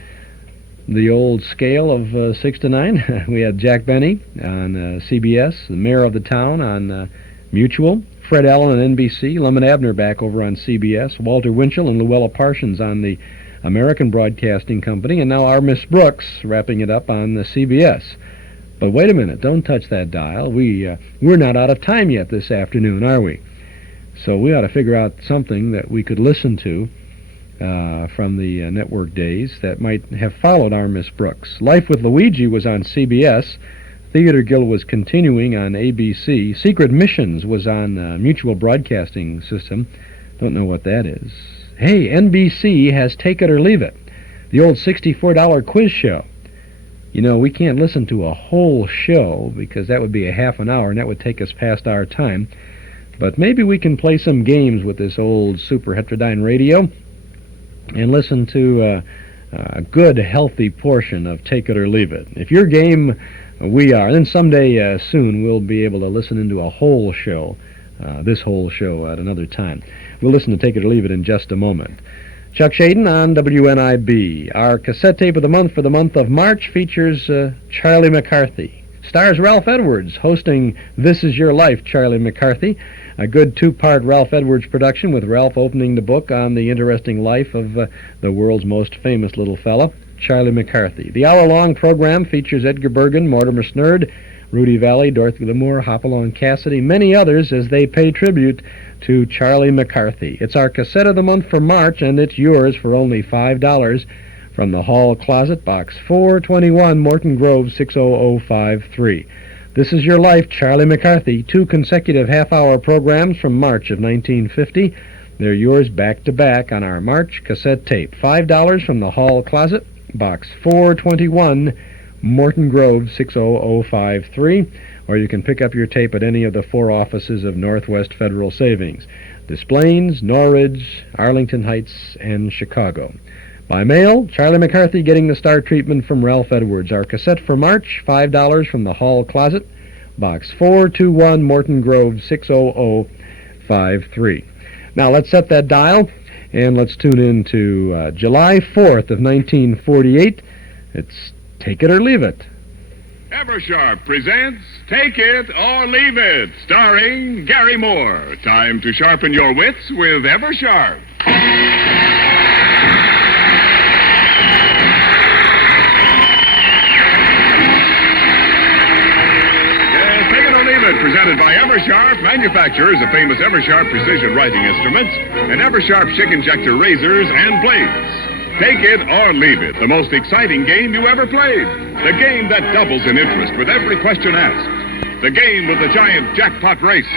the old scale of 6 to 9. We had Jack Benny on CBS, the mayor of the town on Mutual, Fred Allen on NBC, Lum and Abner back over on CBS, Walter Winchell and Luella Parsons on the American Broadcasting Company, and now our Miss Brooks wrapping it up on the CBS. But wait a minute, don't touch that dial. We're not out of time yet this afternoon, are we? So we ought to figure out something that we could listen to from the network days that might have followed our Miss Brooks. Life with Luigi was on CBS. Theater Guild was continuing on ABC. Secret Missions was on Mutual Broadcasting System. Don't know what that is. Hey, NBC has Take It or Leave It, the old $64 quiz show. You know, we can't listen to a whole show because that would be a half an hour and that would take us past our time. But maybe we can play some games with this old super heterodyne radio and listen to a good, healthy portion of Take It or Leave It. If you're game, we are. And then someday soon we'll be able to listen into a whole show, this whole show at another time. We'll listen to Take It or Leave It in just a moment. Chuck Shaden on WNIB. Our cassette tape of the month for the month of March features Charlie McCarthy. Stars Ralph Edwards hosting This Is Your Life, Charlie McCarthy. A good two-part Ralph Edwards production with Ralph opening the book on the interesting life of the world's most famous little fella, Charlie McCarthy. The hour-long program features Edgar Bergen, Mortimer Snerd, Rudy Valley, Dorothy Lamour, Hopalong Cassidy, many others as they pay tribute to Charlie McCarthy. It's our cassette of the month for March, and it's yours for only $5 from the Hall Closet, Box 421, Morton Grove, 60053. This Is Your Life, Charlie McCarthy. 2 consecutive half-hour programs from March of 1950. They're yours back-to-back on our March cassette tape. $5 from the Hall Closet, Box 421, Morton Grove, 60053. Or you can pick up your tape at any of the 4 offices of Northwest Federal Savings: Des Plaines, Norridge, Arlington Heights, and Chicago. By mail, Charlie McCarthy getting the star treatment from Ralph Edwards. Our cassette for March, $5 from the Hall Closet, Box 421, Morton Grove, 60053. Now let's set that dial, and let's tune in to July 4th of 1948. It's Take It or Leave It. Eversharp presents Take It or Leave It, starring Gary Moore. Time to sharpen your wits with Eversharp. Presented by Eversharp, manufacturers of famous Eversharp precision writing instruments and Eversharp chick injector razors and blades. Take it or leave it, the most exciting game you ever played. The game that doubles in interest with every question asked. The game with the giant jackpot race.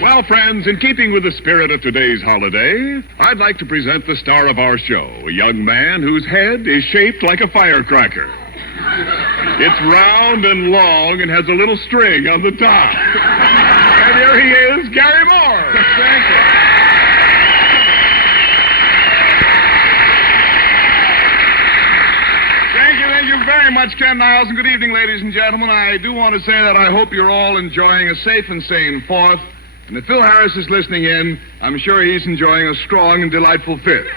Well, friends, in keeping with the spirit of today's holiday, I'd like to present the star of our show, a young man whose head is shaped like a firecracker. It's round and long and has a little string on the top. And here he is, Gary Moore. Thank you. Thank you very much, Ken Niles, and good evening, ladies and gentlemen. I do want to say that I hope you're all enjoying a safe and sane 4th. And if Phil Harris is listening in, I'm sure he's enjoying a strong and delightful 5th.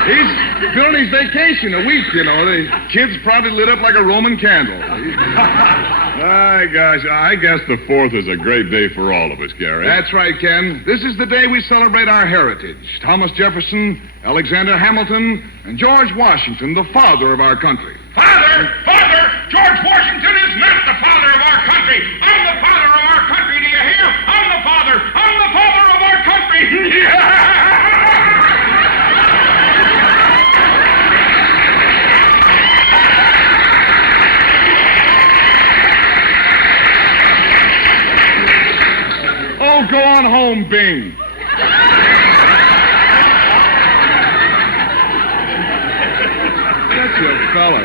He's been on his vacation a week, you know. The kid's probably lit up like a Roman candle. My gosh, I guess the 4th is a great day for all of us, Gary. That's right, Ken. This is the day we celebrate our heritage. Thomas Jefferson, Alexander Hamilton, and George Washington, the father of our country. Father! George Washington is not the father of our country. I'm the father of our country, do you hear? I'm the father of our country. Oh, go on home, Bing. That's your fella.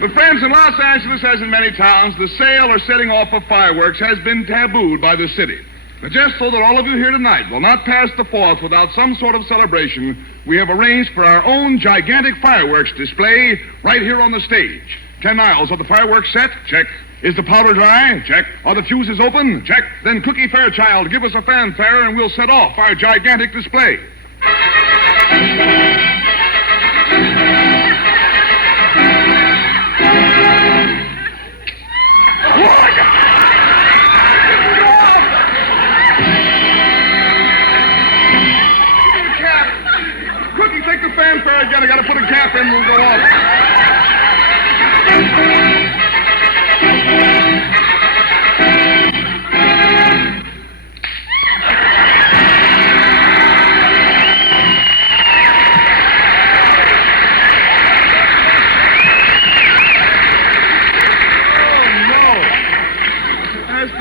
But, friends, in Los Angeles, as in many towns, the sale or setting off of fireworks has been tabooed by the city. But just so that all of you here tonight will not pass the 4th without some sort of celebration, we have arranged for our own gigantic fireworks display right here on the stage. 10 miles. Are the fireworks set? Check. Is the powder dry? Check. Are the fuses open? Check. Then Cookie Fairchild, give us a fanfare and we'll set off our gigantic display. Cookie, take the fanfare again. I gotta put a cap in and we'll go off.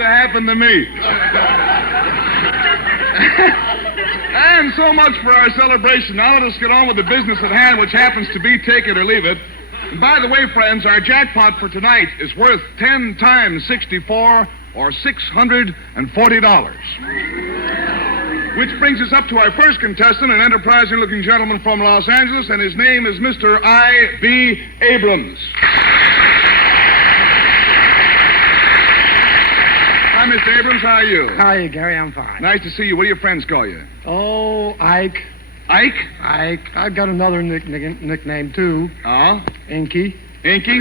Happened to me. And so much for our celebration. Now let us get on with the business at hand, which happens to be take it or leave it. And by the way, friends, our jackpot for tonight is worth 10 times 64, or $640. Which brings us up to our first contestant, an enterprising-looking gentleman from Los Angeles, and his name is Mr. I.B. Abrams. Mr. Abrams. How are you? Hi, Gary. I'm fine. Nice to see you. What do your friends call you? Oh, Ike. Ike? Ike. I've got another nickname, too. Oh? Inky. Inky?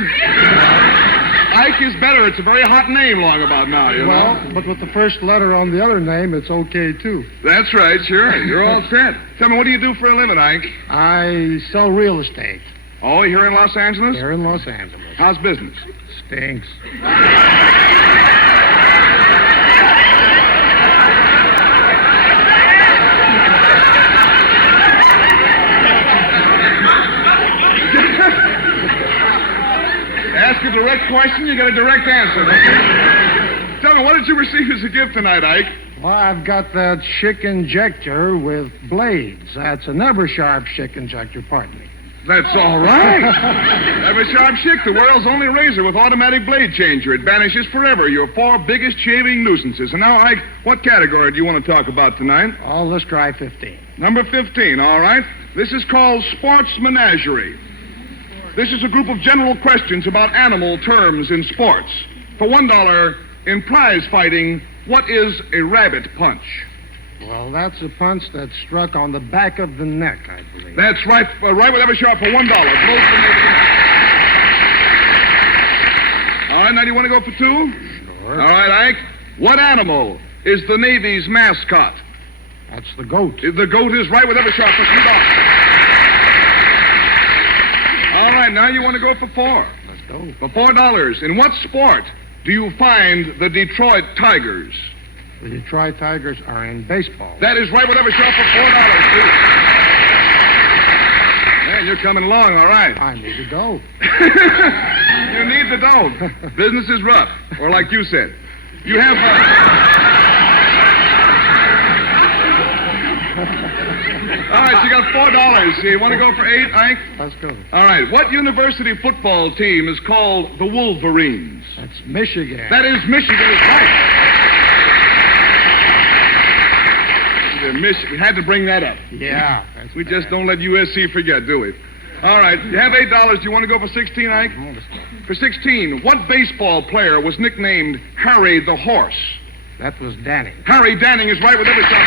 Ike is better. It's a very hot name long about now, you know. But with the first letter on the other name, it's okay, too. That's right, sure. You're all set. Tell me, what do you do for a living, Ike? I sell real estate. Oh, here in Los Angeles? Here in Los Angeles. How's business? Stinks. Ask a direct question, you get a direct answer. Okay? Tell me, what did you receive as a gift tonight, Ike? Well, I've got that chick injector with blades. That's a never sharp chick injector, pardon me. That's all right. Never sharp chick, the world's only razor with automatic blade changer. It banishes forever your 4 biggest shaving nuisances. And now, Ike, what category do you want to talk about tonight? Oh, let's try 15. Number 15, all right. This is called Sports Menagerie. This is a group of general questions about animal terms in sports. For $1 in prize fighting, what is a rabbit punch? Well, that's a punch that's struck on the back of the neck, I believe. That's right. Right with every sharp for $1. All right, now do you want to go for 2? Sure. All right, Ike. What animal is the Navy's mascot? That's the goat. The goat is right with every sharp for $2. All right, now you want to go for 4. Let's go. For $4. In what sport do you find the Detroit Tigers? The Detroit Tigers are in baseball. That is right with every shot for $4, too. Man, you're coming along, all right. I need the dough. You need the dough. Business is rough, or like you said. You have... All right, you got $4. You want to go for 8, Ike? Let's go. All right, what university football team is called the Wolverines? That's Michigan. That is Michigan, is right. We had to bring that up. Yeah. We just don't let USC forget, do we? All right, you have $8. Do you want to go for 16, Ike? For 16, what baseball player was nicknamed Harry the Horse? That was Danny. Harry Danning is right with every shot.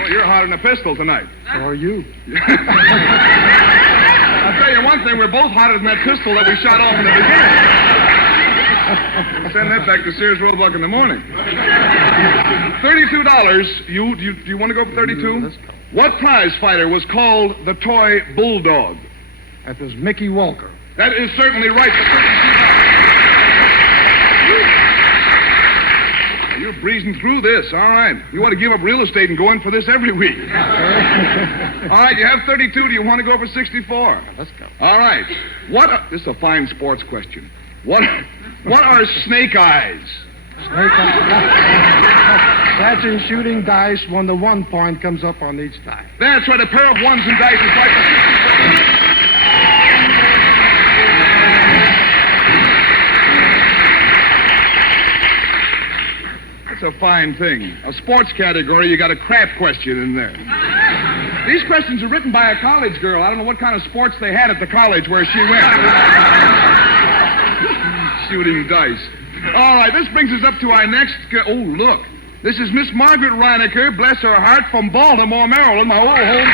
Well, you're hotter than a pistol tonight. So are you. I'll tell you one thing, we're both hotter than that pistol that we shot off in the beginning. We'll send that back to Sears Roebuck in the morning. $32. You want to go for 32? Let's go. What prize fighter was called the toy bulldog? That was Mickey Walker. That is certainly right. You're breezing through this. All right. You want to give up real estate and go in for this every week. All right, you have 32. Do you want to go for 64? Let's go. All right. This is a fine sports question. What are snake eyes? Snake eyes. That's in shooting dice when the 1 point comes up on each die. That's right. A pair of ones and dice is right for 64. That's a fine thing. A sports category, you got a crap question in there. These questions are written by a college girl. I don't know what kind of sports they had at the college where she went. Shooting dice. All right, this brings us up to our next... oh, look. This is Miss Margaret Reinecker, bless her heart, from Baltimore, Maryland, my old hometown.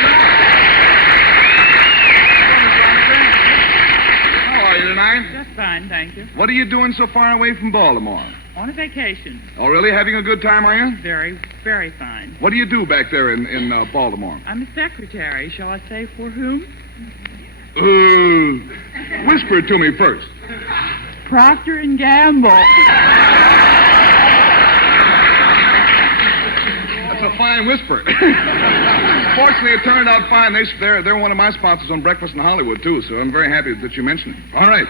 How are you tonight? Just fine, thank you. What are you doing so far away from Baltimore? On a vacation. Oh, really? Having a good time, are you? Very, very fine. What do you do back there in Baltimore? I'm a secretary. Shall I say for whom? Whisper it to me first. Procter & Gamble. That's a fine whisper. Fortunately, it turned out fine. They're one of my sponsors on Breakfast in Hollywood, too, so I'm very happy that you mentioned it. All right.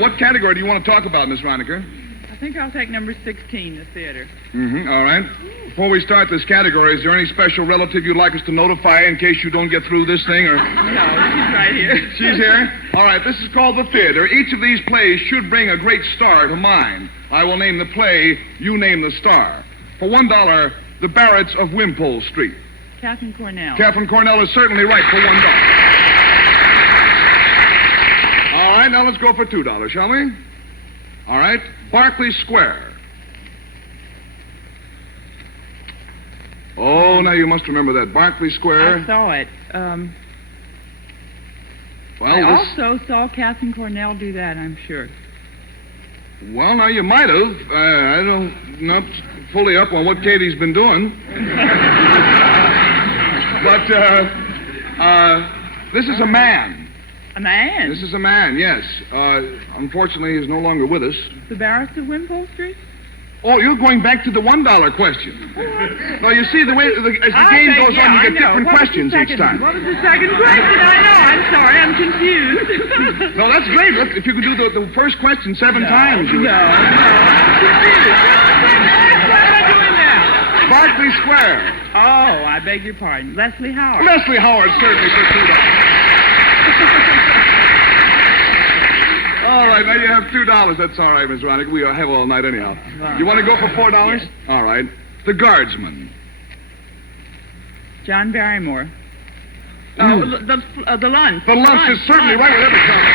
What category do you want to talk about, Miss Reinecker? I think I'll take number 16, the theater. All right. Before we start this category, is there any special relative you'd like us to notify in case you don't get through this thing? Or... No, she's right here. She's here? All right, this is called the theater. Each of these plays should bring a great star to mind. I will name the play, you name the star. For $1, The Barretts of Wimpole Street. Catherine Cornell. Catherine Cornell is certainly right for $1. All right, now let's go for $2, shall we? All right. Barclay Square. Oh, now you must remember that. Barclay Square. I saw it. Well, I also saw Catherine Cornell do that, I'm sure. Well, now you might have. I don't, not fully up on what Katie's been doing. But, this is a man. A man? This is a man, yes. Unfortunately, he's no longer with us. The barrister of Wimpole Street? Oh, you're going back to the $1 question. No, you see, as the game goes on, you get different questions each time. What was the second question? I know. I'm sorry. I'm confused. No, that's great. Look, if you could do the first question 7 times. No. I'm confused. What am I doing now? Barclay Square. Oh, I beg your pardon. Leslie Howard. Leslie Howard, certainly, for $2. All right, now you have $2. That's all right, Miss Ronick. We have all night anyhow. You want to go for $4? Yes. All right. The Guardsman. John Barrymore. The lunch. The lunch is certainly right with every comment.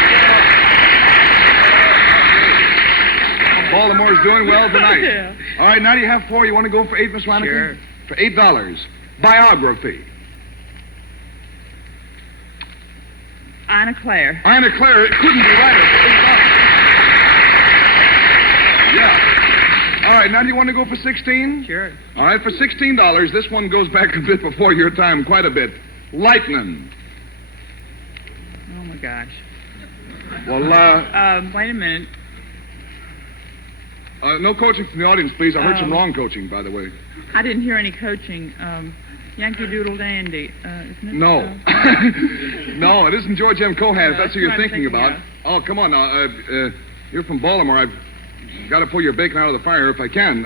Baltimore's doing well tonight. Yeah. All right, now you have 4. You want to go for 8, Miss Ronick? Sure. For $8. Biography. Anna Claire. Anna Claire, it couldn't be right. Yeah. All right, now do you want to go for 16? Sure. All right, for $16, this one goes back a bit before your time, quite a bit. Lightning. Oh, my gosh. Well, wait a minute. No coaching from the audience, please. I heard some wrong coaching, by the way. I didn't hear any coaching. Yankee Doodle Dandy, isn't it? No. No, it isn't George M. Cohan, if that's who you're what I'm thinking about. Oh, come on now. You're from Baltimore. I've got to pull your bacon out of the fire if I can.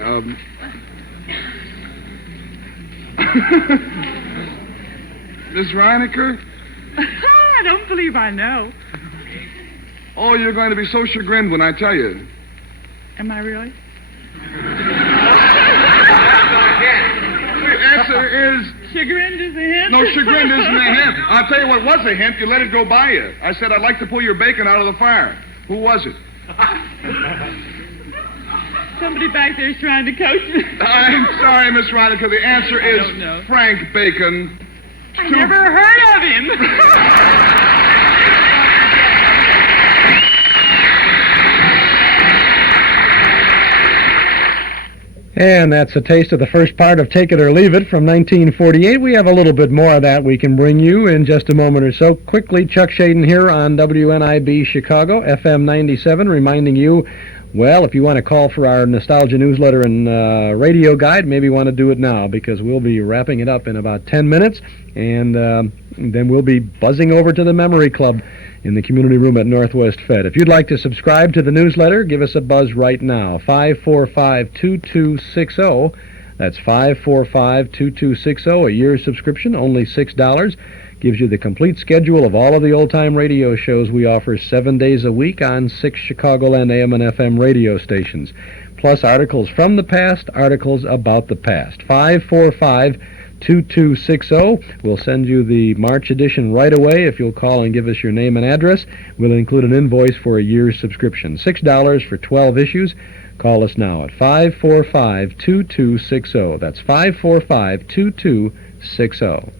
Miss Reinecker? I don't believe I know. Oh, you're going to be so chagrined when I tell you. Am I really? The answer is... Chagrined is a hint? No, chagrined isn't a hint. I'll tell you what was a hint. You let it go by you. I said I'd like to pull your bacon out of the fire. Who was it? Somebody back there is trying to coach me. I'm sorry, Miss Reinecker. The answer is Frank Bacon. I never heard of him. And that's a taste of the first part of Take It or Leave It from 1948. We have a little bit more of that we can bring you in just a moment or so. Quickly, Chuck Shaden here on WNIB Chicago, FM 97, reminding you, well, if you want to call for our nostalgia newsletter and radio guide, maybe you want to do it now because we'll be wrapping it up in about 10 minutes, and then we'll be buzzing over to the Memory Club in the community room at Northwest Fed. If you'd like to subscribe to the newsletter, give us a buzz right now, 545-2260. That's 545-2260, a year's subscription, only $6. Gives you the complete schedule of all of the old-time radio shows we offer 7 days a week on 6 Chicagoland AM and FM radio stations, plus articles from the past, articles about the past. 545-2260. We'll send you the March edition right away if you'll call and give us your name and address. We'll include an invoice for a year's subscription. $6 for 12 issues. Call us now at 545-2260. That's 545-2260.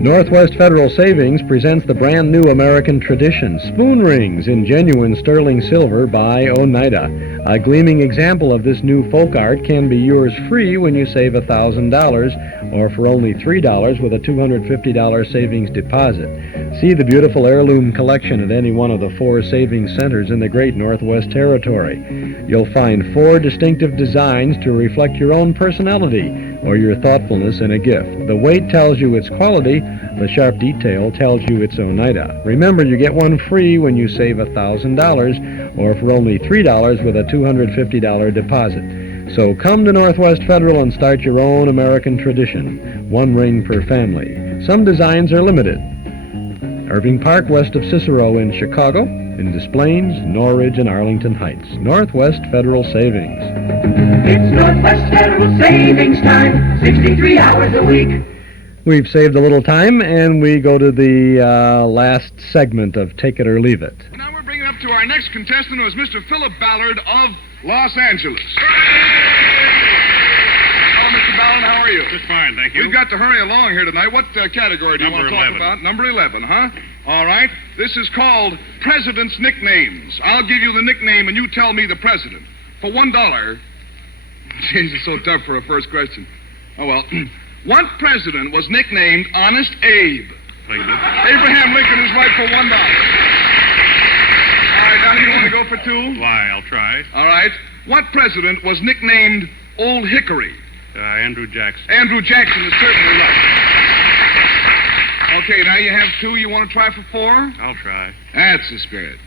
Northwest Federal Savings presents the brand new American tradition, spoon rings in genuine sterling silver by Oneida. A gleaming example of this new folk art can be yours free when you save $1,000 or for only $3 with a $250 savings deposit. See the beautiful heirloom collection at any one of the 4 savings centers in the great Northwest Territory. You'll find 4 distinctive designs to reflect your own personality or your thoughtfulness in a gift. The weight tells you its quality, the sharp detail tells you it's Oneida. Remember, you get one free when you save $1,000 or for only $3 with a $250 deposit. So come to Northwest Federal and start your own American tradition. 1 ring per family. Some designs are limited. Irving Park, west of Cicero in Chicago, in Des Plaines, Norridge, and Arlington Heights. Northwest Federal Savings. It's Northwest Federal Savings time, 63 hours a week. We've saved a little time, and we go to the last segment of Take It or Leave It. Now we're bringing up to our next contestant, who is Mr. Philip Ballard of Los Angeles. Hello, Mr. Ballard, how are you? Just fine, thank you. We've got to hurry along here tonight. What category do you want to talk about? Number 11, huh? All right. This is called President's Nicknames. I'll give you the nickname, and you tell me the president. For $1. Jeez, it's so tough for a first question. Oh, well. What president was nicknamed Honest Abe? Abraham Lincoln is right for $1. All right, now you want to go for 2? Why, I'll try. All right. What president was nicknamed Old Hickory? Andrew Jackson. Andrew Jackson is certainly right. Okay, now you have 2. You want to try for 4? I'll try. That's the spirit.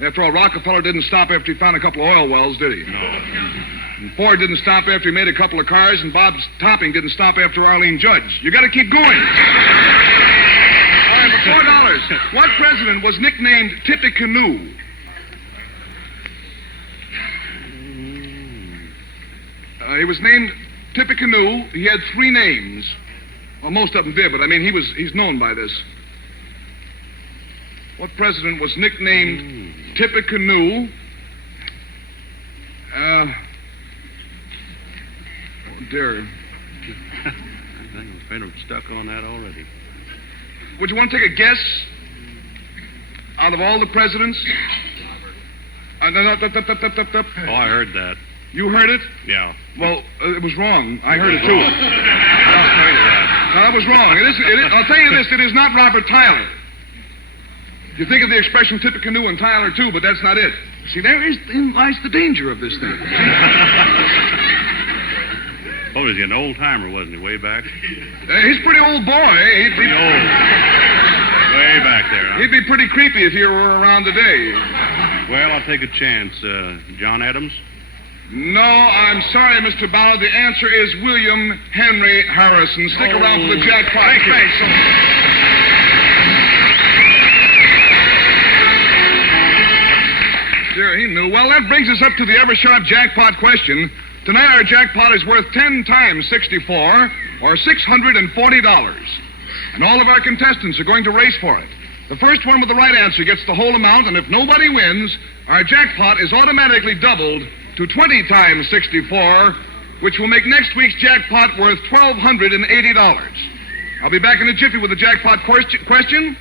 After all, Rockefeller didn't stop after he found a couple of oil wells, did he? No. And Ford didn't stop after he made a couple of cars, and Bob Topping didn't stop after Arlene Judge. You got to keep going. All right, for $4. What president was nicknamed Tippecanoe? He was named Tippecanoe. He had 3 names. Well, most of them did, but I mean, he's known by this. What president was nicknamed Tippecanoe? Oh, dear. I think I'm kind of stuck on that already. Would you want to take a guess? Out of all the presidents? Oh, I heard that. You heard it? Yeah. Well, it was wrong. I heard it, too. No, that was wrong. I'll tell you this, it is not Robert Tyler. You think of the expression Tippecanoe and Tyler, too, but that's not it. See, therein lies the danger of this thing. Oh, was he an old-timer, wasn't he, way back? He's a pretty old boy. He'd be old. Way back there, huh? He'd be pretty creepy if he were around today. Well, I'll take a chance. John Adams? No, I'm sorry, Mr. Ballard. The answer is William Henry Harrison. Stick around for the jackpot. Thanks so much. Sure, he knew. Well, that brings us up to the ever-sharp jackpot question. Tonight, our jackpot is worth 10 times 64, or $640. And all of our contestants are going to race for it. The first one with the right answer gets the whole amount, and if nobody wins, our jackpot is automatically doubled to 20 times 64, which will make next week's jackpot worth $1,280. I'll be back in a jiffy with the jackpot question? Question?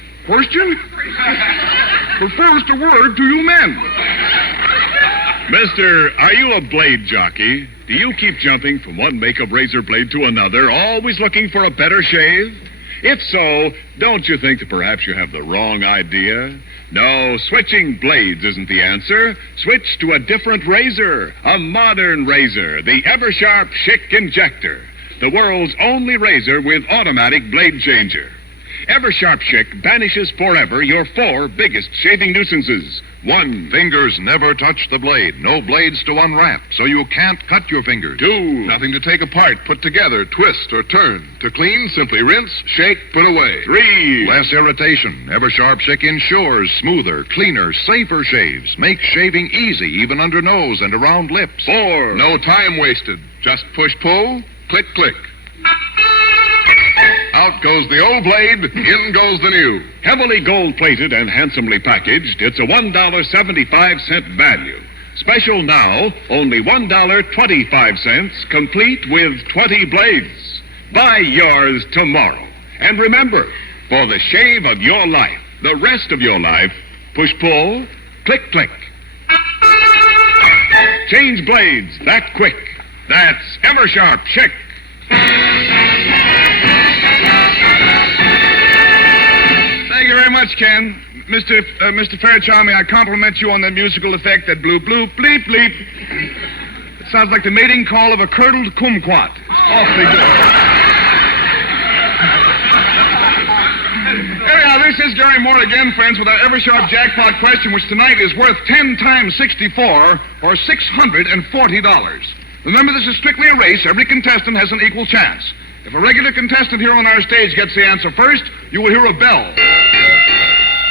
But first, a word to you men. Mister, are you a blade jockey? Do you keep jumping from one makeup razor blade to another, always looking for a better shave? If so, don't you think that perhaps you have the wrong idea? No, switching blades isn't the answer. Switch to a different razor, a modern razor, the Ever-Sharp Schick Injector, the world's only razor with automatic blade changer. Ever-Sharp Schick banishes forever your 4 biggest shaving nuisances. 1, fingers never touch the blade. No blades to unwrap, so you can't cut your fingers. 2, nothing to take apart, put together, twist, or turn. To clean, simply rinse, shake, put away. 3, less irritation. Ever-Sharp Schick ensures smoother, cleaner, safer shaves. Makes shaving easy, even under nose and around lips. 4, no time wasted. Just push-pull, click-click. Out goes the old blade, in goes the new. Heavily gold-plated and handsomely packaged, it's a $1.75 value. Special now, only $1.25, complete with 20 blades. Buy yours tomorrow. And remember, for the shave of your life, the rest of your life, push-pull, click-click. Change blades that quick. That's Ever-Sharp Schick. Thank you very much, Ken. Mr. Fairchild, may I compliment you on that musical effect, that bloop, bloop, bleep, bleep. It sounds like the mating call of a curdled kumquat. Awfully good. Anyhow, this is Gary Moore again, friends, with our Ever-Sharp jackpot question, which tonight is worth 10 times 64, or $640. Remember, this is strictly a race. Every contestant has an equal chance. If a regular contestant here on our stage gets the answer first, you will hear a bell.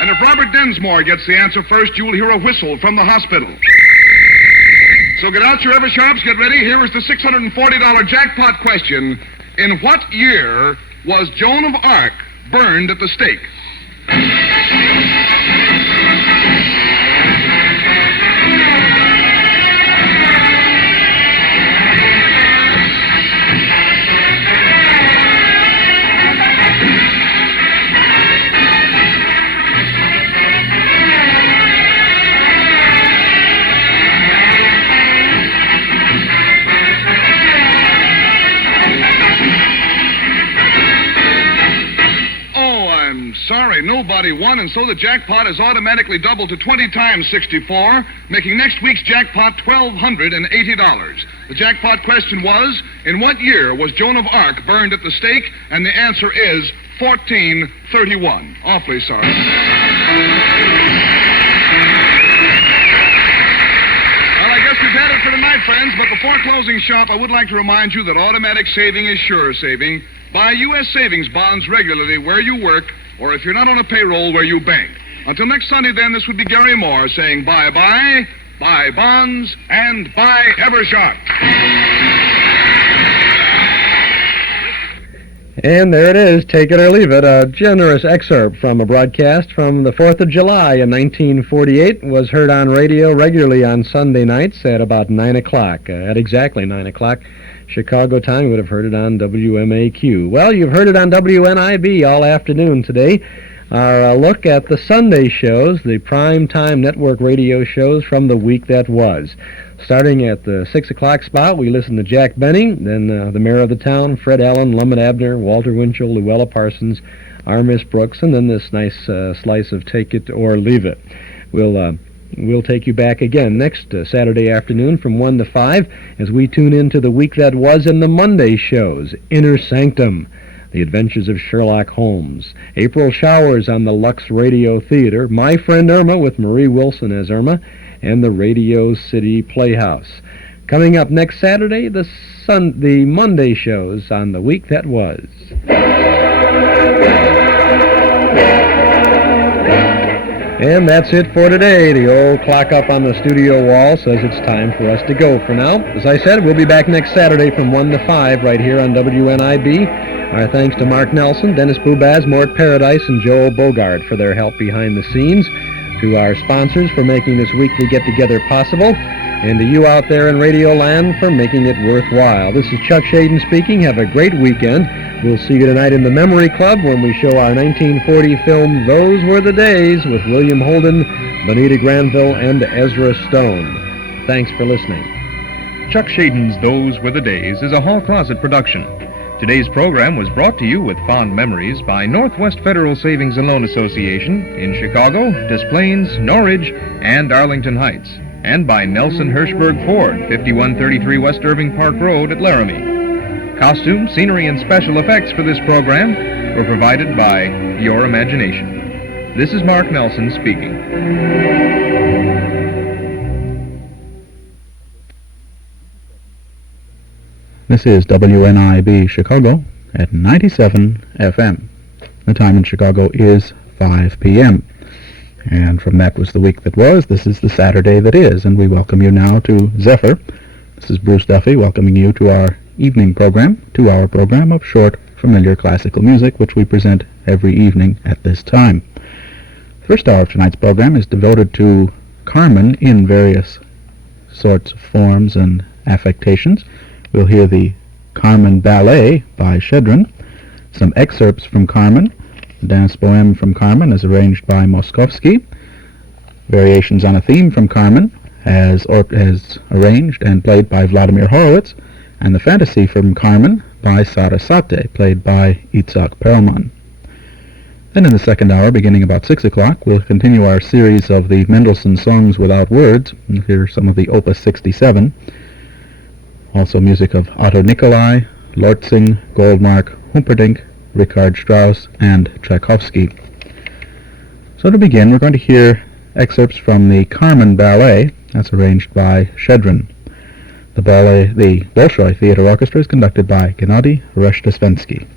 And if Robert Densmore gets the answer first, you will hear a whistle from the hospital. So get out your Ever-Sharps, get ready. Here is the $640 jackpot question. In what year was Joan of Arc burned at the stake? Sorry, nobody won, and so the jackpot is automatically doubled to 20 times 64, making next week's jackpot $1,280. The jackpot question was, in what year was Joan of Arc burned at the stake? And the answer is 1431. Awfully sorry. Well, I guess we've had it for tonight, friends, but before closing shop, I would like to remind you that automatic saving is sure saving. Buy U.S. savings bonds regularly where you work, or if you're not on a payroll, where you bank. Until next Sunday, then, this would be Gary Moore saying bye-bye, buy bonds, and buy Eversharp. And there it is, take it or leave it, a generous excerpt from a broadcast from the 4th of July in 1948, was heard on radio regularly on Sunday nights at about 9 o'clock, at exactly 9 o'clock. Chicago time, you would have heard it on WMAQ. Well, you've heard it on WNIB all afternoon today. Our look at the Sunday shows, the prime time network radio shows from the week that was. Starting at the 6 o'clock spot, we listened to Jack Benny, then the mayor of the town, Fred Allen, Lum and Abner, Walter Winchell, Luella Parsons, our Miss Brooks, and then this nice slice of Take It or Leave It. We'll take you back again next Saturday afternoon from 1 to 5 as we tune into the week that was in the Monday shows. Inner Sanctum, The Adventures of Sherlock Holmes, April Showers on the Lux Radio Theater, My Friend Irma with Marie Wilson as Irma, and the Radio City Playhouse. Coming up next Saturday, the Monday shows on the week that was. And that's it for today. The old clock up on the studio wall says it's time for us to go for now. As I said, we'll be back next Saturday from 1 to 5 right here on WNIB. Our thanks to Mark Nelson, Dennis Bubaz, Mort Paradise, and Joel Bogart for their help behind the scenes. To our sponsors for making this weekly get-together possible. And to you out there in Radio Land for making it worthwhile. This is Chuck Shaden speaking. Have a great weekend. We'll see you tonight in the Memory Club when we show our 1940 film Those Were the Days with William Holden, Bonita Granville, and Ezra Stone. Thanks for listening. Chuck Shaden's Those Were the Days is a Hall Closet production. Today's program was brought to you with fond memories by Northwest Federal Savings and Loan Association in Chicago, Des Plaines, Norridge, and Arlington Heights, and by Nelson Hirschberg Ford, 5133 West Irving Park Road at Laramie. Costume, scenery, and special effects for this program were provided by Your Imagination. This is Mark Nelson speaking. This is WNIB Chicago at 97 FM. The time in Chicago is 5 p.m. And from that was the week that was, this is the Saturday that is, and we welcome you now to Zephyr. This is Bruce Duffy welcoming you to our evening program, 2-hour program of short, familiar classical music, which we present every evening at this time. The first hour of tonight's program is devoted to Carmen in various sorts of forms and affectations. We'll hear the Carmen Ballet by Shedrin, some excerpts from Carmen, the dance poem from Carmen as arranged by Moskovsky, variations on a theme from Carmen as arranged and played by Vladimir Horowitz, and the fantasy from Carmen by Sarasate, played by Itzhak Perelman. Then in the second hour, beginning about 6 o'clock, we'll continue our series of the Mendelssohn Songs Without Words. We'll hear some of the Opus 67. Also music of Otto Nicolai, Lortzing, Goldmark, Humperdinck, Richard Strauss, and Tchaikovsky. So to begin, we're going to hear excerpts from the Carmen Ballet, that's arranged by Shedrin. The Bolshoi Theater Orchestra is conducted by Gennady Reshtosvensky.